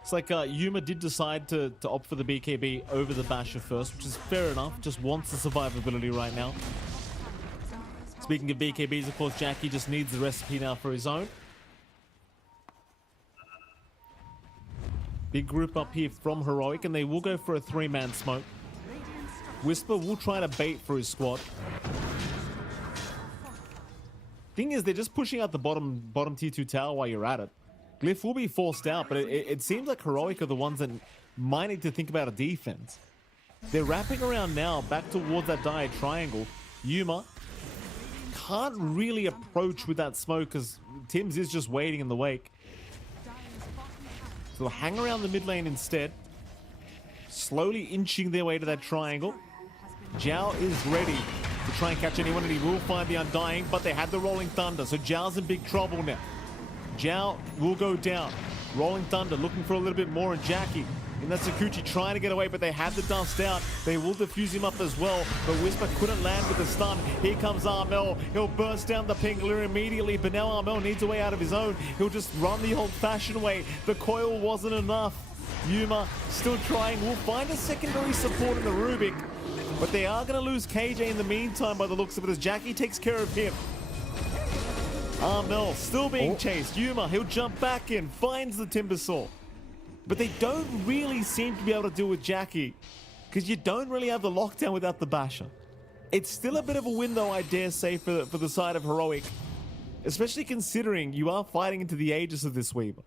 It's like Yuma did decide to opt for the BKB over the Basher first, which is fair enough. Just wants the survivability right now. Speaking of BKBs, of course, Jackie just needs the recipe now for his own. Big group up here from Heroic, and they will go for a 3-man smoke. Whisper will try to bait for his squad. Thing is, they're just pushing out the bottom tier 2 tower while you're at it. Glyph will be forced out, but it seems like Heroic are the ones that might need to think about a defense. They're wrapping around now, back towards that dire triangle. Yuma can't really approach with that smoke because Tim's is just waiting in the wake. So they'll hang around the mid lane instead. Slowly inching their way to that triangle. Zhao is ready to try and catch anyone, and he will find the Undying, but they had the Rolling Thunder, so Zhao's in big trouble now. Zhao will go down. Rolling Thunder looking for a little bit more, and Jackie in that Sakuchi trying to get away, but they have the dust out. They will defuse him up as well, but Whisper couldn't land with the stun. Here comes Armel. He'll burst down the Pingler immediately, but now Armel needs a way out of his own. He'll just run the old-fashioned way. The coil wasn't enough. Yuma still trying. Will find a secondary support in the Rubik, but they are going to lose KJ in the meantime by the looks of it as Jackie takes care of him. Armel still being chased. Yuma, he'll jump back in, finds the Timbersaw. But they don't really seem to be able to deal with Jackie because you don't really have the lockdown without the Basher. It's still a bit of a win, though, I dare say, for the side of Heroic, especially considering you are fighting into the ages of this Weaver.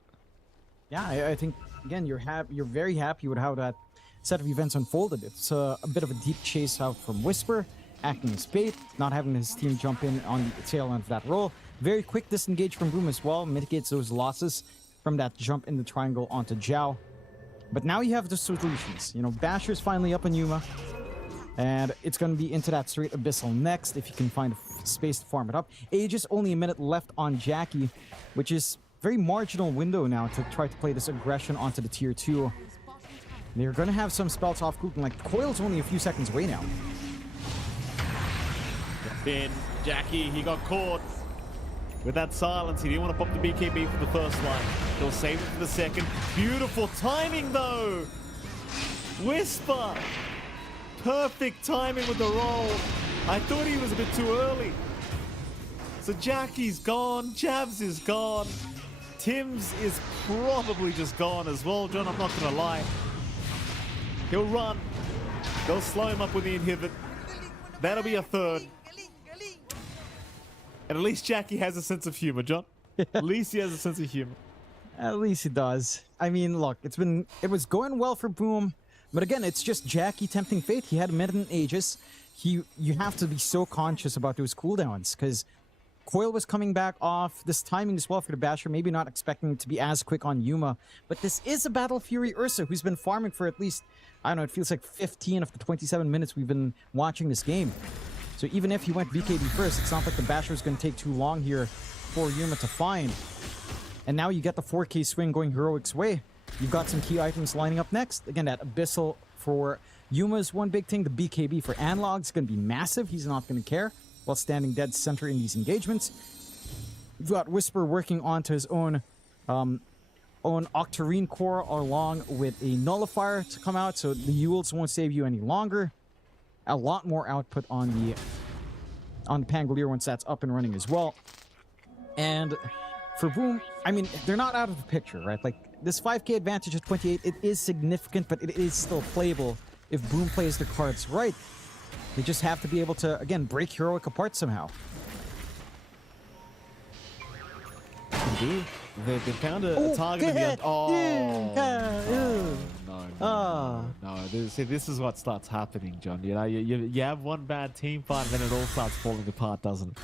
Yeah, I think, again, you're very happy with how that set of events unfolded. It's a bit of a deep chase out from Whisper, acting as bait, not having his team jump in on the tail end of that roll. Very quick disengage from Boom as well, mitigates those losses from that jump in the triangle onto Zhao. But now you have the solutions. You know, Basher's finally up on Yuma, and it's going to be into that straight Abyssal next if you can find space to farm it up. Aegis, only a minute left on Jackie, which is very marginal window now to try to play this aggression onto the tier 2. They're going to have some spells off Kuchen, like Coil's only a few seconds away now. Then Jackie, he got caught with that silence. He didn't want to pop the BKB for the first line. He'll save it for the second. Beautiful timing, though. Whisper. Perfect timing with the roll. I thought he was a bit too early. So Jackie's gone. Jabs is gone. Tim's is probably just gone as well, John. I'm not going to lie. He'll run. They'll slow him up with the inhibit. That'll be a third. And at least Jackie has a sense of humor, John. At least he has a sense of humor. At least he does. I mean, look, it was going well for Boom, but again, it's just Jackie tempting fate. He had a minute in Aegis. You have to be so conscious about those cooldowns because Coil was coming back off. This timing as well for the Basher, maybe not expecting it to be as quick on Yuma, but this is a Battle Fury Ursa who's been farming for at least, I don't know, it feels like 15 of the 27 minutes we've been watching this game. So even if he went BKB first, it's not like the Basher is going to take too long here for Yuma to find. And now you get the 4K swing going Heroic's way. You've got some key items lining up next. Again, that Abyssal for Yuma's one big thing. The BKB for Analog is going to be massive. He's not going to care while standing dead center in these engagements. You've got Whisper working onto his own Octarine core along with a Nullifier to come out, so the Yules won't save you any longer. A lot more output on the Pangolier once that's up and running as well. And for Boom, I mean, they're not out of the picture, right? Like, this 5K advantage at 28, it is significant, but it is still playable if Boom plays the cards right. They just have to be able to, again, break Heroic apart somehow. Indeed. They found a target at the end. No. See, this is what starts happening, John. You know, you have one bad team fight, and then it all starts falling apart, doesn't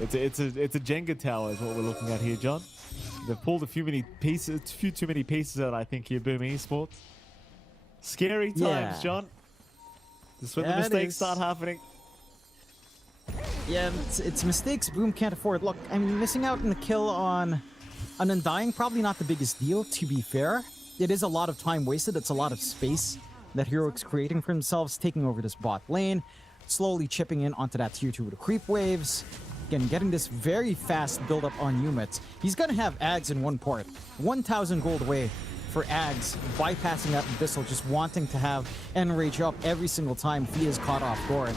it? It's a Jenga tower is what we're looking at here, John. They've pulled a few too many pieces out, I think, here, Boom Esports. Scary times, John. This is when the mistakes start happening. Yeah, it's mistakes Boom can't afford. Look, I'm missing out on the kill on an Undying. Probably not the biggest deal, to be fair. It is a lot of time wasted. It's a lot of space that Heroic's creating for themselves, taking over this bot lane, slowly chipping in onto that tier 2 with the creep waves. Again, getting this very fast build-up on Yumet. He's gonna have Ags in one port. 1,000 gold away for Ags, bypassing that Abyssal, just wanting to have Enrage up every single time he is caught off guard.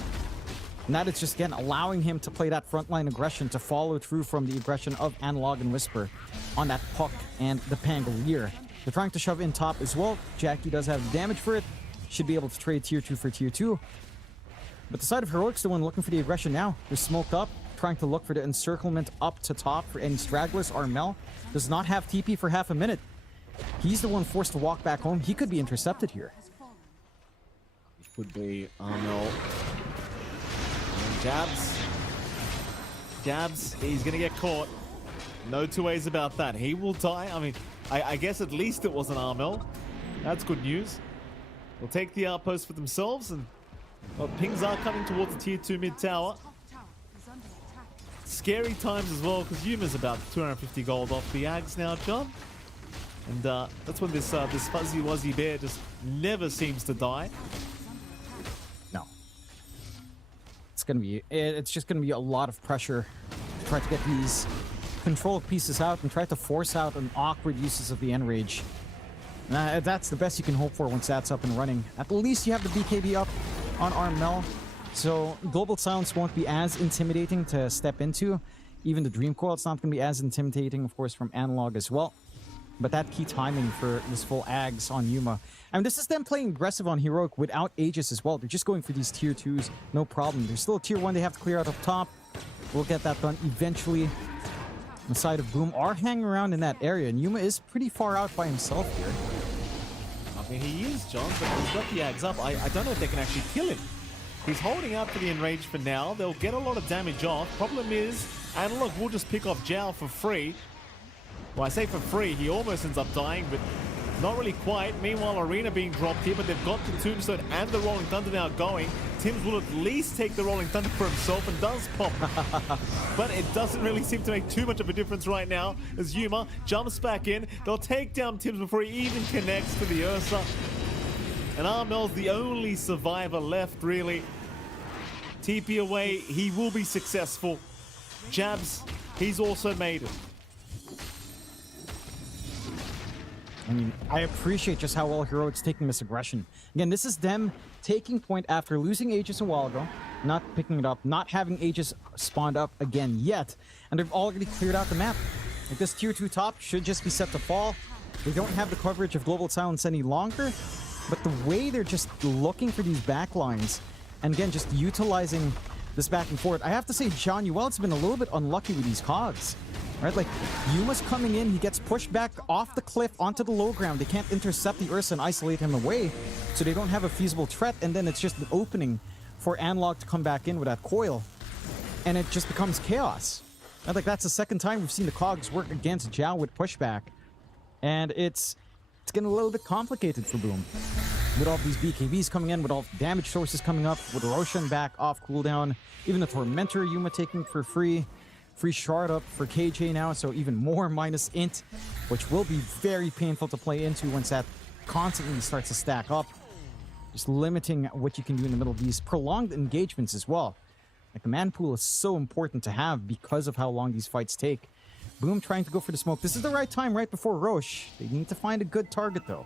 And that is just, again, allowing him to play that frontline aggression, to follow through from the aggression of Analog and Whisper on that Puck and the Pangolier. They're trying to shove in top as well. Jackie does have damage for it. Should be able to trade tier 2 for tier 2. But the side of Heroic's the one looking for the aggression now. They're smoked up, trying to look for the encirclement up to top for any stragglers. Armel does not have TP for half a minute. He's the one forced to walk back home. He could be intercepted here. Which would be Armel. Jabs. Jabs, he's going to get caught. No two ways about that. He will die. I mean, I guess at least it wasn't Armel. That's good news. They'll take the outpost for themselves, and well, pings are coming towards the tier 2 mid tower. Scary times as well, because Yuma's about 250 gold off the Ags now, John. And that's when this fuzzy wuzzy bear just never seems to die. No. It's just gonna be a lot of pressure to try to get these control pieces out and try to force out an awkward uses of the Enrage. That's the best you can hope for once that's up and running. At least you have the BKB up on Armel, so Global Silence won't be as intimidating to step into. Even the Dream Coil, it's not going to be as intimidating, of course, from Analog as well. But that key timing for this full Ags on Yuma. I mean, this is them playing aggressive on Heroic without Aegis as well. They're just going for these tier 2s, no problem. There's still a tier 1 they have to clear out up top. We'll get that done eventually. The side of Boom are hanging around in that area, and Yuma is pretty far out by himself here. I mean, he is, John, but he's got the Ags up. I don't know if they can actually kill him. He's holding out for the Enrage for now. They'll get a lot of damage off. Problem is, Analog will just pick off Zhao for free. Well, I say for free, he almost ends up dying, but not really quite. Meanwhile, Arena being dropped here, but they've got the Tombstone and the Rolling Thunder now going. Tims will at least take the Rolling Thunder for himself and does pop. But it doesn't really seem to make too much of a difference right now as Yuma jumps back in. They'll take down Tims before he even connects to the Ursa. And Armel's the only survivor left, really. TP away, he will be successful. Jabs, he's also made it. I mean, I appreciate just how well Heroic's taking this aggression. Again, this is them taking point after losing Aegis a while ago, not picking it up, not having Aegis spawned up again yet, and they've already cleared out the map. Like, this tier 2 top should just be set to fall. They don't have the coverage of Global Silence any longer, but the way they're just looking for these backlines, and again, just utilizing this back and forth. I have to say, John Yuel's been a little bit unlucky with these cogs. Right, like, Yuma's coming in, he gets pushed back off the cliff onto the low ground. They can't intercept the Ursa and isolate him away, so they don't have a feasible threat, and then it's just an opening for Analog to come back in with that coil, and it just becomes chaos. Right, like, that's the second time we've seen the cogs work against Zhao with pushback, and it's getting a little bit complicated for Boom. With all these BKBs coming in, with all the damage sources coming up, with Roshan back off cooldown, even the Tormentor Yuma taking for free. Free shard up for KJ now, so even more minus int, which will be very painful to play into once that constantly starts to stack up. Just limiting what you can do in the middle of these prolonged engagements as well. Like, the man pool is so important to have because of how long these fights take. Boom trying to go for the smoke. This is the right time, right before Roche. They need to find a good target, though.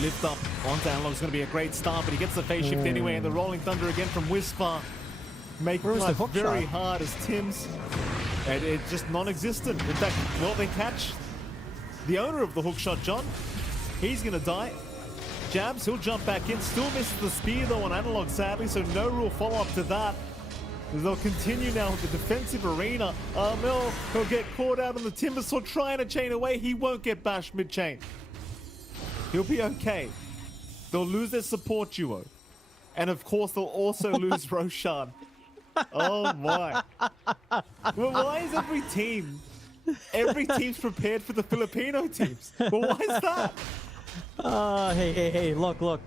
Lift up onto Analog is going to be a great start, but he gets the phase shift anyway, and the Rolling Thunder again from Whisper. Making life very hard as Tims. And it's just non-existent. In fact, well, they catch the owner of the hook shot, John. He's going to die. Jabs, he'll jump back in. Still misses the spear, though, on Analog, sadly, so no real follow-up to that. They'll continue now with the defensive Arena. Armel, he'll get caught out on the Timbersaw trying to chain away. He won't get bashed mid-chain. He'll be okay. They'll lose their support duo. And, of course, they'll also lose Roshan. Oh my. Well, why is every team's prepared for the Filipino teams? Well, why is that? Hey, look.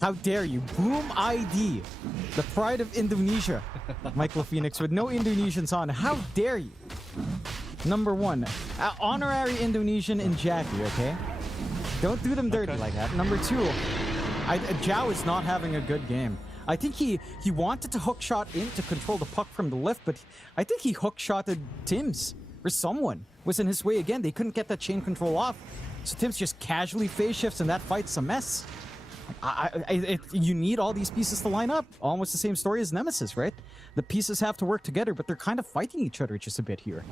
How dare you? Boom ID, the pride of Indonesia. Michael Phoenix with no Indonesians on. How dare you? Number one, honorary Indonesian in Jackie, okay? Don't do them dirty like that. Number 2, Zhao is not having a good game. I think he wanted to hook shot in to control the puck from the left, but I think he hook shotted Tims, or someone was in his way again. They couldn't get that chain control off. So Tims just casually phase shifts, and that fight's a mess. You need all these pieces to line up. Almost the same story as Nemesis, right? The pieces have to work together, but they're kind of fighting each other just a bit here.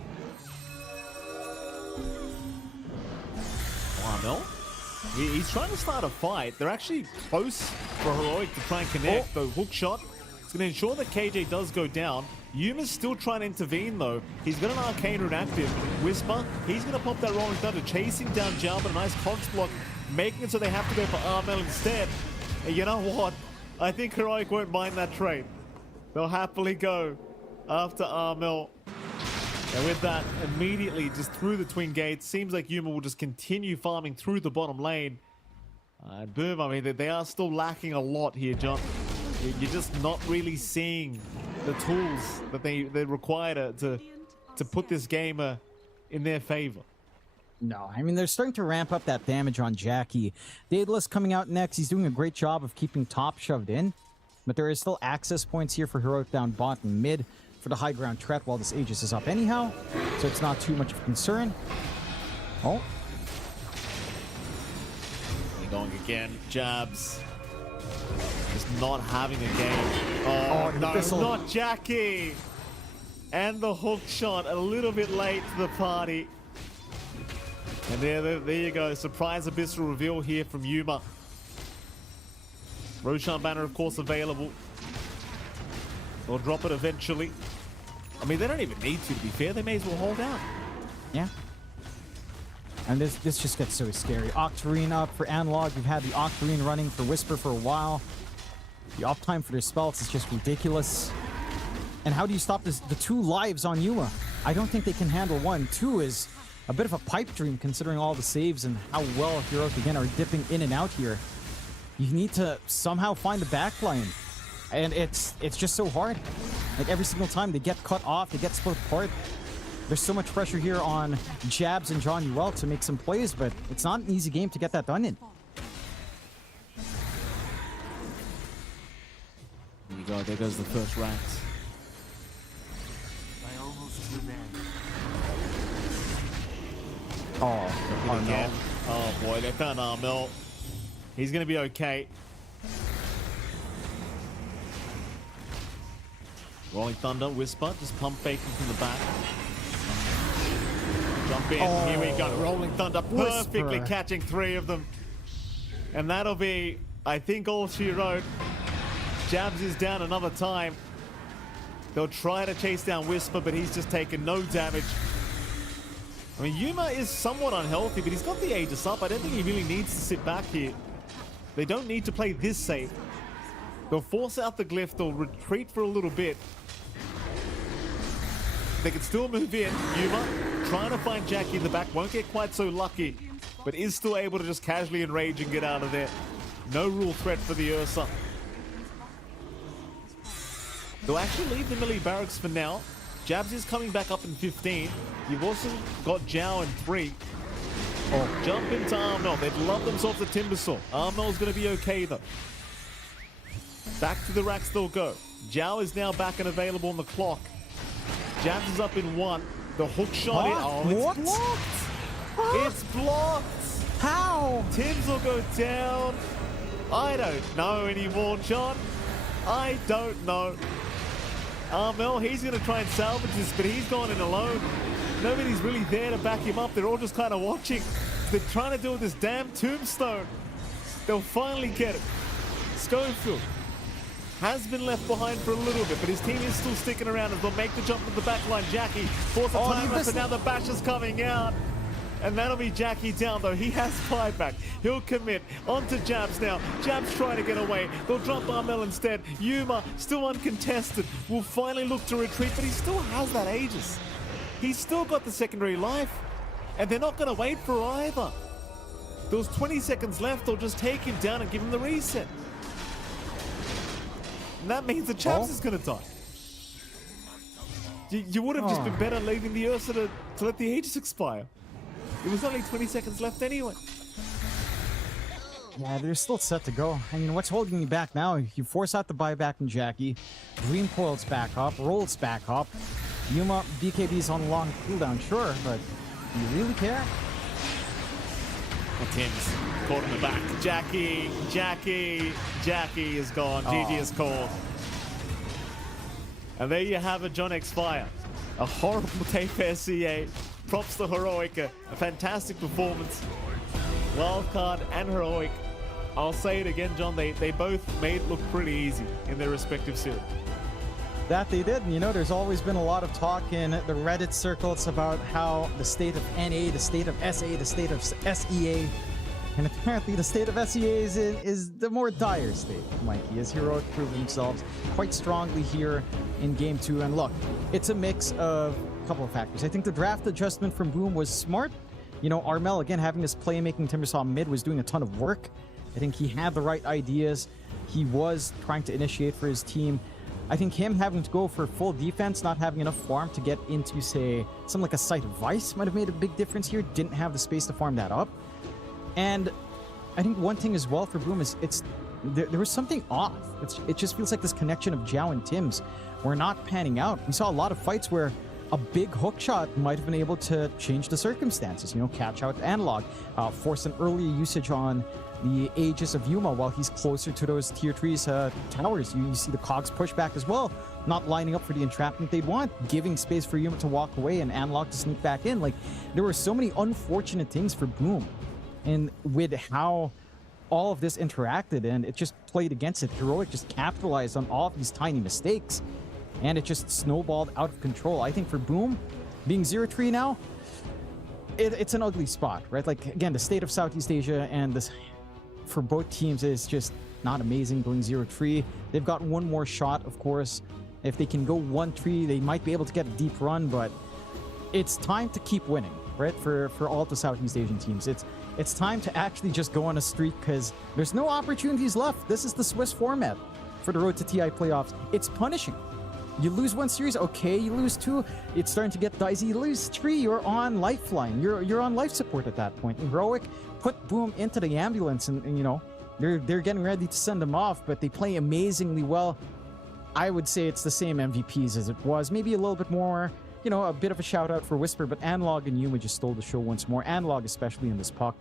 Wow, no. He's trying to start a fight. They're actually close for Heroic to try and connect. The hook shot is going to ensure that KJ does go down. Yuma's still trying to intervene, though. He's got an Arcane Rune active. Whisper, he's going to pop that Rolling Thunder, chasing down Zhao, but a nice Cogs block, making it so they have to go for Armel instead. And you know what? I think Heroic won't mind that trade. They'll happily go after Armel. And with that, immediately just through the twin gates, seems like Yuma will just continue farming through the bottom lane. And boom, I mean, they are still lacking a lot here, John. You're just not really seeing the tools that they require to put this game in their favor. No, I mean, they're starting to ramp up that damage on Jackie. Daedalus coming out next. He's doing a great job of keeping top shoved in. But there is still access points here for Heroic down bot and mid for the high ground threat while this Aegis is up anyhow. So it's not too much of a concern. Oh. They're going again. Jabs. Just not having a game. Oh, no, not Jackie. And the hook shot a little bit late to the party. And there you go. Surprise Abyssal reveal here from Yuma. Roshan banner, of course, available. They'll drop it eventually. I mean, they don't even need to be fair. They may as well hold out. Yeah. And this just gets so scary. Octarine up for Analog. We've had the Octarine running for Whisper for a while. The uptime for their spells is just ridiculous. And how do you stop this? The 2 lives on Yuma. I don't think they can handle 1. 2 is a bit of a pipe dream considering all the saves and how well Heroic again are dipping in and out here. You need to somehow find the backline. And it's just so hard. Like every single time they get cut off, they get split apart. There's so much pressure here on Jabs and John Uel to make some plays, but it's not an easy game to get that done in. There you go, there goes the first ranks. By almost 2 men. Oh, again. Oh boy, they found Armel. He's gonna be okay. Rolling Thunder, Whisper, just pump faking from the back. Jump in, here we go. Rolling Thunder, perfectly catching 3 of them. And that'll be, I think, all she wrote. Jabs is down another time. They'll try to chase down Whisper, but he's just taken no damage. I mean, Yuma is somewhat unhealthy, but he's got the Aegis up. I don't think he really needs to sit back here. They don't need to play this safe. They'll force out the glyph, they'll retreat for a little bit. They can still move in. Yuma trying to find Jackie in the back, won't get quite so lucky, but is still able to just casually enrage and get out of there. No rule threat for the Ursa. They'll actually leave the melee barracks for now. Jabs is coming back up in 15. You've also got Zhao in 3. Oh, jump into Armel. They'd love themselves a Timbersaw. Armel's going to be okay, though. Back to the racks they'll go. Zhao is now back and available on the clock. Jabs is up in 1. The hook shot in. Oh, it's blocked. It's blocked. How? Tims will go down. I don't know anymore, John. I don't know. Armel, he's going to try and salvage this, but he's gone in alone. Nobody's really there to back him up. They're all just kind of watching. They're trying to deal with this damn tombstone. They'll finally get it. Schofield has been left behind for a little bit, but his team is still sticking around as they'll make the jump to the back line. Jackie force a time up, and now the bash is coming out. And that'll be Jackie down, though. He has buyback. He'll commit onto Jabs now. Jabs trying to get away. They'll drop Armel instead. Yuma, still uncontested, will finally look to retreat, but he still has that Aegis. He's still got the secondary life, and they're not going to wait for either. There's 20 seconds left. They'll just take him down and give him the reset. And that means the Chaps is going to die. You would have just been better leaving the Ursa to let the Aegis expire. It was only 20 seconds left anyway. Yeah, they're still set to go. I mean, what's holding you back now? You force out the buyback in Jackie. Dream Coil's back up. Roll's back up. Yuma, BKB's on long cooldown, sure, but do you really care? Well, Tim's caught in the back. Jackie is gone. GG is called. And there you have it, John X Fire. A horrible day for SCA. Props to Heroica. A fantastic performance. Wildcard and Heroic. I'll say it again, John. They both made it look pretty easy in their respective series. That they did. And, you know, there's always been a lot of talk in the Reddit circles about how the state of NA, the state of SA, the state of SEA, and apparently the state of SEA is the more dire state, Mikey, as Heroic proved themselves quite strongly here in Game 2. And look, it's a mix of a couple of factors. I think the draft adjustment from Boom was smart. You know, Armel, again, having this playmaking Timbersaw mid was doing a ton of work. I think he had the right ideas. He was trying to initiate for his team. I think him having to go for full defense, not having enough farm to get into, say, something like a Site of Vice might have made a big difference here. Didn't have the space to farm that up. And I think one thing as well for Boom is there was something off. It just feels like this connection of Zhao and Tims were not panning out. We saw a lot of fights where a big hook shot might have been able to change the circumstances, you know, catch out Analog, force an earlier usage on the Aegis of Yuma while he's closer to those tier 3's towers. You see the cogs push back as well, not lining up for the entrapment they'd want, giving space for Yuma to walk away and Analog to sneak back in. Like, there were so many unfortunate things for Boom, and with how all of this interacted, and it just played against it. Heroic just capitalized on all of these tiny mistakes, and it just snowballed out of control. I think for Boom, being 0-3 now, it's an ugly spot, right? Like, again, the state of Southeast Asia and this for both teams is just not amazing, going 0-3. They've got one more shot, of course. If they can go 1-3, they might be able to get a deep run, but it's time to keep winning, right? For all the Southeast Asian teams. It's time to actually just go on a streak, because there's no opportunities left. This is the Swiss format for the Road to TI playoffs. It's punishing. You lose one series, okay, you lose two, it's starting to get dicey. You lose three, you're on lifeline. You're on life support at that point. And Heroic put Boom into the ambulance, and you know, they're getting ready to send them off, but they play amazingly well. I would say it's the same MVPs as it was, maybe a little bit more, you know, a bit of a shout out for Whisper, but Analog and Yuma just stole the show once more. Analog, especially in this puck,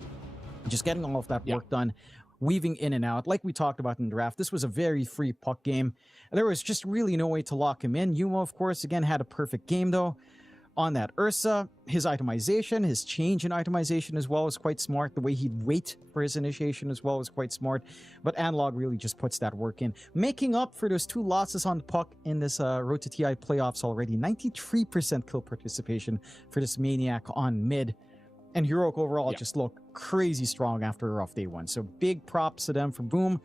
just getting all of that work done, weaving in and out. Like we talked about in the draft, this was a very free puck game. There was just really no way to lock him in. Yuma, of course, again, had a perfect game, though. On that Ursa, his itemization, his change in itemization as well was quite smart. The way he'd wait for his initiation as well was quite smart. But Analog really just puts that work in, making up for those two losses on the puck in this Road to TI playoffs already. 93% kill participation for this Maniac on mid. And Heroic overall just looked crazy strong after a rough day one. So big props to them for Boom.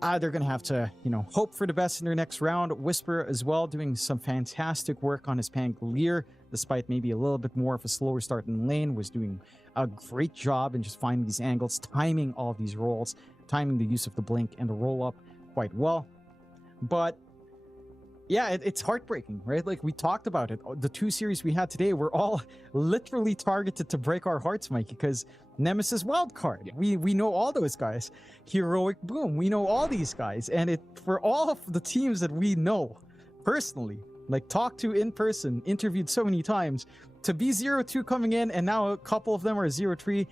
They're going to have to, you know, hope for the best in their next round. Whisper as well, doing some fantastic work on his Pangolier, despite maybe a little bit more of a slower start in lane, was doing a great job in just finding these angles, timing all of these rolls, timing the use of the blink and the roll-up quite well. But yeah, it's heartbreaking, right? Like we talked about it. The two series we had today were all literally targeted to break our hearts, Mikey, because Nemesis Wildcard. Yeah. We know all those guys. Heroic Boom. We know all these guys. And for all of the teams that we know personally, like talked to in person, interviewed so many times, to be 0-2 coming in, and now a couple of them are 0-3.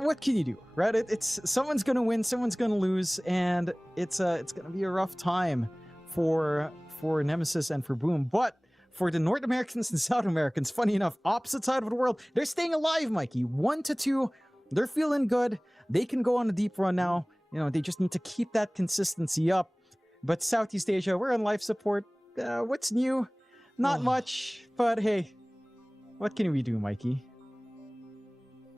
What can you do, right? It's someone's going to win, someone's going to lose, and it's going to be a rough time for Nemesis and for Boom. But for the North Americans and South Americans, funny enough, opposite side of the world, they're staying alive, Mikey. 1-2, they're feeling good. They can go on a deep run now. You know, they just need to keep that consistency up. But Southeast Asia, we're on life support. What's new? Not much, but hey, what can we do, Mikey?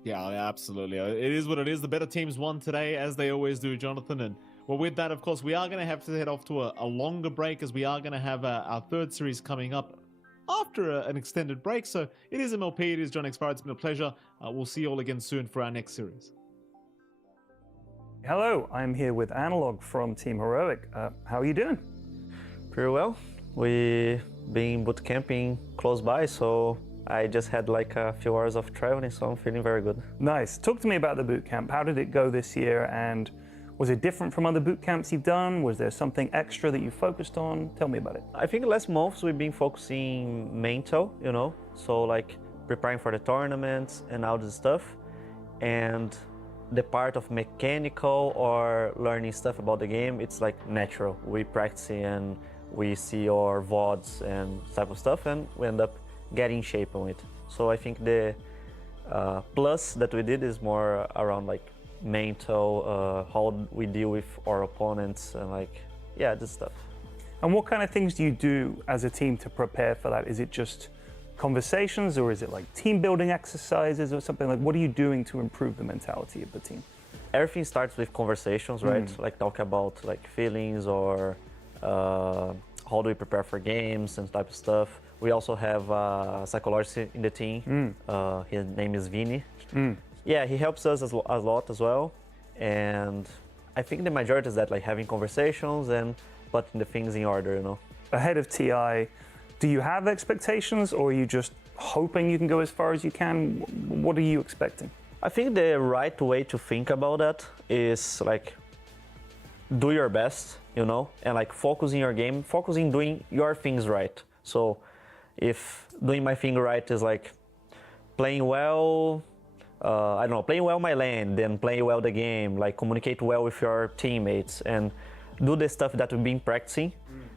Yeah, absolutely. It is what it is. The better teams won today, as they always do, Jonathan. And well, with that, of course, we are going to have to head off to a longer break, as we are going to have our third series coming up after an extended break. So it is MLP, it is John Xfire. It's been a pleasure. We'll see you all again soon for our next series. Hello, I'm here with Analog from Team Heroic. How are you doing? Pretty well. We've been boot camping close by, so I just had like a few hours of traveling, so I'm feeling very good. Nice. Talk to me about the boot camp. How did it go this year, and was it different from other boot camps you've done? Was there something extra that you focused on? Tell me about it. I think last months we've been focusing mental, you know, so like preparing for the tournaments and all this stuff, and the part of mechanical or learning stuff about the game, it's like natural. We practice and we see our VODs and type of stuff, and we end up getting shape on it. So I think the plus that we did is more around like mental, how we deal with our opponents, and like, yeah, this stuff. And what kind of things do you do as a team to prepare for that? Is it just conversations, or is it like team building exercises or something? Like, what are you doing to improve the mentality of the team? Everything starts with conversations, right? Like talk about like feelings, or how do we prepare for games and type of stuff. We also have a psychologist in the team. His name is Vini. Yeah, he helps us a lot as well. And I think the majority is that, like having conversations and putting the things in order, you know. Ahead of TI, do you have expectations, or are you just hoping you can go as far as you can? What are you expecting? I think the right way to think about that is like do your best, you know, and like focus in your game, focus in doing your things right. So if doing my thing right is like playing well, I don't know, playing well my lane, then play well the game, like communicate well with your teammates and do the stuff that we've been practicing,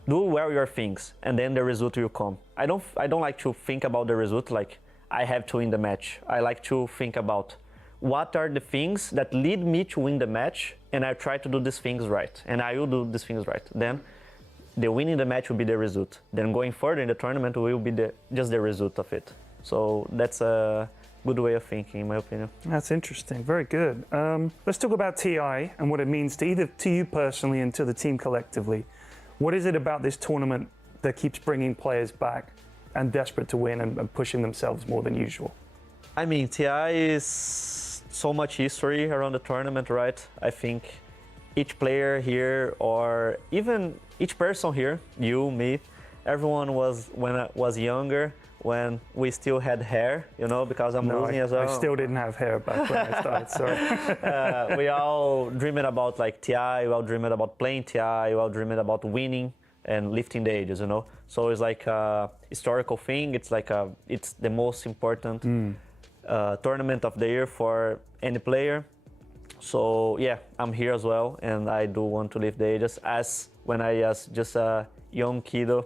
do well your things, and then the result will come. I don't like to think about the result like I have to win the match. I like to think about what are the things that lead me to win the match, and I try to do these things right, and I will do these things right. Then the winning the match will be the result. Then going further in the tournament will be just the result of it. So that's a good way of thinking, in my opinion. That's interesting. Very good. Let's talk about TI and what it means to either to you personally and to the team collectively. What is it about this tournament that keeps bringing players back and desperate to win and pushing themselves more than usual? I mean, TI is so much history around the tournament, right? I think each player here, or even each person here, you, me, everyone was, when I was younger, when we still had hair, you know, because I'm losing as well. I still didn't have hair back when I started, sorry. We all dreamed about like TI, we all dreamed about playing TI, we all dreamed about winning and lifting the ages, you know. So it's like a historical thing. It's like it's the most important tournament of the year for any player. So yeah, I'm here as well, and I do want to lift the ages. As when I was just a young kiddo,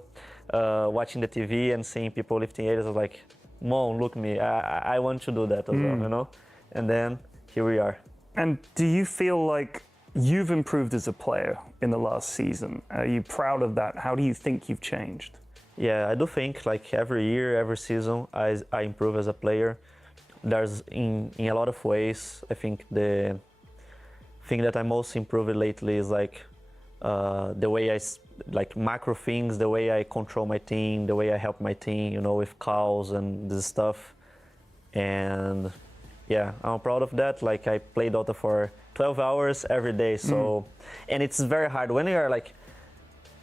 watching the TV and seeing people lifting ages, I was like, Mom, look at me, I want to do that as well, you know? And then here we are. And do you feel like you've improved as a player in the last season? Are you proud of that? How do you think you've changed? Yeah, I do think like every year, every season, I improve as a player. There's in a lot of ways. I think the thing that I most improved lately is like the way I like macro things, the way I control my team, the way I help my team, you know, with calls and this stuff. And yeah, I'm proud of that. Like I play Dota for 12 hours every day. So, and it's very hard when you are like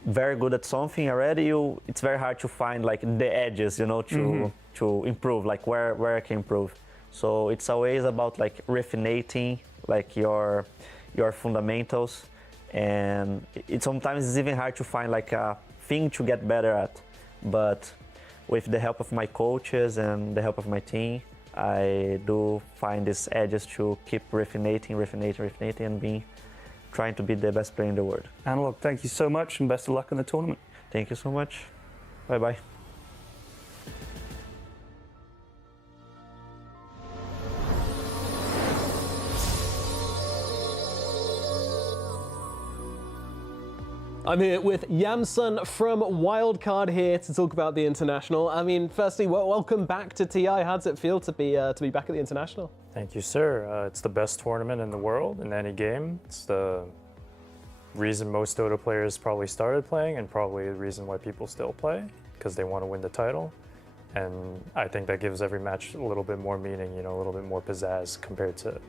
very good at something already. It's very hard to find like the edges, you know, to improve, like where I can improve. So it's always about like refining like your fundamentals. And sometimes it's even hard to find like a thing to get better at. But with the help of my coaches and the help of my team, I do find these edges to keep refining and trying to be the best player in the world. Analog, thank you so much and best of luck in the tournament. Thank you so much. Bye-bye. I'm here with Yamsun from Wildcard here to talk about the International. I mean, firstly, welcome back to TI. How does it feel to be back at the International? Thank you, sir. It's the best tournament in the world in any game. It's the reason most Dota players probably started playing, and probably the reason why people still play, because they want to win the title. And I think that gives every match a little bit more meaning, you know, a little bit more pizzazz compared to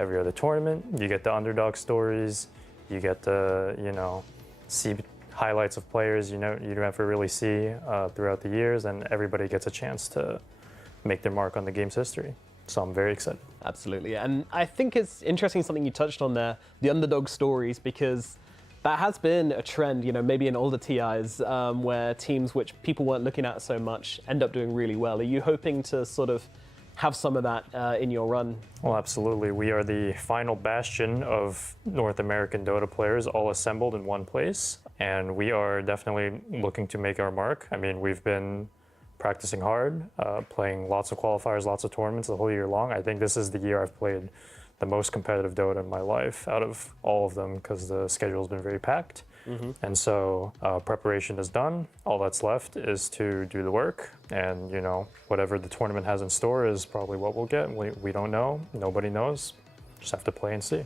every other tournament. You get the underdog stories, you get the, you know, see highlights of players you never really see throughout the years, and everybody gets a chance to make their mark on the game's history. So I'm very excited. Absolutely. And I think it's interesting something you touched on there, the underdog stories, because that has been a trend, maybe in older TIs, where teams which people weren't looking at so much end up doing really well. Are you hoping to sort of have some of that in your run? Well, absolutely. We are the final bastion of North American Dota players all assembled in one place, and we are definitely looking to make our mark. I mean, we've been practicing hard, playing lots of qualifiers, lots of tournaments the whole year long. I think this is the year I've played the most competitive Dota in my life out of all of them because the schedule's been very packed. And so preparation is done. All that's left is to do the work, and whatever the tournament has in store is probably what we'll get. We don't know. Nobody knows. Just have to play and see.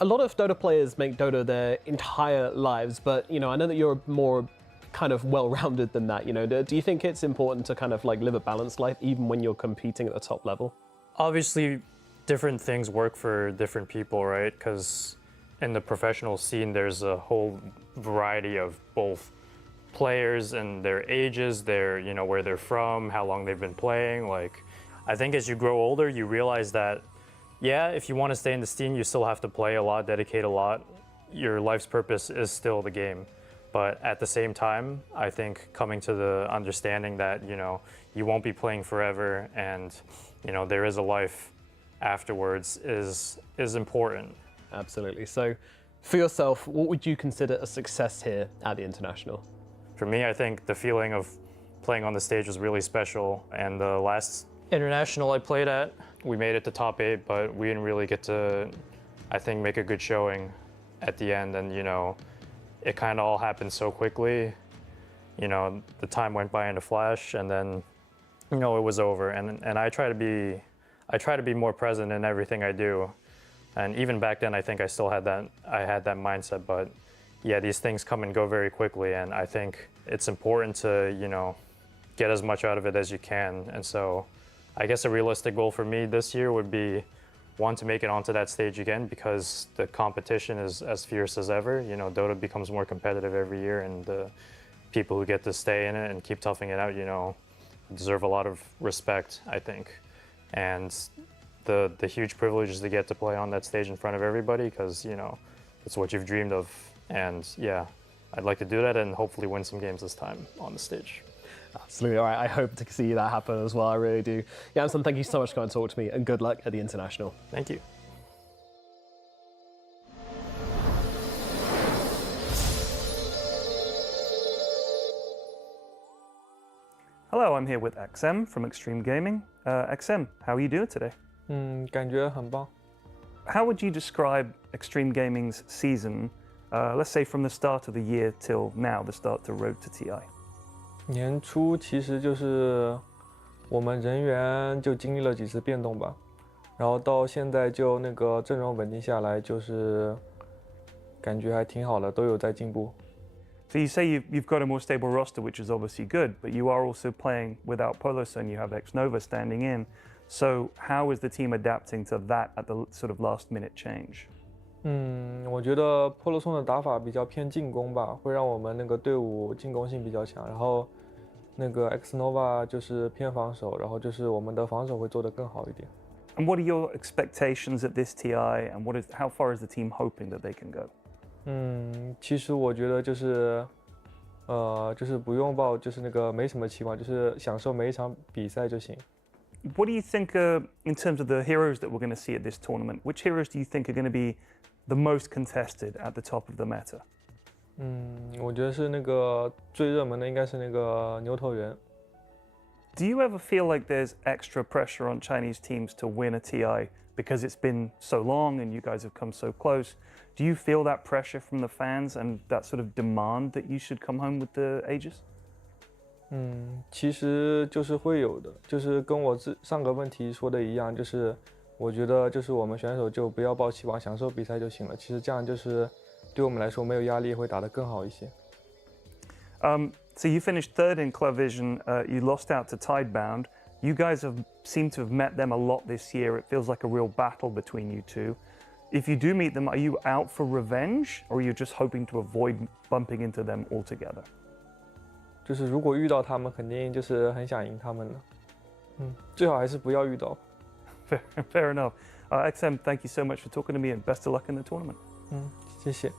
A lot of Dota players make Dota their entire lives, but I know that you're more kind of well-rounded than that. Do you think it's important to kind of like live a balanced life even when you're competing at the top level? Obviously, different things work for different people, right? Because in the professional scene, there's a whole variety of both players and their ages, their where they're from, how long they've been playing. Like, I think as you grow older, you realize that, yeah, if you want to stay in the scene, you still have to play a lot, dedicate a lot. Your life's purpose is still the game. But at the same time, I think coming to the understanding that, you won't be playing forever and, there is a life afterwards is important. Absolutely. So for yourself, what would you consider a success here at the International? For me, I think the feeling of playing on the stage was really special. And the last International I played at, we made it to top 8, but we didn't really get to, I think, make a good showing at the end. And, it kind of all happened so quickly. The time went by in a flash, and then, it was over. And I try to be more present in everything I do. And even back then, I think I still had that mindset. But yeah, these things come and go very quickly, and I think it's important to, get as much out of it as you can. And so, I guess a realistic goal for me this year would be, one, to make it onto that stage again, because the competition is as fierce as ever. Dota becomes more competitive every year, and the people who get to stay in it and keep toughing it out, deserve a lot of respect, I think. And the huge privilege is to get to play on that stage in front of everybody, because, it's what you've dreamed of. And yeah, I'd like to do that and hopefully win some games this time on the stage. Absolutely. All right. I hope to see that happen as well. I really do. Jansen, thank you so much for coming and talk to me, and good luck at the International. Thank you. Hello, I'm here with XM from Xtreme Gaming. XM, how are you doing today? 感觉很棒。 How would you describe Xtreme Gaming's season, let's say from the start of the year till now, the start to Road to TI? 年初其实就是我们人员就经历了几次变动吧，然后到现在就那个阵容稳定下来，就是感觉还挺好的，都有在进步。 So you say you've got a more stable roster, which is obviously good, but you are also playing without Polos and you have Xnova standing in. So how is the team adapting to that at the sort of last minute change? 我觉得波罗松的打法比较偏进攻吧，会让我们那个队伍进攻性比较强。然后那个 Xnova 就是偏防守，然后就是我们的防守会做得更好一点。And what are your expectations at this TI, and how far is the team hoping that they can go? 其实我觉得就是不用抱就是那个没什么期望，就是享受每一场比赛就行。 What do you think in terms of the heroes that we're going to see at this tournament? Which heroes do you think are going to be the most contested at the top of the meta? 我觉得是那个最热门的应该是那个牛头人。 Do you ever feel like there's extra pressure on Chinese teams to win a TI because it's been so long and you guys have come so close? Do you feel that pressure from the fans and that sort of demand that you should come home with the Aegis? 其实就是会有的，就是跟我上个问题说的一样，就是我觉得就是我们选手就不要抱期望，享受比赛就行了。其实这样就是对我们来说没有压力，会打得更好一些。So you finished third in PVISION. You lost out to Tidebound. You guys seem to have met them a lot this year. It feels like a real battle between you two. If you do meet them, are you out for revenge, or are you just hoping to avoid bumping into them altogether? 就是如果遇到他们，肯定就是很想赢他们的。最好还是不要遇到。 Fair enough. XM, thank you so much for talking to me and best of luck in the tournament. 谢谢。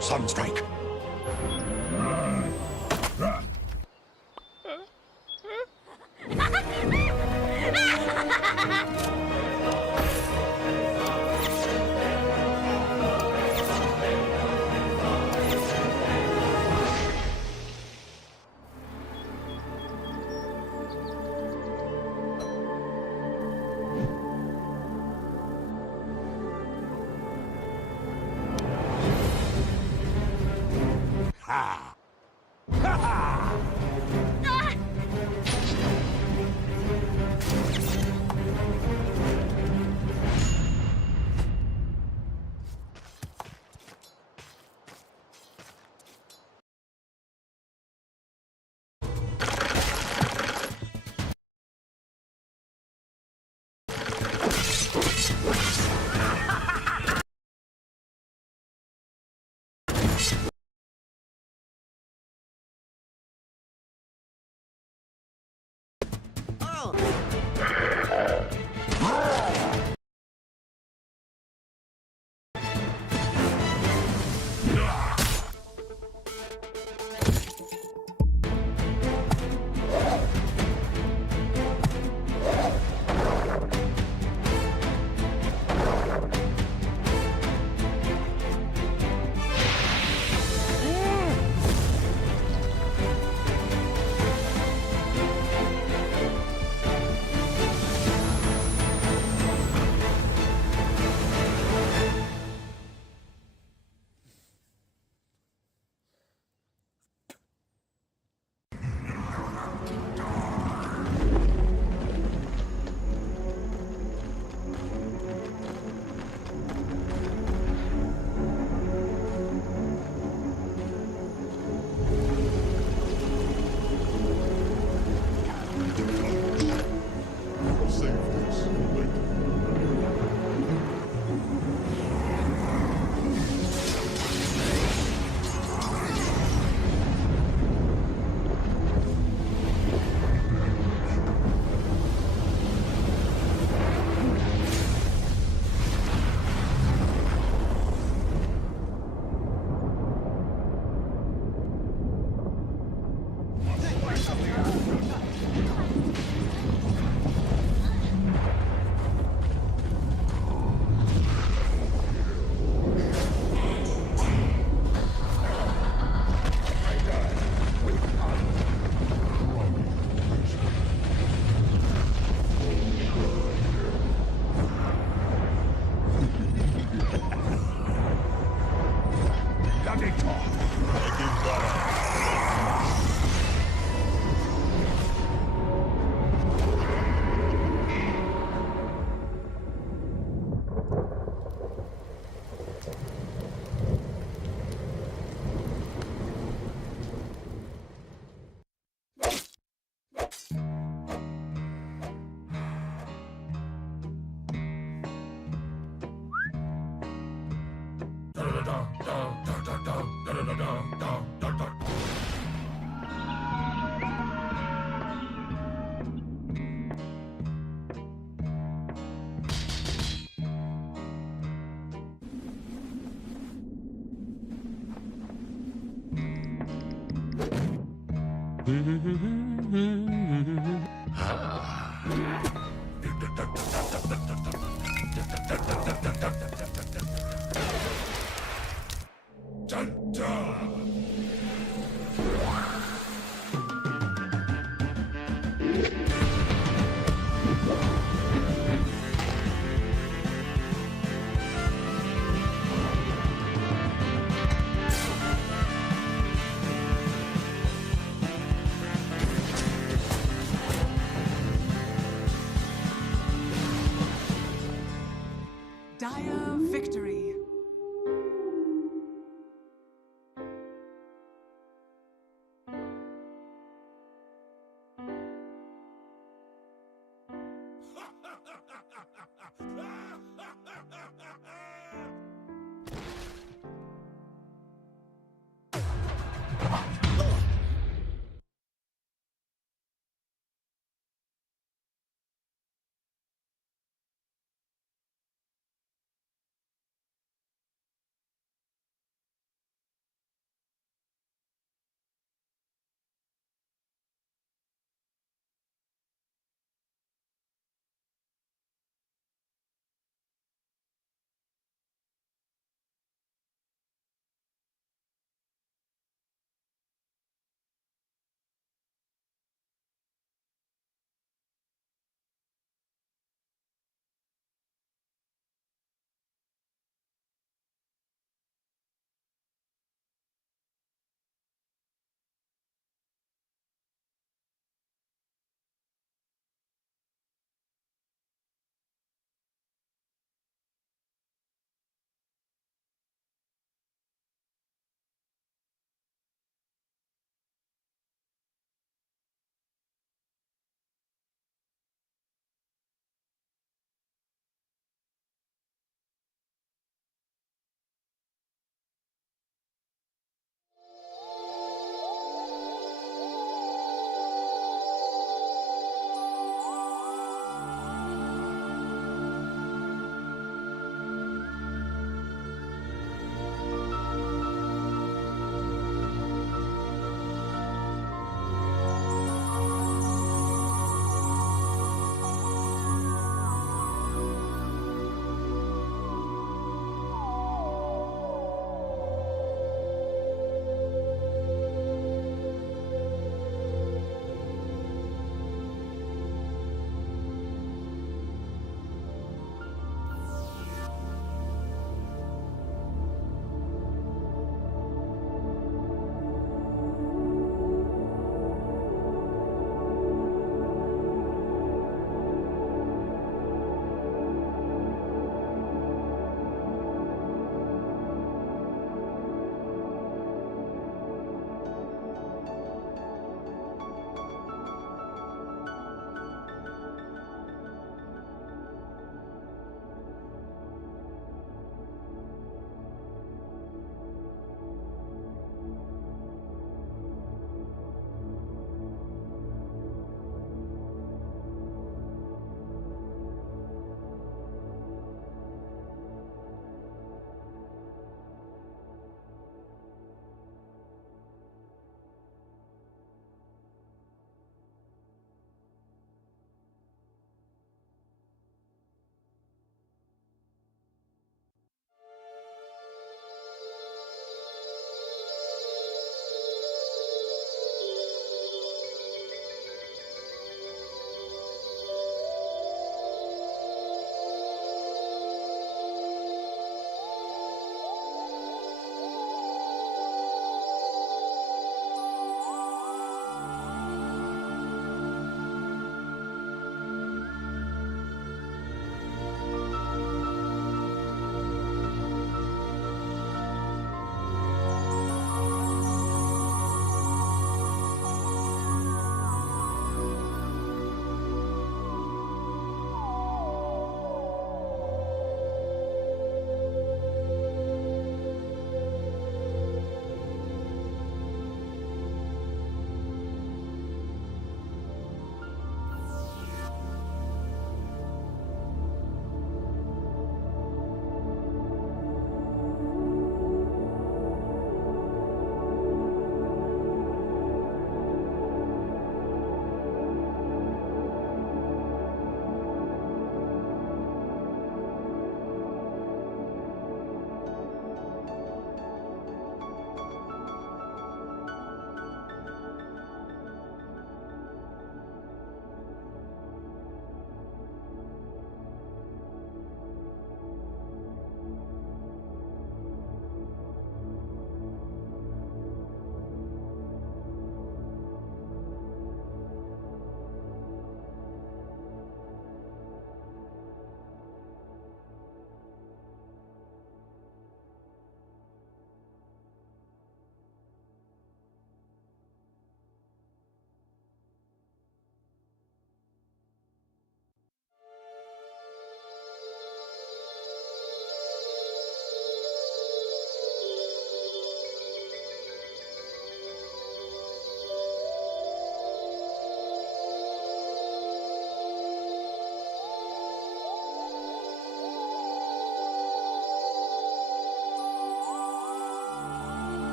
Sunstrike. Dire victory.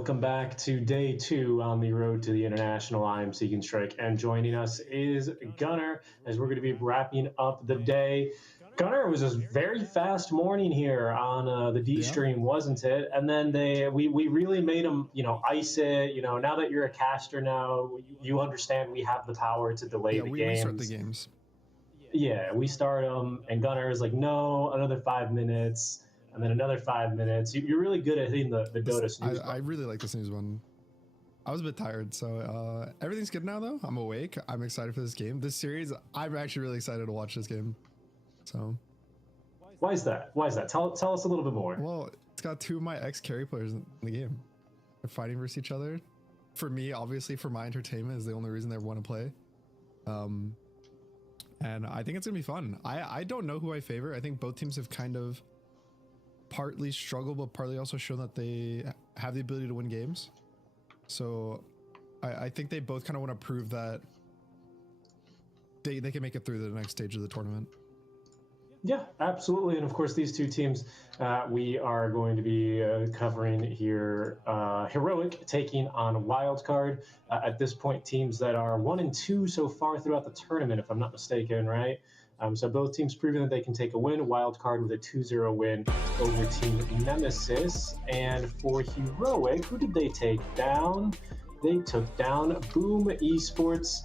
welcome back to day 2 on the road to the International. I am Seeking Strike, and joining us is Gunnar as we're going to be wrapping up the day. Gunnar, it was a very fast morning here on the D stream, wasn't it? And then we really made them, ice it. Now that you're a caster now, you understand we have the power to delay the games. We restart the games. Yeah, we start them, and Gunnar is like, no, another 5 minutes. And then another 5 minutes. You're really good at hitting the Dota snooze button. I really like the snooze one. I was a bit tired, so everything's good now, though. I'm awake. I'm excited for this game. This series, I'm actually really excited to watch this game. So, why is that? Tell us a little bit more. Well, it's got 2 of my ex-carry players in the game. They're fighting versus each other. For me, obviously, for my entertainment, is the only reason they want to play. And I think it's gonna be fun. I don't know who I favor. I think both teams have kind of partly struggle, but partly also show that they have the ability to win games. So I think they both kind of want to prove that they can make it through the next stage of the tournament. Yeah, absolutely. And of course, these 2 teams we are going to be covering here. Heroic taking on Wildcard. At this point, teams that are 1 and 2 so far throughout the tournament, if I'm not mistaken, right? So both teams proving that they can take a win. Wildcard with a 2-0 win over Team Nemesis. And for Heroic, who did they take down? They took down Boom Esports.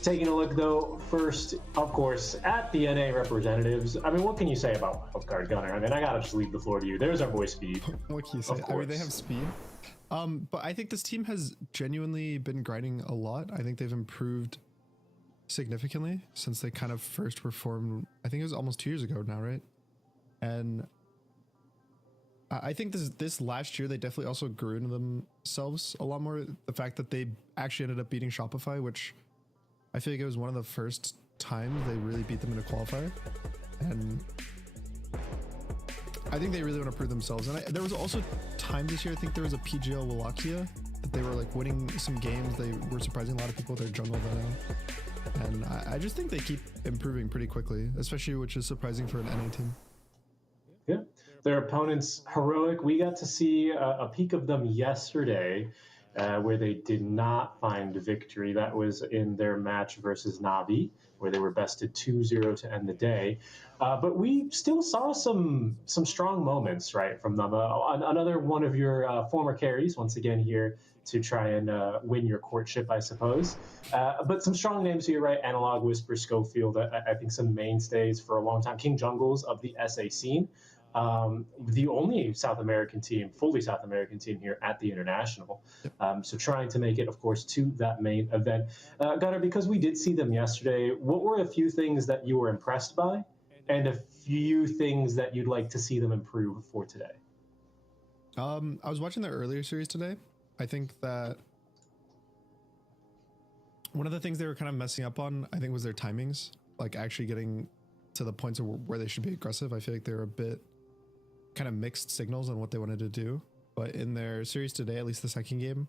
Taking a look, though, first, of course, at the NA representatives. I mean, what can you say about Wildcard, Gunnar? I mean, I gotta just leave the floor to you. There's our boy Speed. What can you say? I mean, they have speed. But I think this team has genuinely been grinding a lot. I think they've improved significantly since they kind of first were formed. I think it was almost 2 years ago now, right? And I think this last year they definitely also grew into themselves a lot more. The fact that they actually ended up beating Shopify, which I feel like it was one of the first times they really beat them in a qualifier, and I think they really want to prove themselves. And there was also time this year, I think there was a PGL Wallachia that they were like winning some games. They were surprising a lot of people with their jungle Venom. And I just think they keep improving pretty quickly, especially, which is surprising for an NA team. Yeah, their opponents, Heroic, we got to see a peek of them yesterday where they did not find victory. That was in their match versus Navi, where they were bested 2-0 to end the day. But we still saw some strong moments, right, from them. Another one of your former carries, once again here, to try and win your courtship, I suppose. But some strong names here, right? Analog, Whisper, Schofield, I think some mainstays for a long time. King Jungles of the SA scene. The only South American team, fully South American team here at the International. So trying to make it, of course, to that main event. Gunnar, because we did see them yesterday, what were a few things that you were impressed by and a few things that you'd like to see them improve for today? I was watching their earlier series today. I think that one of the things they were kind of messing up on, I think, was their timings, like actually getting to the points of where they should be aggressive. I feel like they were a bit kind of mixed signals on what they wanted to do. But in their series today, at least the second game,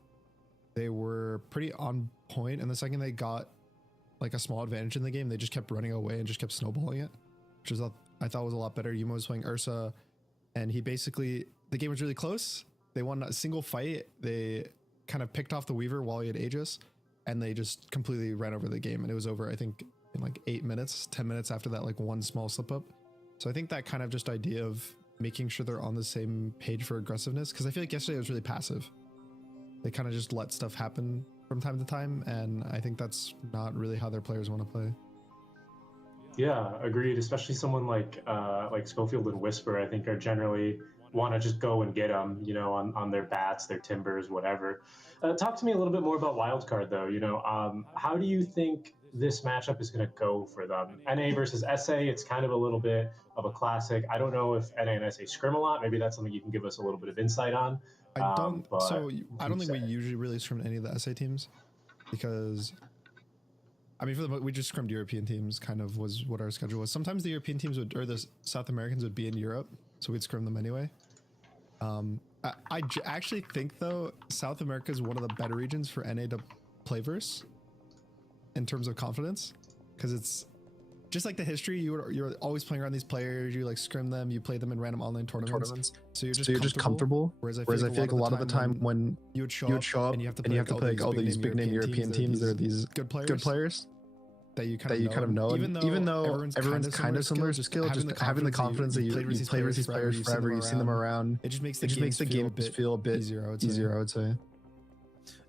they were pretty on point. And the second they got like a small advantage in the game, they just kept running away and just kept snowballing it, which is I thought was a lot better. Yumo was playing Ursa, and he basically, the game was really close. They won a single fight. They kind of picked off the Weaver while he had Aegis, and they just completely ran over the game. And it was over, I think, in like 8 minutes, 10 minutes after that, like one small slip up. So I think that kind of just idea of making sure they're on the same page for aggressiveness, because I feel like yesterday was really passive. They kind of just let stuff happen from time to time, and I think that's not really how their players want to play. Yeah, agreed. Especially someone like Schofield and Whisper, I think, are generally want to just go and get them, on their bats, their timbers, whatever. Talk to me a little bit more about Wildcard, though. How do you think this matchup is going to go for them? NA versus SA, it's kind of a little bit of a classic. I don't know if NA and SA scrim a lot. Maybe that's something you can give us a little bit of insight on. I don't think we usually really scrim any of the SA teams, because I mean, we just scrimmed European teams, kind of was what our schedule was. Sometimes the European teams or the South Americans would be in Europe, so we'd scrim them anyway. I actually think, though, South America is one of the better regions for NA to play versus in terms of confidence, because it's just like the history, you're always playing around these players. You like scrim them. You play them in random online tournaments. So you're just comfortable. Whereas I feel like a lot of the time when you would show up and you have to play like all these big name European teams, there are these good players that you kind of know. Even though everyone's kind of similar to skill, just having the confidence that you played with these players forever, you've seen them around. It just makes the game feel a bit easier, I would say.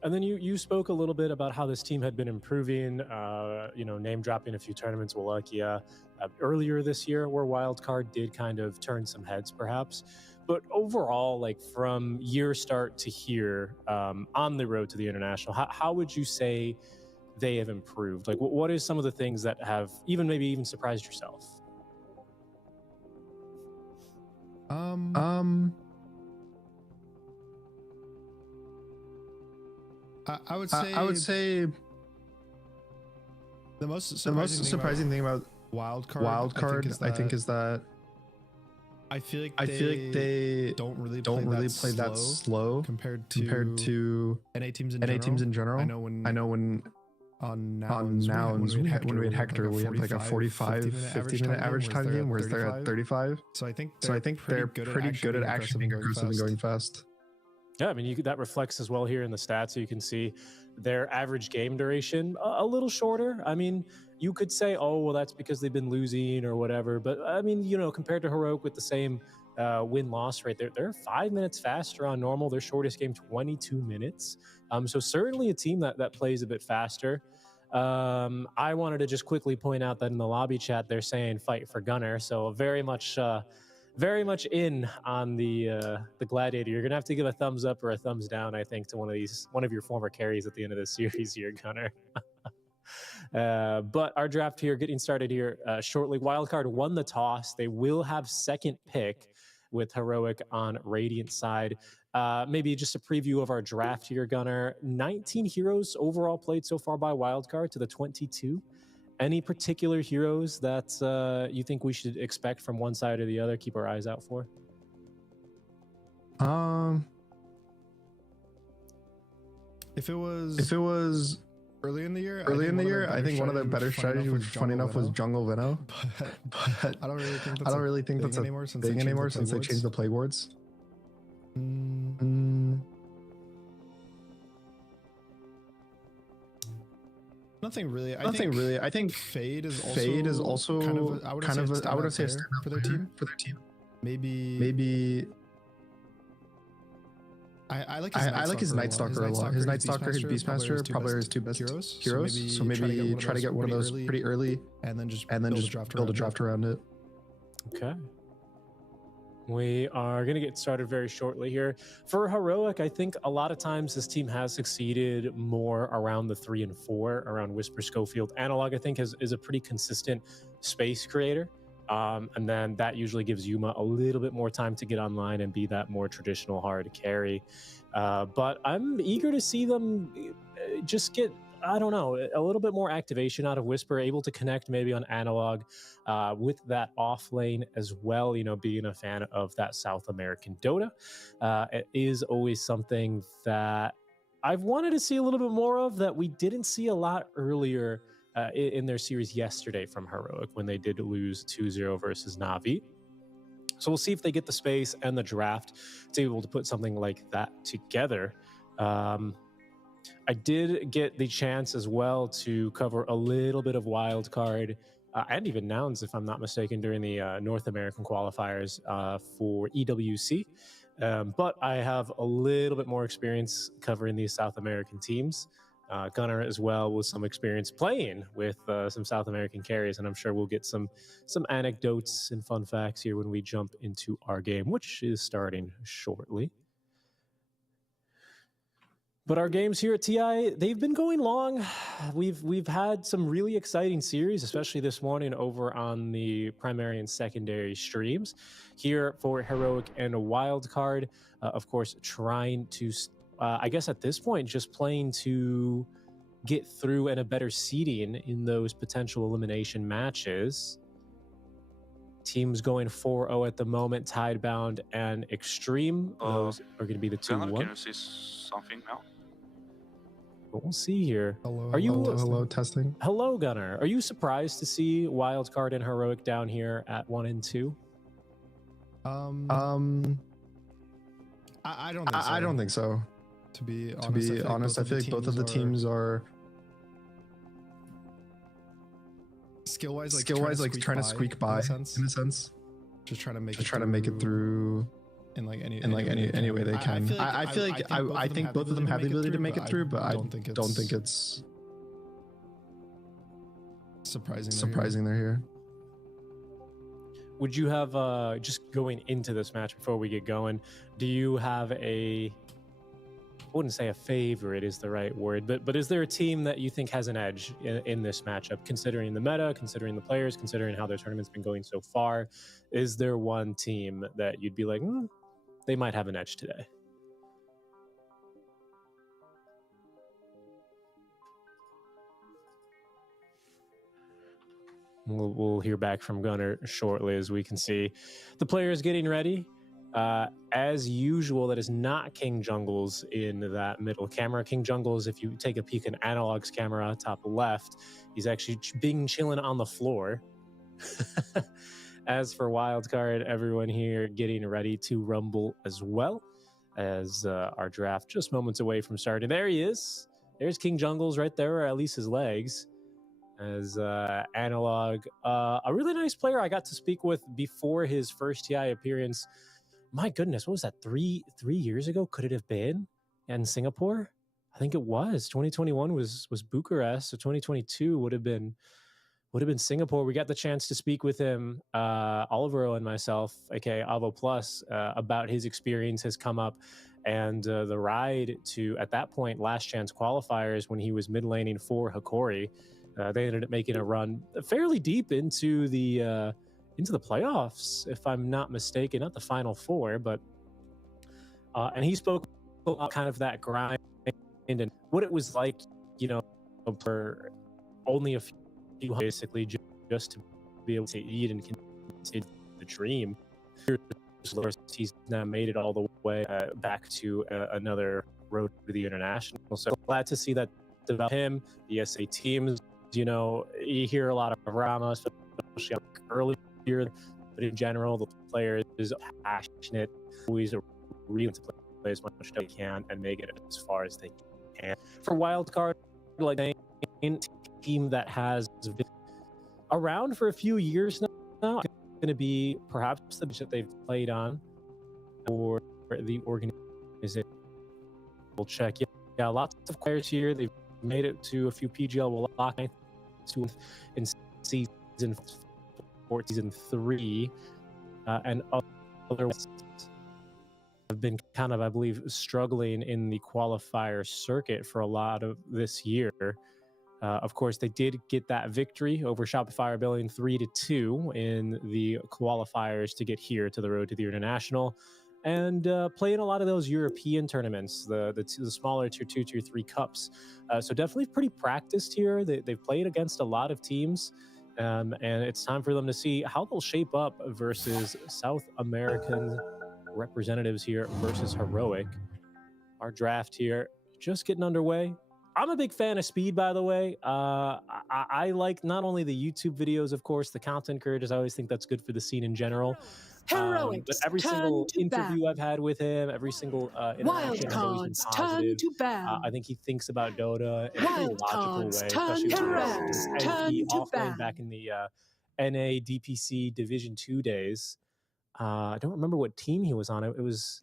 And then you spoke a little bit about how this team had been improving, name dropping a few tournaments, Wallachia, earlier this year, where Wildcard did kind of turn some heads, perhaps. But overall, like from year start to here, on the road to the international, how would you say they have improved? Like, what is some of the things that have maybe even surprised yourself? I would say the most surprising thing about Wildcard, I think, is that I feel like they don't really play that slow compared to NA teams in general. I know when on Nouns when we had Hector, we had like a 50-minute average time game, whereas they're at 35. So I think they're pretty good at actually being aggressive and going fast. Yeah, I mean, that reflects as well here in the stats. So you can see their average game duration a little shorter. I mean, you could say, oh, well, that's because they've been losing or whatever. But I mean, compared to Heroic with the same win-loss rate, they're 5 minutes faster on normal. Their shortest game, 22 minutes. So certainly a team that plays a bit faster. I wanted to just quickly point out that in the lobby chat, they're saying fight for Gunner. So very much in on the Gladiator. You're gonna have to give a thumbs up or a thumbs down, I think, to one of your former carries at the end of the series here, Gunner. But our draft here, getting started here shortly. Wildcard won the toss. They will have second pick with Heroic on Radiant side. Maybe just a preview of our draft here, Gunner. 19 heroes overall played so far by Wildcard to the 22. Any particular heroes that you think we should expect from one side or the other? Keep our eyes out for. If it was early in the year, I think one of the better strategies, funny enough, was Jungle Venom. But I don't really think that's a thing anymore since they changed the play boards. Nothing really. I think Fade is also kind of I would say a stand-up for their team. Maybe. I like his Night Stalker a lot. His Night Stalker, his Beastmaster, probably are his two best heroes. So maybe try to get one of those pretty early, and then just build a draft around it. Okay. We are going to get started very shortly here. For Heroic, I think a lot of times this team has succeeded more around the 3 and 4, around Whisper, Schofield. Analog, I think, is a pretty consistent space creator. And then that usually gives Yuma a little bit more time to get online and be that more traditional hard carry. But I'm eager to see them just get, I don't know, a little bit more activation out of Whisper, able to connect maybe on Analog with that off lane as well. Being a fan of that South American Dota, it is always something that I've wanted to see a little bit more of that we didn't see a lot earlier in their series yesterday from Heroic when they did lose 2-0 versus Na'Vi. So we'll see if they get the space and the draft to be able to put something like that together. I did get the chance as well to cover a little bit of Wildcard and even Nouns, if I'm not mistaken, during the North American qualifiers for EWC. But I have a little bit more experience covering these South American teams. Gunner as well with some experience playing with some South American carriers, and I'm sure we'll get some anecdotes and fun facts here when we jump into our game, which is starting shortly. But our games here at TI, they've been going long. We've had some really exciting series, especially this morning over on the primary and secondary streams. Here for Heroic and Wildcard, of course, trying to, I guess at this point, just playing to get through and a better seeding in those potential elimination matches. Teams going 4-0 at the moment, Tidebound and Xtreme. Those are going to be the 2-1. Can you see something now? But we'll see here. Hello, Are you hello, testing? Hello, Gunnar. Are you surprised to see Wildcard and Heroic down here at 1 and 2? I don't think so. I don't think so. To be honest, I feel like both of the teams are skill-wise, like trying to squeak by in a sense. Just trying to make it through in like any way they can. I feel like I think both of them have the ability to make it through, but I don't think it's surprising they're here. Would you have, just going into this match before we get going, do you have I wouldn't say a favorite is the right word, but is there a team that you think has an edge in this matchup, considering the meta, considering the players, considering how their tournament's been going so far? Is there one team that you'd be like, they might have an edge today? We'll hear back from Gunnar shortly, as we can see. The players getting ready. As usual, that is not King Jungles in that middle camera. King Jungles, if you take a peek in Analog's camera, top left, he's actually chilling on the floor. As for Wildcard, everyone here getting ready to rumble as well, as our draft just moments away from starting. There he is. There's King Jungles right there, or at least his legs. As Analog, a really nice player I got to speak with before his first TI appearance. My goodness, what was that, 3 years ago? Could it have been in Singapore? I think it was. 2021 was Bucharest, so 2022 would have been Singapore. We got the chance to speak with him, Oliver and myself, aka Avo Plus, about his experience has come up, and the ride to, at that point, last chance qualifiers when he was mid laning for Hikori. They ended up making a run fairly deep into the playoffs, if I'm not mistaken, not the Final Four, but and he spoke about kind of that grind and what it was like, for only a few, basically just to be able to eat and continue the dream. He's now made it all the way back to another road to the international. So glad to see that develop him, the SA teams. You hear a lot of Rama, especially earlier, but in general, the player is passionate, always really to play as much as they can and make it as far as they can. For Wildcard, like a team that has been around for a few years now, it's going to be perhaps the bench that they've played on or the organization. We'll check. Yeah, lots of players here. They've made it to a few PGL lock in season 4, season 3, and other have been kind of, I believe, struggling in the qualifier circuit for a lot of this year. Of course, they did get that victory over Shopify Rebellion 3-2 in the qualifiers to get here to the road to the international, and play in a lot of those European tournaments, the smaller tier 2, tier 3 cups. So definitely pretty practiced here. They've played against a lot of teams, and it's time for them to see how they'll shape up versus South American representatives here versus Heroic. Our draft here just getting underway. I'm a big fan of speed, by the way. I like not only the YouTube videos, of course, the content creators. I always think that's good for the scene in general. But every single interview I've had with him, every single interaction has always been positive. I think he thinks about Dota in a pretty logical way, especially as he offline back in the NA DPC Division 2 days. I don't remember what team he was on. It was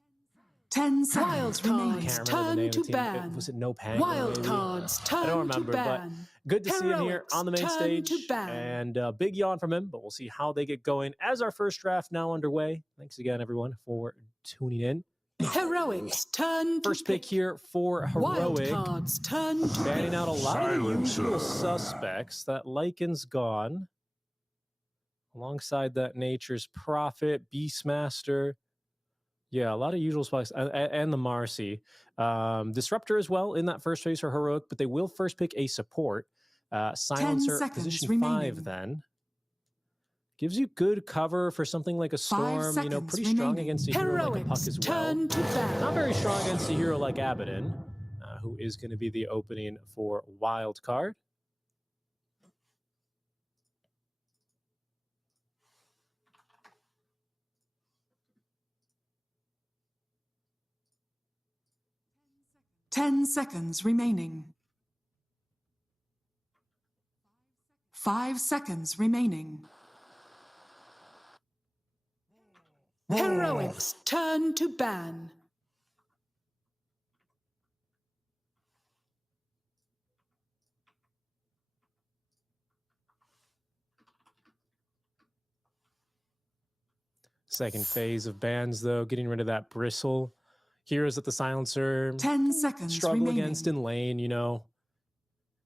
10 seconds remaining. Turn to ban. Was it No Pang? Wildcards, turn I don't remember, to ban. but good to see him here on the main Turn stage. to ban. And a big yawn from him, but we'll see how they get going as our first draft now underway. Thanks again, everyone, for tuning in. Heroics, turn to First pick here for Heroic. Wildcards, turn to Banning out a lot of the Silencer. usual suspects. That Lycan's gone. Alongside that, Nature's Prophet, Beastmaster. Yeah, a lot of usual spots, and the Marcy. Disruptor as well in that first phase for Heroic, but they will first pick a support. Silencer, position remaining. 5 then. Gives you good cover for something like a Storm, pretty strong against a hero like a Puck as well. Not very strong against a hero like Abaddon, who is going to be the opening for Wildcard. Ten seconds remaining. 5 seconds remaining. Heroics turn to ban. Second phase of bans, though, getting rid of that bristle. Heroes at the silencer. 10 seconds struggle remaining. against in lane, you know.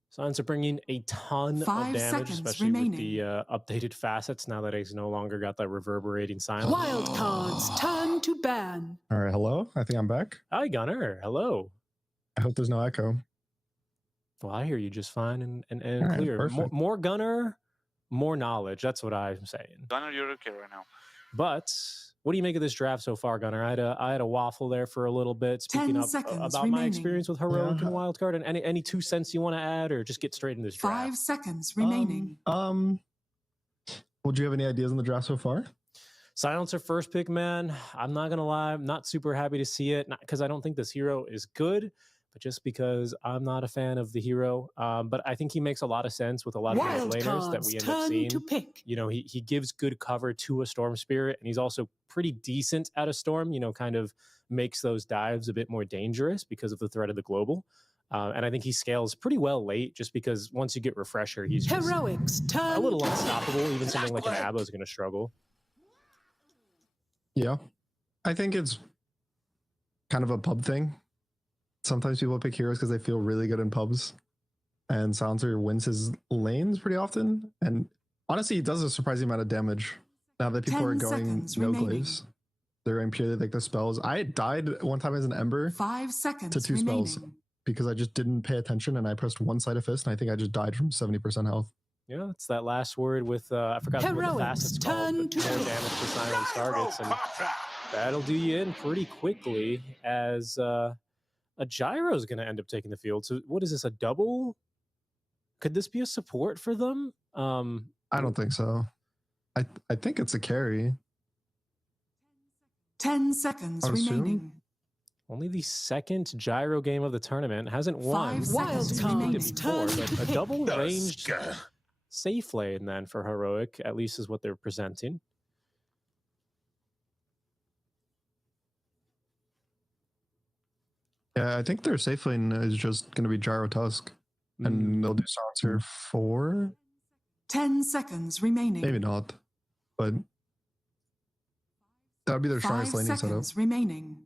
Silencer bringing a ton of 5 damage, seconds especially remaining. with the updated facets, now that he's no longer got that reverberating silence. Wildcards turn to ban. All right, hello. I think I'm back. Hi, Gunner. Hello. I hope there's no echo. Well, I hear you just fine and All right, clear. perfect. More Gunner, more knowledge. That's what I'm saying. Gunner, you're okay right now. But what do you make of this draft so far, Gunner? I had a waffle there for a little bit, speaking 10 up seconds about my remaining. experience with Heroic and Wildcard, and any 2 cents you want to add, or just get straight into this draft. 5 seconds remaining. Well, do you have any ideas on the draft so far? Silencer first pick, man. I'm not gonna lie, I'm not super happy to see it, not because I don't think this hero is good, but just because I'm not a fan of the hero. But I think he makes a lot of sense with a lot of the laners that we end up seeing. To pick. You know, he gives good cover to a Storm Spirit, and he's also pretty decent at a Storm, you know, kind of makes those dives a bit more dangerous because of the threat of the global. And I think he scales pretty well late, just because once you get Refresher, he's just Heroics turn a little unstoppable. Even something like an Abba is going to struggle. Yeah. I think it's kind of a pub thing. Sometimes people pick heroes because they feel really good in pubs. And Silencer wins his lanes pretty often. And honestly, he does a surprising amount of damage. Now that people 10 are going seconds no remaining. glaives, they're in purely like the spells. I died one time as an Ember 5 seconds to 2 remaining. spells because I just didn't pay attention and I pressed one side of fist and I think I just died from 70% health. Yeah, it's that last word with, I forgot what the Heroics facet's called, but more damage to silence targets. And that'll do you in pretty quickly as a Gyro is going to end up taking the field. So what is this, a double? Could this be a support for them? I don't think so. I think it's a carry. 10 seconds I would assume. remaining. Only the second Gyro game of the tournament. Hasn't won. 5 seconds Defeated remaining. it before, Turn but to a pick. double ranged safe lane then for Heroic, at least is what they're presenting. Yeah, I think their safe lane is just going to be Gyro Tusk. And they'll do Silencer 4? 10 seconds remaining. Maybe not. But that would be their 5 strongest laning setup. seconds remaining.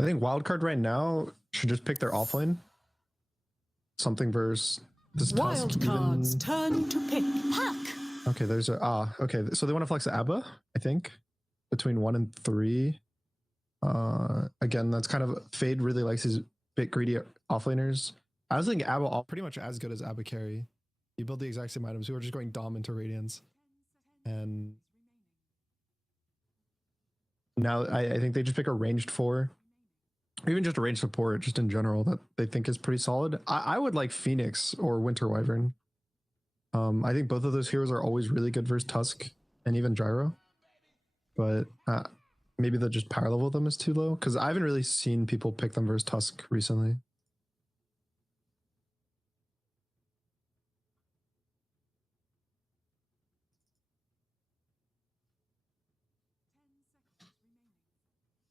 I think Wildcard right now should just pick their offlane. Something versus this Tusk. Wildcards turn to pick. Puck. Okay, there's a okay. So they want to flex Abba, I think, between 1 and 3. Again, that's kind of Fade really likes his bit greedy offlaners. I was thinking Abba pretty much as good as Abba carry. You build the exact same items. We were just going Dom into Radiance, and now I think they just pick a ranged 4, or even just a ranged support, just in general, that they think is pretty solid. I would like Phoenix or Winter Wyvern. I think both of those heroes are always really good versus Tusk and even Gyro, but maybe the just power level of them is too low because I haven't really seen people pick them versus Tusk recently.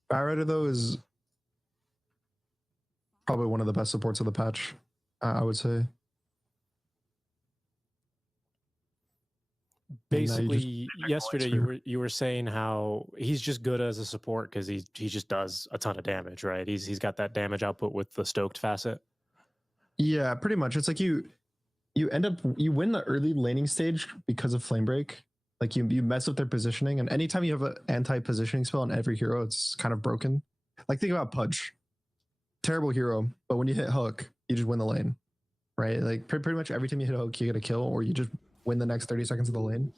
Barrider though is probably one of the best supports of the patch, I would say. Basically, yesterday you were saying how he's just good as a support because he just does a ton of damage, right? He's got that damage output with the stoked facet. Yeah, pretty much. It's like you win the early laning stage because of Flame Break. Like you mess up their positioning, and anytime you have an anti-positioning spell on every hero, it's kind of broken. Like think about Pudge, terrible hero, but when you hit hook, you just win the lane, right? Like pretty much every time you hit hook, you get a kill, or you just win the next 30 seconds of the lane.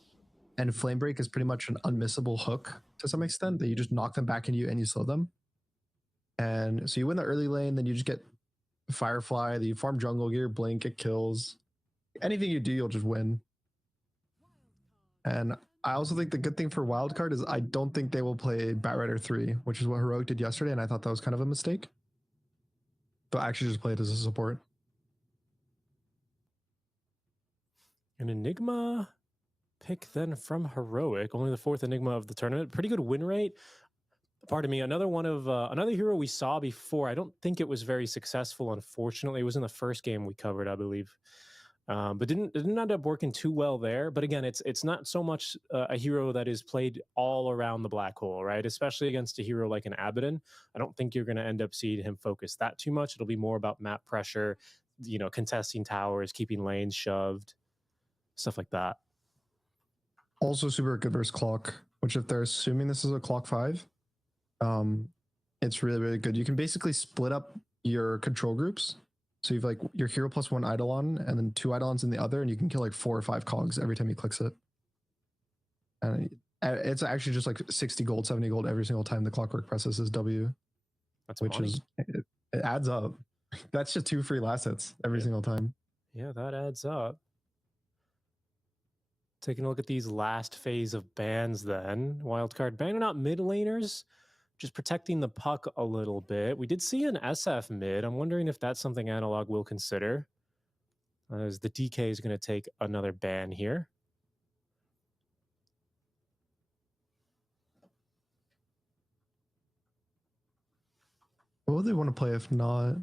and Flame Break is pretty much an unmissable hook to some extent, that you just knock them back in you and you slow them. And so you win the early lane, then you just get Firefly, then you farm jungle, get your blink, get kills. Anything you do, you'll just win. And I also think the good thing for Wildcard is I don't think they will play Batrider 3, which is what Heroic did yesterday, and I thought that was kind of a mistake. But I actually just play it as a support. An Enigma pick then from Heroic, only the 4th Enigma of the tournament. Pretty good win rate. Pardon me, another one of another hero we saw before. I don't think it was very successful, unfortunately. It was in the first game we covered, I believe. But didn't end up working too well there. But again, it's not so much a hero that is played all around the black hole, right? Especially against a hero like an Abaddon. I don't think you're going to end up seeing him focus that too much. It'll be more about map pressure, you know, contesting towers, keeping lanes shoved, stuff like that. Also super good versus Clock, which if they're assuming this is a Clock 5, it's really, really good. You can basically split up your control groups. So you've like your hero plus 1 Eidolon and then 2 Eidolons in the other, and you can kill like 4 or 5 cogs every time he clicks it. And it's actually just like 60 gold, 70 gold every single time the Clockwork presses his W. That's which money. is, it adds up. That's just 2 free last hits every single time. Yeah, that adds up. Taking a look at these last phase of bans then. Wildcard banning out mid laners, just protecting the puck a little bit. We did see an SF mid. I'm wondering if that's something Analog will consider, as the DK is going to take another ban here. What would they want to play if not?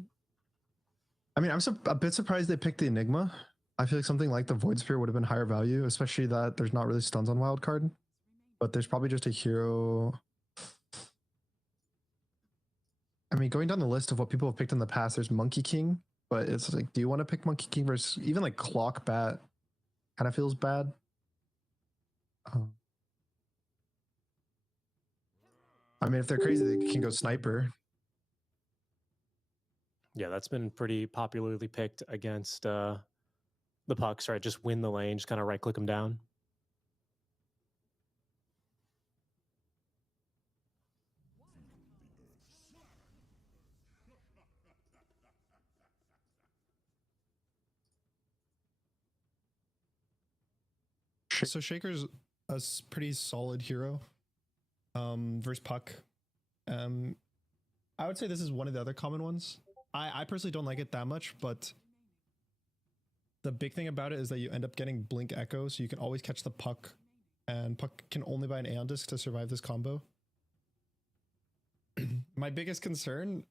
I mean, I'm a bit surprised they picked the Enigma. I feel like something like the Void Spear would have been higher value, especially that there's not really stuns on Wildcard. But there's probably just a hero. I mean, going down the list of what people have picked in the past, there's Monkey King, but it's like, do you want to pick Monkey King versus even like Clock Bat? Kind of feels bad. I mean, if they're crazy, they can go Sniper. Yeah, that's been pretty popularly picked against the pucks, right? Just win the lane, just kind of right click them down. So Shaker's a pretty solid hero versus Puck. I would say this is one of the other common ones. I personally don't like it that much, but the big thing about it is that you end up getting Blink Echo, so you can always catch the Puck, and Puck can only buy an Aeon Disc to survive this combo. My biggest concern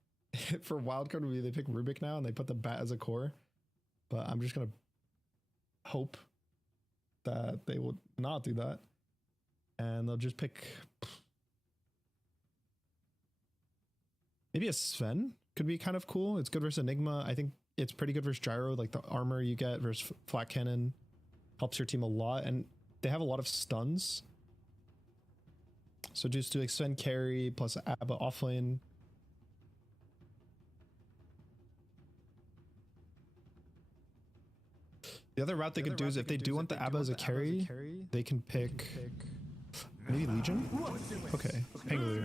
for Wildcard would be they pick Rubik now and they put the Bat as a core, but I'm just going to hope that they will not do that, and they'll just pick maybe a Sven. Could be kind of cool. It's good versus Enigma. I think it's pretty good versus Gyro. Like the armor you get versus Flat Cannon helps your team a lot, and they have a lot of stuns. So just do like Sven carry plus Abba offlane. The other route they could do is if they do want the Abba as a carry, they can pick maybe Legion? Okay, Pangolier.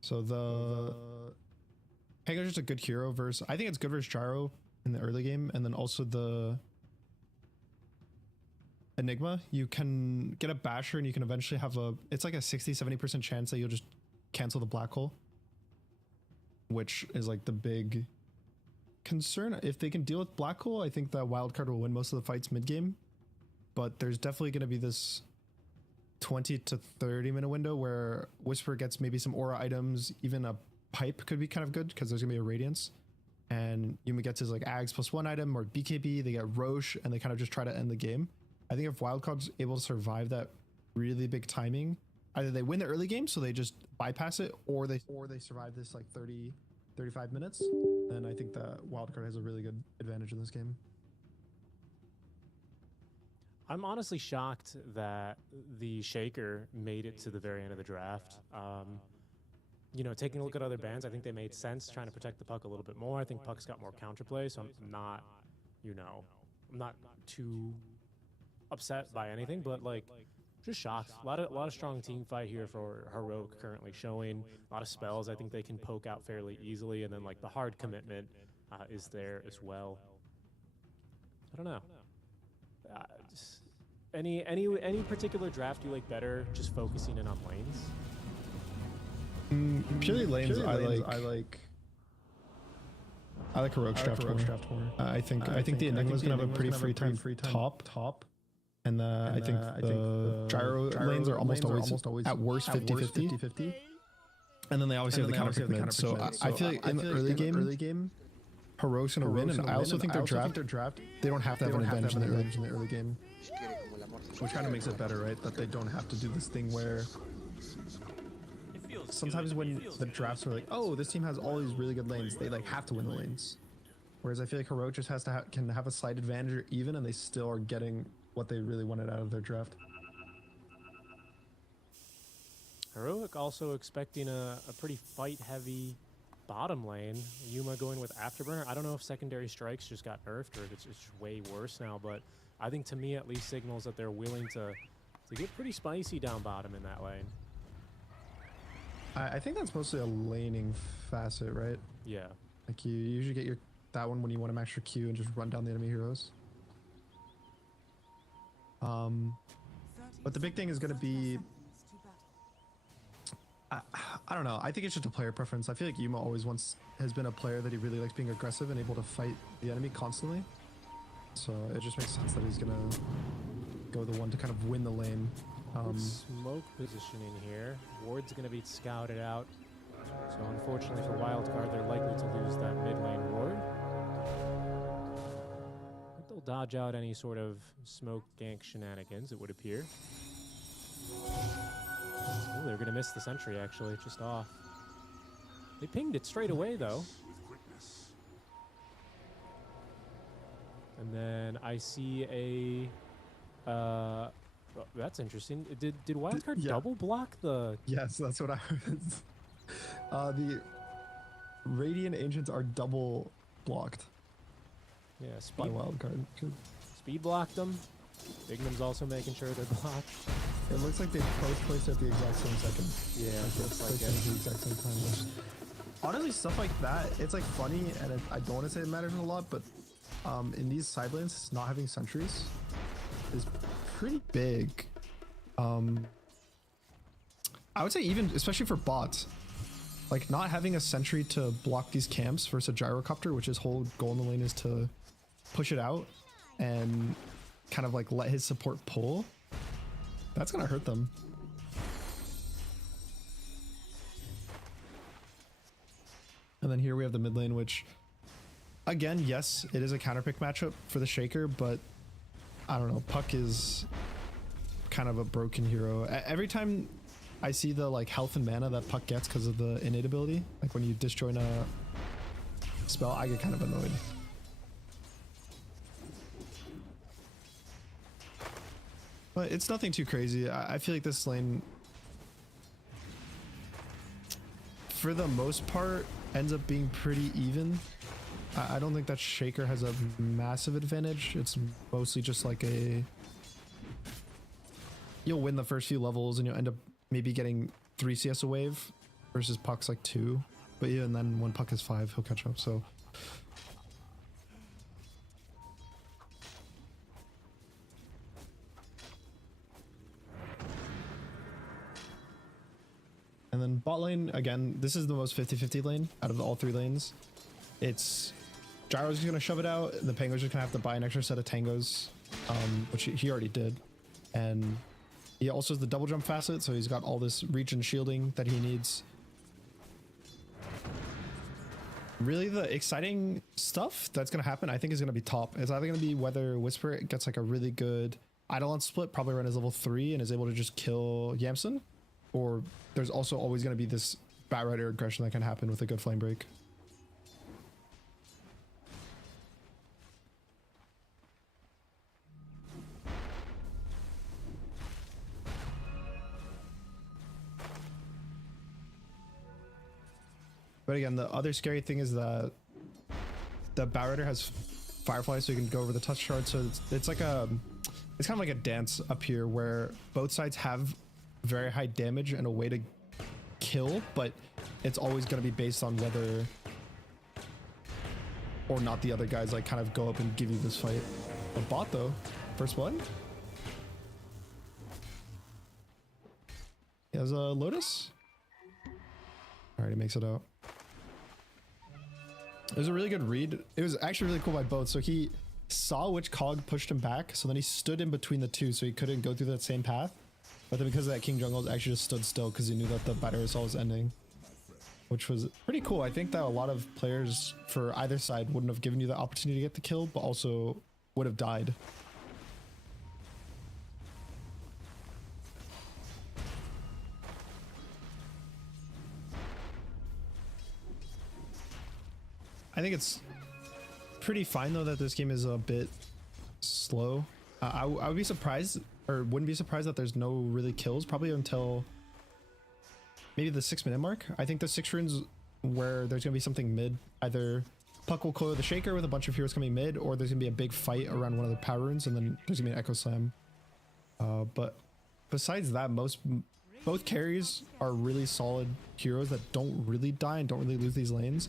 So the Pangolier's just a good hero versus, I think it's good versus Gyro in the early game, and then also the Enigma. You can get a Basher and you can eventually have it's like a 60-70% chance that you'll just cancel the Black Hole, which is like the big concern. If they can deal with Black Hole, I think that Wildcard will win most of the fights mid-game, but there's definitely going to be this 20 to 30 minute window where Whisper gets maybe some aura items. Even a Pipe could be kind of good because there's going to be a Radiance, and Yumi gets his like Ags +1 item, or BKB, they get Roche, and they kind of just try to end the game. I think if Wildcard's able to survive that really big timing, either they win the early game so they just bypass it, or they survive this like 30-35 minutes, then I think that Wildcard has a really good advantage in this game. I'm honestly shocked that the Shaker made it to the very end of the draft. You know, taking a look at other bans, I think they made sense trying to protect the puck a little bit more. I think Puck's got more counterplay, so I'm not, you know, I'm not too upset by anything, but like just shocked. A lot of strong team fight here for Heroic currently showing. A lot of spells I think they can poke out fairly easily, and then like the hard commitment is there as well. I don't know. Any particular draft you like better? Just focusing in on lanes. Purely lanes. I like Heroic's draft more. I think the Enigma's gonna have a pretty free time top. And I think the gyro lanes are almost always at worst 50-50. And then they obviously have the counter pick mid. So I feel like in the early game, Heroic's gonna win. And I also think their draft, they don't have to have an advantage in the early game. Which kind of makes it better, right? That they don't have to do this thing where sometimes when the drafts are like, oh, this team has all these really good lanes, they like have to win the lanes. Whereas I feel like Heroic just has to can have a slight advantage or even, and they still are getting what they really wanted out of their draft. Heroic also expecting a pretty fight-heavy bottom lane. Yuma going with Afterburner. I don't know if secondary strikes just got nerfed or if it's just way worse now, but I think to me at least signals that they're willing to get pretty spicy down bottom in that lane. I think that's mostly a laning facet, right? Yeah. Like you usually get that one when you want to max your Q and just run down the enemy heroes. But the big thing is going to be, I don't know. I think it's just a player preference. I feel like Yuma always has been a player that he really likes being aggressive and able to fight the enemy constantly. So it just makes sense that he's going to go the one to kind of win the lane. Smoke positioning here. Ward's going to be scouted out. So unfortunately for Wildcard, they're likely to lose that mid lane ward. But they'll dodge out any sort of smoke gank shenanigans, it would appear. Oh, they're going to miss the sentry, actually, just off. They pinged it straight away, though. And then I see a... well, that's interesting. Did Wildcard double block the... Yes, that's what I heard. The Radiant Ancients are double blocked. Yeah, by Wildcard. Speed blocked them. Bignum's also making sure they're blocked. It looks like they both placed at the exact same second. Yeah, like looks like at the exact same time. Honestly, stuff like that, it's like funny, and I don't want to say it matters a lot, but in these side lanes, not having sentries is pretty big. I would say even, especially for bots, like not having a sentry to block these camps versus a gyrocopter, which his whole goal in the lane is to push it out and kind of like let his support pull, that's gonna hurt them. And then here we have the mid lane, which again, yes, it is a counterpick matchup for the Shaker, but I don't know, Puck is kind of a broken hero. Every time I see the like health and mana that Puck gets because of the innate ability, like when you disjoin a spell, I get kind of annoyed. But it's nothing too crazy. I feel like this lane, for the most part, ends up being pretty even. I don't think that Shaker has a massive advantage. It's mostly just like you'll win the first few levels and you'll end up maybe getting 3 CS a wave versus Puck's like 2. But even then, when Puck is 5, he'll catch up. So and then bot lane, again, this is the most 50-50 lane out of all 3 lanes. It's Gyro's going to shove it out. The Pango's just going to have to buy an extra set of tangos, which he already did. And he also has the double jump facet, so he's got all this reach and shielding that he needs. Really, the exciting stuff that's going to happen, I think, is going to be top. It's either going to be whether Whisper gets like a really good Eidolon split, probably around his level 3, and is able to just kill Yamson, or there's also always going to be this Batrider aggression that can happen with a good flame break. But again, the other scary thing is that the Batrider has Firefly so you can go over the touch shard. So it's like it's kind of like a dance up here where both sides have very high damage and a way to kill, but it's always going to be based on whether or not the other guys like kind of go up and give you this fight. A bot though, first one. He has a Lotus. All right, he makes it out. It was a really good read. It was actually really cool by both. So he saw which cog pushed him back, so then he stood in between the two so he couldn't go through that same path. But then because of that, King Jungle actually just stood still because he knew that the battery assault was ending, which was pretty cool. I think that a lot of players for either side wouldn't have given you the opportunity to get the kill, but also would have died. I think it's pretty fine though that this game is a bit slow. I would be surprised, or wouldn't be surprised that there's no really kills probably until maybe the 6-minute mark. I think the 6 runes where there's gonna be something mid, either Puck will coil the Shaker with a bunch of heroes coming mid, or there's gonna be a big fight around one of the power runes, and then there's gonna be an Echo Slam. But besides that, both carries are really solid heroes that don't really die and don't really lose these lanes,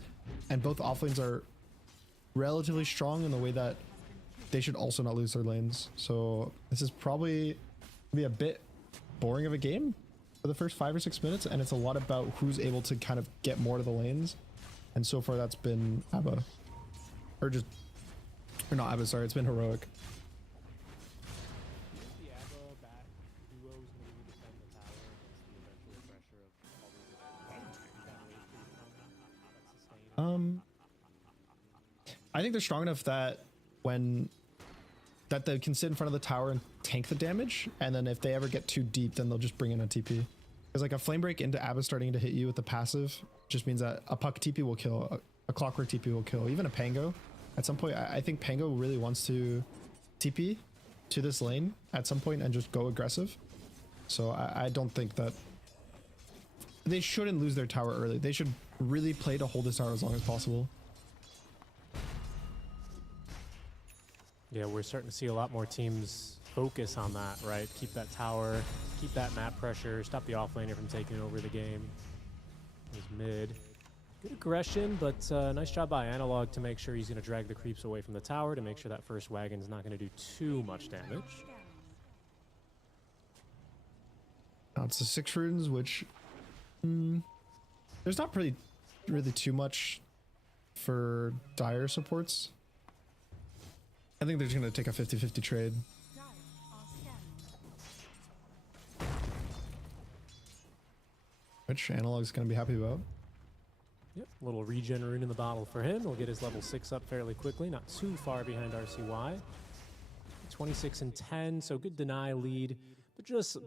and both offlanes are relatively strong in the way that they should also not lose their lanes. So this is probably gonna be a bit boring of a game for the first 5 or 6 minutes, and it's a lot about who's able to kind of get more to the lanes. And so far that's been Abba, or not Abba, sorry, it's been Heroic. I think they're strong enough that they can sit in front of the tower and tank the damage, and then if they ever get too deep, then they'll just bring in a TP. Because like a flame break into Abba starting to hit you with the passive just means that a Puck TP will kill, a Clockwork TP will kill, even a Pango. At some point, I think Pango really wants to TP to this lane at some point and just go aggressive. So I don't think that they shouldn't lose their tower early. They should really play to hold this tower as long as possible. Yeah, we're starting to see a lot more teams focus on that, right? Keep that tower, keep that map pressure, stop the offlaner from taking over the game. He's mid. Good aggression, but nice job by Analog to make sure he's going to drag the creeps away from the tower to make sure that first wagon's not going to do too much damage. Now it's the 6 runes, which there's not really too much for dire supports. I think they're just going to take a 50-50 trade. Which Analog's going to be happy about. Yep, little regen rune in the bottle for him. He'll get his level 6 up fairly quickly, not too far behind RCY. 26 and 10, so good deny lead, but just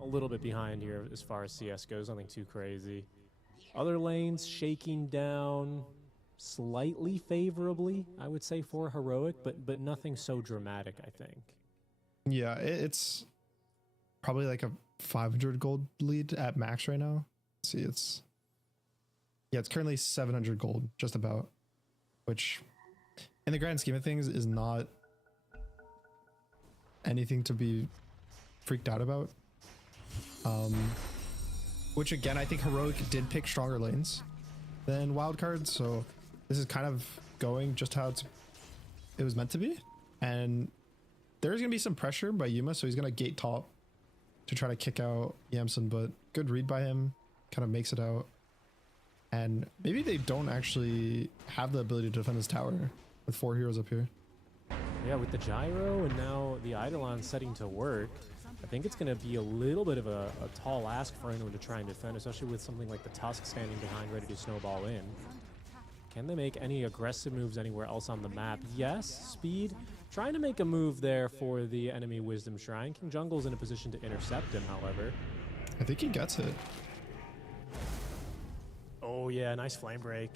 a little bit behind here as far as CS goes, nothing too crazy. Other lanes shaking down slightly favorably, I would say, for Heroic, but nothing so dramatic, I think. Yeah, it's probably like a 500 gold lead at max right now. Let's see, it's currently 700 gold, just about, which in the grand scheme of things is not anything to be freaked out about. Which again, I think Heroic did pick stronger lanes than Wildcard, so this is kind of going just how it was meant to be. And there's gonna be some pressure by Yuma, so he's gonna gate top to try to kick out Yamson, but good read by him, kind of makes it out. And maybe they don't actually have the ability to defend this tower with 4 heroes up here. Yeah, with the gyro and now the Eidolon setting to work, I think it's going to be a little bit of a tall ask for anyone to try and defend, especially with something like the Tusk standing behind ready to snowball in. Can they make any aggressive moves anywhere else on the map? Yes, speed. Trying to make a move there for the enemy Wisdom Shrine. King Jungle's in a position to intercept him, however. I think he gets it. Oh yeah, nice flame break.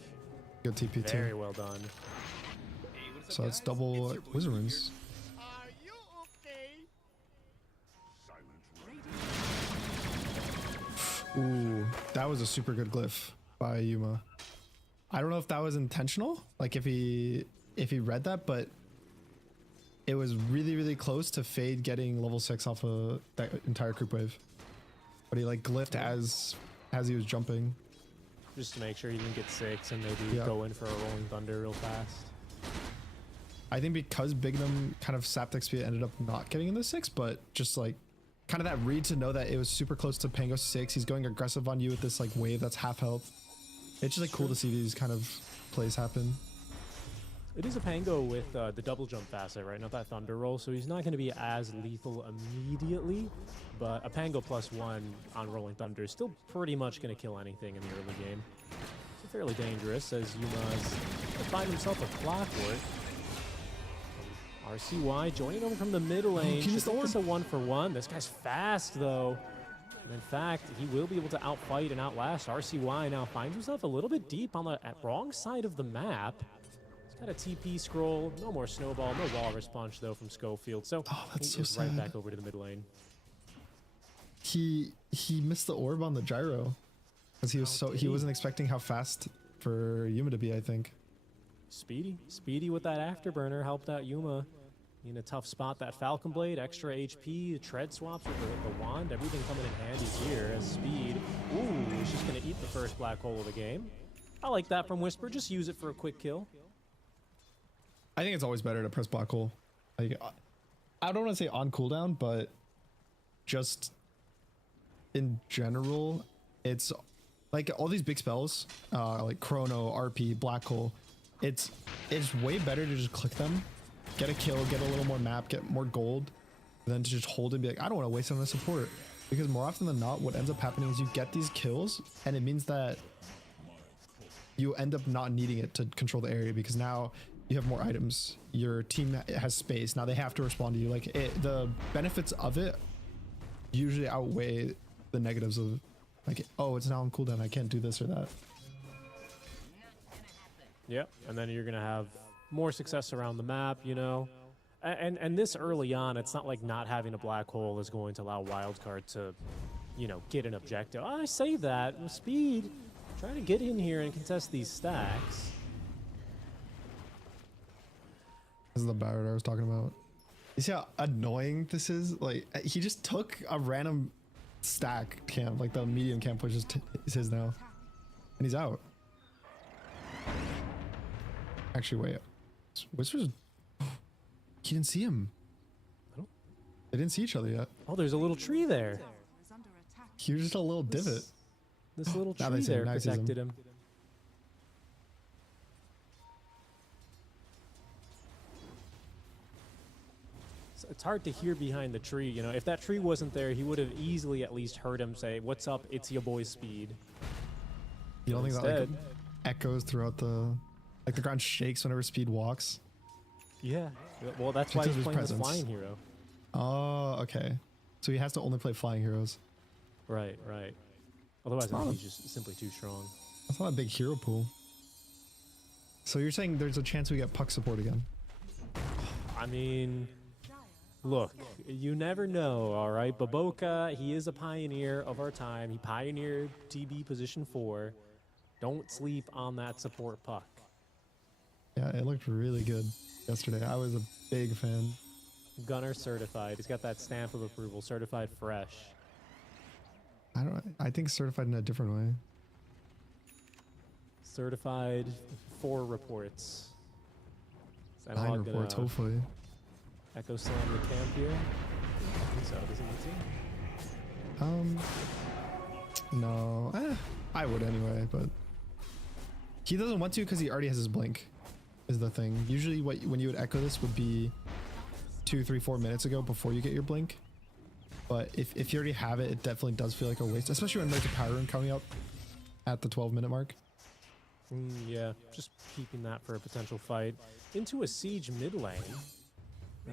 Good TP too. Very well done. So it's double Wizard Runes. Ooh, that was a super good glyph by Yuma. I don't know if that was intentional, like if he read that, but it was really, really close to Fade getting level 6 off of that entire creep wave. But he like glyphed as he was jumping. Just to make sure he didn't get 6 and maybe go in for a rolling thunder real fast. I think because Bignum kind of sapped XP, ended up not getting in the 6, but just like kind of that read to know that it was super close to Pango 6. He's going aggressive on you with this like wave that's half health. It's just like cool to see these kind of plays happen. It is a Pango with the double jump facet, right? Not that thunder roll, so he's not going to be as lethal immediately, but a Pango +1 on rolling thunder is still pretty much going to kill anything in the early game. It's fairly dangerous as Yuma's to find himself a clockwork. RCY joining over from the mid lane. Just a 1-for-1. This guy's fast though. And in fact, he will be able to outfight and outlast. RCY now finds himself a little bit deep on the wrong side of the map. Got a TP scroll, no more snowball, no walrus punch though from Schofield, so that's he so goes right sad. back over to the mid lane. He missed the orb on the gyro because he wasn't expecting how fast for Yuma to be, I think. Speedy with that afterburner helped out Yuma in a tough spot. That Falcon Blade, extra HP, the tread swaps with the wand, everything coming in handy here as Speed. Ooh, he's just gonna eat the first black hole of the game. I like that from Whisper, just use it for a quick kill. I think it's always better to press black hole. Like, I don't want to say on cooldown, but just in general, it's like all these big spells, like Chrono, RP, black hole. It's way better to just click them, get a kill, get a little more map, get more gold, than to just hold and be like, I don't want to waste it on the support. Because more often than not, what ends up happening is you get these kills, and it means that you end up not needing it to control the area because now you have more items, your team has space, now they have to respond to you. Like the benefits of it usually outweigh the negatives of like, oh, it's now on cooldown, I can't do this or that. Yep, and then you're gonna have more success around the map, you know. And this early on, it's not like not having a black hole is going to allow Wildcard to, you know, get an objective. I say that with Speed, trying to get in here and contest these stacks. This is the Barrett I was talking about. You see how annoying this is? Like, he just took a random stack camp, like the medium camp, which is his now. And he's out. Actually, wait. Whisper's... He didn't see him. They didn't see each other yet. Oh, there's a little tree there. He was just a little divot. This little Now tree they see him, there now he sees protected him. It's hard to hear behind the tree, you know. If that tree wasn't there, he would have easily at least heard him say, "What's up? It's your boy Speed." You don't think that like echoes throughout the... Like the ground shakes whenever Speed walks? Yeah. Well, that's why Because he's of his playing the presence. flying hero. Oh, okay. So he has to only play flying heroes. Right, right. Otherwise, It's I think not he's just simply too strong. That's not a big hero pool. So you're saying there's a chance we get puck support again? I mean, look, you never know, all right? Baboka, he is a pioneer of our time. He pioneered TB position 4. Don't sleep on that support puck. Yeah, it looked really good yesterday. I was a big fan. Gunner certified. He's got that stamp of approval, certified fresh. I think certified in a different way. Certified 4 reports. Is 9 Analog reports, gonna hopefully. Echo still on the camp here? I think so, doesn't he? No. I would anyway, but... He doesn't want to because he already has his blink, is the thing. Usually when you would echo this would be 2, 3, 4 minutes ago before you get your blink. But if you already have it, it definitely does feel like a waste, especially when there's a power rune coming up at the 12-minute mark. Yeah, just keeping that for a potential fight. Into a siege mid lane.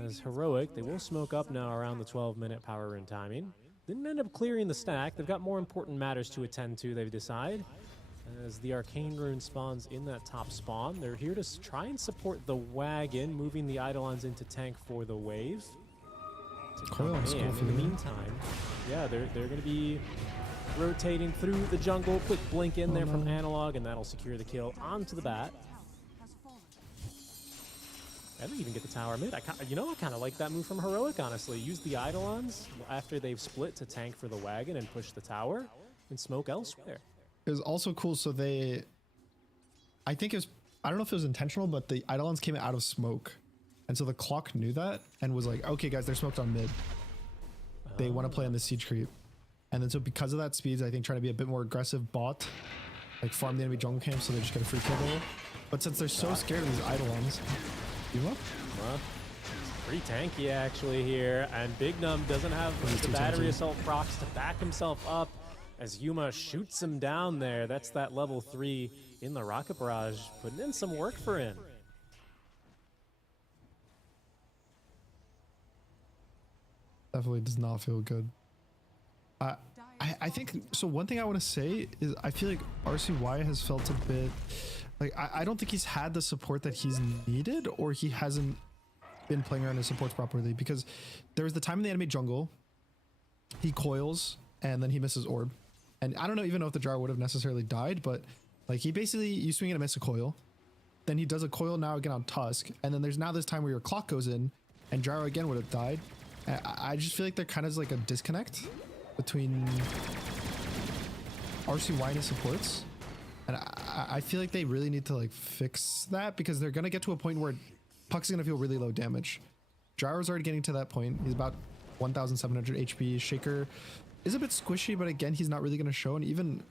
As Heroic, they will smoke up now around the 12-minute power rune timing. Didn't end up clearing the stack. They've got more important matters to attend to, they've decided. As the Arcane Rune spawns in that top spawn, they're here to try and support the wagon, moving the Eidolons into tank for the wave. Coil and In the meantime, yeah, they're going to be rotating through the jungle. Quick blink in there from Analog, and that'll secure the kill onto the bat. I didn't even get the tower mid. I kind of like that move from Heroic, honestly. Use the Eidolons after they've split to tank for the wagon and push the tower and smoke elsewhere. It was also cool. So I think it was, I don't know if it was intentional, but the Eidolons came out of smoke. And so the clock knew that and was like, okay, guys, they're smoked on mid. They want to play on the siege creep. And then so because of that, Speed's, I think, trying to be a bit more aggressive bot, like farm the enemy jungle camp so they just get a free kill goal. But since they're so scared of these Eidolons, Well, it's pretty tanky actually here, and Big Num doesn't have the battery assault procs to back himself up as Yuma shoots him down there. That's that level 3 in the rocket barrage, putting in some work for him. Definitely does not feel good. I think, so one thing I want to say is I feel like RCY has felt a bit like, I don't think he's had the support that he's needed, or he hasn't been playing around his supports properly, because there was the time in the enemy jungle, he coils and then he misses orb. And I don't know even know if the jar would have necessarily died, but like he basically, you swing and miss a coil, then he does a coil now again on Tusk, and then there's now this time where your clock goes in and Gyro again would have died. I just feel like there kind of is like a disconnect between RCY and his supports, and I feel like they really need to like fix that, because they're gonna get to a point where Puck's gonna feel really low damage. Gyro's already getting to that point. He's about 1,700 HP. Shaker is a bit squishy, but again, he's not really gonna show. And even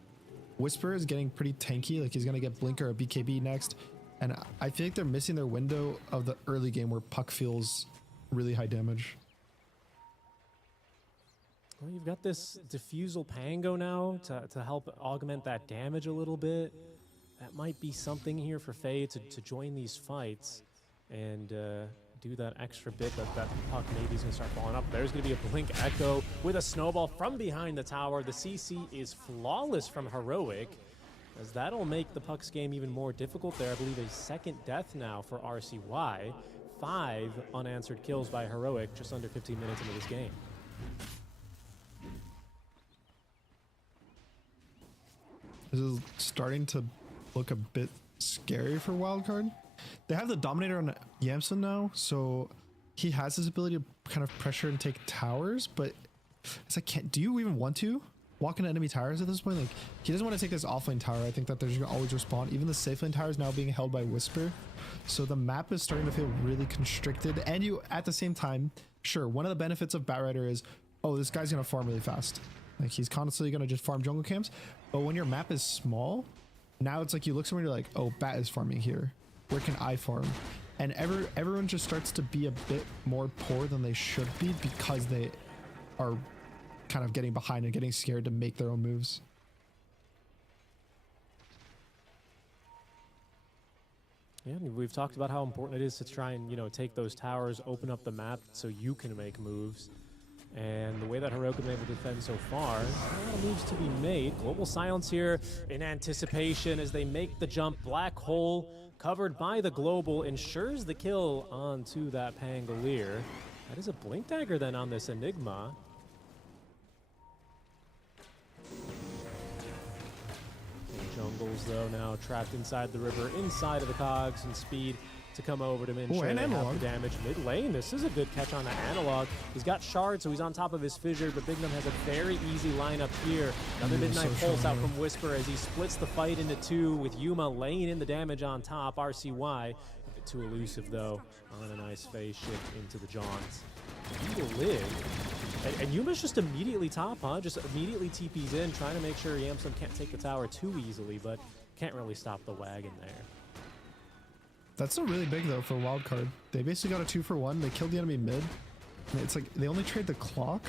Whisper is getting pretty tanky. Like he's gonna get Blinker or BKB next, and I feel like they're missing their window of the early game where Puck feels really high damage. Well, you've got this Diffusal Pango now to help augment that damage a little bit. That might be something here for Faye to join these fights and do that extra bit that Puck maybe is going to start falling up. There's going to be a Blink Echo with a snowball from behind the tower. The CC is flawless from Heroic, as that'll make the Puck's game even more difficult there. I believe a second death now for RCY. 5 unanswered kills by Heroic just under 15 minutes into this game. This is starting to look a bit scary for Wildcard. They have the Dominator on Yamson now, so he has his ability to kind of pressure and take towers, but it's like, do you even want to walk into enemy towers at this point? Like, he doesn't want to take this offlane tower. I think that there's going to always respawn. Even the safe lane tower is now being held by Whisper. So the map is starting to feel really constricted. And you, at the same time, sure, one of the benefits of Batrider is, oh, this guy's going to farm really fast. Like, he's constantly going to just farm jungle camps. But when your map is small, now it's like you look somewhere and you're like, oh, Bat is farming here. Where can I farm? And everyone just starts to be a bit more poor than they should be, because they are kind of getting behind and getting scared to make their own moves. Yeah, I mean, we've talked about how important it is to try and, you know, take those towers, open up the map so you can make moves. And the way that Heroic has been able to defend so far, a lot of moves to be made. Global Silence here in anticipation as they make the jump. Black Hole covered by the Global ensures the kill onto that Pangolier. That is a Blink Dagger then on this Enigma. Jungles though now trapped inside the river, inside of the cogs, and Speed to come over to ensure they have the damage mid lane. This is a good catch on the Analog. He's got Shard, so he's on top of his Fissure, but Big Num has a very easy lineup here. Another Midnight Pulse out from Whisper as he splits the fight into 2 with Yuma laying in the damage on top. RCY a bit too elusive though on a nice phase shift into the Jaunts. He will live. And Yuma's just immediately top, huh? Just immediately TP's in, trying to make sure Yamsum can't take the tower too easily, but can't really stop the wagon there. That's still really big though for Wildcard. They basically got a 2-for-1. They killed the enemy mid. And it's like they only trade the clock.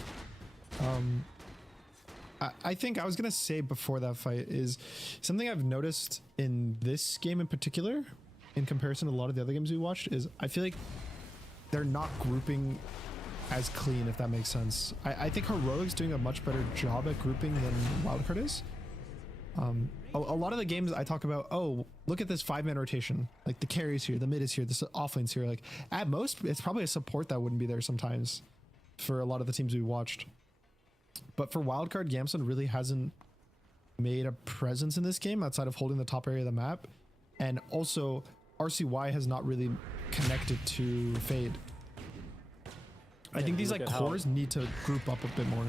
I think I was gonna say before that fight is something I've noticed in this game in particular, in comparison to a lot of the other games we watched, is I feel like they're not grouping as clean, if that makes sense. I think Heroic's doing a much better job at grouping than Wildcard is. A lot of the games I talk about, oh, look at this 5-man rotation. Like the carry's here, the mid is here, the offlane's here. Like at most, it's probably a support that wouldn't be there sometimes for a lot of the teams we watched. But for Wildcard, Yamson really hasn't made a presence in this game outside of holding the top area of the map. And also, RCY has not really connected to Fade. I think these like cores need to group up a bit more.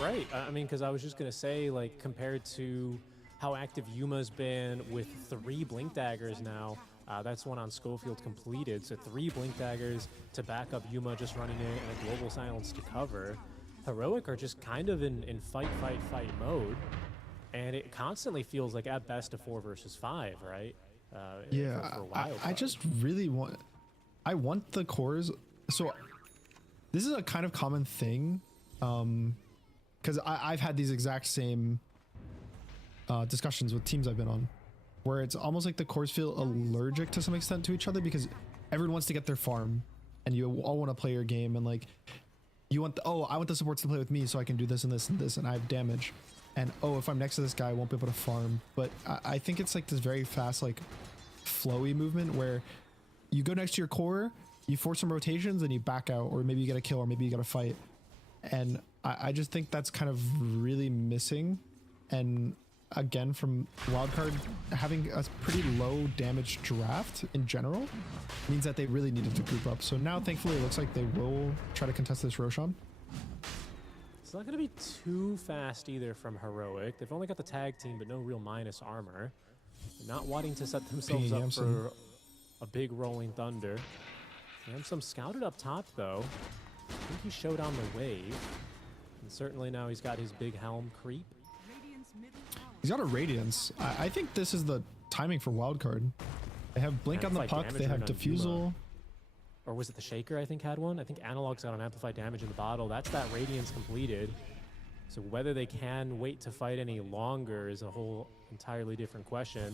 Right. I mean, because I was just gonna say, like, compared to how active Yuma's been with 3 Blink Daggers now, that's one on Schofield completed. So 3 Blink Daggers to back up Yuma just running in and a Global Silence to cover. Heroic are just kind of in fight mode, and it constantly feels like at best a 4 versus 5, right? Yeah, for I just really want, I want the cores. So this is a kind of common thing, because I've had these exact same discussions with teams I've been on, where it's almost like the cores feel allergic to some extent to each other because everyone wants to get their farm, and you all want to play your game, and like you want the, oh, I want the supports to play with me so I can do this and this and this, and I have damage, and oh, if I'm next to this guy I won't be able to farm. But I think it's like this very fast, like flowy movement where you go next to your core, you force some rotations, and you back out, or maybe you get a kill, or maybe you get a fight. And I just think that's kind of really missing. And again, from Wildcard having a pretty low damage draft in general means that they really needed to group up. So now thankfully it looks like they will try to contest this Roshan. It's not going to be too fast either from Heroic. They've only got the tag team, but no real minus armor. They're not wanting to set themselves up for a big rolling thunder. Yamsum scouted up top, though. I think he showed on the wave. And certainly now he's got his big helm creep. He's got a Radiance. I think this is the timing for Wildcard. They have Blink on the puck, they have Diffusal. Or was it the Shaker, I think, had one? I think Analog's got an amplified damage in the bottle. That's that Radiance completed. So whether they can wait to fight any longer is a whole entirely different question.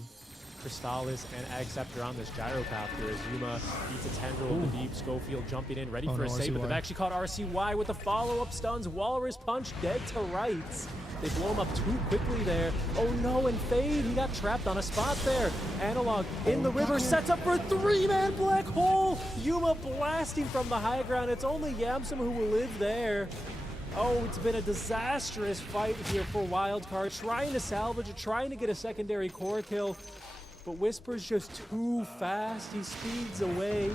Crystallis and Agceptor on this Gyrocopter as Yuma eats a tendril of the deep. Schofield jumping in, ready for a save, but they've actually caught RCY with the follow-up stuns. Walrus Punch dead to rights. They blow him up too quickly there. Oh no, and Fade, he got trapped on a spot there. Analog in the river, sets up for a 3-man black hole. Yuma blasting from the high ground. It's only Yamsum who will live there. Oh, it's been a disastrous fight here for Wildcard, trying to salvage it, trying to get a secondary core kill. But Whisper's just too fast. He speeds away.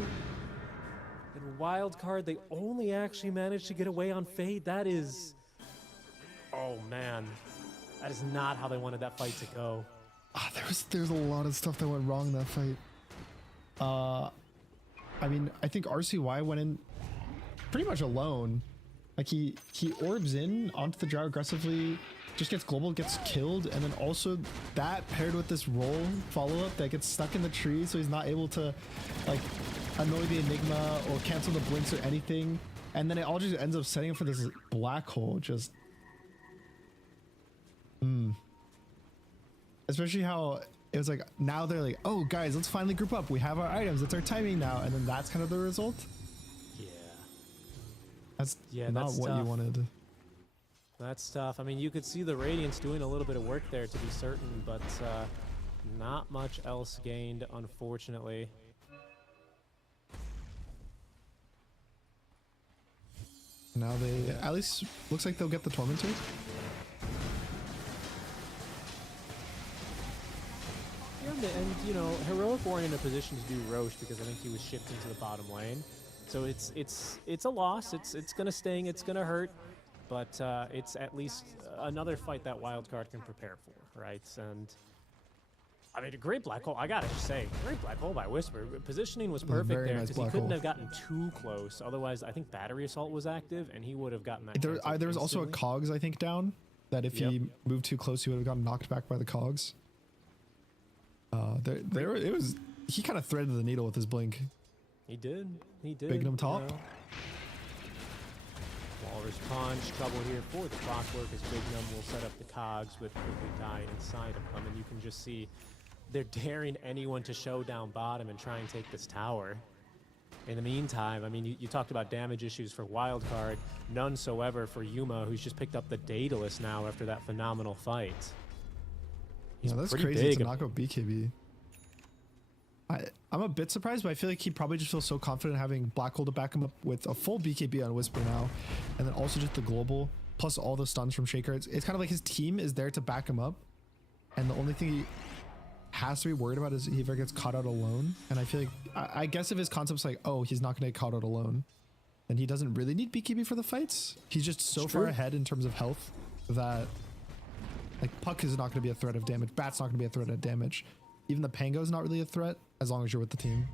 And Wildcard, they only actually managed to get away on Fade. That is... Oh, man. That is not how they wanted that fight to go. There's a lot of stuff that went wrong in that fight. I mean, I think RCY went in pretty much alone. Like, he orbs in onto the Drow aggressively, just gets global, gets killed, and then also that paired with this roll follow-up that gets stuck in the tree, so he's not able to, like, annoy the Enigma or cancel the blinks or anything. And then it all just ends up setting up for this black hole, just... Especially how it was like, now they're like, oh, guys, let's finally group up. We have our items. It's our timing now. And then that's kind of the result. Yeah. That's not what tough. You wanted. That's tough. I mean, you could see the Radiance doing a little bit of work there, to be certain, but not much else gained, unfortunately. Now they, at least, looks like they'll get the Tormentor. And, you know, Heroic weren't in a position to do Roche because I think he was shifting to the bottom lane. So it's a loss. It's gonna sting. It's gonna hurt. But it's at least another fight that Wildcard can prepare for, right? And I mean, a great black hole. I gotta say, great black hole by Whisper. Positioning was perfect there because he couldn't have gotten too close. Otherwise, I think Battery Assault was active, and he would have gotten that. There was also a Cogs, I think, down. That if he moved too close, he would have gotten knocked back by the Cogs. He kind of threaded the needle with his blink. He did. Bignum top. You know. Walrus Punch, trouble here for the Clockwork as Bignum will set up the Cogs with Quickly Die inside of them, and you can just see they're daring anyone to show down bottom and try and take this tower. In the meantime, I mean, you talked about damage issues for Wildcard, none so ever for Yuma, who's just picked up the Daedalus now after that phenomenal fight. Yeah, that's crazy to knock out BKB. I'm a bit surprised, but I feel like he probably just feels so confident having Black Hole to back him up with a full BKB on Whisper now, and then also just the global, plus all the stuns from Shaker. It's kind of like his team is there to back him up, and the only thing he has to be worried about is he ever gets caught out alone. And I feel like, I guess if his concept's like, oh, he's not going to get caught out alone, then he doesn't really need BKB for the fights. He's just so far ahead in terms of health that like Puck is not going to be a threat of damage. Bat's not going to be a threat of damage. Even the Pango is not really a threat as long as you're with the team.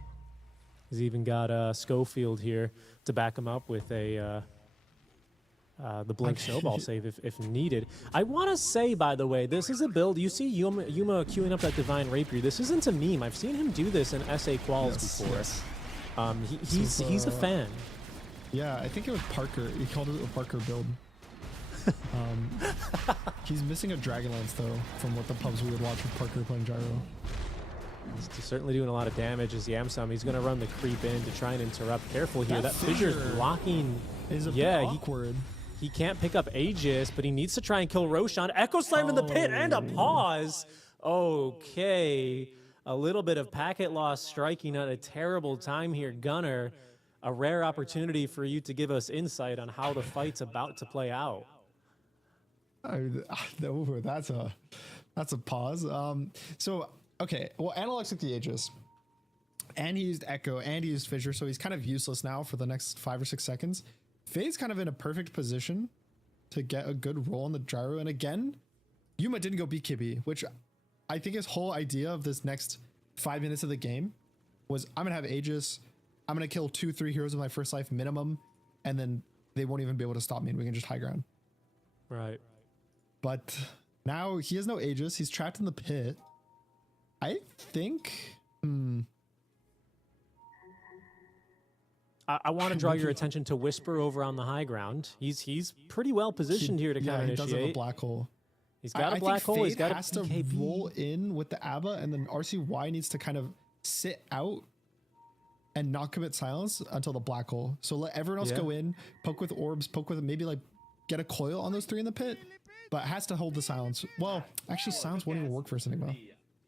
He's even got Schofield here to back him up with a the blink snowball save if needed. I want to say, by the way, this is a build. You see Yuma queuing up that Divine Rapier. This isn't a meme. I've seen him do this in SA quals before. Yes. He's a fan. Yeah, I think it was Parker. He called it a Parker build. He's missing a Dragonlance though, from what the pubs we would watch with Parker playing Gyro. He's certainly doing a lot of damage as Yamsam. He's going to run the creep in to try and interrupt. Careful here. That Fissure's blocking. Is a bit awkward. He can't pick up Aegis, but he needs to try and kill Roshan. Echo Slam in the pit and a pause. Okay. A little bit of packet loss striking at a terrible time here. Gunner, a rare opportunity for you to give us insight on how the fight's about to play out. That's a pause. So, okay. Well, Analog took the Aegis. And he used Echo and he used Fissure, so he's kind of useless now for the next 5 or 6 seconds. Fade's kind of in a perfect position to get a good roll on the Gyro. And again, Yuma didn't go BKB, which I think his whole idea of this next 5 minutes of the game was I'm going to have Aegis, I'm going to kill 2-3 heroes with my first life minimum, and then they won't even be able to stop me and we can just high ground. Right. But now he has no Aegis. He's trapped in the pit. I think... I want to draw your attention to Whisper over on the high ground. He's pretty well positioned here to kind of initiate. He does have a black hole. He's got a black hole. He's got has to roll in with the ABBA, and then RCY needs to kind of sit out and not commit silence until the black hole. So let everyone else go in, poke with orbs, poke with maybe like get a coil on those 3 in the pit, but has to hold the silence. Well, actually, silence won't even work for Enigma.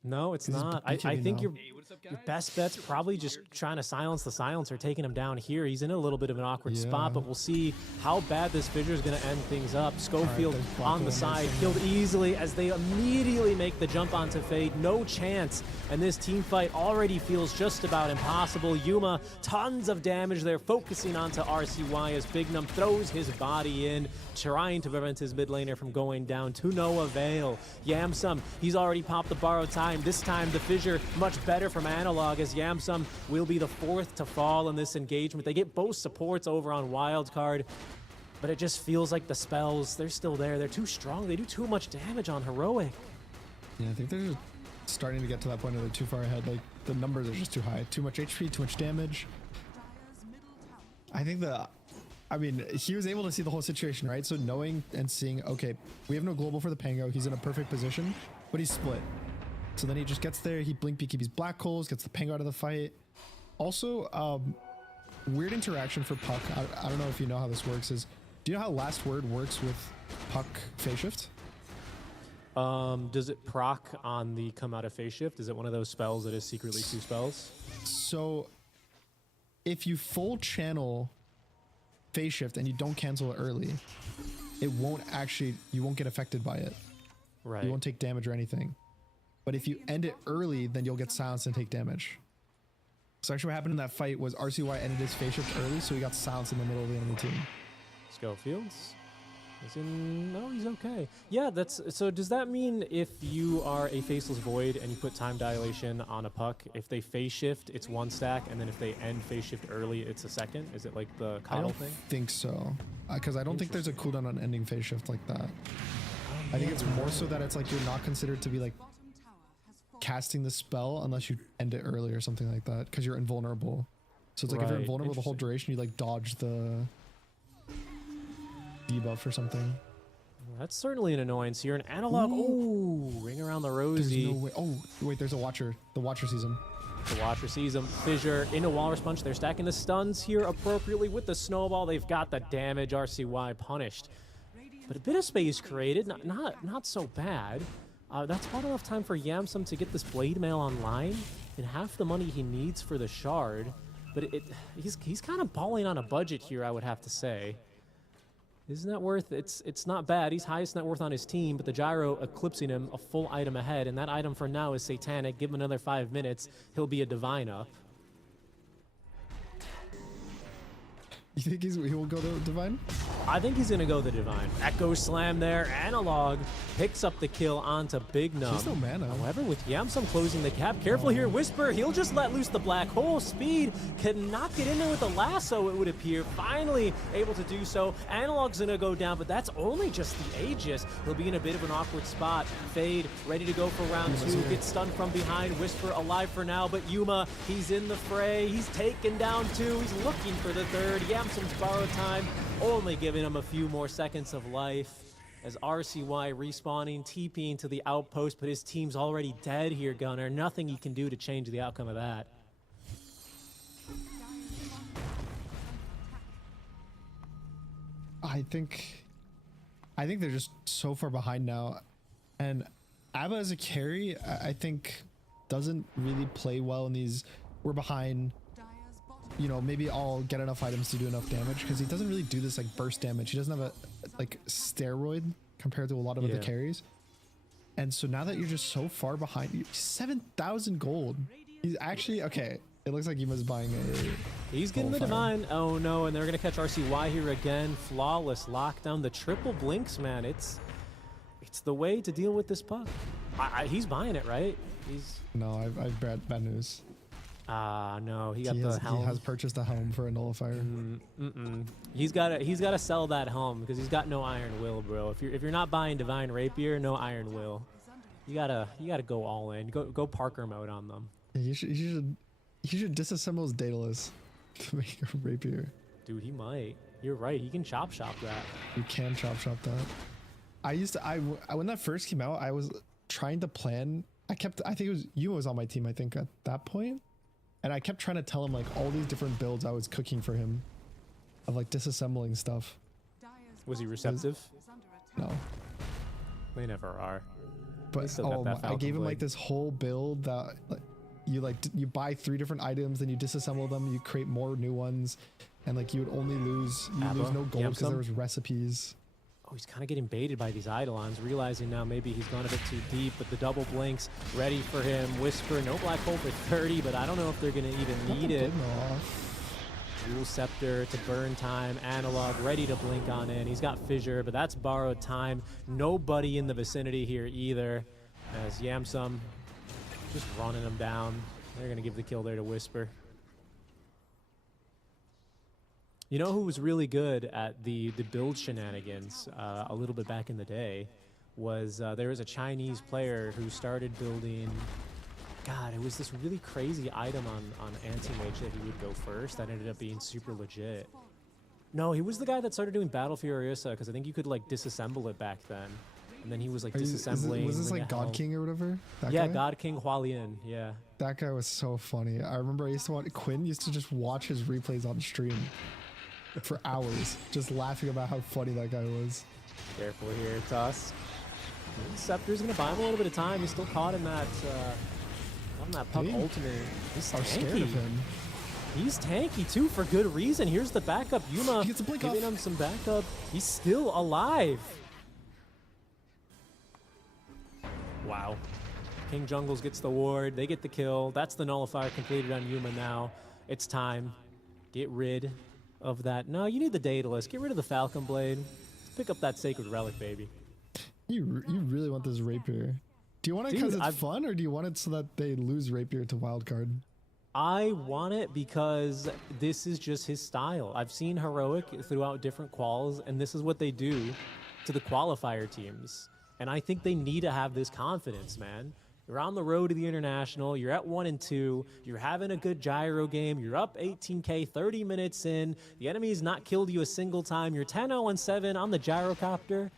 No, it's not. I think your best bet's probably just trying to silence the silencer, taking him down here. He's in a little bit of an awkward spot, but we'll see how bad this Fissure is going to end things up. Schofield on the side, killed easily as they immediately make the jump onto Fade. No chance. And this team fight already feels just about impossible. Yuma, tons of damage there, focusing onto RCY as Bignum throws his body in, trying to prevent his mid laner from going down to no avail. Yamsum, he's already popped the borrowed time. This time the Fissure much better from Analog as Yamsum will be the 4th to fall in this engagement. They get both supports over on Wildcard, but it just feels like the spells, they're still there. They're too strong. They do too much damage on Heroic. Yeah, I think they're just starting to get to that point where they're too far ahead. Like, the numbers are just too high. Too much HP, too much damage. I think he was able to see the whole situation, right? So knowing and seeing, okay, we have no global for the Pango. He's in a perfect position, but he's split. So then he just gets there, he blink BKB's black holes, gets the Pango out of the fight. Also, weird interaction for Puck. I don't know if you know how this works. Do you know how Last Word works with Puck phase shift? Does it proc on the come out of phase shift? Is it one of those spells that is secretly 2 spells? So if you full channel phase shift and you don't cancel it early, it won't actually, you won't get affected by it. Right. You won't take damage or anything. But if you end it early, then you'll get silenced and take damage. So actually what happened in that fight was RCY ended his phase shift early, so he got silenced in the middle of the enemy team. Schofields? No, he's okay. Yeah, so does that mean if you are a Faceless Void and you put time dilation on a Puck, if they phase shift, it's 1 stack, and then if they end phase shift early, it's a 2nd? Is it like the coddle thing? I don't think so. Because I don't think there's a cooldown on ending phase shift like that. I think it's more so that it's like you're not considered to be like casting the spell unless you end it early or something like that, because you're invulnerable. So it's like if you're invulnerable the whole duration, you like dodge the debuff or something. That's certainly an annoyance here. An Analog, ring around the rosy. There's no way. Oh, wait, there's a Watcher. The Watcher sees him. The Watcher sees him. Fissure into Walrus Punch. They're stacking the stuns here appropriately with the Snowball. They've got the damage. RCY punished. But a bit of space created. Not so bad. That's about enough time for Yamsum to get this Blade Mail online and half the money he needs for the Shard. But he's kind of balling on a budget here, I would have to say. His net worth, it's not bad. He's highest net worth on his team, but the gyro eclipsing him a full item ahead, and that item for now is Satanic. Give him another 5 minutes, he'll be a divine up. You think he will go to Divine? I think he's gonna go the Divine. Echo Slam there. Analog picks up the kill onto Big Num. She's no mana. However, with Yamsum closing the gap, careful here, Whisper. He'll just let loose the black hole. Speed cannot get in there with the lasso, it would appear. Finally able to do so. Analog's gonna go down, but that's only just the Aegis. He'll be in a bit of an awkward spot. Fade ready to go for round 2. Gets stunned from behind. Whisper alive for now, but Yuma, he's in the fray. He's taken down 2. He's looking for the 3rd. Yamsum's borrowed time, only giving him a few more seconds of life. As RCY respawning, TPing to the outpost, but his team's already dead here, Gunner. Nothing he can do to change the outcome of that. I think they're just so far behind now. And Abba as a carry, I think doesn't really play well in these. We're behind. You know, maybe I'll get enough items to do enough damage, because he doesn't really do this like burst damage. He doesn't have a like steroid compared to a lot of other carries. And so now that you're just so far behind, 7,000 gold. He's actually okay. It looks like he was buying a. He's getting the Divine. Oh no, and they're gonna catch RCY here again. Flawless lockdown. The triple blinks, man. It's the way to deal with this puck. He's buying it, right? No, I've bad news. No, he got the helm. He has purchased a helm for a nullifier. He's gotta sell that helm because he's got no Iron Will, bro. If you're not buying Divine Rapier, no Iron Will. You gotta go all in. Go Parker mode on them. Yeah, you should disassemble his Daedalus to make a rapier. Dude, he might. You're right. He can chop shop that. You can chop shop that. When that first came out, I was trying to plan. I think it was Yuma was on my team. I think at that point. And I kept trying to tell him like all these different builds I was cooking for him of like disassembling stuff. Was he receptive? No. They never are. But I gave him like this whole build that you buy 3 different items, then you disassemble them, you create more new ones, and like you would only lose no gold because there was recipes. Oh, he's kind of getting baited by these Eidolons, realizing now maybe he's gone a bit too deep, but the double blinks ready for him. Whisper, no black hole for 30, but I don't know if they're going to even need it. Dual Scepter to burn time. Analog ready to blink on in. He's got Fissure, but that's borrowed time. Nobody in the vicinity here either, as Yamsum just running him down. They're going to give the kill there to Whisper. You know who was really good at the build shenanigans a little bit back in the day was there was a Chinese player who started building, God, it was this really crazy item on anti-mage that he would go first that ended up being super legit. No, he was the guy that started doing Battle Furiosa because I think you could like disassemble it back then. And then he was like disassembling. Was this like God King or whatever? Yeah, God King Hualien, yeah. That guy was so funny. I remember Quinn used to just watch his replays on stream for hours, just laughing about how funny that guy was. Careful here, Tusk. Scepter's gonna buy him a little bit of time. He's still caught in that puck ultimate. He's tanky. Scared of him. He's tanky too for good reason. Here's the backup. Yuma giving him some backup. He's still alive. Wow. King Jungles gets the ward. They get the kill. That's the nullifier completed on Yuma now. It's time. Get rid of that. No, you need the Daedalus. Get rid of the Falcon Blade. Let's pick up that Sacred Relic, baby. You really want this Rapier. Do you want it because it's fun, or do you want it so that they lose Rapier to Wildcard? I want it because this is just his style. I've seen Heroic throughout different quals, and this is what they do to the qualifier teams. And I think they need to have this confidence, man. You're on the road to the International, you're at 1-2, you're having a good gyro game, you're up 18k 30 minutes in, the enemy's not killed you a single time, you're 10-0-7 on the gyrocopter.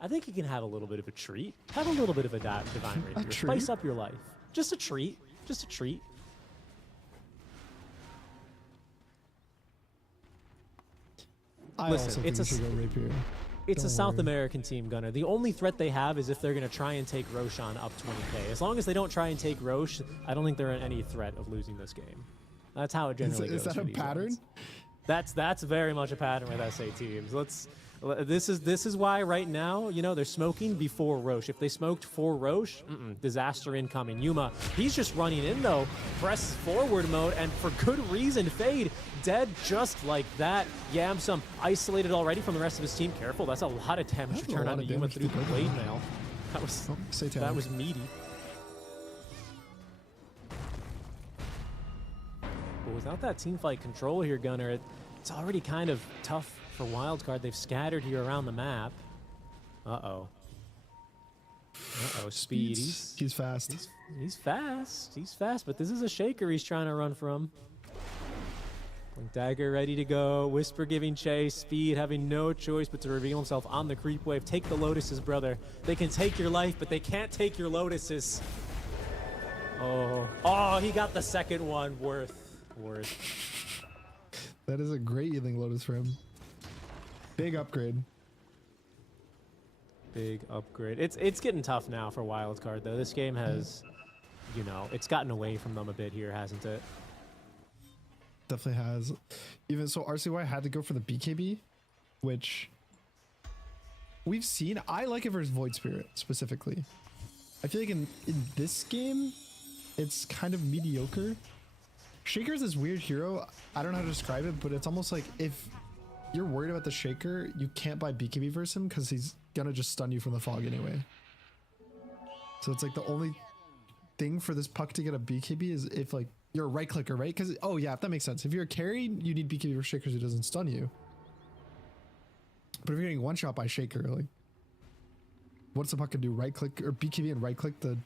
I think you can have a little bit of a treat. Have a little bit of a Divine Rapier. Spice up your life. Just a treat. Just a treat. Listen, it's a South American team, Gunner. The only threat they have is if they're going to try and take Roshan up 20k. As long as they don't try and take Roche, I don't think they're in any threat of losing this game. That's how it generally goes. Is that a pattern? That's very much a pattern with SA teams. This is why right now, you know, they're smoking before Roche. If they smoked for Roche, disaster incoming. Yuma, he's just running in though, presses forward mode, and for good reason. Fade dead just like that. Yamsum isolated already from the rest of his team. Careful, that's a lot of damage to turn on Yuma through the blade mail. That was meaty. But without that teamfight control here, Gunnar, it's already kind of tough for Wildcard. They've scattered here around the map. Uh-oh. Uh-oh, Speed. He's fast. He's fast. He's fast, but this is a shaker he's trying to run from. Dagger ready to go. Whisper giving chase. Speed having no choice but to reveal himself on the creep wave. Take the Lotuses, brother. They can take your life, but they can't take your Lotuses. Oh, he got the second one. Worth. That is a great healing Lotus for him. Big upgrade. Big upgrade. It's getting tough now for Wildcard, though. This game has, you know, it's gotten away from them a bit here, hasn't it? Definitely has. Even so, RCY had to go for the BKB, which we've seen. I like it versus Void Spirit specifically. I feel like in this game, it's kind of mediocre. Shaker's this weird hero. I don't know how to describe it, but it's almost like if you're worried about the Shaker, you can't buy BKB versus him because he's gonna just stun you from the fog anyway. So it's like the only thing for this puck to get a BKB is if like you're a right clicker, right? Because oh yeah, if that makes sense. If you're a carry, you need BKB for Shakers who doesn't stun you. But if you're getting one shot by Shaker, like what's the puck can do? Right click or BKB and right click the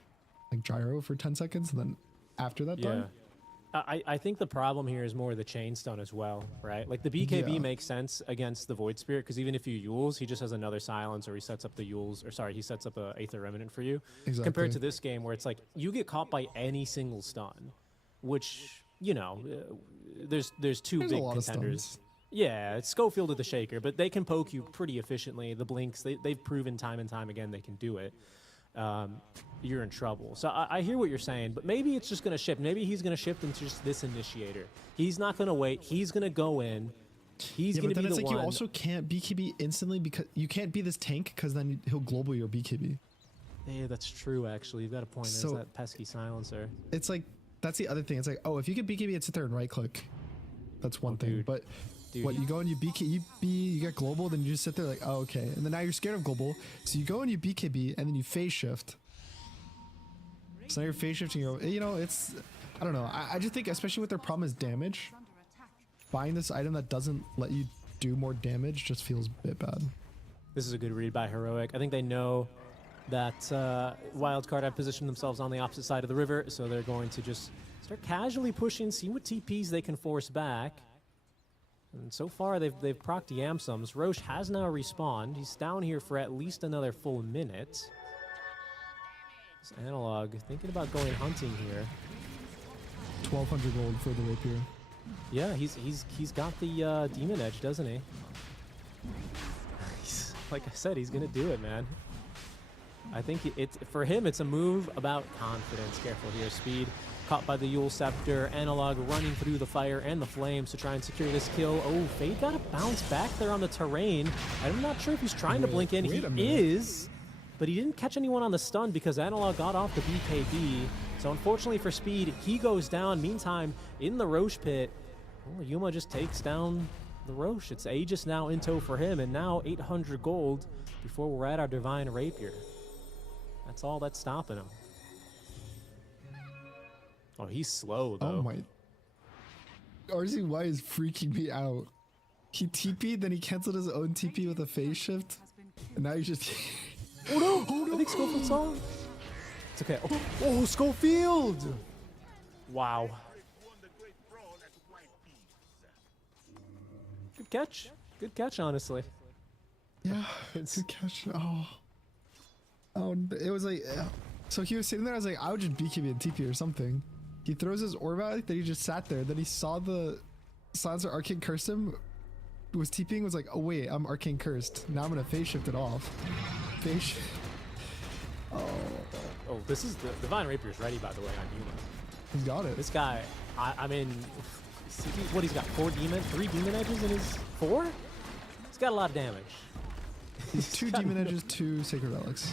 like gyro for 10 seconds and then after that done? I think the problem here is more the chain stun as well, right? Like the BKB makes sense against the Void Spirit because even if you Yules, he just has another silence or he sets up the Yules, or sorry, he sets up a Aether Remnant for you. Exactly. Compared to this game where it's like you get caught by any single stun, which, you know, there's two big contenders. Yeah, it's Schofield or the Shaker, but they can poke you pretty efficiently. The Blinks, they've proven time and time again they can do it. You're in trouble. So I hear what you're saying, but maybe it's just going to shift. Maybe he's going to shift into just this initiator. He's not going to wait. He's going to go in. He's going to be the one. You also can't BKB instantly because you can't be this tank because then he'll global your BKB. Yeah, that's true, actually. You've got a point. There's that pesky silencer. It's like, that's the other thing. It's like, oh, if you get BKB and sit there and right click, that's one thing. But what, you go and you BKB, you get global, then you just sit there like, oh, okay. And then now you're scared of global. So you go and you BKB and then you phase shift. So now you're phase shifting, you know, it's, I don't know. I just think, especially with their problem is damage, buying this item that doesn't let you do more damage just feels a bit bad. This is a good read by Heroic. I think they know that Wildcard have positioned themselves on the opposite side of the river, so they're going to just start casually pushing, see what TPs they can force back. And so far, they've procced Yamsums. Roche has now respawned. He's down here for at least another full minute. This Analog thinking about going hunting here. 1,200 gold for the rapier. Yeah, he's got the demon edge, doesn't he? Like I said, he's gonna do it, man. I think for him, it's a move about confidence. Careful here, Speed. Caught by the Yule Scepter. Analog running through the fire and the flames to try and secure this kill. Oh, Fade got a bounce back there on the terrain. I'm not sure if he's trying to blink in. He is, but he didn't catch anyone on the stun because Analog got off the BKB. So unfortunately for Speed, he goes down. Meantime, in the Roche pit, well, Yuma just takes down the Roche. It's Aegis now in tow for him, and now 800 gold before we're at our Divine Rapier. That's all that's stopping him. Oh, he's slow, though. Oh, my. RZY is freaking me out. He TP'd, then he canceled his own TP with a phase shift. And now he's just... Oh, no! Oh, no! I think Schofield saw him. It's okay. Oh, Schofield! Wow. Good catch. Good catch, honestly. Yeah, it's a catch. Oh, it was like... So he was sitting there, I was like, I would just BKB and TP or something. He throws his orb out, then he just sat there. Then he saw the Silencer Arcane cursed him, was TPing, was like, oh wait, I'm Arcane cursed. Now I'm gonna phase shift it off. Phase shift. Oh, this is the Divine Rapier's ready, by the way, on Yuma. He's got it. This guy, I mean, what, he's got 3 demon edges in his 4? He's got a lot of damage. 2 Demon Edges, 2 Sacred Relics.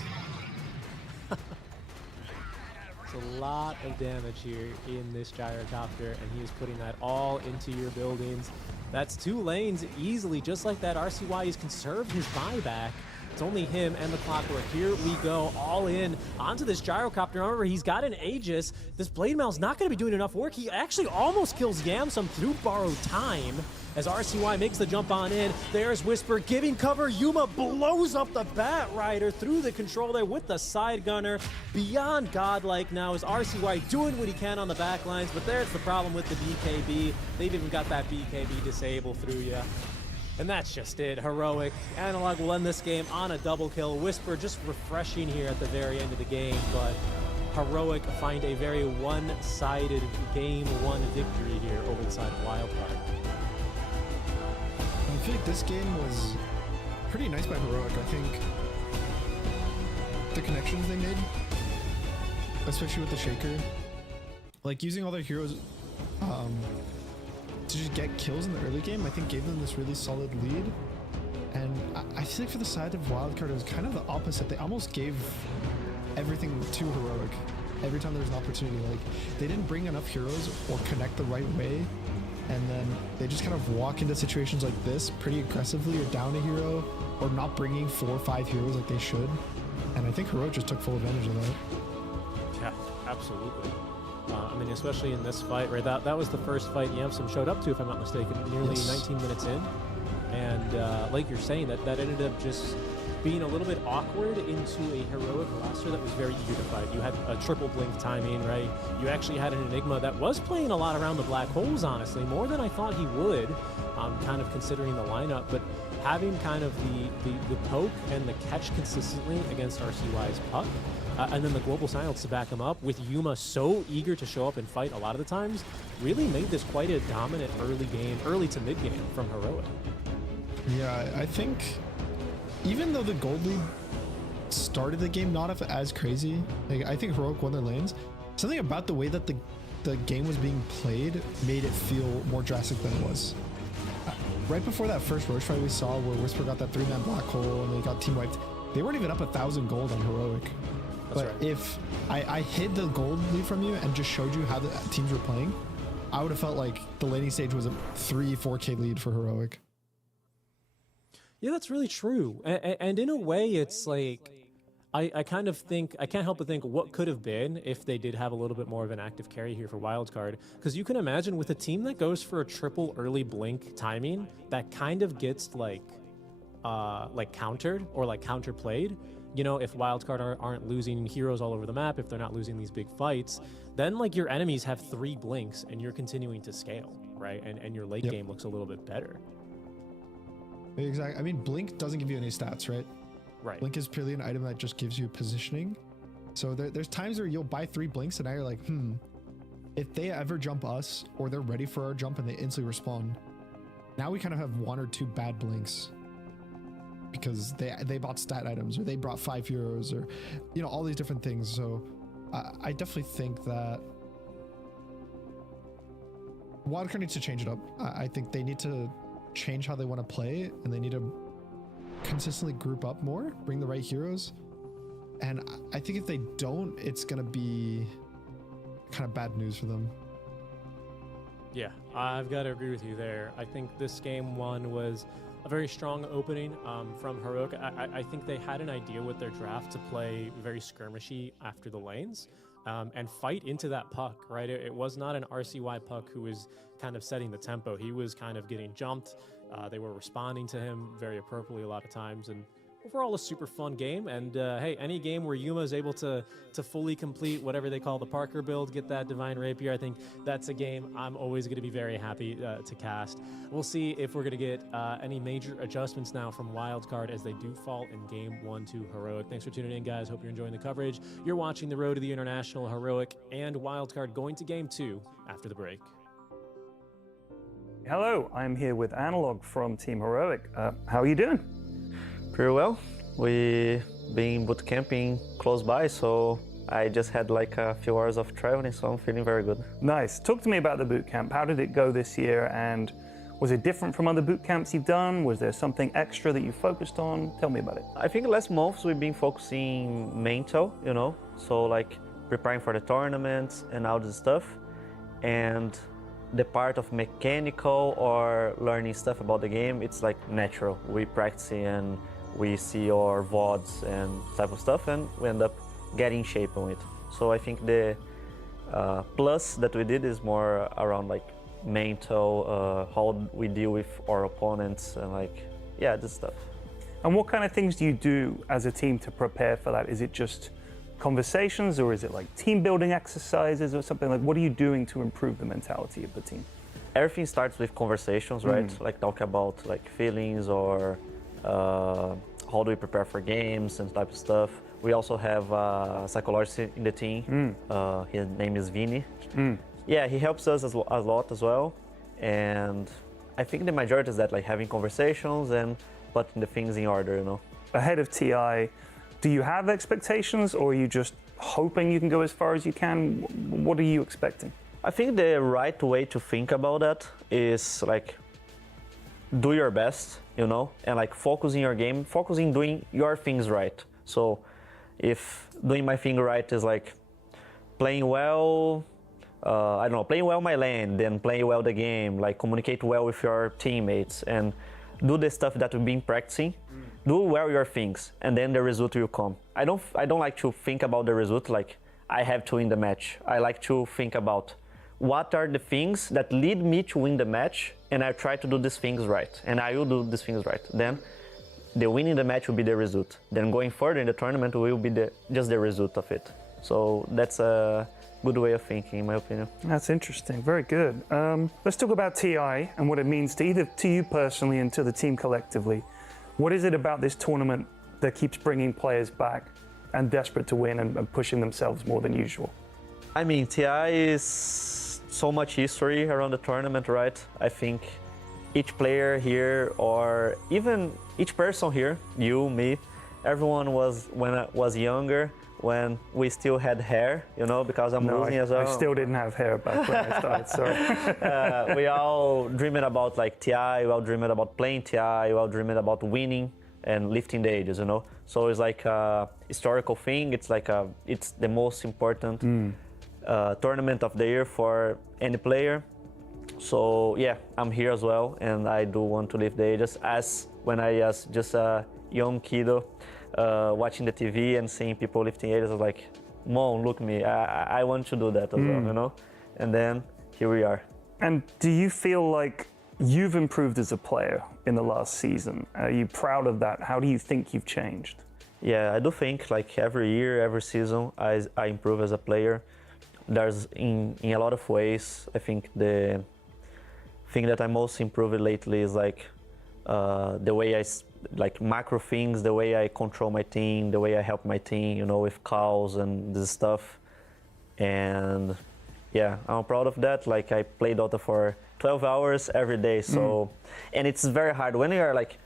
It's a lot of damage here in this gyrocopter, and he is putting that all into your buildings. That's 2 lanes easily, just like that. RCY has conserved his buyback. It's only him and the Clockwork. Here we go, all in onto this gyrocopter. Remember, he's got an Aegis. This Blade Mail's not going to be doing enough work. He actually almost kills Yamsum through borrowed time as RCY makes the jump on in. There's Whisper giving cover. Yuma blows up the Bat Rider through the control there with the side gunner. Beyond godlike now is RCY doing what he can on the back lines, but there's the problem with the BKB. They've even got that BKB disable through you. And that's just it. Heroic. Analog will end this game on a double kill. Whisper just refreshing here at the very end of the game, but Heroic find a very one-sided game 1 victory here over the side of Wildcard. I feel like this game was pretty nice by Heroic. I think the connections they made, especially with the Shaker, like using all their heroes to just get kills in the early game, I think gave them this really solid lead. And I feel like for the side of Wildcard, it was kind of the opposite. They almost gave everything to Heroic every time there was an opportunity. Like, they didn't bring enough heroes or connect the right way, and then they just kind of walk into situations like this pretty aggressively, or down a hero, or not bringing 4 or 5 heroes like they should. And I think Heroic just took full advantage of that. Yeah, absolutely. I mean, especially in this fight, right? That was the first fight Yamsum showed up to, if I'm not mistaken, nearly 19 minutes in. And like you're saying, that ended up just being a little bit awkward into a Heroic roster that was very eager to fight. You had a triple blink timing, right? You actually had an Enigma that was playing a lot around the black holes, honestly, more than I thought he would, kind of considering the lineup. But having kind of the poke and the catch consistently against RCY's puck, and then the global silence to back him up, with Yuma so eager to show up and fight a lot of the times, really made this quite a dominant early game, early to mid game from Heroic. Yeah, I think even though the gold lead started the game not as crazy, like, I think Heroic won their lanes. Something about the way that the game was being played made it feel more drastic than it was. Right before that first Roche fight we saw where Whisper got that 3-man black hole and they got team wiped, they weren't even up 1,000 gold on Heroic. But right. If I hid the gold lead from you and just showed you how the teams were playing, I would have felt like the laning stage was a 3-4K lead for Heroic. Yeah, that's really true. And in a way, it's like, I kind of think, I can't help but think what could have been if they did have a little bit more of an active carry here for Wildcard. Because you can imagine with a team that goes for a triple early blink timing, that kind of gets like countered or like counterplayed. You know, if Wildcard aren't losing heroes all over the map, if they're not losing these big fights, then like your enemies have 3 blinks and you're continuing to scale, right? And your late game looks a little bit better. Exactly. I mean, Blink doesn't give you any stats, right? Right. Blink is purely an item that just gives you positioning. So there's times where you'll buy 3 blinks and now you're like, if they ever jump us or they're ready for our jump and they instantly respawn, now we kind of have 1 or 2 bad blinks because they bought stat items or they brought 5 heroes or, you know, all these different things. So I definitely think that Wildcard needs to change it up. I think they need to change how they want to play, and they need to consistently group up more, bring the right heroes. And I think if they don't, it's going to be kind of bad news for them. Yeah, I've got to agree with you there. I think this game 1 was a very strong opening from Heroic. I think they had an idea with their draft to play very skirmishy after the lanes and fight into that puck, right? It was not an RCY puck who was kind of setting the tempo. He was kind of getting jumped. They were responding to him very appropriately a lot of times. And overall, a super fun game. And hey, any game where Yuma is able to fully complete whatever they call the Parker build, get that Divine Rapier, I think that's a game I'm always going to be very happy to cast. We'll see if we're going to get any major adjustments now from Wildcard as they do fall in game 1 to Heroic. Thanks for tuning in, guys. Hope you're enjoying the coverage. You're watching the Road to the International. Heroic and Wildcard going to game 2 after the break. Hello, I'm here with Analog from Team Heroic. How are you doing? Pretty well. We've been boot camping close by, so I just had like a few hours of traveling, so I'm feeling very good. Nice. Talk to me about the boot camp. How did it go this year, and Was it different from other boot camps you've done? Was there something extra that you focused on? Tell me about it. I think last months we've been focusing mental, you know, so like preparing for the tournaments and all this stuff. And the part of mechanical or learning stuff about the game, it's like natural. We practice and we see our VODs and type of stuff, and we end up getting shape on it. So I think the plus that we did is more around like mental, how we deal with our opponents, and like, yeah, this stuff. And what kind of things do you do as a team to prepare for that? Is it just conversations, or is it like team building exercises or something? Like, what are you doing to improve the mentality of the team? Everything starts with conversations, right? Like talk about like feelings or how do we prepare for games and type of stuff. We also have a psychologist in the team. His name is Vini. Yeah, he helps us a lot as well. And I think the majority is that, like having conversations and putting the things in order, you know. Ahead of TI, do you have expectations, or are you just hoping you can go as far as you can? What are you expecting? I think the right way to think about that is like do your best, you know, and like focus in your game, focus in doing your things right. So if doing my thing right is like playing well, I don't know, playing well my lane, then playing well the game, like communicate well with your teammates and do the stuff that we've been practicing, do well your things, and then the result will come. I don't like to think about the result like I have to win the match. I like to think about what are the things that lead me to win the match, and I try to do these things right, and I will do these things right. Then the winning the match will be the result. Then going further in the tournament will be just the result of it. So that's a good way of thinking, in my opinion. That's interesting. Very good. Let's talk about TI and what it means to either to you personally and to the team collectively. What is it about this tournament that keeps bringing players back and desperate to win and pushing themselves more than usual? I mean, TI is so much history around the tournament, right? I think each player here, or even each person here, you, me, everyone was, when I was younger, when we still had hair, you know, because I'm losing as well. I still didn't have hair back when I started, sorry. We all dreaming about like TI, we all dreaming about playing TI, we all dreaming about winning and lifting the ages, you know. So it's like a historical thing. It's like it's the most important tournament of the year for any player. So yeah, I'm here as well, and I do want to lift the ages as when I was just a young kiddo. Watching the TV and seeing people lifting ages, I was like, Mom, look at me, I want to do that as well, you know? And then here we are. And do you feel like you've improved as a player in the last season? Are you proud of that? How do you think you've changed? Yeah, I do think like every year, every season, I improve as a player. There's in a lot of ways. I think the thing that I most improved lately is like the way I like macro things, the way I control my team, the way I help my team, you know, with calls and this stuff. And yeah, I'm proud of that. Like I play Dota for 12 hours every day. So, and it's very hard when you are like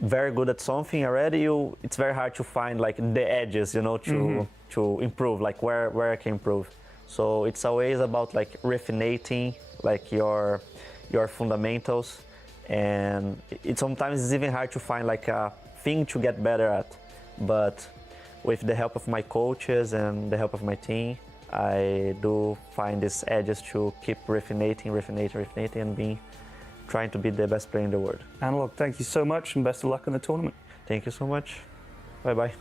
very good at something already. It's very hard to find like the edges, you know, to improve, like where I can improve. So it's always about like refining like your fundamentals. And sometimes it's even hard to find like a thing to get better at. But with the help of my coaches and the help of my team, I do find these edges to keep refining and trying to be the best player in the world. Analog, thank you so much and best of luck in the tournament. Thank you so much. Bye-bye.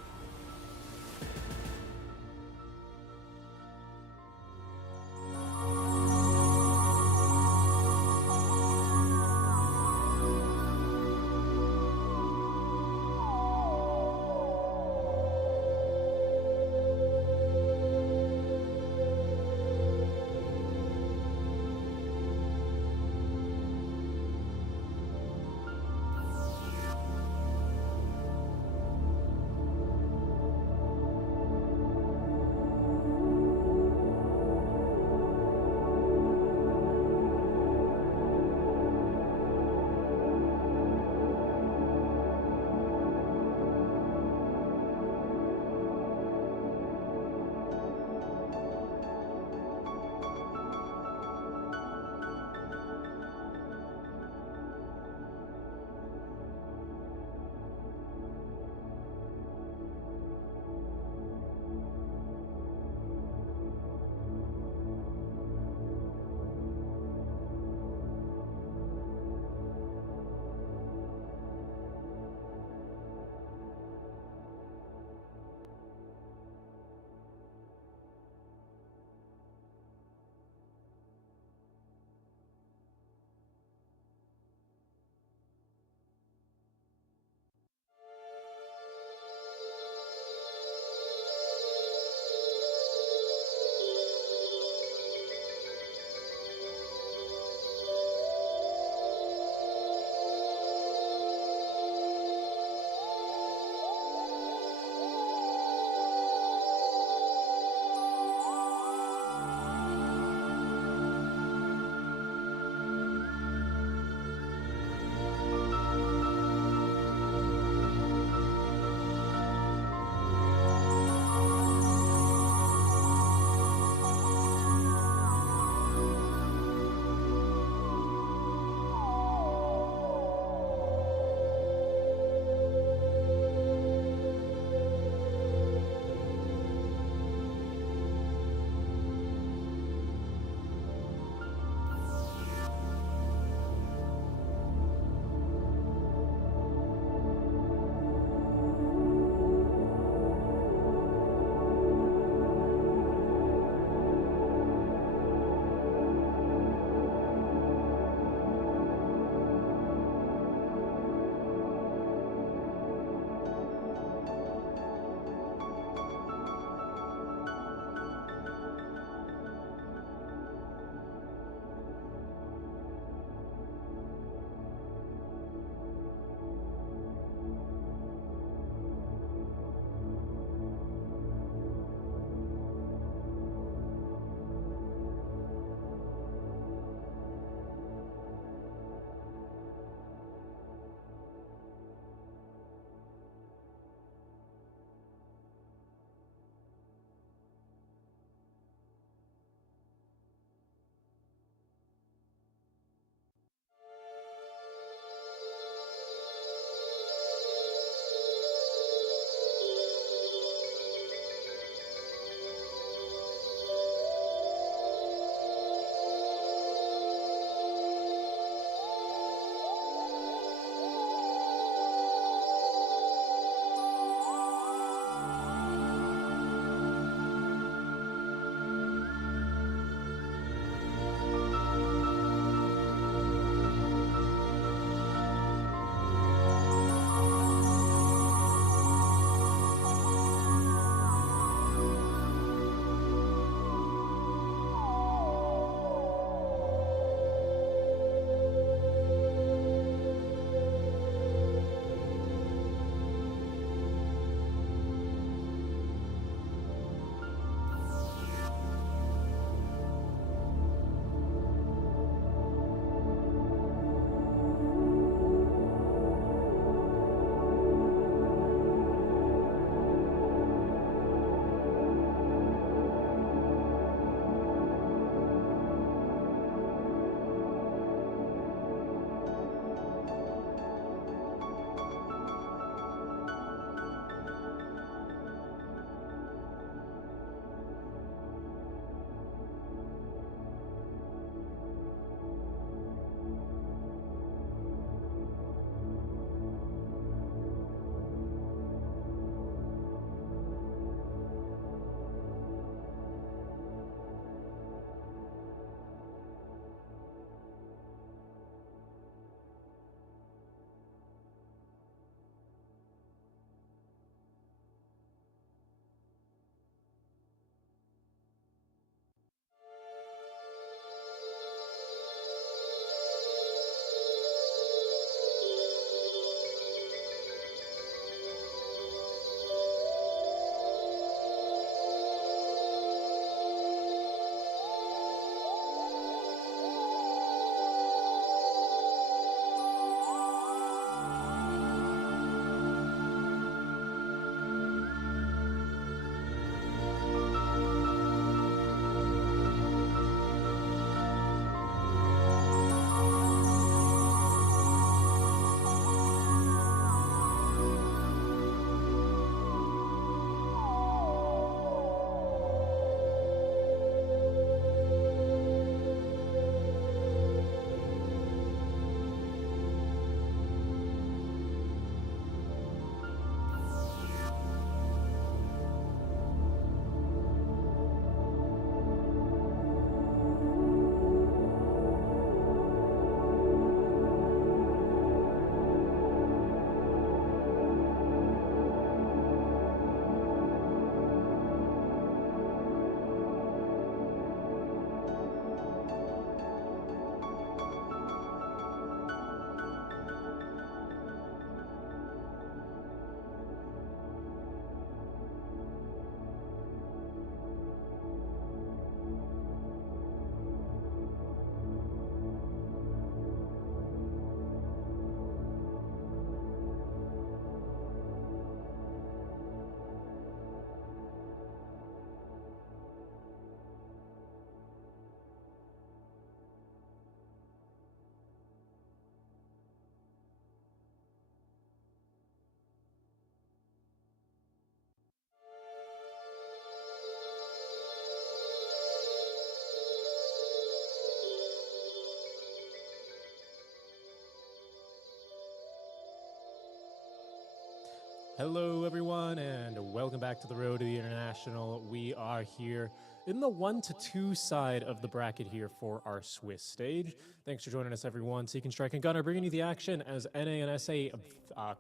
Hello, everyone, and welcome back to the Road to the International. We are here in the 1-2 side of the bracket here for our Swiss stage. Thanks for joining us, everyone. Seeking Strike and Gunner bringing you the action as NA and SA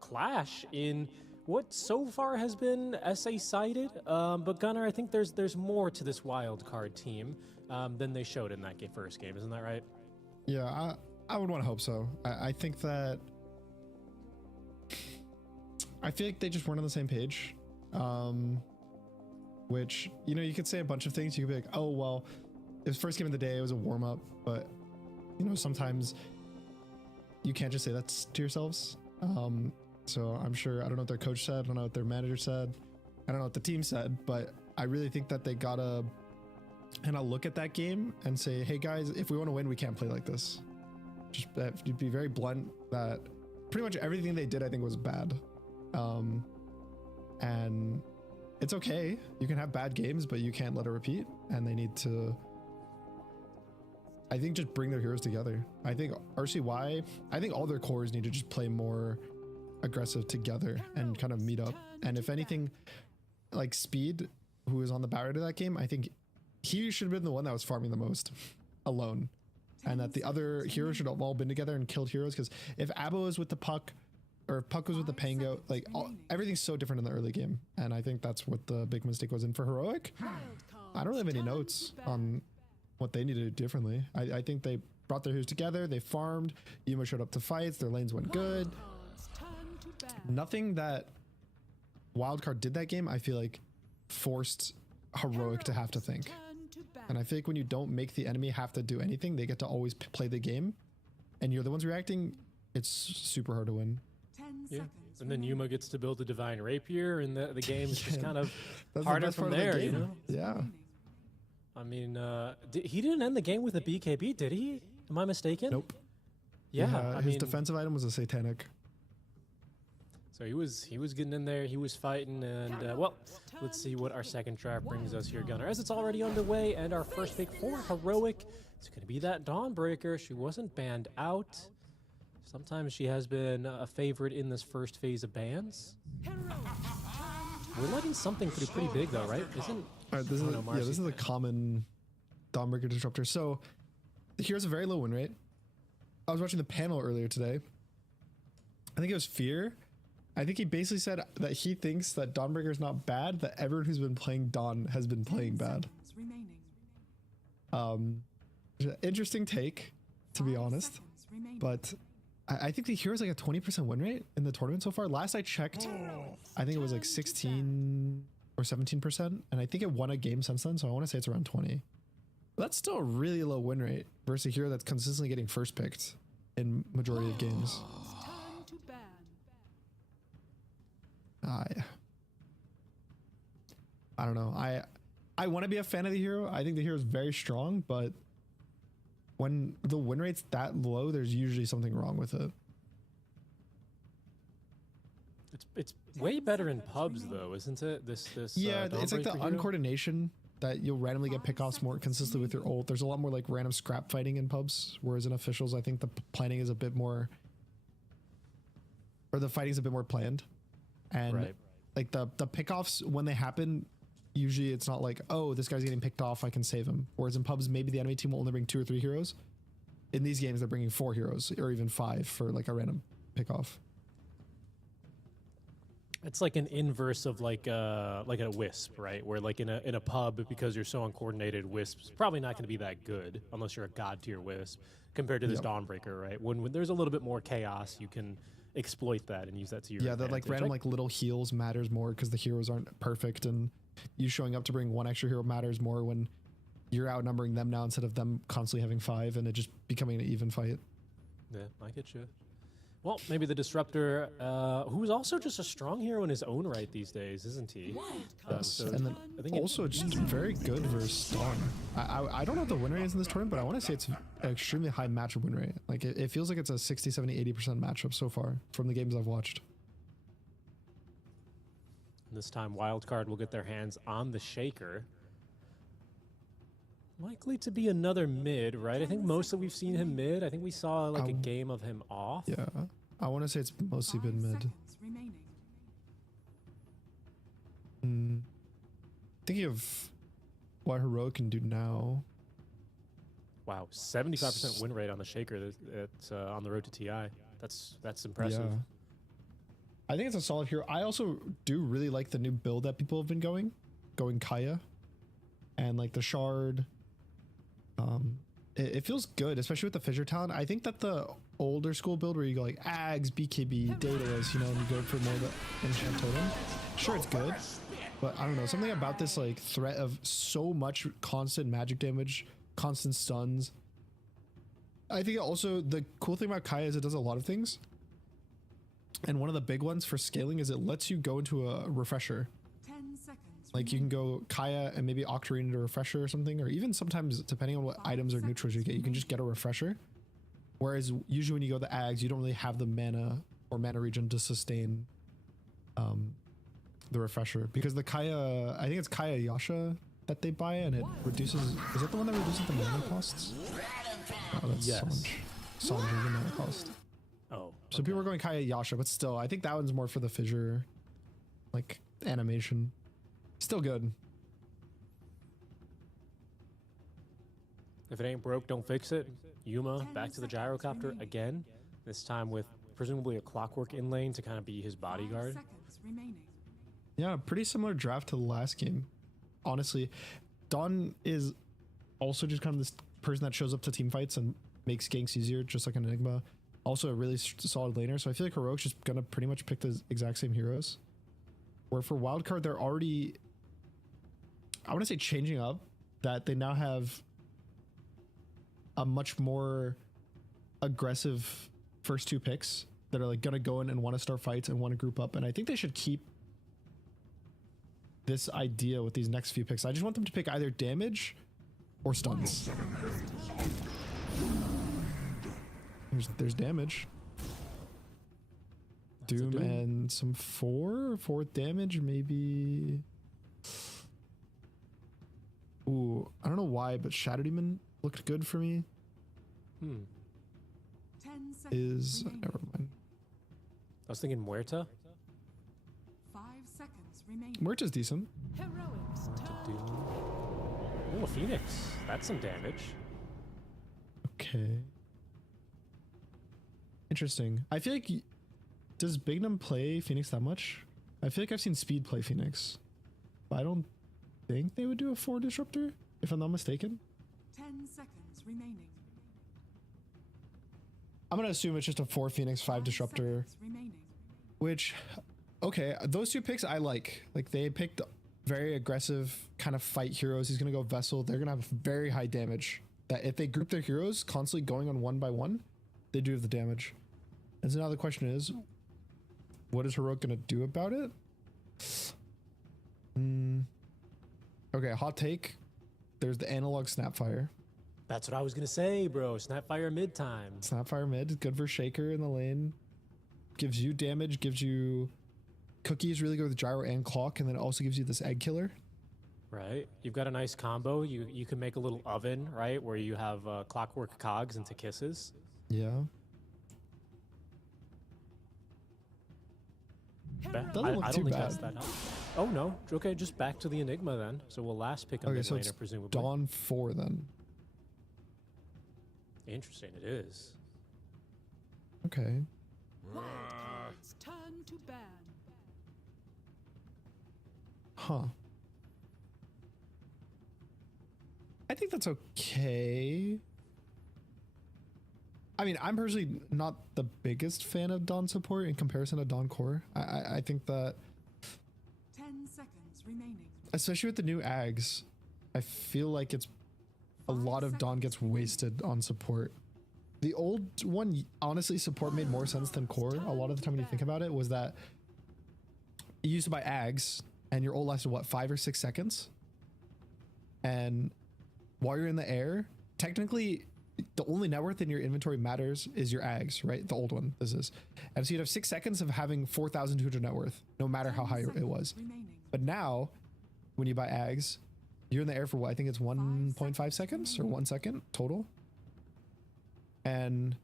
clash in what so far has been SA-sided. But Gunner, I think there's more to this wildcard team than they showed in that first game. Isn't that right? Yeah, I would want to hope so. I think that... I feel like they just weren't on the same page, which, you know, you could say a bunch of things. You could be like, oh, well, it was first game of the day. It was a warm up, but you know, sometimes you can't just say that to yourselves. So I'm sure, I don't know what their coach said. I don't know what their manager said. I don't know what the team said, but I really think that they gotta kind of look at that game and say, hey guys, if we want to win, we can't play like this. Just be very blunt that pretty much everything they did, I think, was bad. And it's okay. You can have bad games, but you can't let it repeat. And they need to, I think, just bring their heroes together. I think RCY, I think all their cores need to just play more aggressive together and kind of meet up. And if anything, like Speed, who was on the Barrett of that game, I think he should have been the one that was farming the most alone. And that the other heroes should have all been together and killed heroes. Because if Abo is with the Puck, or if Puck was with the Pango, like everything's so different in the early game. And I think that's what the big mistake was. And for Heroic, I don't really have any notes on what they need to do differently. I think they brought their heroes together, they farmed, Yuma showed up to fights, their lanes went good. Nothing that Wildcard did that game, I feel like, forced Heroic to have to think. And I think when you don't make the enemy have to do anything, they get to always play the game, and you're the ones reacting, it's super hard to win. Yeah, and then Yuma gets to build a Divine Rapier, and the game is just kind of That's harder the best from part of the there, you game. know? Yeah. I mean, he didn't end the game with a BKB, did he? Am I mistaken? Nope. Yeah, I his mean, defensive item was a Satanic. so he was getting in there, he was fighting, and well, let's see what our second draft brings us here, Gunner. As it's already underway, and our first pick for Heroic, it's going to be that Dawnbreaker. She wasn't banned out. Sometimes she has been a favorite in this first phase of bans. We're letting something pretty big though, right? Isn't This is a common Dawnbreaker disruptor. So here's a very low win rate. I was watching the panel earlier today. I think it was Fear. I think he basically said that he thinks that Dawnbreaker is not bad, that everyone who's been playing Dawn has been playing bad. Interesting take, to be honest. But I think the hero's like a 20% win rate in the tournament so far. Last I checked, I think it was like 16 or 17%, and I think it won a game since then, so I want to say it's around 20. But that's still a really low win rate versus a hero that's consistently getting first picked in majority of games. I don't know. I want to be a fan of the hero. I think the hero is very strong, but when the win rate's that low, there's usually something wrong with it. it's way better in pubs though, isn't it? This yeah, it's like the Dawnbreaker hero? uncoordination that you'll randomly get pickoffs more consistently with your ult. There's a lot more like random scrap fighting in pubs, whereas in officials, I think the planning is a bit more, or the fighting is a bit more planned, and like the pickoffs when they happen, usually it's not like, oh, this guy's getting picked off, I can save him. Whereas in pubs, maybe the enemy team will only bring 2 or 3 heroes. In these games, they're bringing 4 heroes or even 5 for like a random pickoff. It's like an inverse of like a wisp, right? Where like in a pub, because you're so uncoordinated, wisp's probably not going to be that good unless you're a god tier wisp compared to this Dawnbreaker, right? When there's a little bit more chaos, you can exploit that and use that to your the advantage. like random like little heals matters more because the heroes aren't perfect, and you showing up to bring 1 extra hero matters more when you're outnumbering them now instead of them constantly having 5 and it just becoming an even fight. Yeah, I get you. Well, maybe the Disruptor, who's also just a strong hero in his own right these days, isn't he? Yes, So and then I think also just very good versus Dawn. I don't know what the win rate is in this tournament, but I want to say it's an extremely high matchup win rate. Like it feels like it's a 60, 70, 80% matchup so far from the games I've watched. This time, Wildcard will get their hands on the Shaker. Likely to be another mid, right? I think mostly we've seen him mid. I think we saw like a game of him off. Yeah, I want to say it's mostly been mid. Thinking of what Heroic can do now. Wow, 75% win rate on the Shaker on the road to TI. That's impressive. Yeah. I think it's a solid hero. I also do really like the new build that people have been going Kaya and like the Shard. It feels good, especially with the Fissure talent. I think that the older school build where you go like Ags, BKB, Daedalus, you know, and you go for more of the enchant totem. Sure, it's good, but I don't know, something about this like threat of so much constant magic damage, constant stuns. I think also the cool thing about Kaya is it does a lot of things. And one of the big ones for scaling is it lets you go into a refresher. 10 seconds. Like you can go Kaya and maybe Octarine into a refresher or something, or even sometimes depending on what items or neutrals you get, you can just get a refresher. Whereas usually when you go the Ags, you don't really have the mana or mana regen to sustain the refresher, because the Kaya, I think it's Kaya Yasha that they buy, and it reduces. Is that the one that reduces the mana costs? Oh, that's Yes. so much the mana cost. Oh. So people are going Kaya Yasha, but still, I think that one's more for the fissure, like animation. Still good. If it ain't broke, don't fix it. Yuma back to the gyrocopter again. This time with presumably a clockwork in lane to kind of be his bodyguard. Yeah, pretty similar draft to the last game. Honestly, Dawn is also just kind of this person that shows up to team fights and makes ganks easier, just like an Enigma. Also a really solid laner, so I feel like Heroic's just gonna pretty much pick the exact same heroes. Where for Wildcard, they're already, I want to say, changing up, that they now have a much more aggressive first two picks that are like gonna go in and want to start fights and want to group up, and I think they should keep this idea with these next few picks. I just want them to pick either damage or stuns. There's damage. Doom and some fourth damage, maybe. Ooh, I don't know why, but Shadow Demon looked good for me. 10 seconds Never mind. I was thinking Muerta. 5 seconds remaining. Muerta's decent. Heroics Oh, Phoenix. That's some damage. Okay. Interesting. I feel like, does Bignum play Phoenix that much? I feel like I've seen Speed play Phoenix, but I don't think they would do a 4 disruptor, if I'm not mistaken. 10 seconds remaining. I'm gonna assume it's just a 4 Phoenix, 5 disruptor, which, okay, those two picks I like. Like they picked very aggressive kind of fight heroes. He's gonna go Vessel. They're gonna have very high damage. That if they group their heroes constantly going on 1 by 1, they do have the damage. And so now the question is, what is Heroic gonna do about it? Okay, hot take. There's the analog Snapfire. That's what I was gonna say, bro. Snapfire mid time. Snapfire mid is good for Shaker in the lane. Gives you damage, gives you cookies, really good with gyro and clock, and then it also gives you this egg killer. Right. You've got a nice combo. You can make a little oven, right, where you have clockwork cogs into kisses. Yeah. Doesn't look too bad. Oh no. Okay, just back to the Enigma then. So we'll last pick a mid laner, presumably. Dawn 4 then. Interesting, it is. Okay. Wildcard's turn to ban. Huh. I think that's okay. I mean, I'm personally not the biggest fan of Dawn support in comparison to Dawn Core. I think that 10 seconds remaining. especially with the new Ags, I feel like it's a lot of Dawn gets wasted on support. The old one, honestly, support made more sense than core. A lot of the time when you think about it was that you used to buy Ags and your ult lasted what, 5 or 6 seconds? And while you're in the air, technically the only net worth in your inventory matters is your Ags, right? The old one, this is. And so you'd have 6 seconds of having 4,200 net worth, no matter how high it was. But now, when you buy Ags, you're in the air for what? I think it's 1.5 seconds or 1 second total. And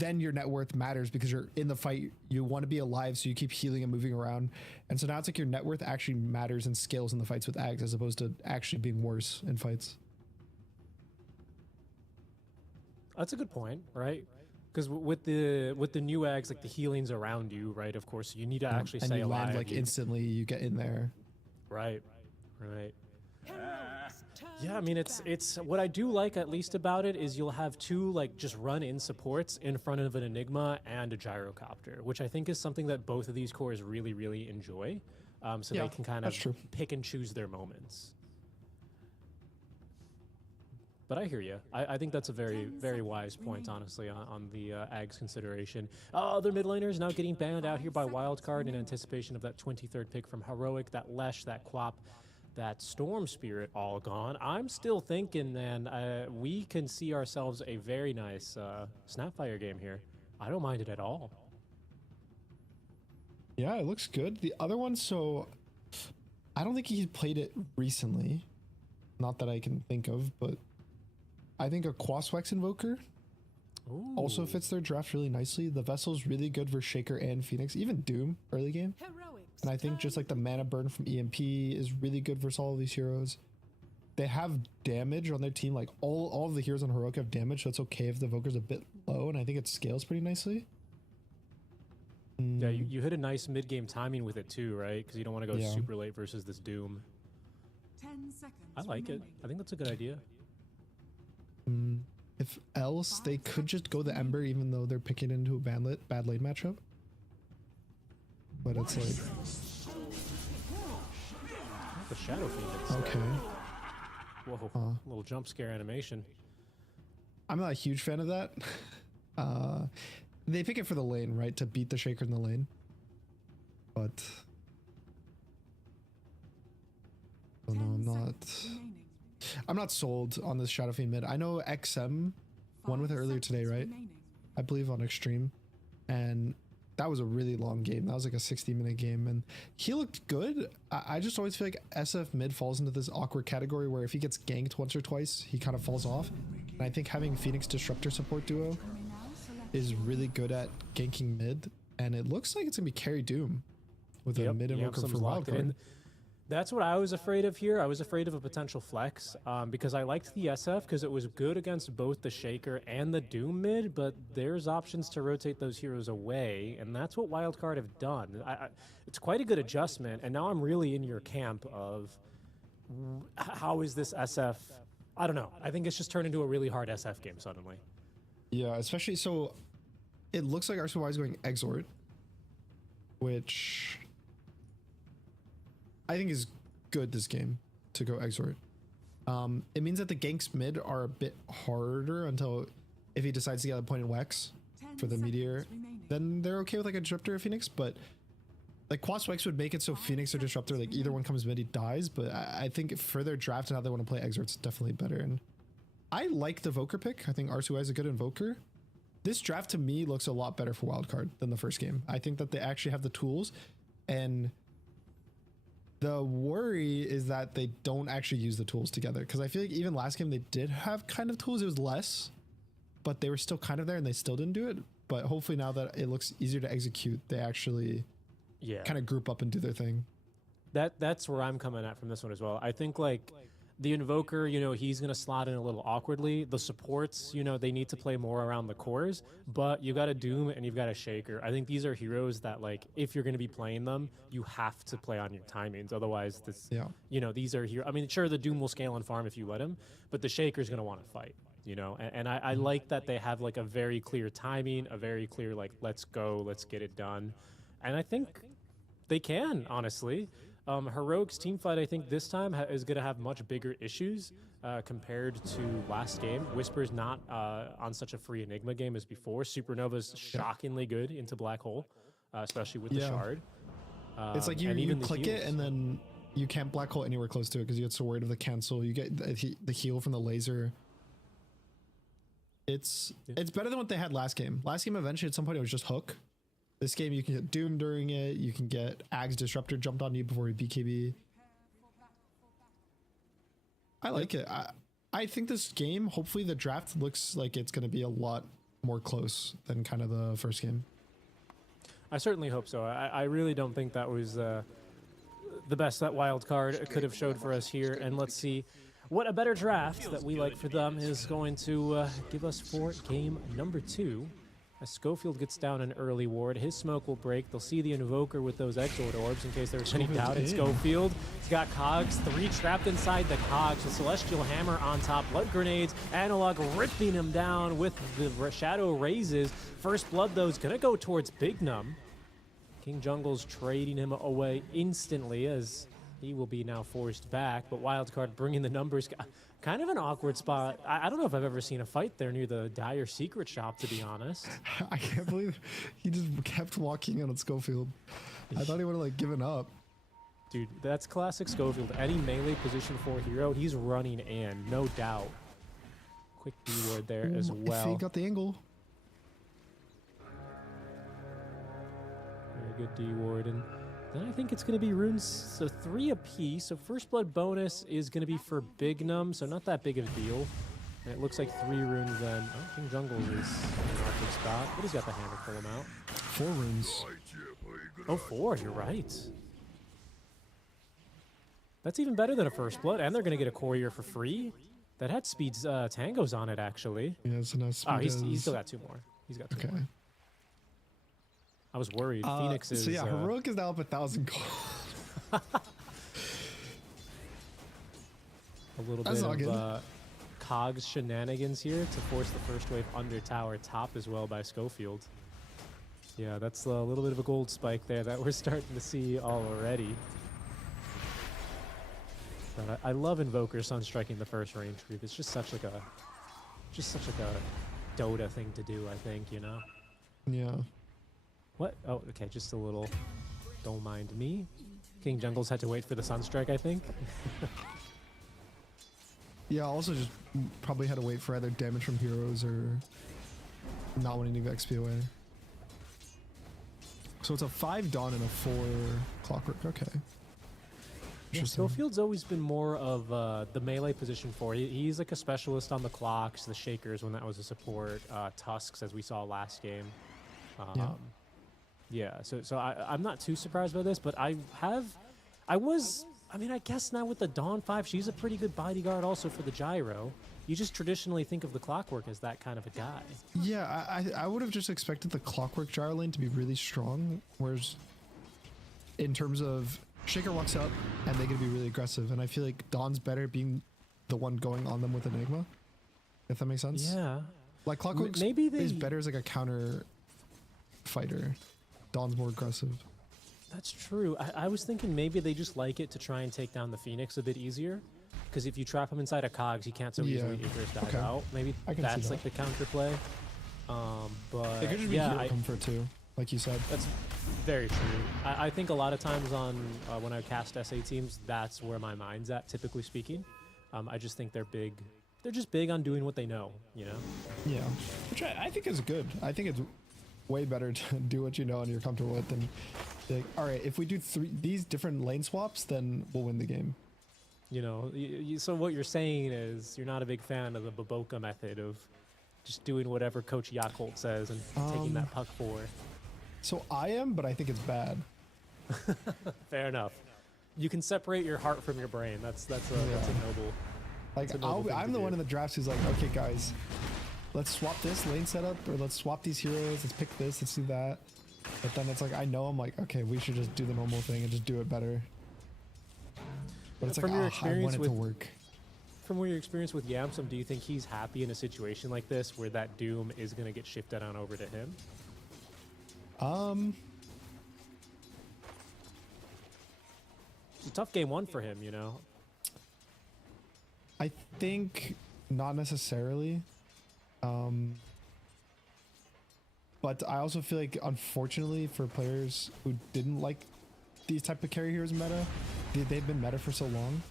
then your net worth matters because you're in the fight. You want to be alive, so you keep healing and moving around. And so now it's like your net worth actually matters and scales in the fights with Ags as opposed to actually being worse in fights. That's a good point, right? Because with the new Ags, like the healing's around you, right? Of course, you need to actually and stay you alive. land like instantly. You get in there. Right. Yeah, I mean, it's what I do like at least about it is you'll have two like just run-in supports in front of an Enigma and a gyrocopter, which I think is something that both of these cores really, really enjoy. So they can kind of pick and choose their moments. But I hear you. I think that's a very, very wise point, honestly, on the Ags consideration. Other mid laners now getting banned out here by Wildcard in anticipation of that 23rd pick from Heroic, that Lesh, that Quap, that Storm Spirit all gone. I'm still thinking, then, we can see ourselves a very nice Snapfire game here. I don't mind it at all. Yeah, it looks good. The other one, so I don't think he played it recently. Not that I can think of, but I think a Quaswex Invoker also fits their draft really nicely. The Vessel's really good for Shaker and Phoenix, even Doom early game. And I think just like the mana burn from EMP is really good versus all of these heroes. They have damage on their team, like all of the heroes on Heroic have damage, so it's okay if the Evoker's a bit low, and I think it scales pretty nicely. Yeah, you hit a nice mid-game timing with it too, right? Because you don't want to go super late versus this Doom. 10 seconds I like it. I think that's a good idea. If else, they could just go the Ember, even though they're picking into a bad lane matchup. But it's like... The Shadow Phoenix. Okay. Whoa, little jump scare animation. I'm not a huge fan of that. They pick it for the lane, right? To beat the Shaker in the lane. But... Oh no, I'm not sold on this Shadow Fiend mid. I know XM won with it earlier today, right? I believe on xtreme. And that was a really long game. That was like a 60-minute game, and he looked good. I just always feel like SF mid falls into this awkward category where if he gets ganked once or twice, he kind of falls off. And I think having Phoenix Disruptor support duo is really good at ganking mid, and it looks like it's gonna be carry Doom with a mid invoker for Wildcard. That's what I was afraid of here. I was afraid of a potential flex because I liked the SF because it was good against both the Shaker and the Doom mid, but there's options to rotate those heroes away, and that's what Wildcard have done. It's quite a good adjustment, and now I'm really in your camp of how is this SF? I don't know. I think it's just turned into a really hard SF game suddenly. Yeah, especially so it looks like RCY is going Exort, which I think is good this game to go Exort. It means that the ganks mid are a bit harder until if he decides to get a point in Wex for the Meteor, then they're okay with like a Disruptor or Phoenix, but like Quaswex would make it so Phoenix or Disruptor, like either one comes mid, he dies, but I think for their draft and how they want to play Exort's definitely better. And I like the Invoker pick. I think RCY is a good Invoker. This draft to me looks a lot better for Wildcard than the first game. I think that they actually have the tools, and the worry is that they don't actually use the tools together, because I feel like even last game they did have kind of tools. It was less, but they were still kind of there and they still didn't do it. But hopefully now that it looks easier to execute, they actually kind of group up and do their thing. That's where I'm coming at from this one as well. I think like the Invoker, you know, he's going to slot in a little awkwardly. The supports, you know, they need to play more around the cores, but you got a Doom and you've got a Shaker. I think these are heroes that, like, if you're going to be playing them, you have to play on your timings. Otherwise, this, you know, these are heroes. I mean, sure, the Doom will scale and farm if you let him, but the Shaker's going to want to fight, you know? And I like that they have, like, a very clear timing, a very clear, like, let's go, let's get it done. And I think they can, honestly. Heroic's teamfight, I think this time is going to have much bigger issues compared to last game. Whisper's not on such a free Enigma game as before. Supernova's shockingly good into Black Hole, especially with the Shard. It's like you click it and then you can't Black Hole anywhere close to it because you get so worried of the cancel. You get the heal from the laser. It's better than what they had last game. Last game, eventually, at some point, it was just Hook. This game, you can get Doom during it. You can get Ags Disruptor jumped on you before you BKB. I like it. I think this game, hopefully the draft looks like it's going to be a lot more close than kind of the first game. I certainly hope so. I really don't think that was the best that Wildcard could have showed for us here. And let's see what a better draft that we like for them is going to give us for game number 2. As Schofield gets down an early ward, his smoke will break. They'll see the Invoker with those Exort Orbs in case there's any doubt in Schofield. He's got Cogs, 3 trapped inside the Cogs, with Celestial Hammer on top, Blood Grenades, Analog ripping him down with the Shadow Raises. First Blood, though, is going to go towards Big Num. King Jungle's trading him away instantly as he will be now forced back, but Wildcard bringing the numbers. Kind of an awkward spot. I don't know if I've ever seen a fight there near the Dire Secret Shop, to be honest. I can't believe he just kept walking in on Schofield. I thought he would have like given up. Dude, that's classic Schofield. Any melee position 4 hero, he's running in, no doubt. Quick D-ward there as well. If he got the angle. Very good D-ward. And then I think it's going to be runes, so 3 apiece. So First Blood bonus is going to be for Big Num, so not that big of a deal. And it looks like 3 runes then. Oh, King Jungle is in an awkward spot, but he's got the hammer to pull him out. 4 runes. Oh, 4, you're right. That's even better than a First Blood, and they're going to get a courier for free. That had speeds tangos on it, actually. Yeah, so now speed he's still got 2 more. He's got 2 more. I was worried. Phoenix is... So yeah, Heroic is now up 1,000 gold. A little bit of Cogs shenanigans here to force the first wave under tower top as well by Schofield. Yeah, that's a little bit of a gold spike there that we're starting to see already. But I love Invoker Sunstriking the first range creep. It's just such like a Dota thing to do, I think, you know? Yeah. What? Oh, okay, just a little. Don't mind me. King Jungle's had to wait for the Sunstrike, I think. Yeah, also just probably had to wait for either damage from heroes or not wanting to give XP away. So it's a 5 Dawn and a 4 Clockwork. Okay. Yeah, Schofield's always been more of the melee position for. He's like a specialist on the clocks, the shakers when that was a support, Tusks as we saw last game. Yeah, so I'm not too surprised by this, but I mean, I guess now with the Dawn 5, she's a pretty good bodyguard also for the Gyro. You just traditionally think of the Clockwork as that kind of a guy. Yeah, I would have just expected the Clockwork Gyro lane to be really strong, whereas in terms of Shaker walks up and they're going to be really aggressive, and I feel like Dawn's better being the one going on them with Enigma, if that makes sense. Yeah. Like Clockwork is better as like a counter fighter. Dawn's more aggressive. That's true. I was thinking maybe they just like it to try and take down the Phoenix a bit easier. Because if you trap him inside a Cogs, he can't so easily Icarus dive out. Maybe that's like the counterplay. But it could just be hero comfort too, like you said. That's very true. I think a lot of times on when I cast SA teams, that's where my mind's at, typically speaking. I just think they're big. They're just big on doing what they know, you know? Yeah, which I think is good. I think it's way better to do what you know and you're comfortable with than like, all right, if we do these different lane swaps, then we'll win the game. You know, so what you're saying is you're not a big fan of the Baboka method of just doing whatever Coach Yakult says and taking that puck forward. So I am, but I think it's bad. Fair enough. You can separate your heart from your brain. That's a noble. Like I'm the one in the drafts who's like, okay, guys, let's swap this lane setup, or let's swap these heroes. Let's pick this. Let's do that. But then it's like I know I'm like, okay, we should just do the normal thing and just do it better. But it's from like, your experience I want it to work. From your experience with Yamsum, do you think he's happy in a situation like this where that Doom is going to get shifted on over to him? It's a tough game 1 for him, you know? I think not necessarily. But I also feel like, unfortunately, for players who didn't like these type of carry heroes meta, they've been meta for so long.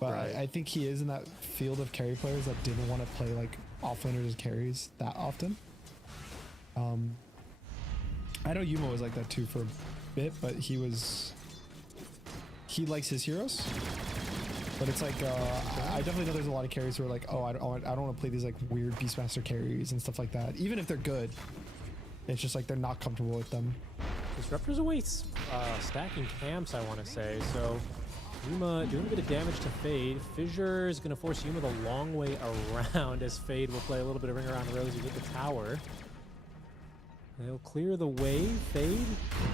But I think he is in that field of carry players that didn't want to play like offlaners as carries that often. I know Yuma was like that too for a bit, but he likes his heroes. But it's like, I definitely know there's a lot of carries who are like, oh, I don't want to play these like weird Beastmaster carries and stuff like that. Even if they're good, it's just like they're not comfortable with them. Disruptor's away stacking camps, I want to say. So Yuma doing a bit of damage to Fade. Fissure is going to force Yuma the long way around as Fade will play a little bit of Ring Around Rosie with the tower. They'll clear the way. Fade,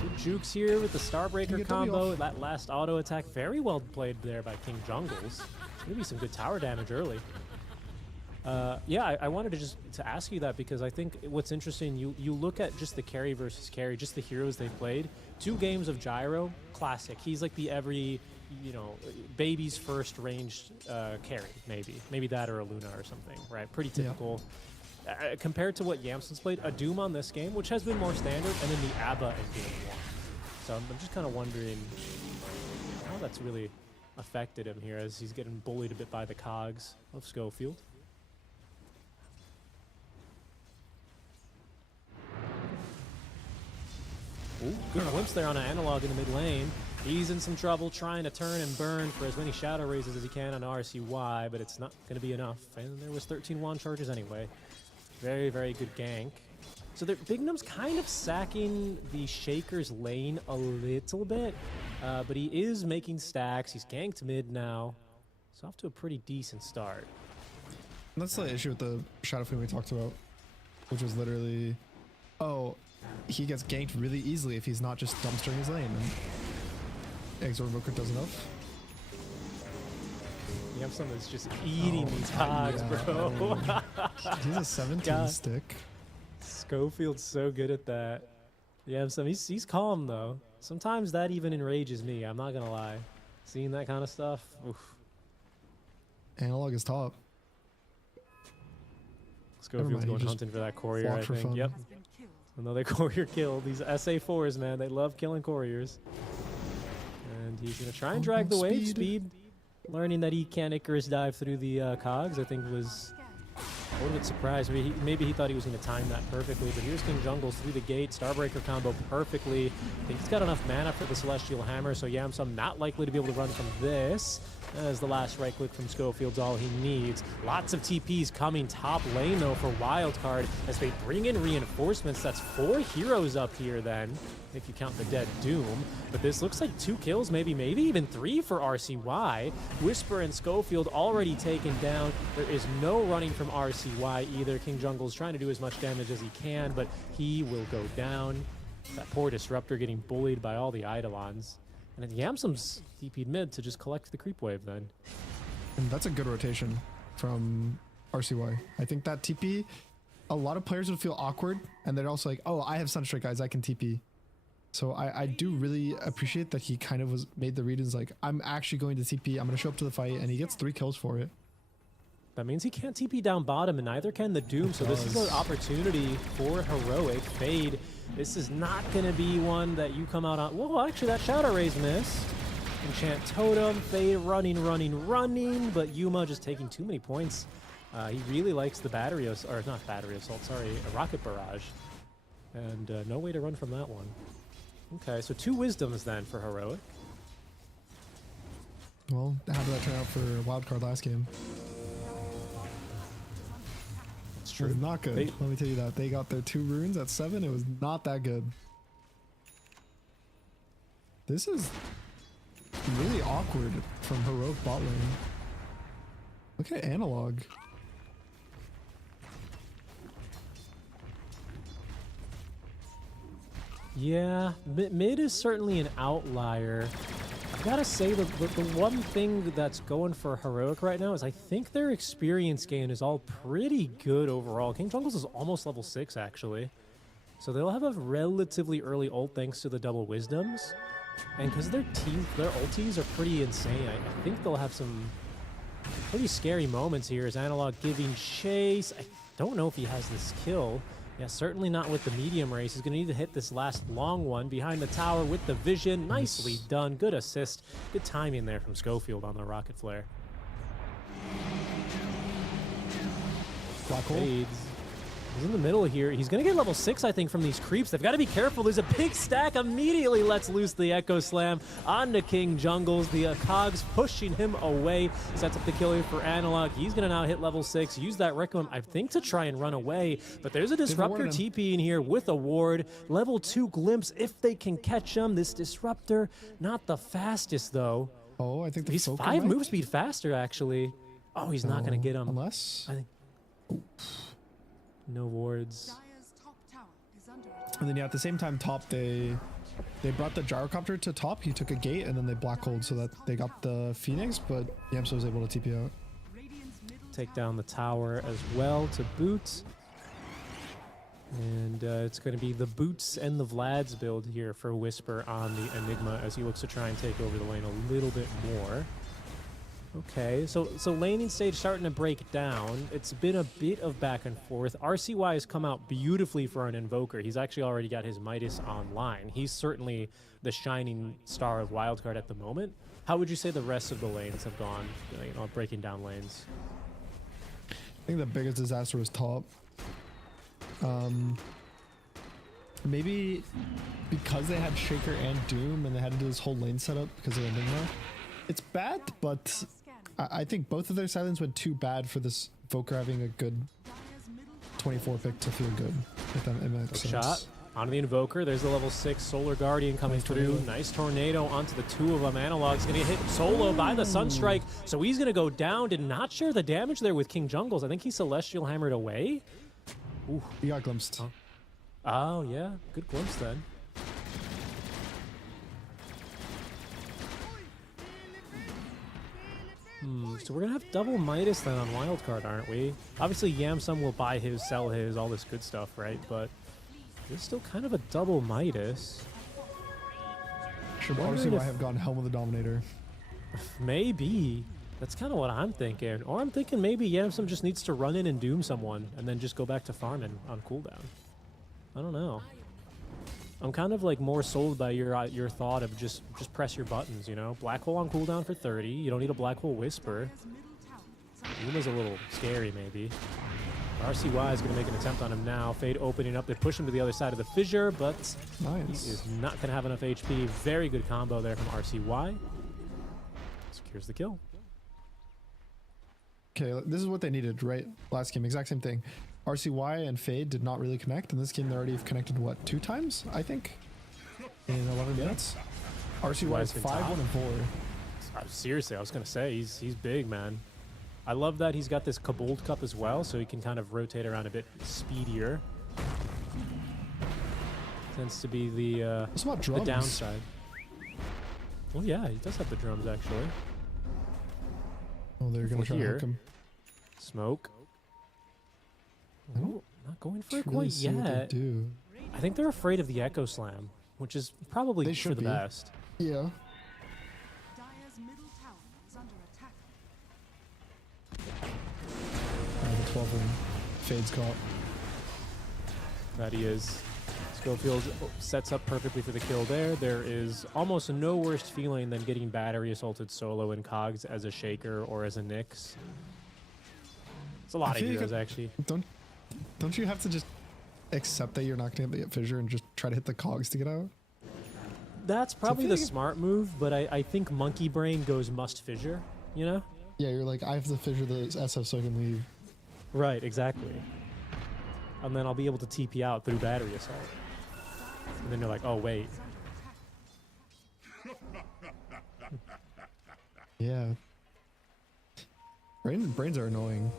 good jukes here with the Starbreaker combo. That last auto attack, very well played there by King Jungles. Maybe some good tower damage early. Yeah, I wanted to ask you that because I think what's interesting, you look at just the carry versus carry, just the heroes they played. 2 games of Gyro, classic. He's like the every, you know, baby's first ranged carry, maybe that or a Luna or something, right? Pretty typical. Yeah. Compared to what Yamson's played, a Doom on this game, which has been more standard, and then the ABBA in game 1. So I'm just kind of wondering how that's really affected him here as he's getting bullied a bit by the cogs of Schofield. Ooh, good glimpse there on an analog in the mid lane. He's in some trouble trying to turn and burn for as many shadow raises as he can on RCY, but it's not going to be enough. And there was 13 wand charges anyway. Very, very good gank. So Bignum's kind of sacking the Shaker's lane a little bit, but he is making stacks. He's ganked mid now. It's off to a pretty decent start. That's the issue with the Shadow Flame we talked about, which was literally, oh, he gets ganked really easily if he's not just dumpstering his lane. And Exor Invoker does enough. Yamsum is just eating these cogs, yeah, bro. He's a 17 stick. Schofield's so good at that. Yamsum, he's calm though. Sometimes that even enrages me, I'm not gonna lie. Seeing that kind of stuff, oof. Analog is top. Schofield's going hunting for that courier, I think. Yep. Another courier kill. These SA4s, man, they love killing couriers. And he's gonna try and drag the wave. Speed. Learning that he can't Icarus dive through the cogs, I think was a little bit surprised. Maybe he thought he was going to time that perfectly, but here's King Jungles through the gate, Starbreaker combo perfectly. I think he's got enough mana for the Celestial Hammer, so Yamsum not likely to be able to run from this. As the last right click from Schofield's all he needs. Lots of TPs coming top lane though for Wildcard as they bring in reinforcements. That's 4 heroes up here then, if you count the dead Doom. But this looks like 2 kills, maybe even 3 for RCY. Whisper and Schofield already taken down. There is no running from RCY either. King Jungle's trying to do as much damage as he can, but he will go down. That poor Disruptor getting bullied by all the Eidolons. And then Yamsum's TP'd mid to just collect the creep wave then. And that's a good rotation from RCY. I think that TP, a lot of players would feel awkward, and they're also like, oh, I have Sunstrike, guys, I can TP. So I do really appreciate that he kind of made the read and like, I'm actually going to TP, I'm going to show up to the fight, and he gets 3 kills for it. That means he can't TP down bottom, and neither can the Doom, so this is an opportunity for Heroic. Fade, this is not going to be one that you come out on. Whoa, actually, that Shadow Raise missed. Enchant Totem, Fade running, but Yuma just taking too many points. He really likes the Battery Assault, or not Battery Assault, sorry, a Rocket Barrage. And no way to run from that one. Okay, so 2 Wisdoms then for Heroic. Well, how did that turn out for Wildcard last game? It was not good. Let me tell you that. They got their 2 runes at 7. It was not that good. This is really awkward from Heroic bot lane. Look at Analog. Yeah, mid is certainly an outlier. I gotta say, the one thing that's going for Heroic right now is I think their experience gain is all pretty good overall. King Jungles is almost level 6, actually. So they'll have a relatively early ult thanks to the double Wisdoms. And because their ultis are pretty insane, I think they'll have some pretty scary moments here as Analog giving chase. I don't know if he has this kill. Yeah, certainly not with the medium race. He's going to need to hit this last long one behind the tower with the vision. Nicely done. Good assist. Good timing there from Schofield on the rocket flare. Black hole. Fades. He's in the middle here. He's going to get level 6, I think, from these creeps. They've got to be careful. There's a big stack. Immediately lets loose the Echo Slam onto King Jungles. The Cogs pushing him away. Sets up the kill here for Analog. He's going to now hit level 6. Use that Requiem, I think, to try and run away. But there's a Disruptor TP in here with a ward. Level 2 Glimpse if they can catch him. This Disruptor, not the fastest, though. Oh, I think he's 5 move speed faster, actually. Oh, he's not going to get him. Unless... I think... No wards. And then yeah, at the same time, top they brought the gyrocopter to top. He took a gate and then they black holed so that they got the Phoenix, but Yamsa was able to TP out. Take down the tower as well to boot. And it's going to be the Boots and the Vlad's build here for Whisper on the Enigma as he looks to try and take over the lane a little bit more. Okay, so laning stage starting to break down. It's been a bit of back and forth. RCY has come out beautifully for an Invoker. He's actually already got his Midas online. He's certainly the shining star of Wildcard at the moment. How would you say the rest of the lanes have gone, you know, breaking down lanes? I think the biggest disaster was top. Maybe because they had Shaker and Doom and they had to do this whole lane setup because of Enigma. It's bad, but I think both of their silence went too bad for this Voker having a good 24 pick to feel good. If that makes sense. Shot onto the Invoker. There's the level 6 Solar Guardian coming through. Nice tornado onto the 2 of them. Analog's going to get hit solo by the Sunstrike, so he's going to go down. Did not share the damage there with King Jungles. I think he Celestial Hammered away. Ooh. He got glimpsed. Oh, yeah. Good glimpse then. So we're going to have double Midas then on Wildcard, aren't we? Obviously, Yamsum will buy his, sell his, all this good stuff, right? But it's still kind of a double Midas. Should RCY have gone Helm of the Dominator? Maybe. That's kind of what I'm thinking. Or I'm thinking maybe Yamsum just needs to run in and doom someone and then just go back to farming on cooldown. I don't know. I'm kind of like more sold by your thought of just press your buttons, you know? Black hole on cooldown for 30. You don't need a black hole whisper. Yuma's a little scary, maybe. RCY is going to make an attempt on him now. Fade opening up. They push him to the other side of the fissure, but he is not going to have enough HP. Very good combo there from RCY. Secures the kill. Okay, this is what they needed, right? Last game, exact same thing. RCY and Fade did not really connect. In this game, they already have connected, what, 2 times, I think? In 11 minutes? RCY is 5, 1, and 4. Seriously, I was going to say, he's big, man. I love that he's got this Kabold Cup as well, so he can kind of rotate around a bit speedier. Tends to be the downside. Well, yeah, he does have the drums, actually. Oh, they're going to try to hook him. Smoke. Oh, not going for it quite really see what they yet. do. I think they're afraid of the Echo Slam, which is probably for the best. Yeah. Dire's middle tower is under attack. The 12 and Fade's caught. That he is. Schofield sets up perfectly for the kill there. There is almost no worse feeling than getting battery assaulted solo in Cogs as a Shaker or as a Nyx. It's a lot of heroes, actually. Don't you have to just accept that you're not going to hit the fissure and just try to hit the cogs to get out? That's probably the smart move, but I think Monkey Brain goes must fissure, you know? Yeah, you're like, I have to fissure the SF so I can leave. Right, exactly. And then I'll be able to TP out through battery assault. And then you're like, oh, wait. Yeah. Brains are annoying.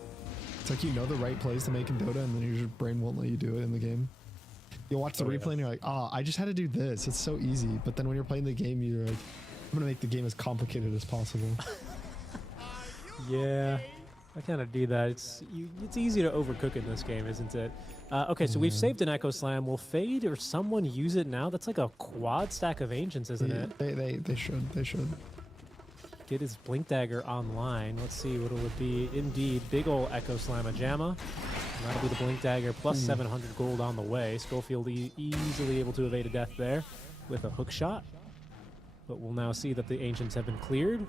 It's like you know the right plays to make in Dota, and then your brain won't let you do it in the game. You'll watch the replay and you're like, I just had to do this. It's so easy. But then when you're playing the game, you're like, I'm going to make the game as complicated as possible. Yeah, I kind of do that. It's easy to overcook in this game, isn't it? Okay, so we've saved an Echo Slam. Will Fade or someone use it now? That's like a quad stack of Ancients, isn't it? They should. They should. Get his Blink Dagger online. Let's see what it would be. Indeed, big ol' Echo Slam Jamma. That'll be the Blink Dagger plus 700 gold on the way. Schofield easily able to evade a death there with a hook shot. But we'll now see that the Ancients have been cleared.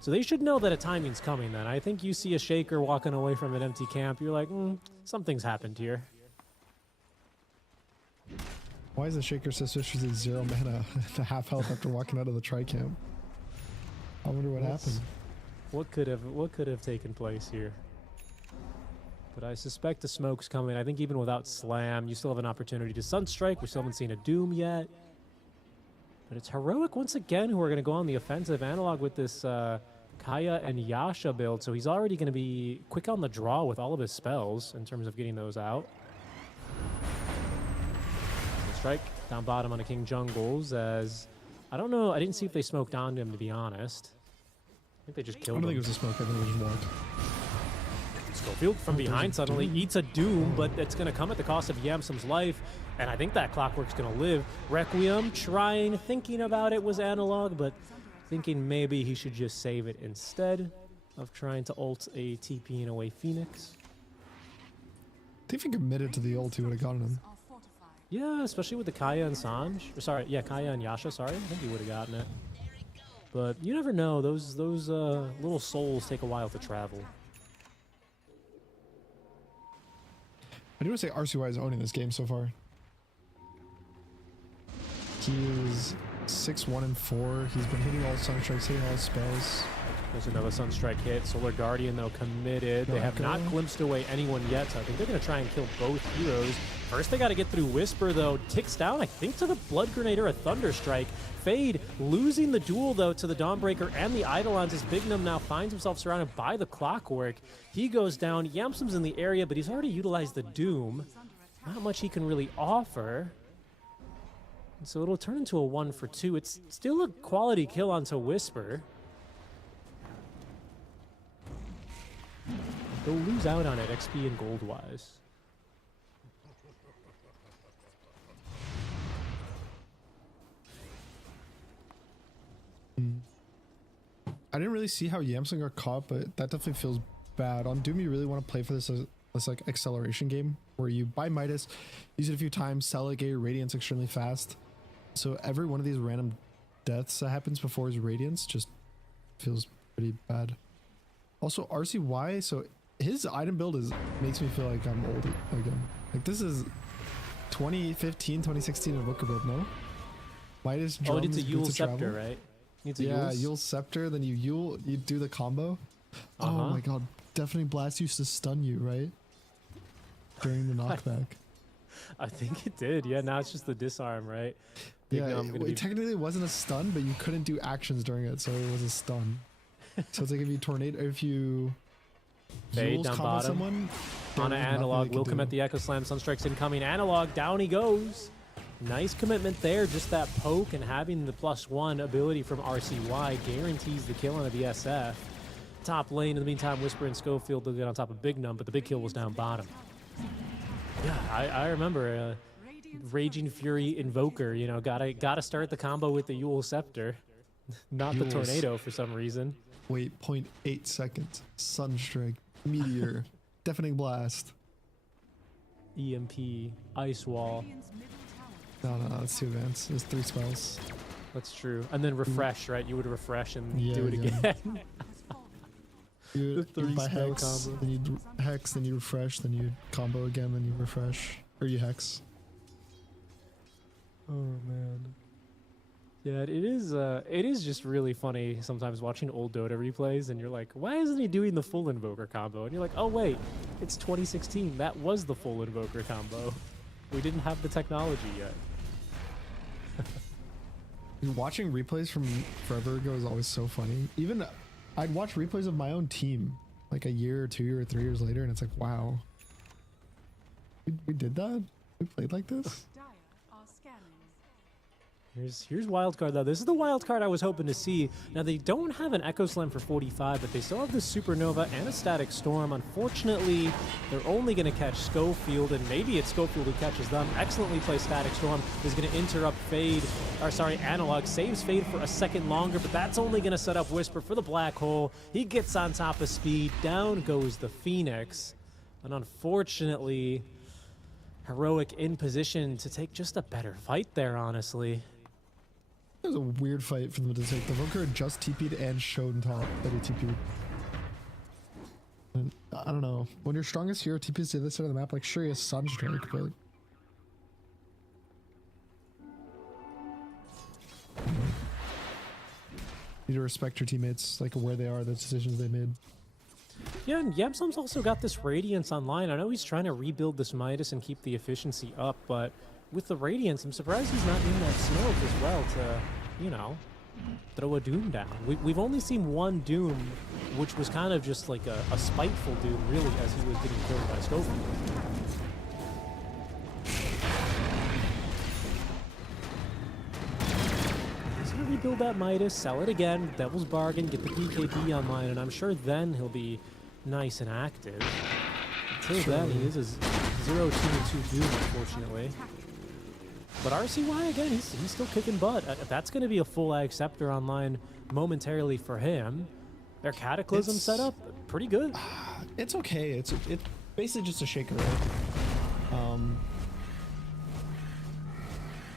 So they should know that a timing's coming then. I think you see a Shaker walking away from an empty camp. You're like, something's happened here. Why is the Shaker suspiciously 0 mana and half health after walking out of the tri-camp? I wonder what happened. What could have taken place here? But I suspect the smoke's coming. I think even without Slam, you still have an opportunity to Sunstrike. We still haven't seen a Doom yet. But it's Heroic once again who are going to go on the offensive. Analog with this Kaya and Yasha build, so he's already going to be quick on the draw with all of his spells in terms of getting those out. Strike down bottom on a King Jungles as... I don't know, I didn't see if they smoked on him, to be honest. I think they just killed him. I don't think it was a smoke, I think they just walked. Schofield from behind suddenly eats a Doom, but it's going to come at the cost of Yamsum's life, and I think that Clockwork's going to live. Requiem thinking about it was Analog, but thinking maybe he should just save it instead of trying to ult a TP in away Phoenix. I think if he committed to the ult, he would have gotten him. Yeah, especially with the Kaya and Sanj. Or sorry, yeah, Kaya and Yasha, sorry. I think he would have gotten it. But you never know. Those little souls take a while to travel. I do want to say RCY is owning this game so far. He is 6-1-4. He's been hitting all his Sunstrikes, hitting all his spells. There's another Sunstrike hit. Solar Guardian, though, committed. They have not glimpsed away anyone yet, so I think they're going to try and kill both heroes. First, they got to get through Whisper, though. Ticks down, I think, to the Blood Grenade or a Thunderstrike. Fade losing the duel, though, to the Dawnbreaker and the Eidolons as Bignum now finds himself surrounded by the Clockwork. He goes down. Yamsum's in the area, but he's already utilized the Doom. Not much he can really offer. And so it'll turn into a 1-for-2. It's still a quality kill onto Whisper. They'll lose out on it, XP and gold-wise. I didn't really see how Yamsung got caught, but that definitely feels bad. On Doom, you really want to play for this like acceleration game where you buy Midas, use it a few times, sell it, get your Radiance extremely fast. So every one of these random deaths that happens before his Radiance just feels pretty bad. Also, RCY, so his item build makes me feel like I'm old again. Like this is 2015, 2016 Evoker build, no? Midas drums, it needs a Yule Boots of Scepter, Travel. right? Needs a Yeah, Yule Scepter, then you do the combo. Oh my god, definitely Blast used to stun you, right? During the knockback. I think it did. Yeah, now it's just the disarm, right? Yeah, technically it wasn't a stun, but you couldn't do actions during it, so it was a stun. So it's like if you tornado, if you Fade down bottom someone, on an Analog, will commit the Echo Slam. Sunstrike's incoming. Analog, down he goes. Nice commitment there. Just that poke and having the +1 ability from RCY guarantees the kill on a BSF. Top lane, in the meantime, Whisper and Schofield will get on top of Bignum, but the big kill was down bottom. Yeah, I remember Raging Fury Invoker, you know, gotta start the combo with the Yule Scepter. Not the Tornado for some reason. Wait, 0.8 seconds. Sunstrike, Meteor, Deafening Blast. EMP, Ice Wall. No, that's too advanced. There's 3 spells. That's true. And then refresh, right? You would refresh and do it yeah. again. You buy spell Hex, combo. then you Hex, then you refresh, then you combo again, then you refresh. Or you Hex. Oh, man. Yeah, it is just really funny sometimes watching old Dota replays and you're like, why isn't he doing the full Invoker combo? And you're like, oh wait, it's 2016. That was the full Invoker combo. We didn't have the technology yet. Watching replays from forever ago is always so funny. Even I'd watch replays of my own team like a year or 2 or 3 years later and it's like, wow. We did that? We played like this? Here's Wildcard, though. This is the Wildcard I was hoping to see. Now, they don't have an Echo Slam for 45, but they still have the Supernova and a Static Storm. Unfortunately, they're only going to catch Schofield, and maybe it's Schofield who catches them. Excellently placed Static Storm is going to interrupt Analog. Saves Fade for a second longer, but that's only going to set up Whisper for the Black Hole. He gets on top of Speed. Down goes the Phoenix. And unfortunately, Heroic in position to take just a better fight there, honestly. It was a weird fight for them to take. The Evoker just TP'd and showed on top that he TP'd. And I don't know. When your strongest hero TPs to this side of the map, like sure he has Sunstrike, but need to respect your teammates, like where they are, the decisions they made. Yeah, and Yamsum's also got this Radiance online. I know he's trying to rebuild this Midas and keep the efficiency up, but with the Radiance, I'm surprised he's not in that smoke as well to, you know, throw a Doom down. We've only seen one Doom, which was kind of just like a spiteful Doom, really, as he was getting killed by Schofield. He's going to rebuild that Midas, sell it again, Devil's Bargain, get the BKB online, and I'm sure then he'll be nice and active. Until then, he is a 0-2-2 Doom, unfortunately. But RCY, again, he's still kicking butt. That's going to be a full Ag Scepter online momentarily for him. Their Cataclysm setup, pretty good. It's okay. It's basically just a Shaker, right?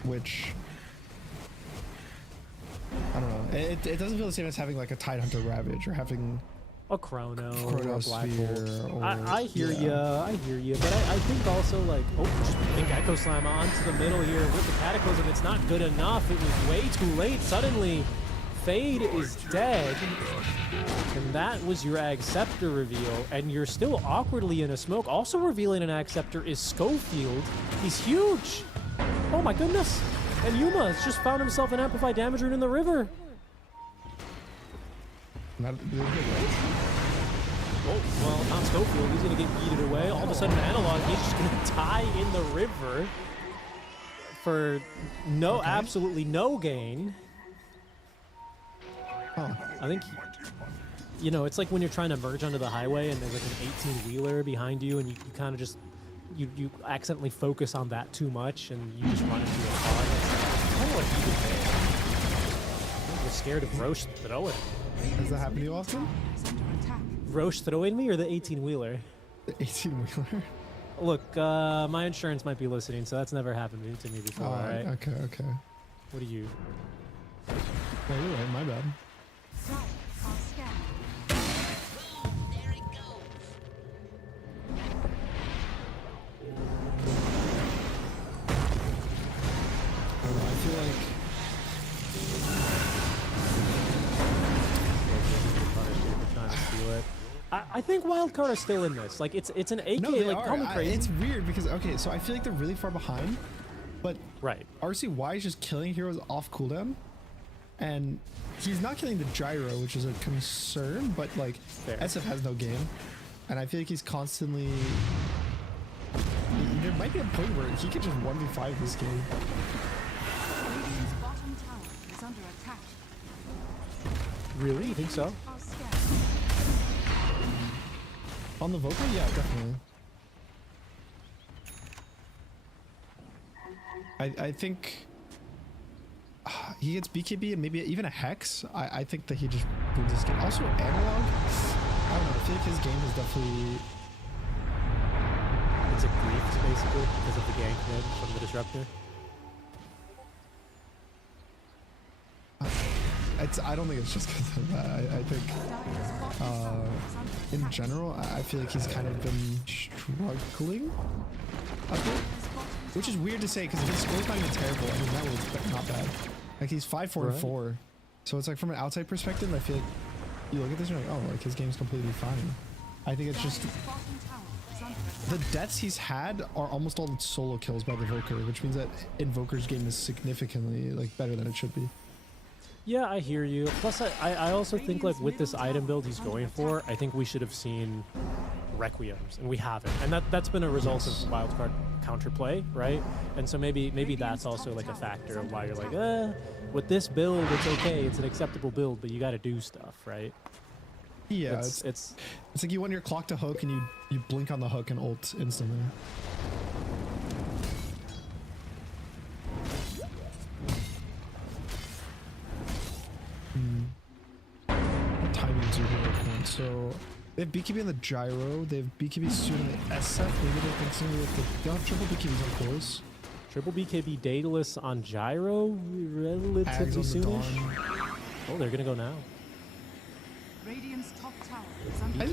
Which, I don't know. It doesn't feel the same as having like a Tidehunter Ravage or having a Chrono or a Black Hole. or, I hear you, but I think also like, I think Echo Slam onto the middle here with the Cataclysm. It's not good enough. It was way too late. Suddenly, Fade is dead, and that was your Ag Scepter reveal, and you're still awkwardly in a smoke. Also revealing an Ag Scepter is Schofield. He's huge. Oh my goodness. And Yuma has just found himself an Amplified Damage Rune in the river. Not Oh, well, not Schofield. He's going to get yeeted away. All of a sudden, Analog, he's just going to die in the river for absolutely no gain. I think, you know, it's like when you're trying to merge onto the highway and there's like an 18-wheeler behind you and you kind of just, you accidentally focus on that too much and you just run into a car. That's kind of what he did there. You're scared of Roche throwing. Does that happen to you often? Roche throwing me or the 18-wheeler? The 18-wheeler? Look, my insurance might be listening, so that's never happened to me before, right? Okay. What are you? No, you're right, my bad. I feel like I think Wildcard are still in this. Like it's an AK. No, they like are. It's weird because so I feel like they're really far behind, but RCY is just killing heroes off cooldown, and he's not killing the gyro, which is a concern. But like SF has no game, and I feel like he's constantly. There might be a point where he could just 1v5 this game. Radiant's bottom tower is under attack. Really? You think so? On the Vocal? Yeah, definitely. I think he gets BKB and maybe even a Hex. I think that he just wins this game. Also, Analog, I don't know, I feel like his game is definitely... It's a grief, basically, because of the gank mid from the Disruptor. I don't think it's just because of that. I think in general, I feel like he's kind of been struggling a bit, which is weird to say because his score's not even terrible. I mean, that was not bad. Like he's 5-4-4, so it's like from an outside perspective, I feel like you look at this and you're like, oh, like his game's completely fine. I think it's just the deaths he's had are almost all solo kills by the Invoker, which means that Invoker's game is significantly like better than it should be. Yeah, I hear you. Plus, I also think like with this item build he's going for, I think we should have seen Requiems, and we haven't. And that's been a result of Wildcard counterplay, right? And so maybe that's also like a factor of why you're like, with this build, it's okay, it's an acceptable build, but you got to do stuff, right? Yeah, it's like you want your clock to hook and you blink on the hook and ult instantly. What timing do you have? So they have BKB on the gyro, they have BKB soon on the SF, maybe they're continuing with the triple BKBs on cores. Triple BKB Daedalus on gyro relatively soonish. Oh, they're gonna go now. Radiant's top tower is under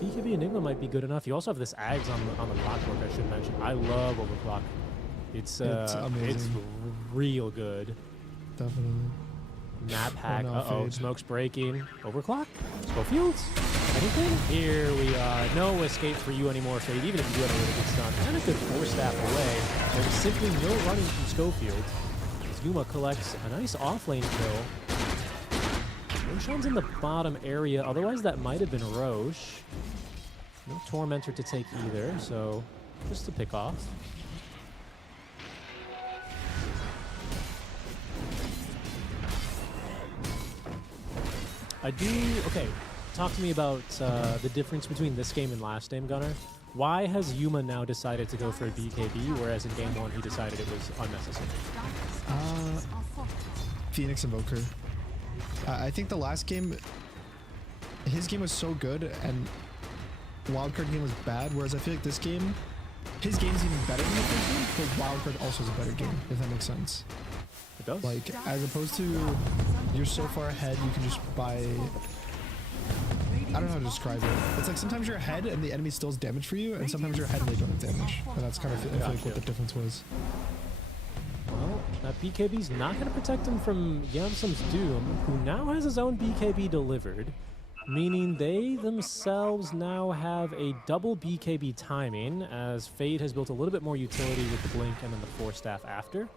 BKB Enigma might be good enough. You also have this Ags on the clockwork, I should mention. I love overclock. It's amazing. It's real good. Definitely. Map hack. no, Uh-oh, Fade. smoke's breaking. Overclock? Schofields? Anything? Here we are. No escape for you anymore, Fade, even if you do have a really good stun. And a good 4-staff away. There's simply no running from Schofield. As Yuma collects a nice offlane kill. Roshan's in the bottom area, otherwise that might have been Roche. No Tormentor to take either, so just to pick off. Okay, talk to me about the difference between this game and last game, Gunnar. Why has Yuma now decided to go for a BKB, whereas in game 1 he decided it was unnecessary? Phoenix Invoker. I think the last game, his game was so good and Wildcard game was bad, whereas I feel like this game, his game's even better than the first game, but Wildcard also is a better game, if that makes sense. It does. Like, as opposed to, you're so far ahead, you can just buy... I don't know how to describe it. It's like sometimes you're ahead and the enemy still has damage for you, and sometimes you're ahead and they don't have damage. And that's kind of, I feel like, what the difference was. Well, that BKB's not going to protect him from Yamsum's Doom, who now has his own BKB delivered, meaning they themselves now have a double BKB timing, as Fade has built a little bit more utility with the Blink and then the 4-staff after.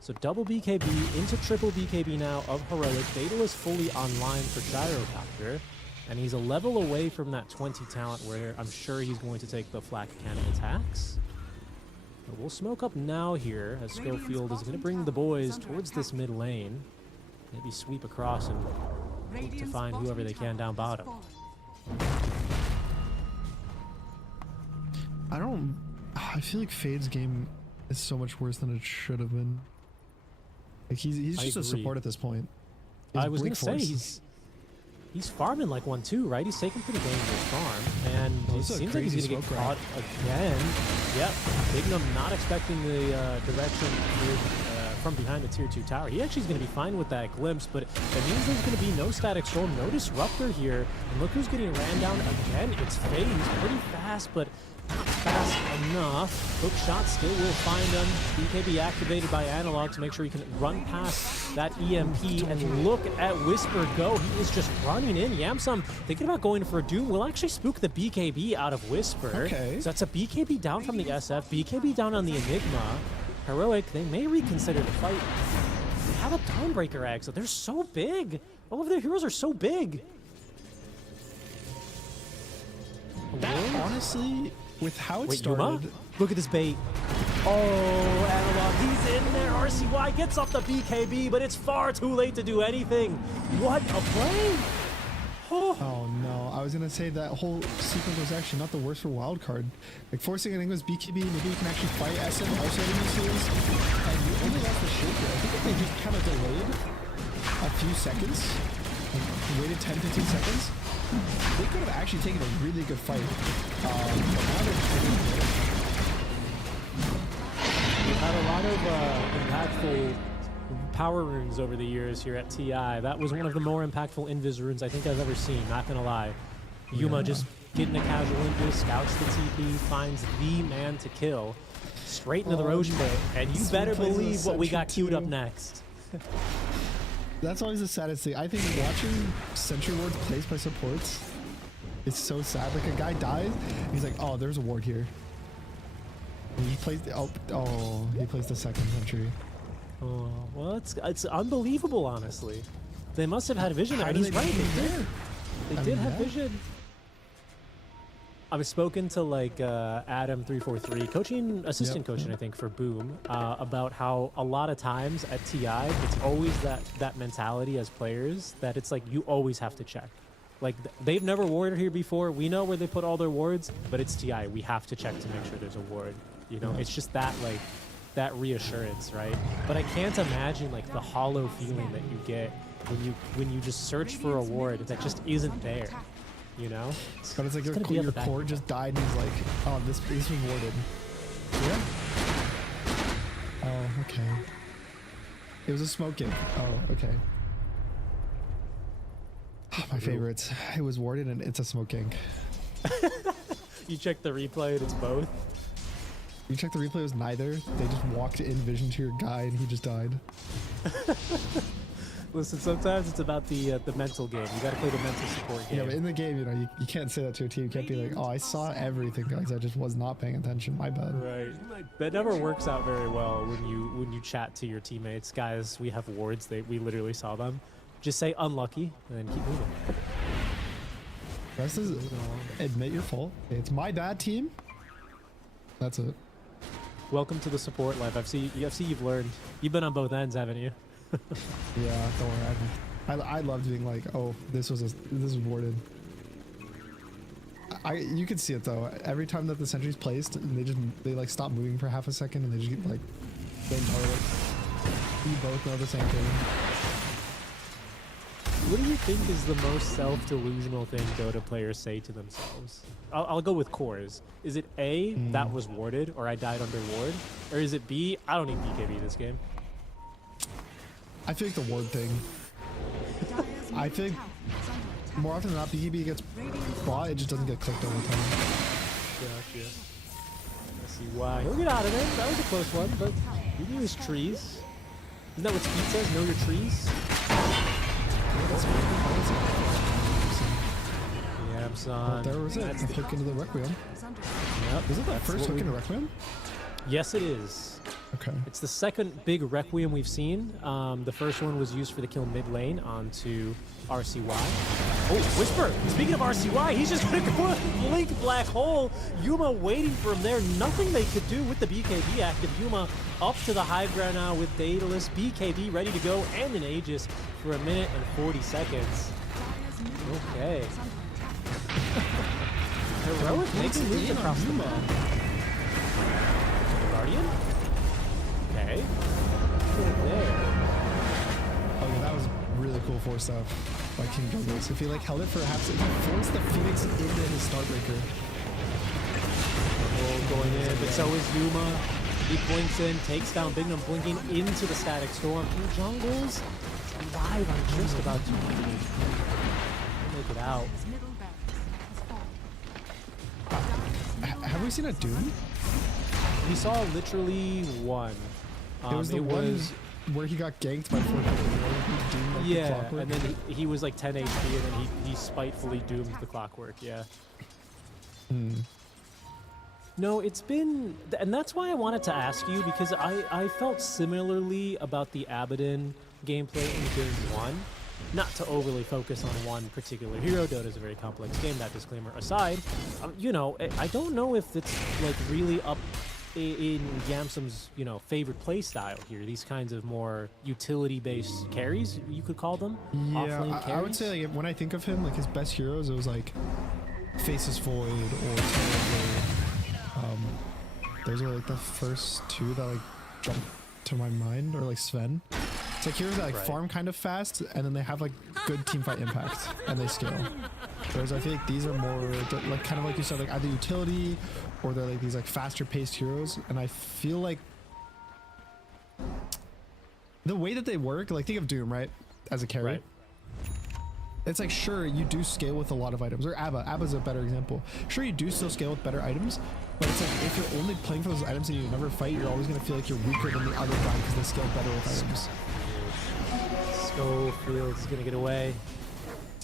So double BKB into triple BKB now of Heroic. Fatal is fully online for Gyrocopter, and he's a level away from that 20 talent where I'm sure he's going to take the flak cannon attacks. But we'll smoke up now here as Schofield is going to bring the boys towards this mid lane. Maybe sweep across and hope to find whoever they can down bottom. I feel like Fade's game is so much worse than it should have been. Like he's just a support at this point. I was going to say he's farming like one too, right? He's taking pretty dangerous farm, and it seems like he's going to get caught again. Yep, Bignum not expecting the direction from behind the tier 2 tower. He actually is going to be fine with that glimpse, but that means there's going to be no static storm, no disruptor here. And look who's getting ran down again. It's Fade. He's pretty fast, but not fast enough. Hook shot still will find him. BKB activated by Analog to make sure he can run past that EMP. And look at Whisper go. He is just running in. Yamsum thinking about going for a Doom. Will actually spook the BKB out of Whisper. Okay. So that's a BKB down from the SF. BKB down on the Enigma. Heroic, they may reconsider the fight. They have a Dawnbreaker egg, so they're so big. All of their heroes are so big. That honestly, with how it started... Yuma? Look at this bait. Oh, Analog, he's in there. RCY gets off the BKB, but it's far too late to do anything. What a play! Oh no, I was gonna say that whole sequence was actually not the worst for Wildcard. Like forcing Enigma's BKB, maybe you can actually fight SM, also enemies heals, and you only lost the Shaker. I think if they just kind of delayed a few seconds, like waited 10-15 seconds, they could have actually taken a really good fight. But now they're We've had a lot of impactful power runes over the years here at TI. That was one of the more impactful invis runes I think I've ever seen, not gonna lie. Yuma just getting a casual invis, scouts the TP, finds the man to kill, straight into the Roche pit, and you better believe what we got queued up next. That's always the saddest thing. I think watching Sentry Wards placed by supports is so sad. Like a guy dies, he's like, oh, there's a ward here. And he plays, he plays the second Sentry. Oh, well, it's unbelievable, honestly. They must have had vision there, and he's right, they did. They did have vision. I've spoken to like Adam343, assistant coaching, I think, for Boom, about how a lot of times at TI, it's always that mentality as players that it's like you always have to check. Like they've never warded here before. We know where they put all their wards, but it's TI. We have to check to make sure there's a ward. You know, it's just that like that reassurance, right? But I can't imagine like the hollow feeling that you get when you just search for a ward that just isn't there. You know? But it's like your core just died and he's like, oh, this was warded. Yeah. Oh, okay. It was a smoke kick. Oh, okay. My favorites. It was warded and it's a smoke kick. You check the replay and it's both? You check the replay, it was neither. They just walked in vision to your guy and he just died. Listen, sometimes it's about the mental game. You got to play the mental support game. Yeah, but in the game, you know, you can't say that to your team. You can't be like, oh, I saw everything, guys. I just was not paying attention. My bad. Right. That never works out very well when you chat to your teammates. Guys, we have wards. We literally saw them. Just say unlucky and then keep moving. Rest is admit your fault. It's my bad, team. That's it. Welcome to the support life. I see you've learned. You've been on both ends, haven't you? Yeah, don't worry. I loved being like, oh, this was warded. You can see it though. Every time that the sentry's placed, and they like stop moving for half a second, and they just get like, they you both know the same thing. What do you think is the most self-delusional thing Dota players say to themselves? I'll go with cores. Is it A, that was warded, or I died under ward? Or is it B, I don't need BKB this game? I feel like the ward thing. I think more often than not, BKB gets bought, it just doesn't get clicked all the time. Gotcha. I see why. He'll get out of it. That was a close one, but you can use trees. Isn't that what Speed says? Know your trees? Yeah, I'm son. There was it. That's the hook into the Requiem. Yep. Is it the first hook into Requiem? Yes, it is. Okay. It's the second big Requiem we've seen. The first one was used for the kill mid lane onto RCY. Oh, Whisper! Speaking of RCY, he's just gonna go and blink black hole. Yuma waiting for him there. Nothing they could do with the BKB active. Yuma up to the high ground now with Daedalus. BKB ready to go and an Aegis for 1 minute and 40 seconds. Okay. Heroic makes it moves across the map. Guardian? Okay. There. Oh yeah, that was really cool force stuff by King Douglas. If he like held it for a half second, he forced the Phoenix into his Starbreaker. Oh, going in, but so is Yuma. He blinks in, takes down Bignum, blinking into the Static Storm. He jungles. Alive on just about 2 minutes. Make it out. Have we seen a Doom? We saw literally one. It was the one where he got ganked by 4 people. Like yeah, and then he was like 10 HP, and then he spitefully doomed the Clockwork. Yeah. No, it's been, and that's why I wanted to ask you, because I felt similarly about the Abaddon gameplay in Game 1. Not to overly focus on one particular hero. Dota is a very complex game. That disclaimer aside, you know, I don't know if it's like really up in Yamsum's, you know, favorite play style here. These kinds of more utility-based carries, you could call them. Yeah, I would say like when I think of him, like his best heroes, it was like Faceless Void or Terrorblade. Those are like the first two that like jump to my mind, or like Sven. It's like heroes that like farm kind of fast, and then they have like good teamfight impact, and they scale. Whereas I feel like these are more like kind of like you said, like either utility, or they're like these like faster paced heroes. And I feel like the way that they work, like think of Doom, right? As a carry. Right. It's like, sure, you do scale with a lot of items. Or Abba's a better example. Sure, you do still scale with better items, but it's like if you're only playing for those items and you never fight, you're always going to feel like you're weaker than the other guy because they scale better with items. Schofield's going to get away.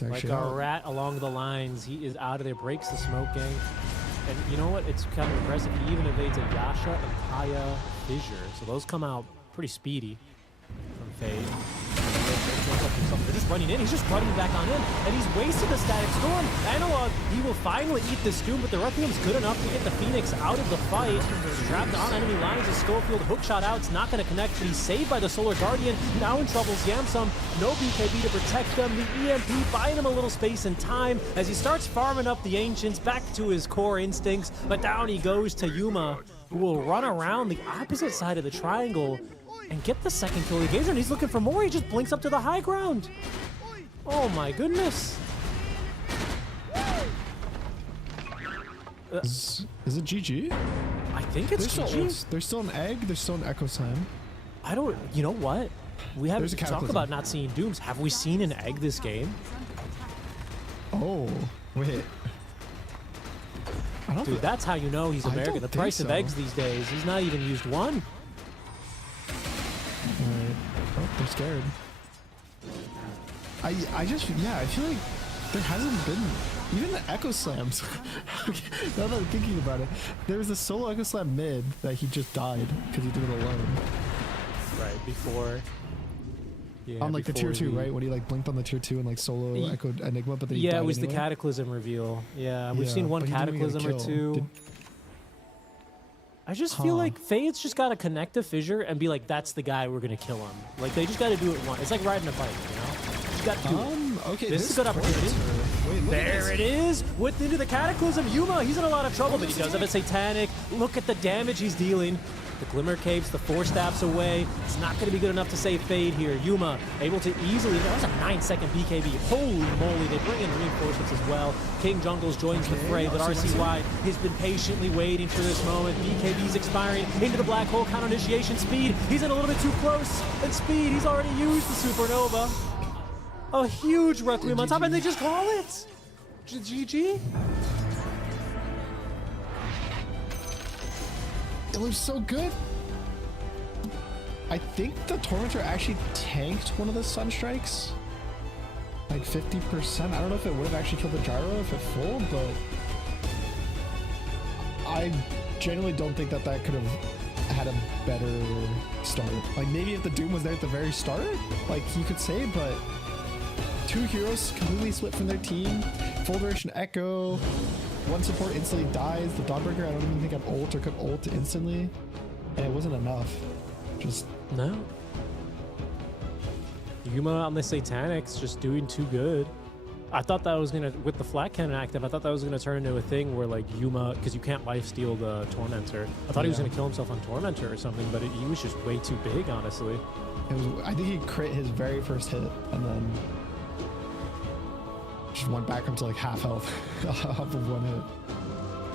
Like a rat along the lines. He is out of there, breaks the smoke gang. And you know what? It's kind of impressive. He even evades a Yasha and Kaya Fissure. So those come out pretty speedy from Fade. They're just running in. He's just running back on in. And he's wasted the Static Storm. Analog, he will finally eat this Doom, but the Requiem's good enough to get the Phoenix out of the fight. Trapped on enemy lines as Schofield hookshot out. It's not going to connect, but he's saved by the Solar Guardian. Now in trouble is Yamsum. No BKB to protect them. The EMP buying him a little space and time as he starts farming up the Ancients back to his core instincts. But down he goes to Yuma, who will run around the opposite side of the triangle and get the second kill of the Gazer, and he's looking for more. He just blinks up to the high ground. Oh my goodness. Is it GG? I think it's GG. There's still an egg, there's still an Echo Slam. I don't, you know what? We haven't talked about not seeing Dooms. Have we seen an egg this game? Oh, wait. Dude, that's how you know he's American. The price of eggs these days, he's not even used one. Oh, they're scared. I feel like there hasn't been even the Echo Slams. Now that I'm thinking about it, there was a solo Echo Slam mid that he just died because he did it alone. Right before. Yeah, on like the tier 2, right? When he like blinked on the tier 2 and like solo echoed Enigma, but then he yeah, died it was anyway. the Cataclysm reveal. Yeah, we've Yeah, seen one but he didn't even get a Cataclysm or kill. two. I just feel like Fade's just got to connect a fissure and be like, that's the guy, we're going to kill him. Like, they just got to do it once. It's like riding a bike, you know? You just got to do it. Okay, this is a good opportunity. Wait, look at There this. it is. With into the Cataclysm. Yuma, he's in a lot of trouble, but he does have a Satanic. Look at the damage he's dealing. The Glimmer Caves, the 4 staffs away. It's not going to be good enough to save Fade here. Yuma able to easily, that was a 9-second BKB. Holy moly, they bring in reinforcements as well. King Jungles joins the fray, but RCY has been patiently waiting for this moment. BKB's expiring into the black hole, counter initiation speed. He's in a little bit too close. And speed, he's already used the Supernova. A huge Requiem on top, and they just call it. GG. It looks so good. I think the Tormentor actually tanked one of the Sunstrikes. Like 50%. I don't know if it would have actually killed the Gyro if it full, but I genuinely don't think that that could have had a better start. Like maybe if the Doom was there at the very start, like you could say, but 2 heroes completely split from their team. Full duration Echo. 1 support instantly dies. The Dawnbreaker, I don't even think I've ult or could ult instantly. And it wasn't enough. Just no. Yuma on the Satanics just doing too good. I thought that was gonna, with the flat cannon active, I thought that was gonna turn into a thing where like Yuma, because you can't lifesteal the Tormentor. I thought he was gonna kill himself on Tormentor or something, but he was just way too big, honestly. It was, I think he crit his very first hit and then just went back up to like half health off of 1 hit.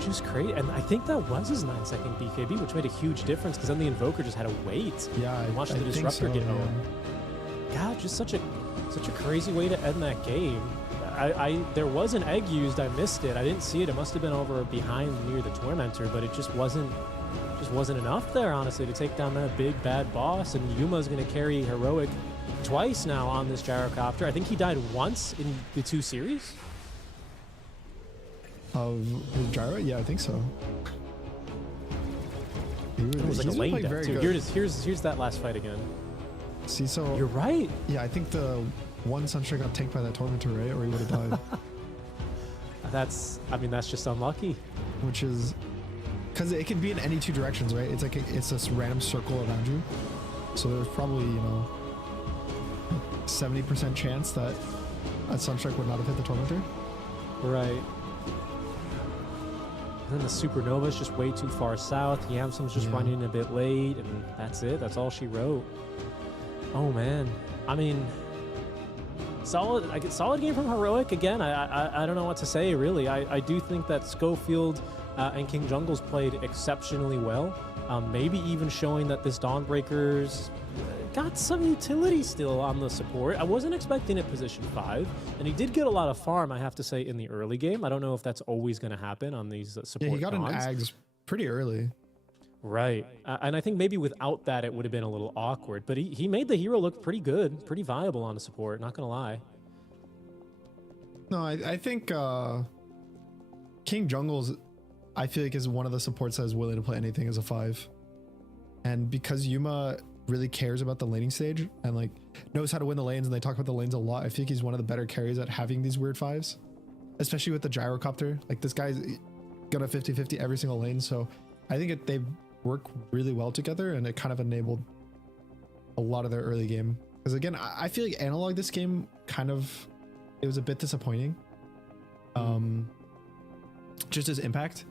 Just crazy, and I think that was his 9-second BKB, which made a huge difference because then the Invoker just had to wait. Yeah, and watch the think Disruptor so, get yeah. home. God, just such a crazy way to end that game. There was an egg used, I missed it. I didn't see it. It must have been over behind near the Tormentor, but it just wasn't enough there, honestly, to take down that big bad boss. And Yuma's going to carry Heroic twice now on this Gyrocopter. I think he died once in the 2 series. Of his Gyro? Yeah, I think so. It was like a lane death, too. Here's that last fight again. See, so you're right. Yeah, I think the 1 Sunstrike got tanked by that Tormentor, right? Or he would have died. That's just unlucky. Which is because it can be in any 2 directions, right? It's like it's this random circle around you. So there's probably 70% chance that a Sunstrike would not have hit the Tormentor. Right. And then the Supernova's just way too far south. Yamsum's just running a bit late, and that's it. That's all she wrote. Oh man, I mean, solid game from Heroic again. I don't know what to say really. I do think that Schofield and King Jungles played exceptionally well. Maybe even showing that this Dawnbreaker's got some utility still on the support. I wasn't expecting it position 5, and he did get a lot of farm, I have to say, in the early game. I don't know if that's always going to happen on these support. Yeah, he got Dawns. an Ags pretty early. Right. And I think maybe without that, it would have been a little awkward. But he made the hero look pretty good, pretty viable on the support, not going to lie. No, I think King Jungles, I feel like, is one of the supports that is willing to play anything as a 5. And because Yuma really cares about the laning stage and like knows how to win the lanes, and they talk about the lanes a lot, I think he's one of the better carries at having these weird 5s, especially with the Gyrocopter. Like this guy's got a 50-50 every single lane. So I think they work really well together, and it kind of enabled a lot of their early game. Because again, I feel like Analog this game it was a bit disappointing. Just his impact.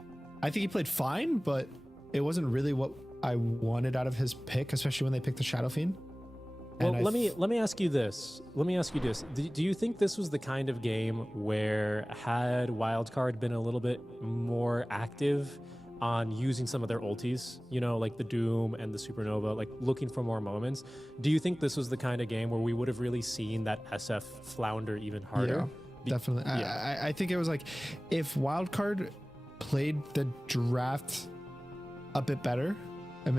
I think he played fine, but it wasn't really what I wanted out of his pick, especially when they picked the Shadow Fiend. Well, let me ask you this. Do you think this was the kind of game where, had Wildcard been a little bit more active on using some of their ultis, like the Doom and the Supernova, like looking for more moments, do you think this was the kind of game where we would have really seen that SF flounder even harder? Yeah, definitely. Yeah. I think it was like, if Wildcard played the draft a bit better, a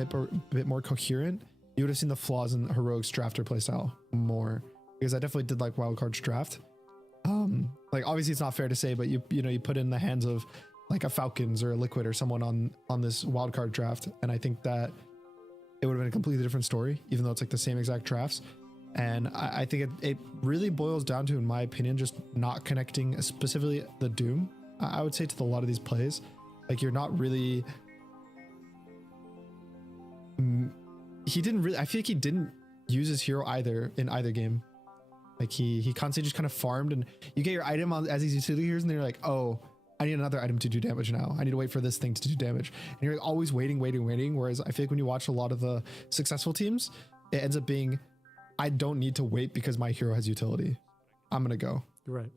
bit more coherent, you would have seen the flaws in Heroic's drafter playstyle more. because I definitely did like Wildcard's draft. Like obviously it's not fair to say, but you know you put in the hands of like a Falcons or a Liquid or someone on this Wildcard draft, and I think that it would have been a completely different story, even though it's like the same exact drafts. And I think it really boils down to, in my opinion, just not connecting, specifically the Doom. I would say to a lot of these plays, like you're not really. He didn't really. I feel like he didn't use his hero either in either game. Like he constantly just kind of farmed, and you get your item as these utility heroes, and then you're like, oh, I need another item to do damage now. I need to wait for this thing to do damage, and you're always waiting. Whereas I feel like when you watch a lot of the successful teams, it ends up being, I don't need to wait because my hero has utility. I'm gonna go. Right.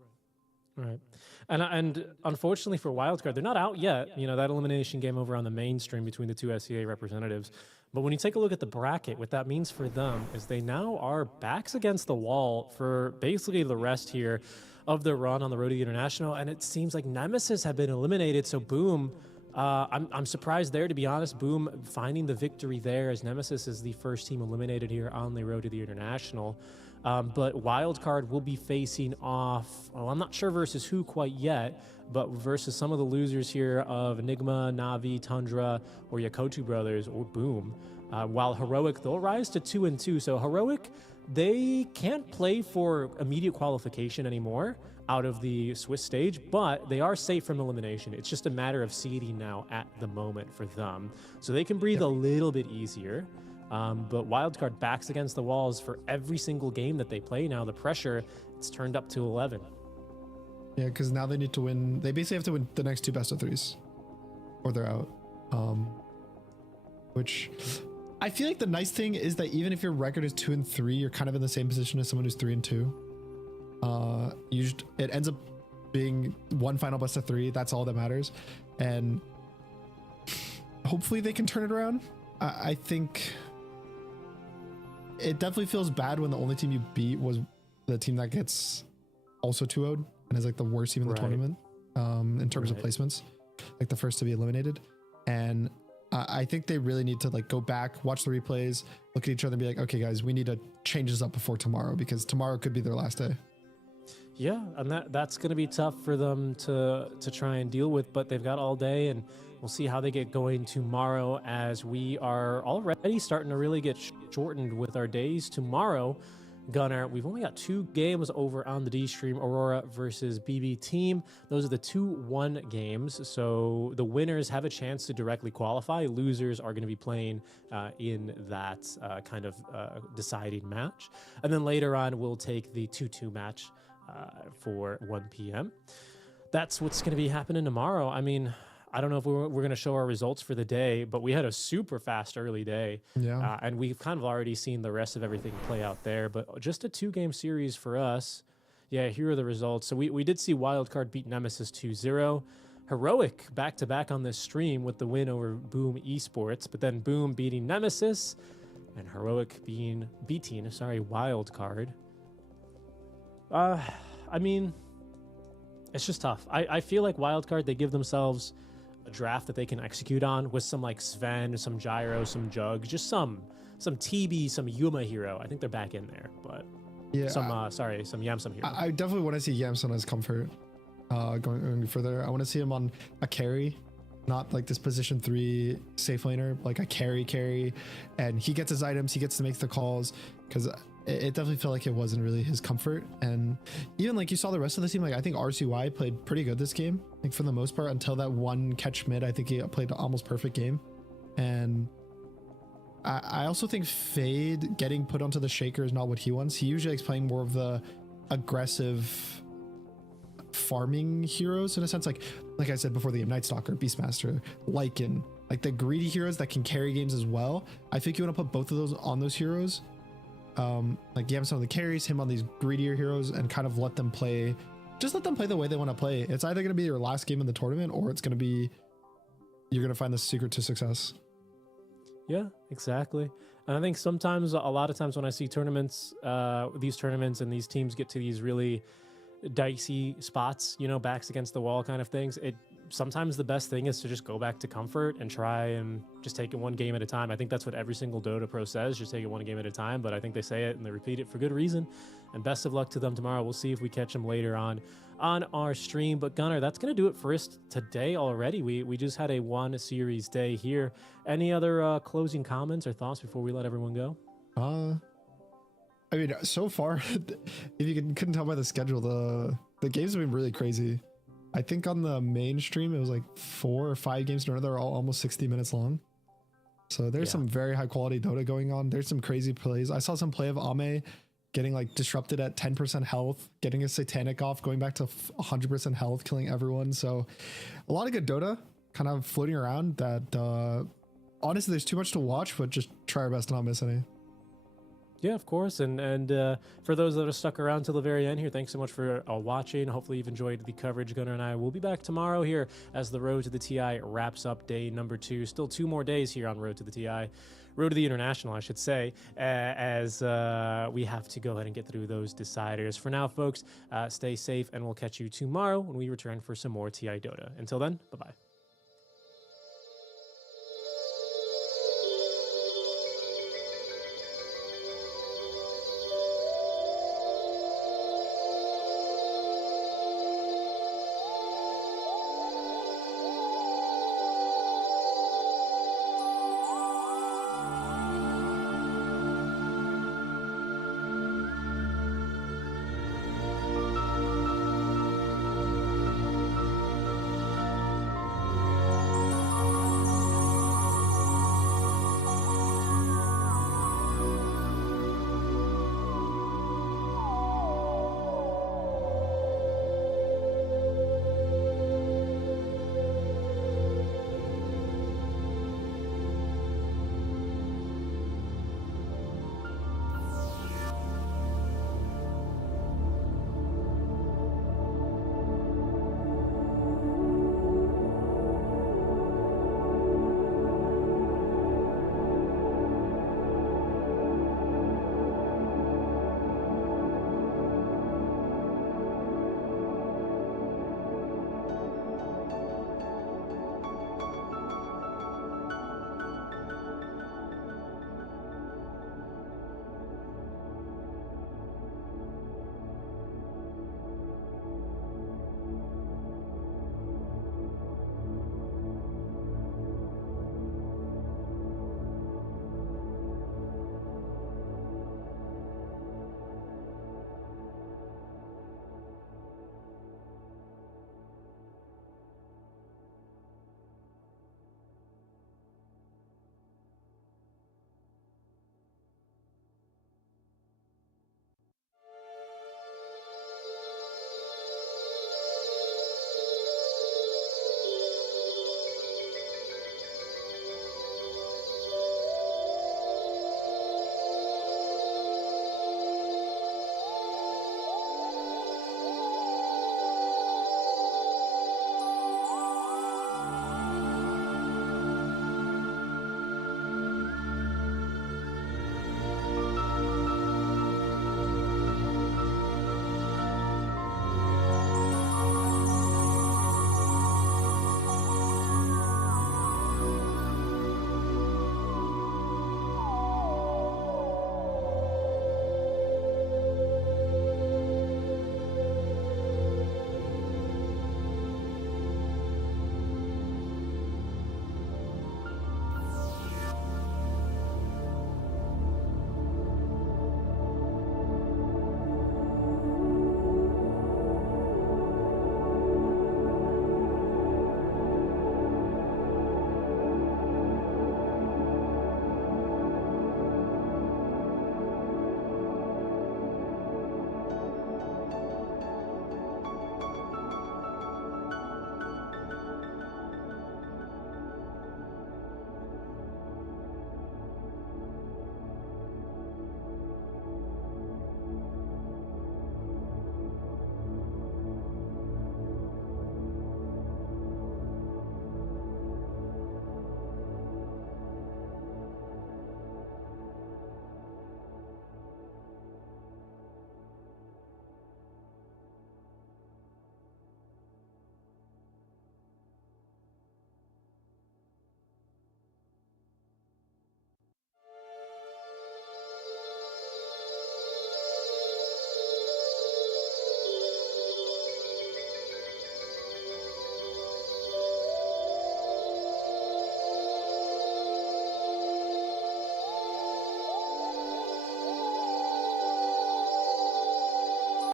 And unfortunately for Wildcard, they're not out yet. You know, that elimination game over on the mainstream between the two SCA representatives. But when you take a look at the bracket, what that means for them is they now are backs against the wall for basically the rest here of their run on the road to the International. And it seems like Nemesis have been eliminated. So Boom, I'm surprised there, to be honest. Boom finding the victory there, as Nemesis is the first team eliminated here on the road to the International. But Wildcard will be facing off, well, I'm not sure versus who quite yet, but versus some of the losers here of Nigma, Navi, Tundra, or Yakutou Brothers, or Boom. While Heroic, they'll rise to 2-2. So Heroic, they can't play for immediate qualification anymore out of the Swiss stage, but they are safe from elimination. It's just a matter of seeding now at the moment for them. So they can breathe a little bit easier. But Wildcard backs against the walls for every single game that they play now. The pressure, it's turned up to 11. Yeah, because now they need to win. They basically have to win the next 2 best-of-3s, or they're out. Which I feel like the nice thing is that even if your record is 2-3, you're kind of in the same position as someone who's 3-2. It ends up being one final best-of-3. That's all that matters, and hopefully they can turn it around. I think it definitely feels bad when the only team you beat was the team that gets also 2-0'd and is like the worst team in the tournament in terms of placements, like the first to be eliminated. And I think they really need to like go back, watch the replays, look at each other and be like, okay guys, we need to change this up before tomorrow, because tomorrow could be their last day. Yeah, and that's going to be tough for them to try and deal with, but they've got all day, and we'll see how they get going tomorrow, as we are already starting to really get shortened with our days. Tomorrow, Gunnar, we've only got 2 games over on the D stream, Aurora versus BB Team. Those are the 2-1 games, so the winners have a chance to directly qualify. Losers are going to be playing in that kind of deciding match. And then later on, we'll take the 2-2 match for 1 p.m. That's what's going to be happening tomorrow. I mean, I don't know if we're going to show our results for the day, but we had a super fast early day. Yeah. And we've kind of already seen the rest of everything play out there, but just a 2-game series for us. Yeah, here are the results. So we did see Wildcard beat Nemesis 2-0. Heroic back-to-back on this stream with the win over Boom Esports, but then Boom beating Nemesis and Heroic beating Wildcard. I mean, it's just tough. I feel like Wildcard, they give themselves a draft that they can execute on with some like Sven, some Gyro, some Jug, just some TB, some Yuma hero. I think they're back in there, but yeah, some Yamsum hero. I definitely want to see Yamsum as comfort going further. I want to see him on a carry, not like this position 3 safe laner, like a carry, and he gets his items, he gets to make the calls, because it definitely felt like it wasn't really his comfort. And even like you saw the rest of the team, like I think RCY played pretty good this game, like for the most part, until that one catch mid. I think he played an almost perfect game. And I also think Fade getting put onto the Shaker is not what he wants. He usually likes playing more of the aggressive farming heroes, in a sense, like I said before, the Night Stalker, Beastmaster, Lycan, like the greedy heroes that can carry games as well. I think you want to put both of those on those heroes. Like Yamsum on the carries, him on these greedier heroes, and kind of let them play the way they want to play. It's either going to be your last game in the tournament, or it's going to be, you're going to find the secret to success. Yeah, exactly. And I think sometimes, a lot of times when I see tournaments, these tournaments and these teams get to these really dicey spots, you know, backs against the wall kind of things, sometimes the best thing is to just go back to comfort and try and just take it one game at a time. I think that's what every single Dota pro says, just take it one game at a time, but I think they say it and they repeat it for good reason. And best of luck to them tomorrow. We'll see if we catch them later on our stream. But Gunnar, that's going to do it for us today already. We just had a one series day here. Any other closing comments or thoughts before we let everyone go? I mean, so far, if you couldn't tell by the schedule, the games have been really crazy. I think on the main stream, it was like 4 or 5 games in a row that are all almost 60 minutes long. So there's some very high quality Dota going on. There's some crazy plays. I saw some play of Ame getting like disrupted at 10% health, getting a satanic off, going back to 100% health, killing everyone. So a lot of good Dota kind of floating around that honestly, there's too much to watch, but just try our best to not miss any. Yeah, of course. And for those that are stuck around till the very end here, thanks so much for watching. Hopefully you've enjoyed the coverage. Gunnar and I will be back tomorrow here as the Road to the TI wraps up day number 2. Still 2 more days here on Road to the TI. Road to the International, I should say, as we have to go ahead and get through those deciders. For now, folks, stay safe, and we'll catch you tomorrow when we return for some more TI Dota. Until then, bye-bye.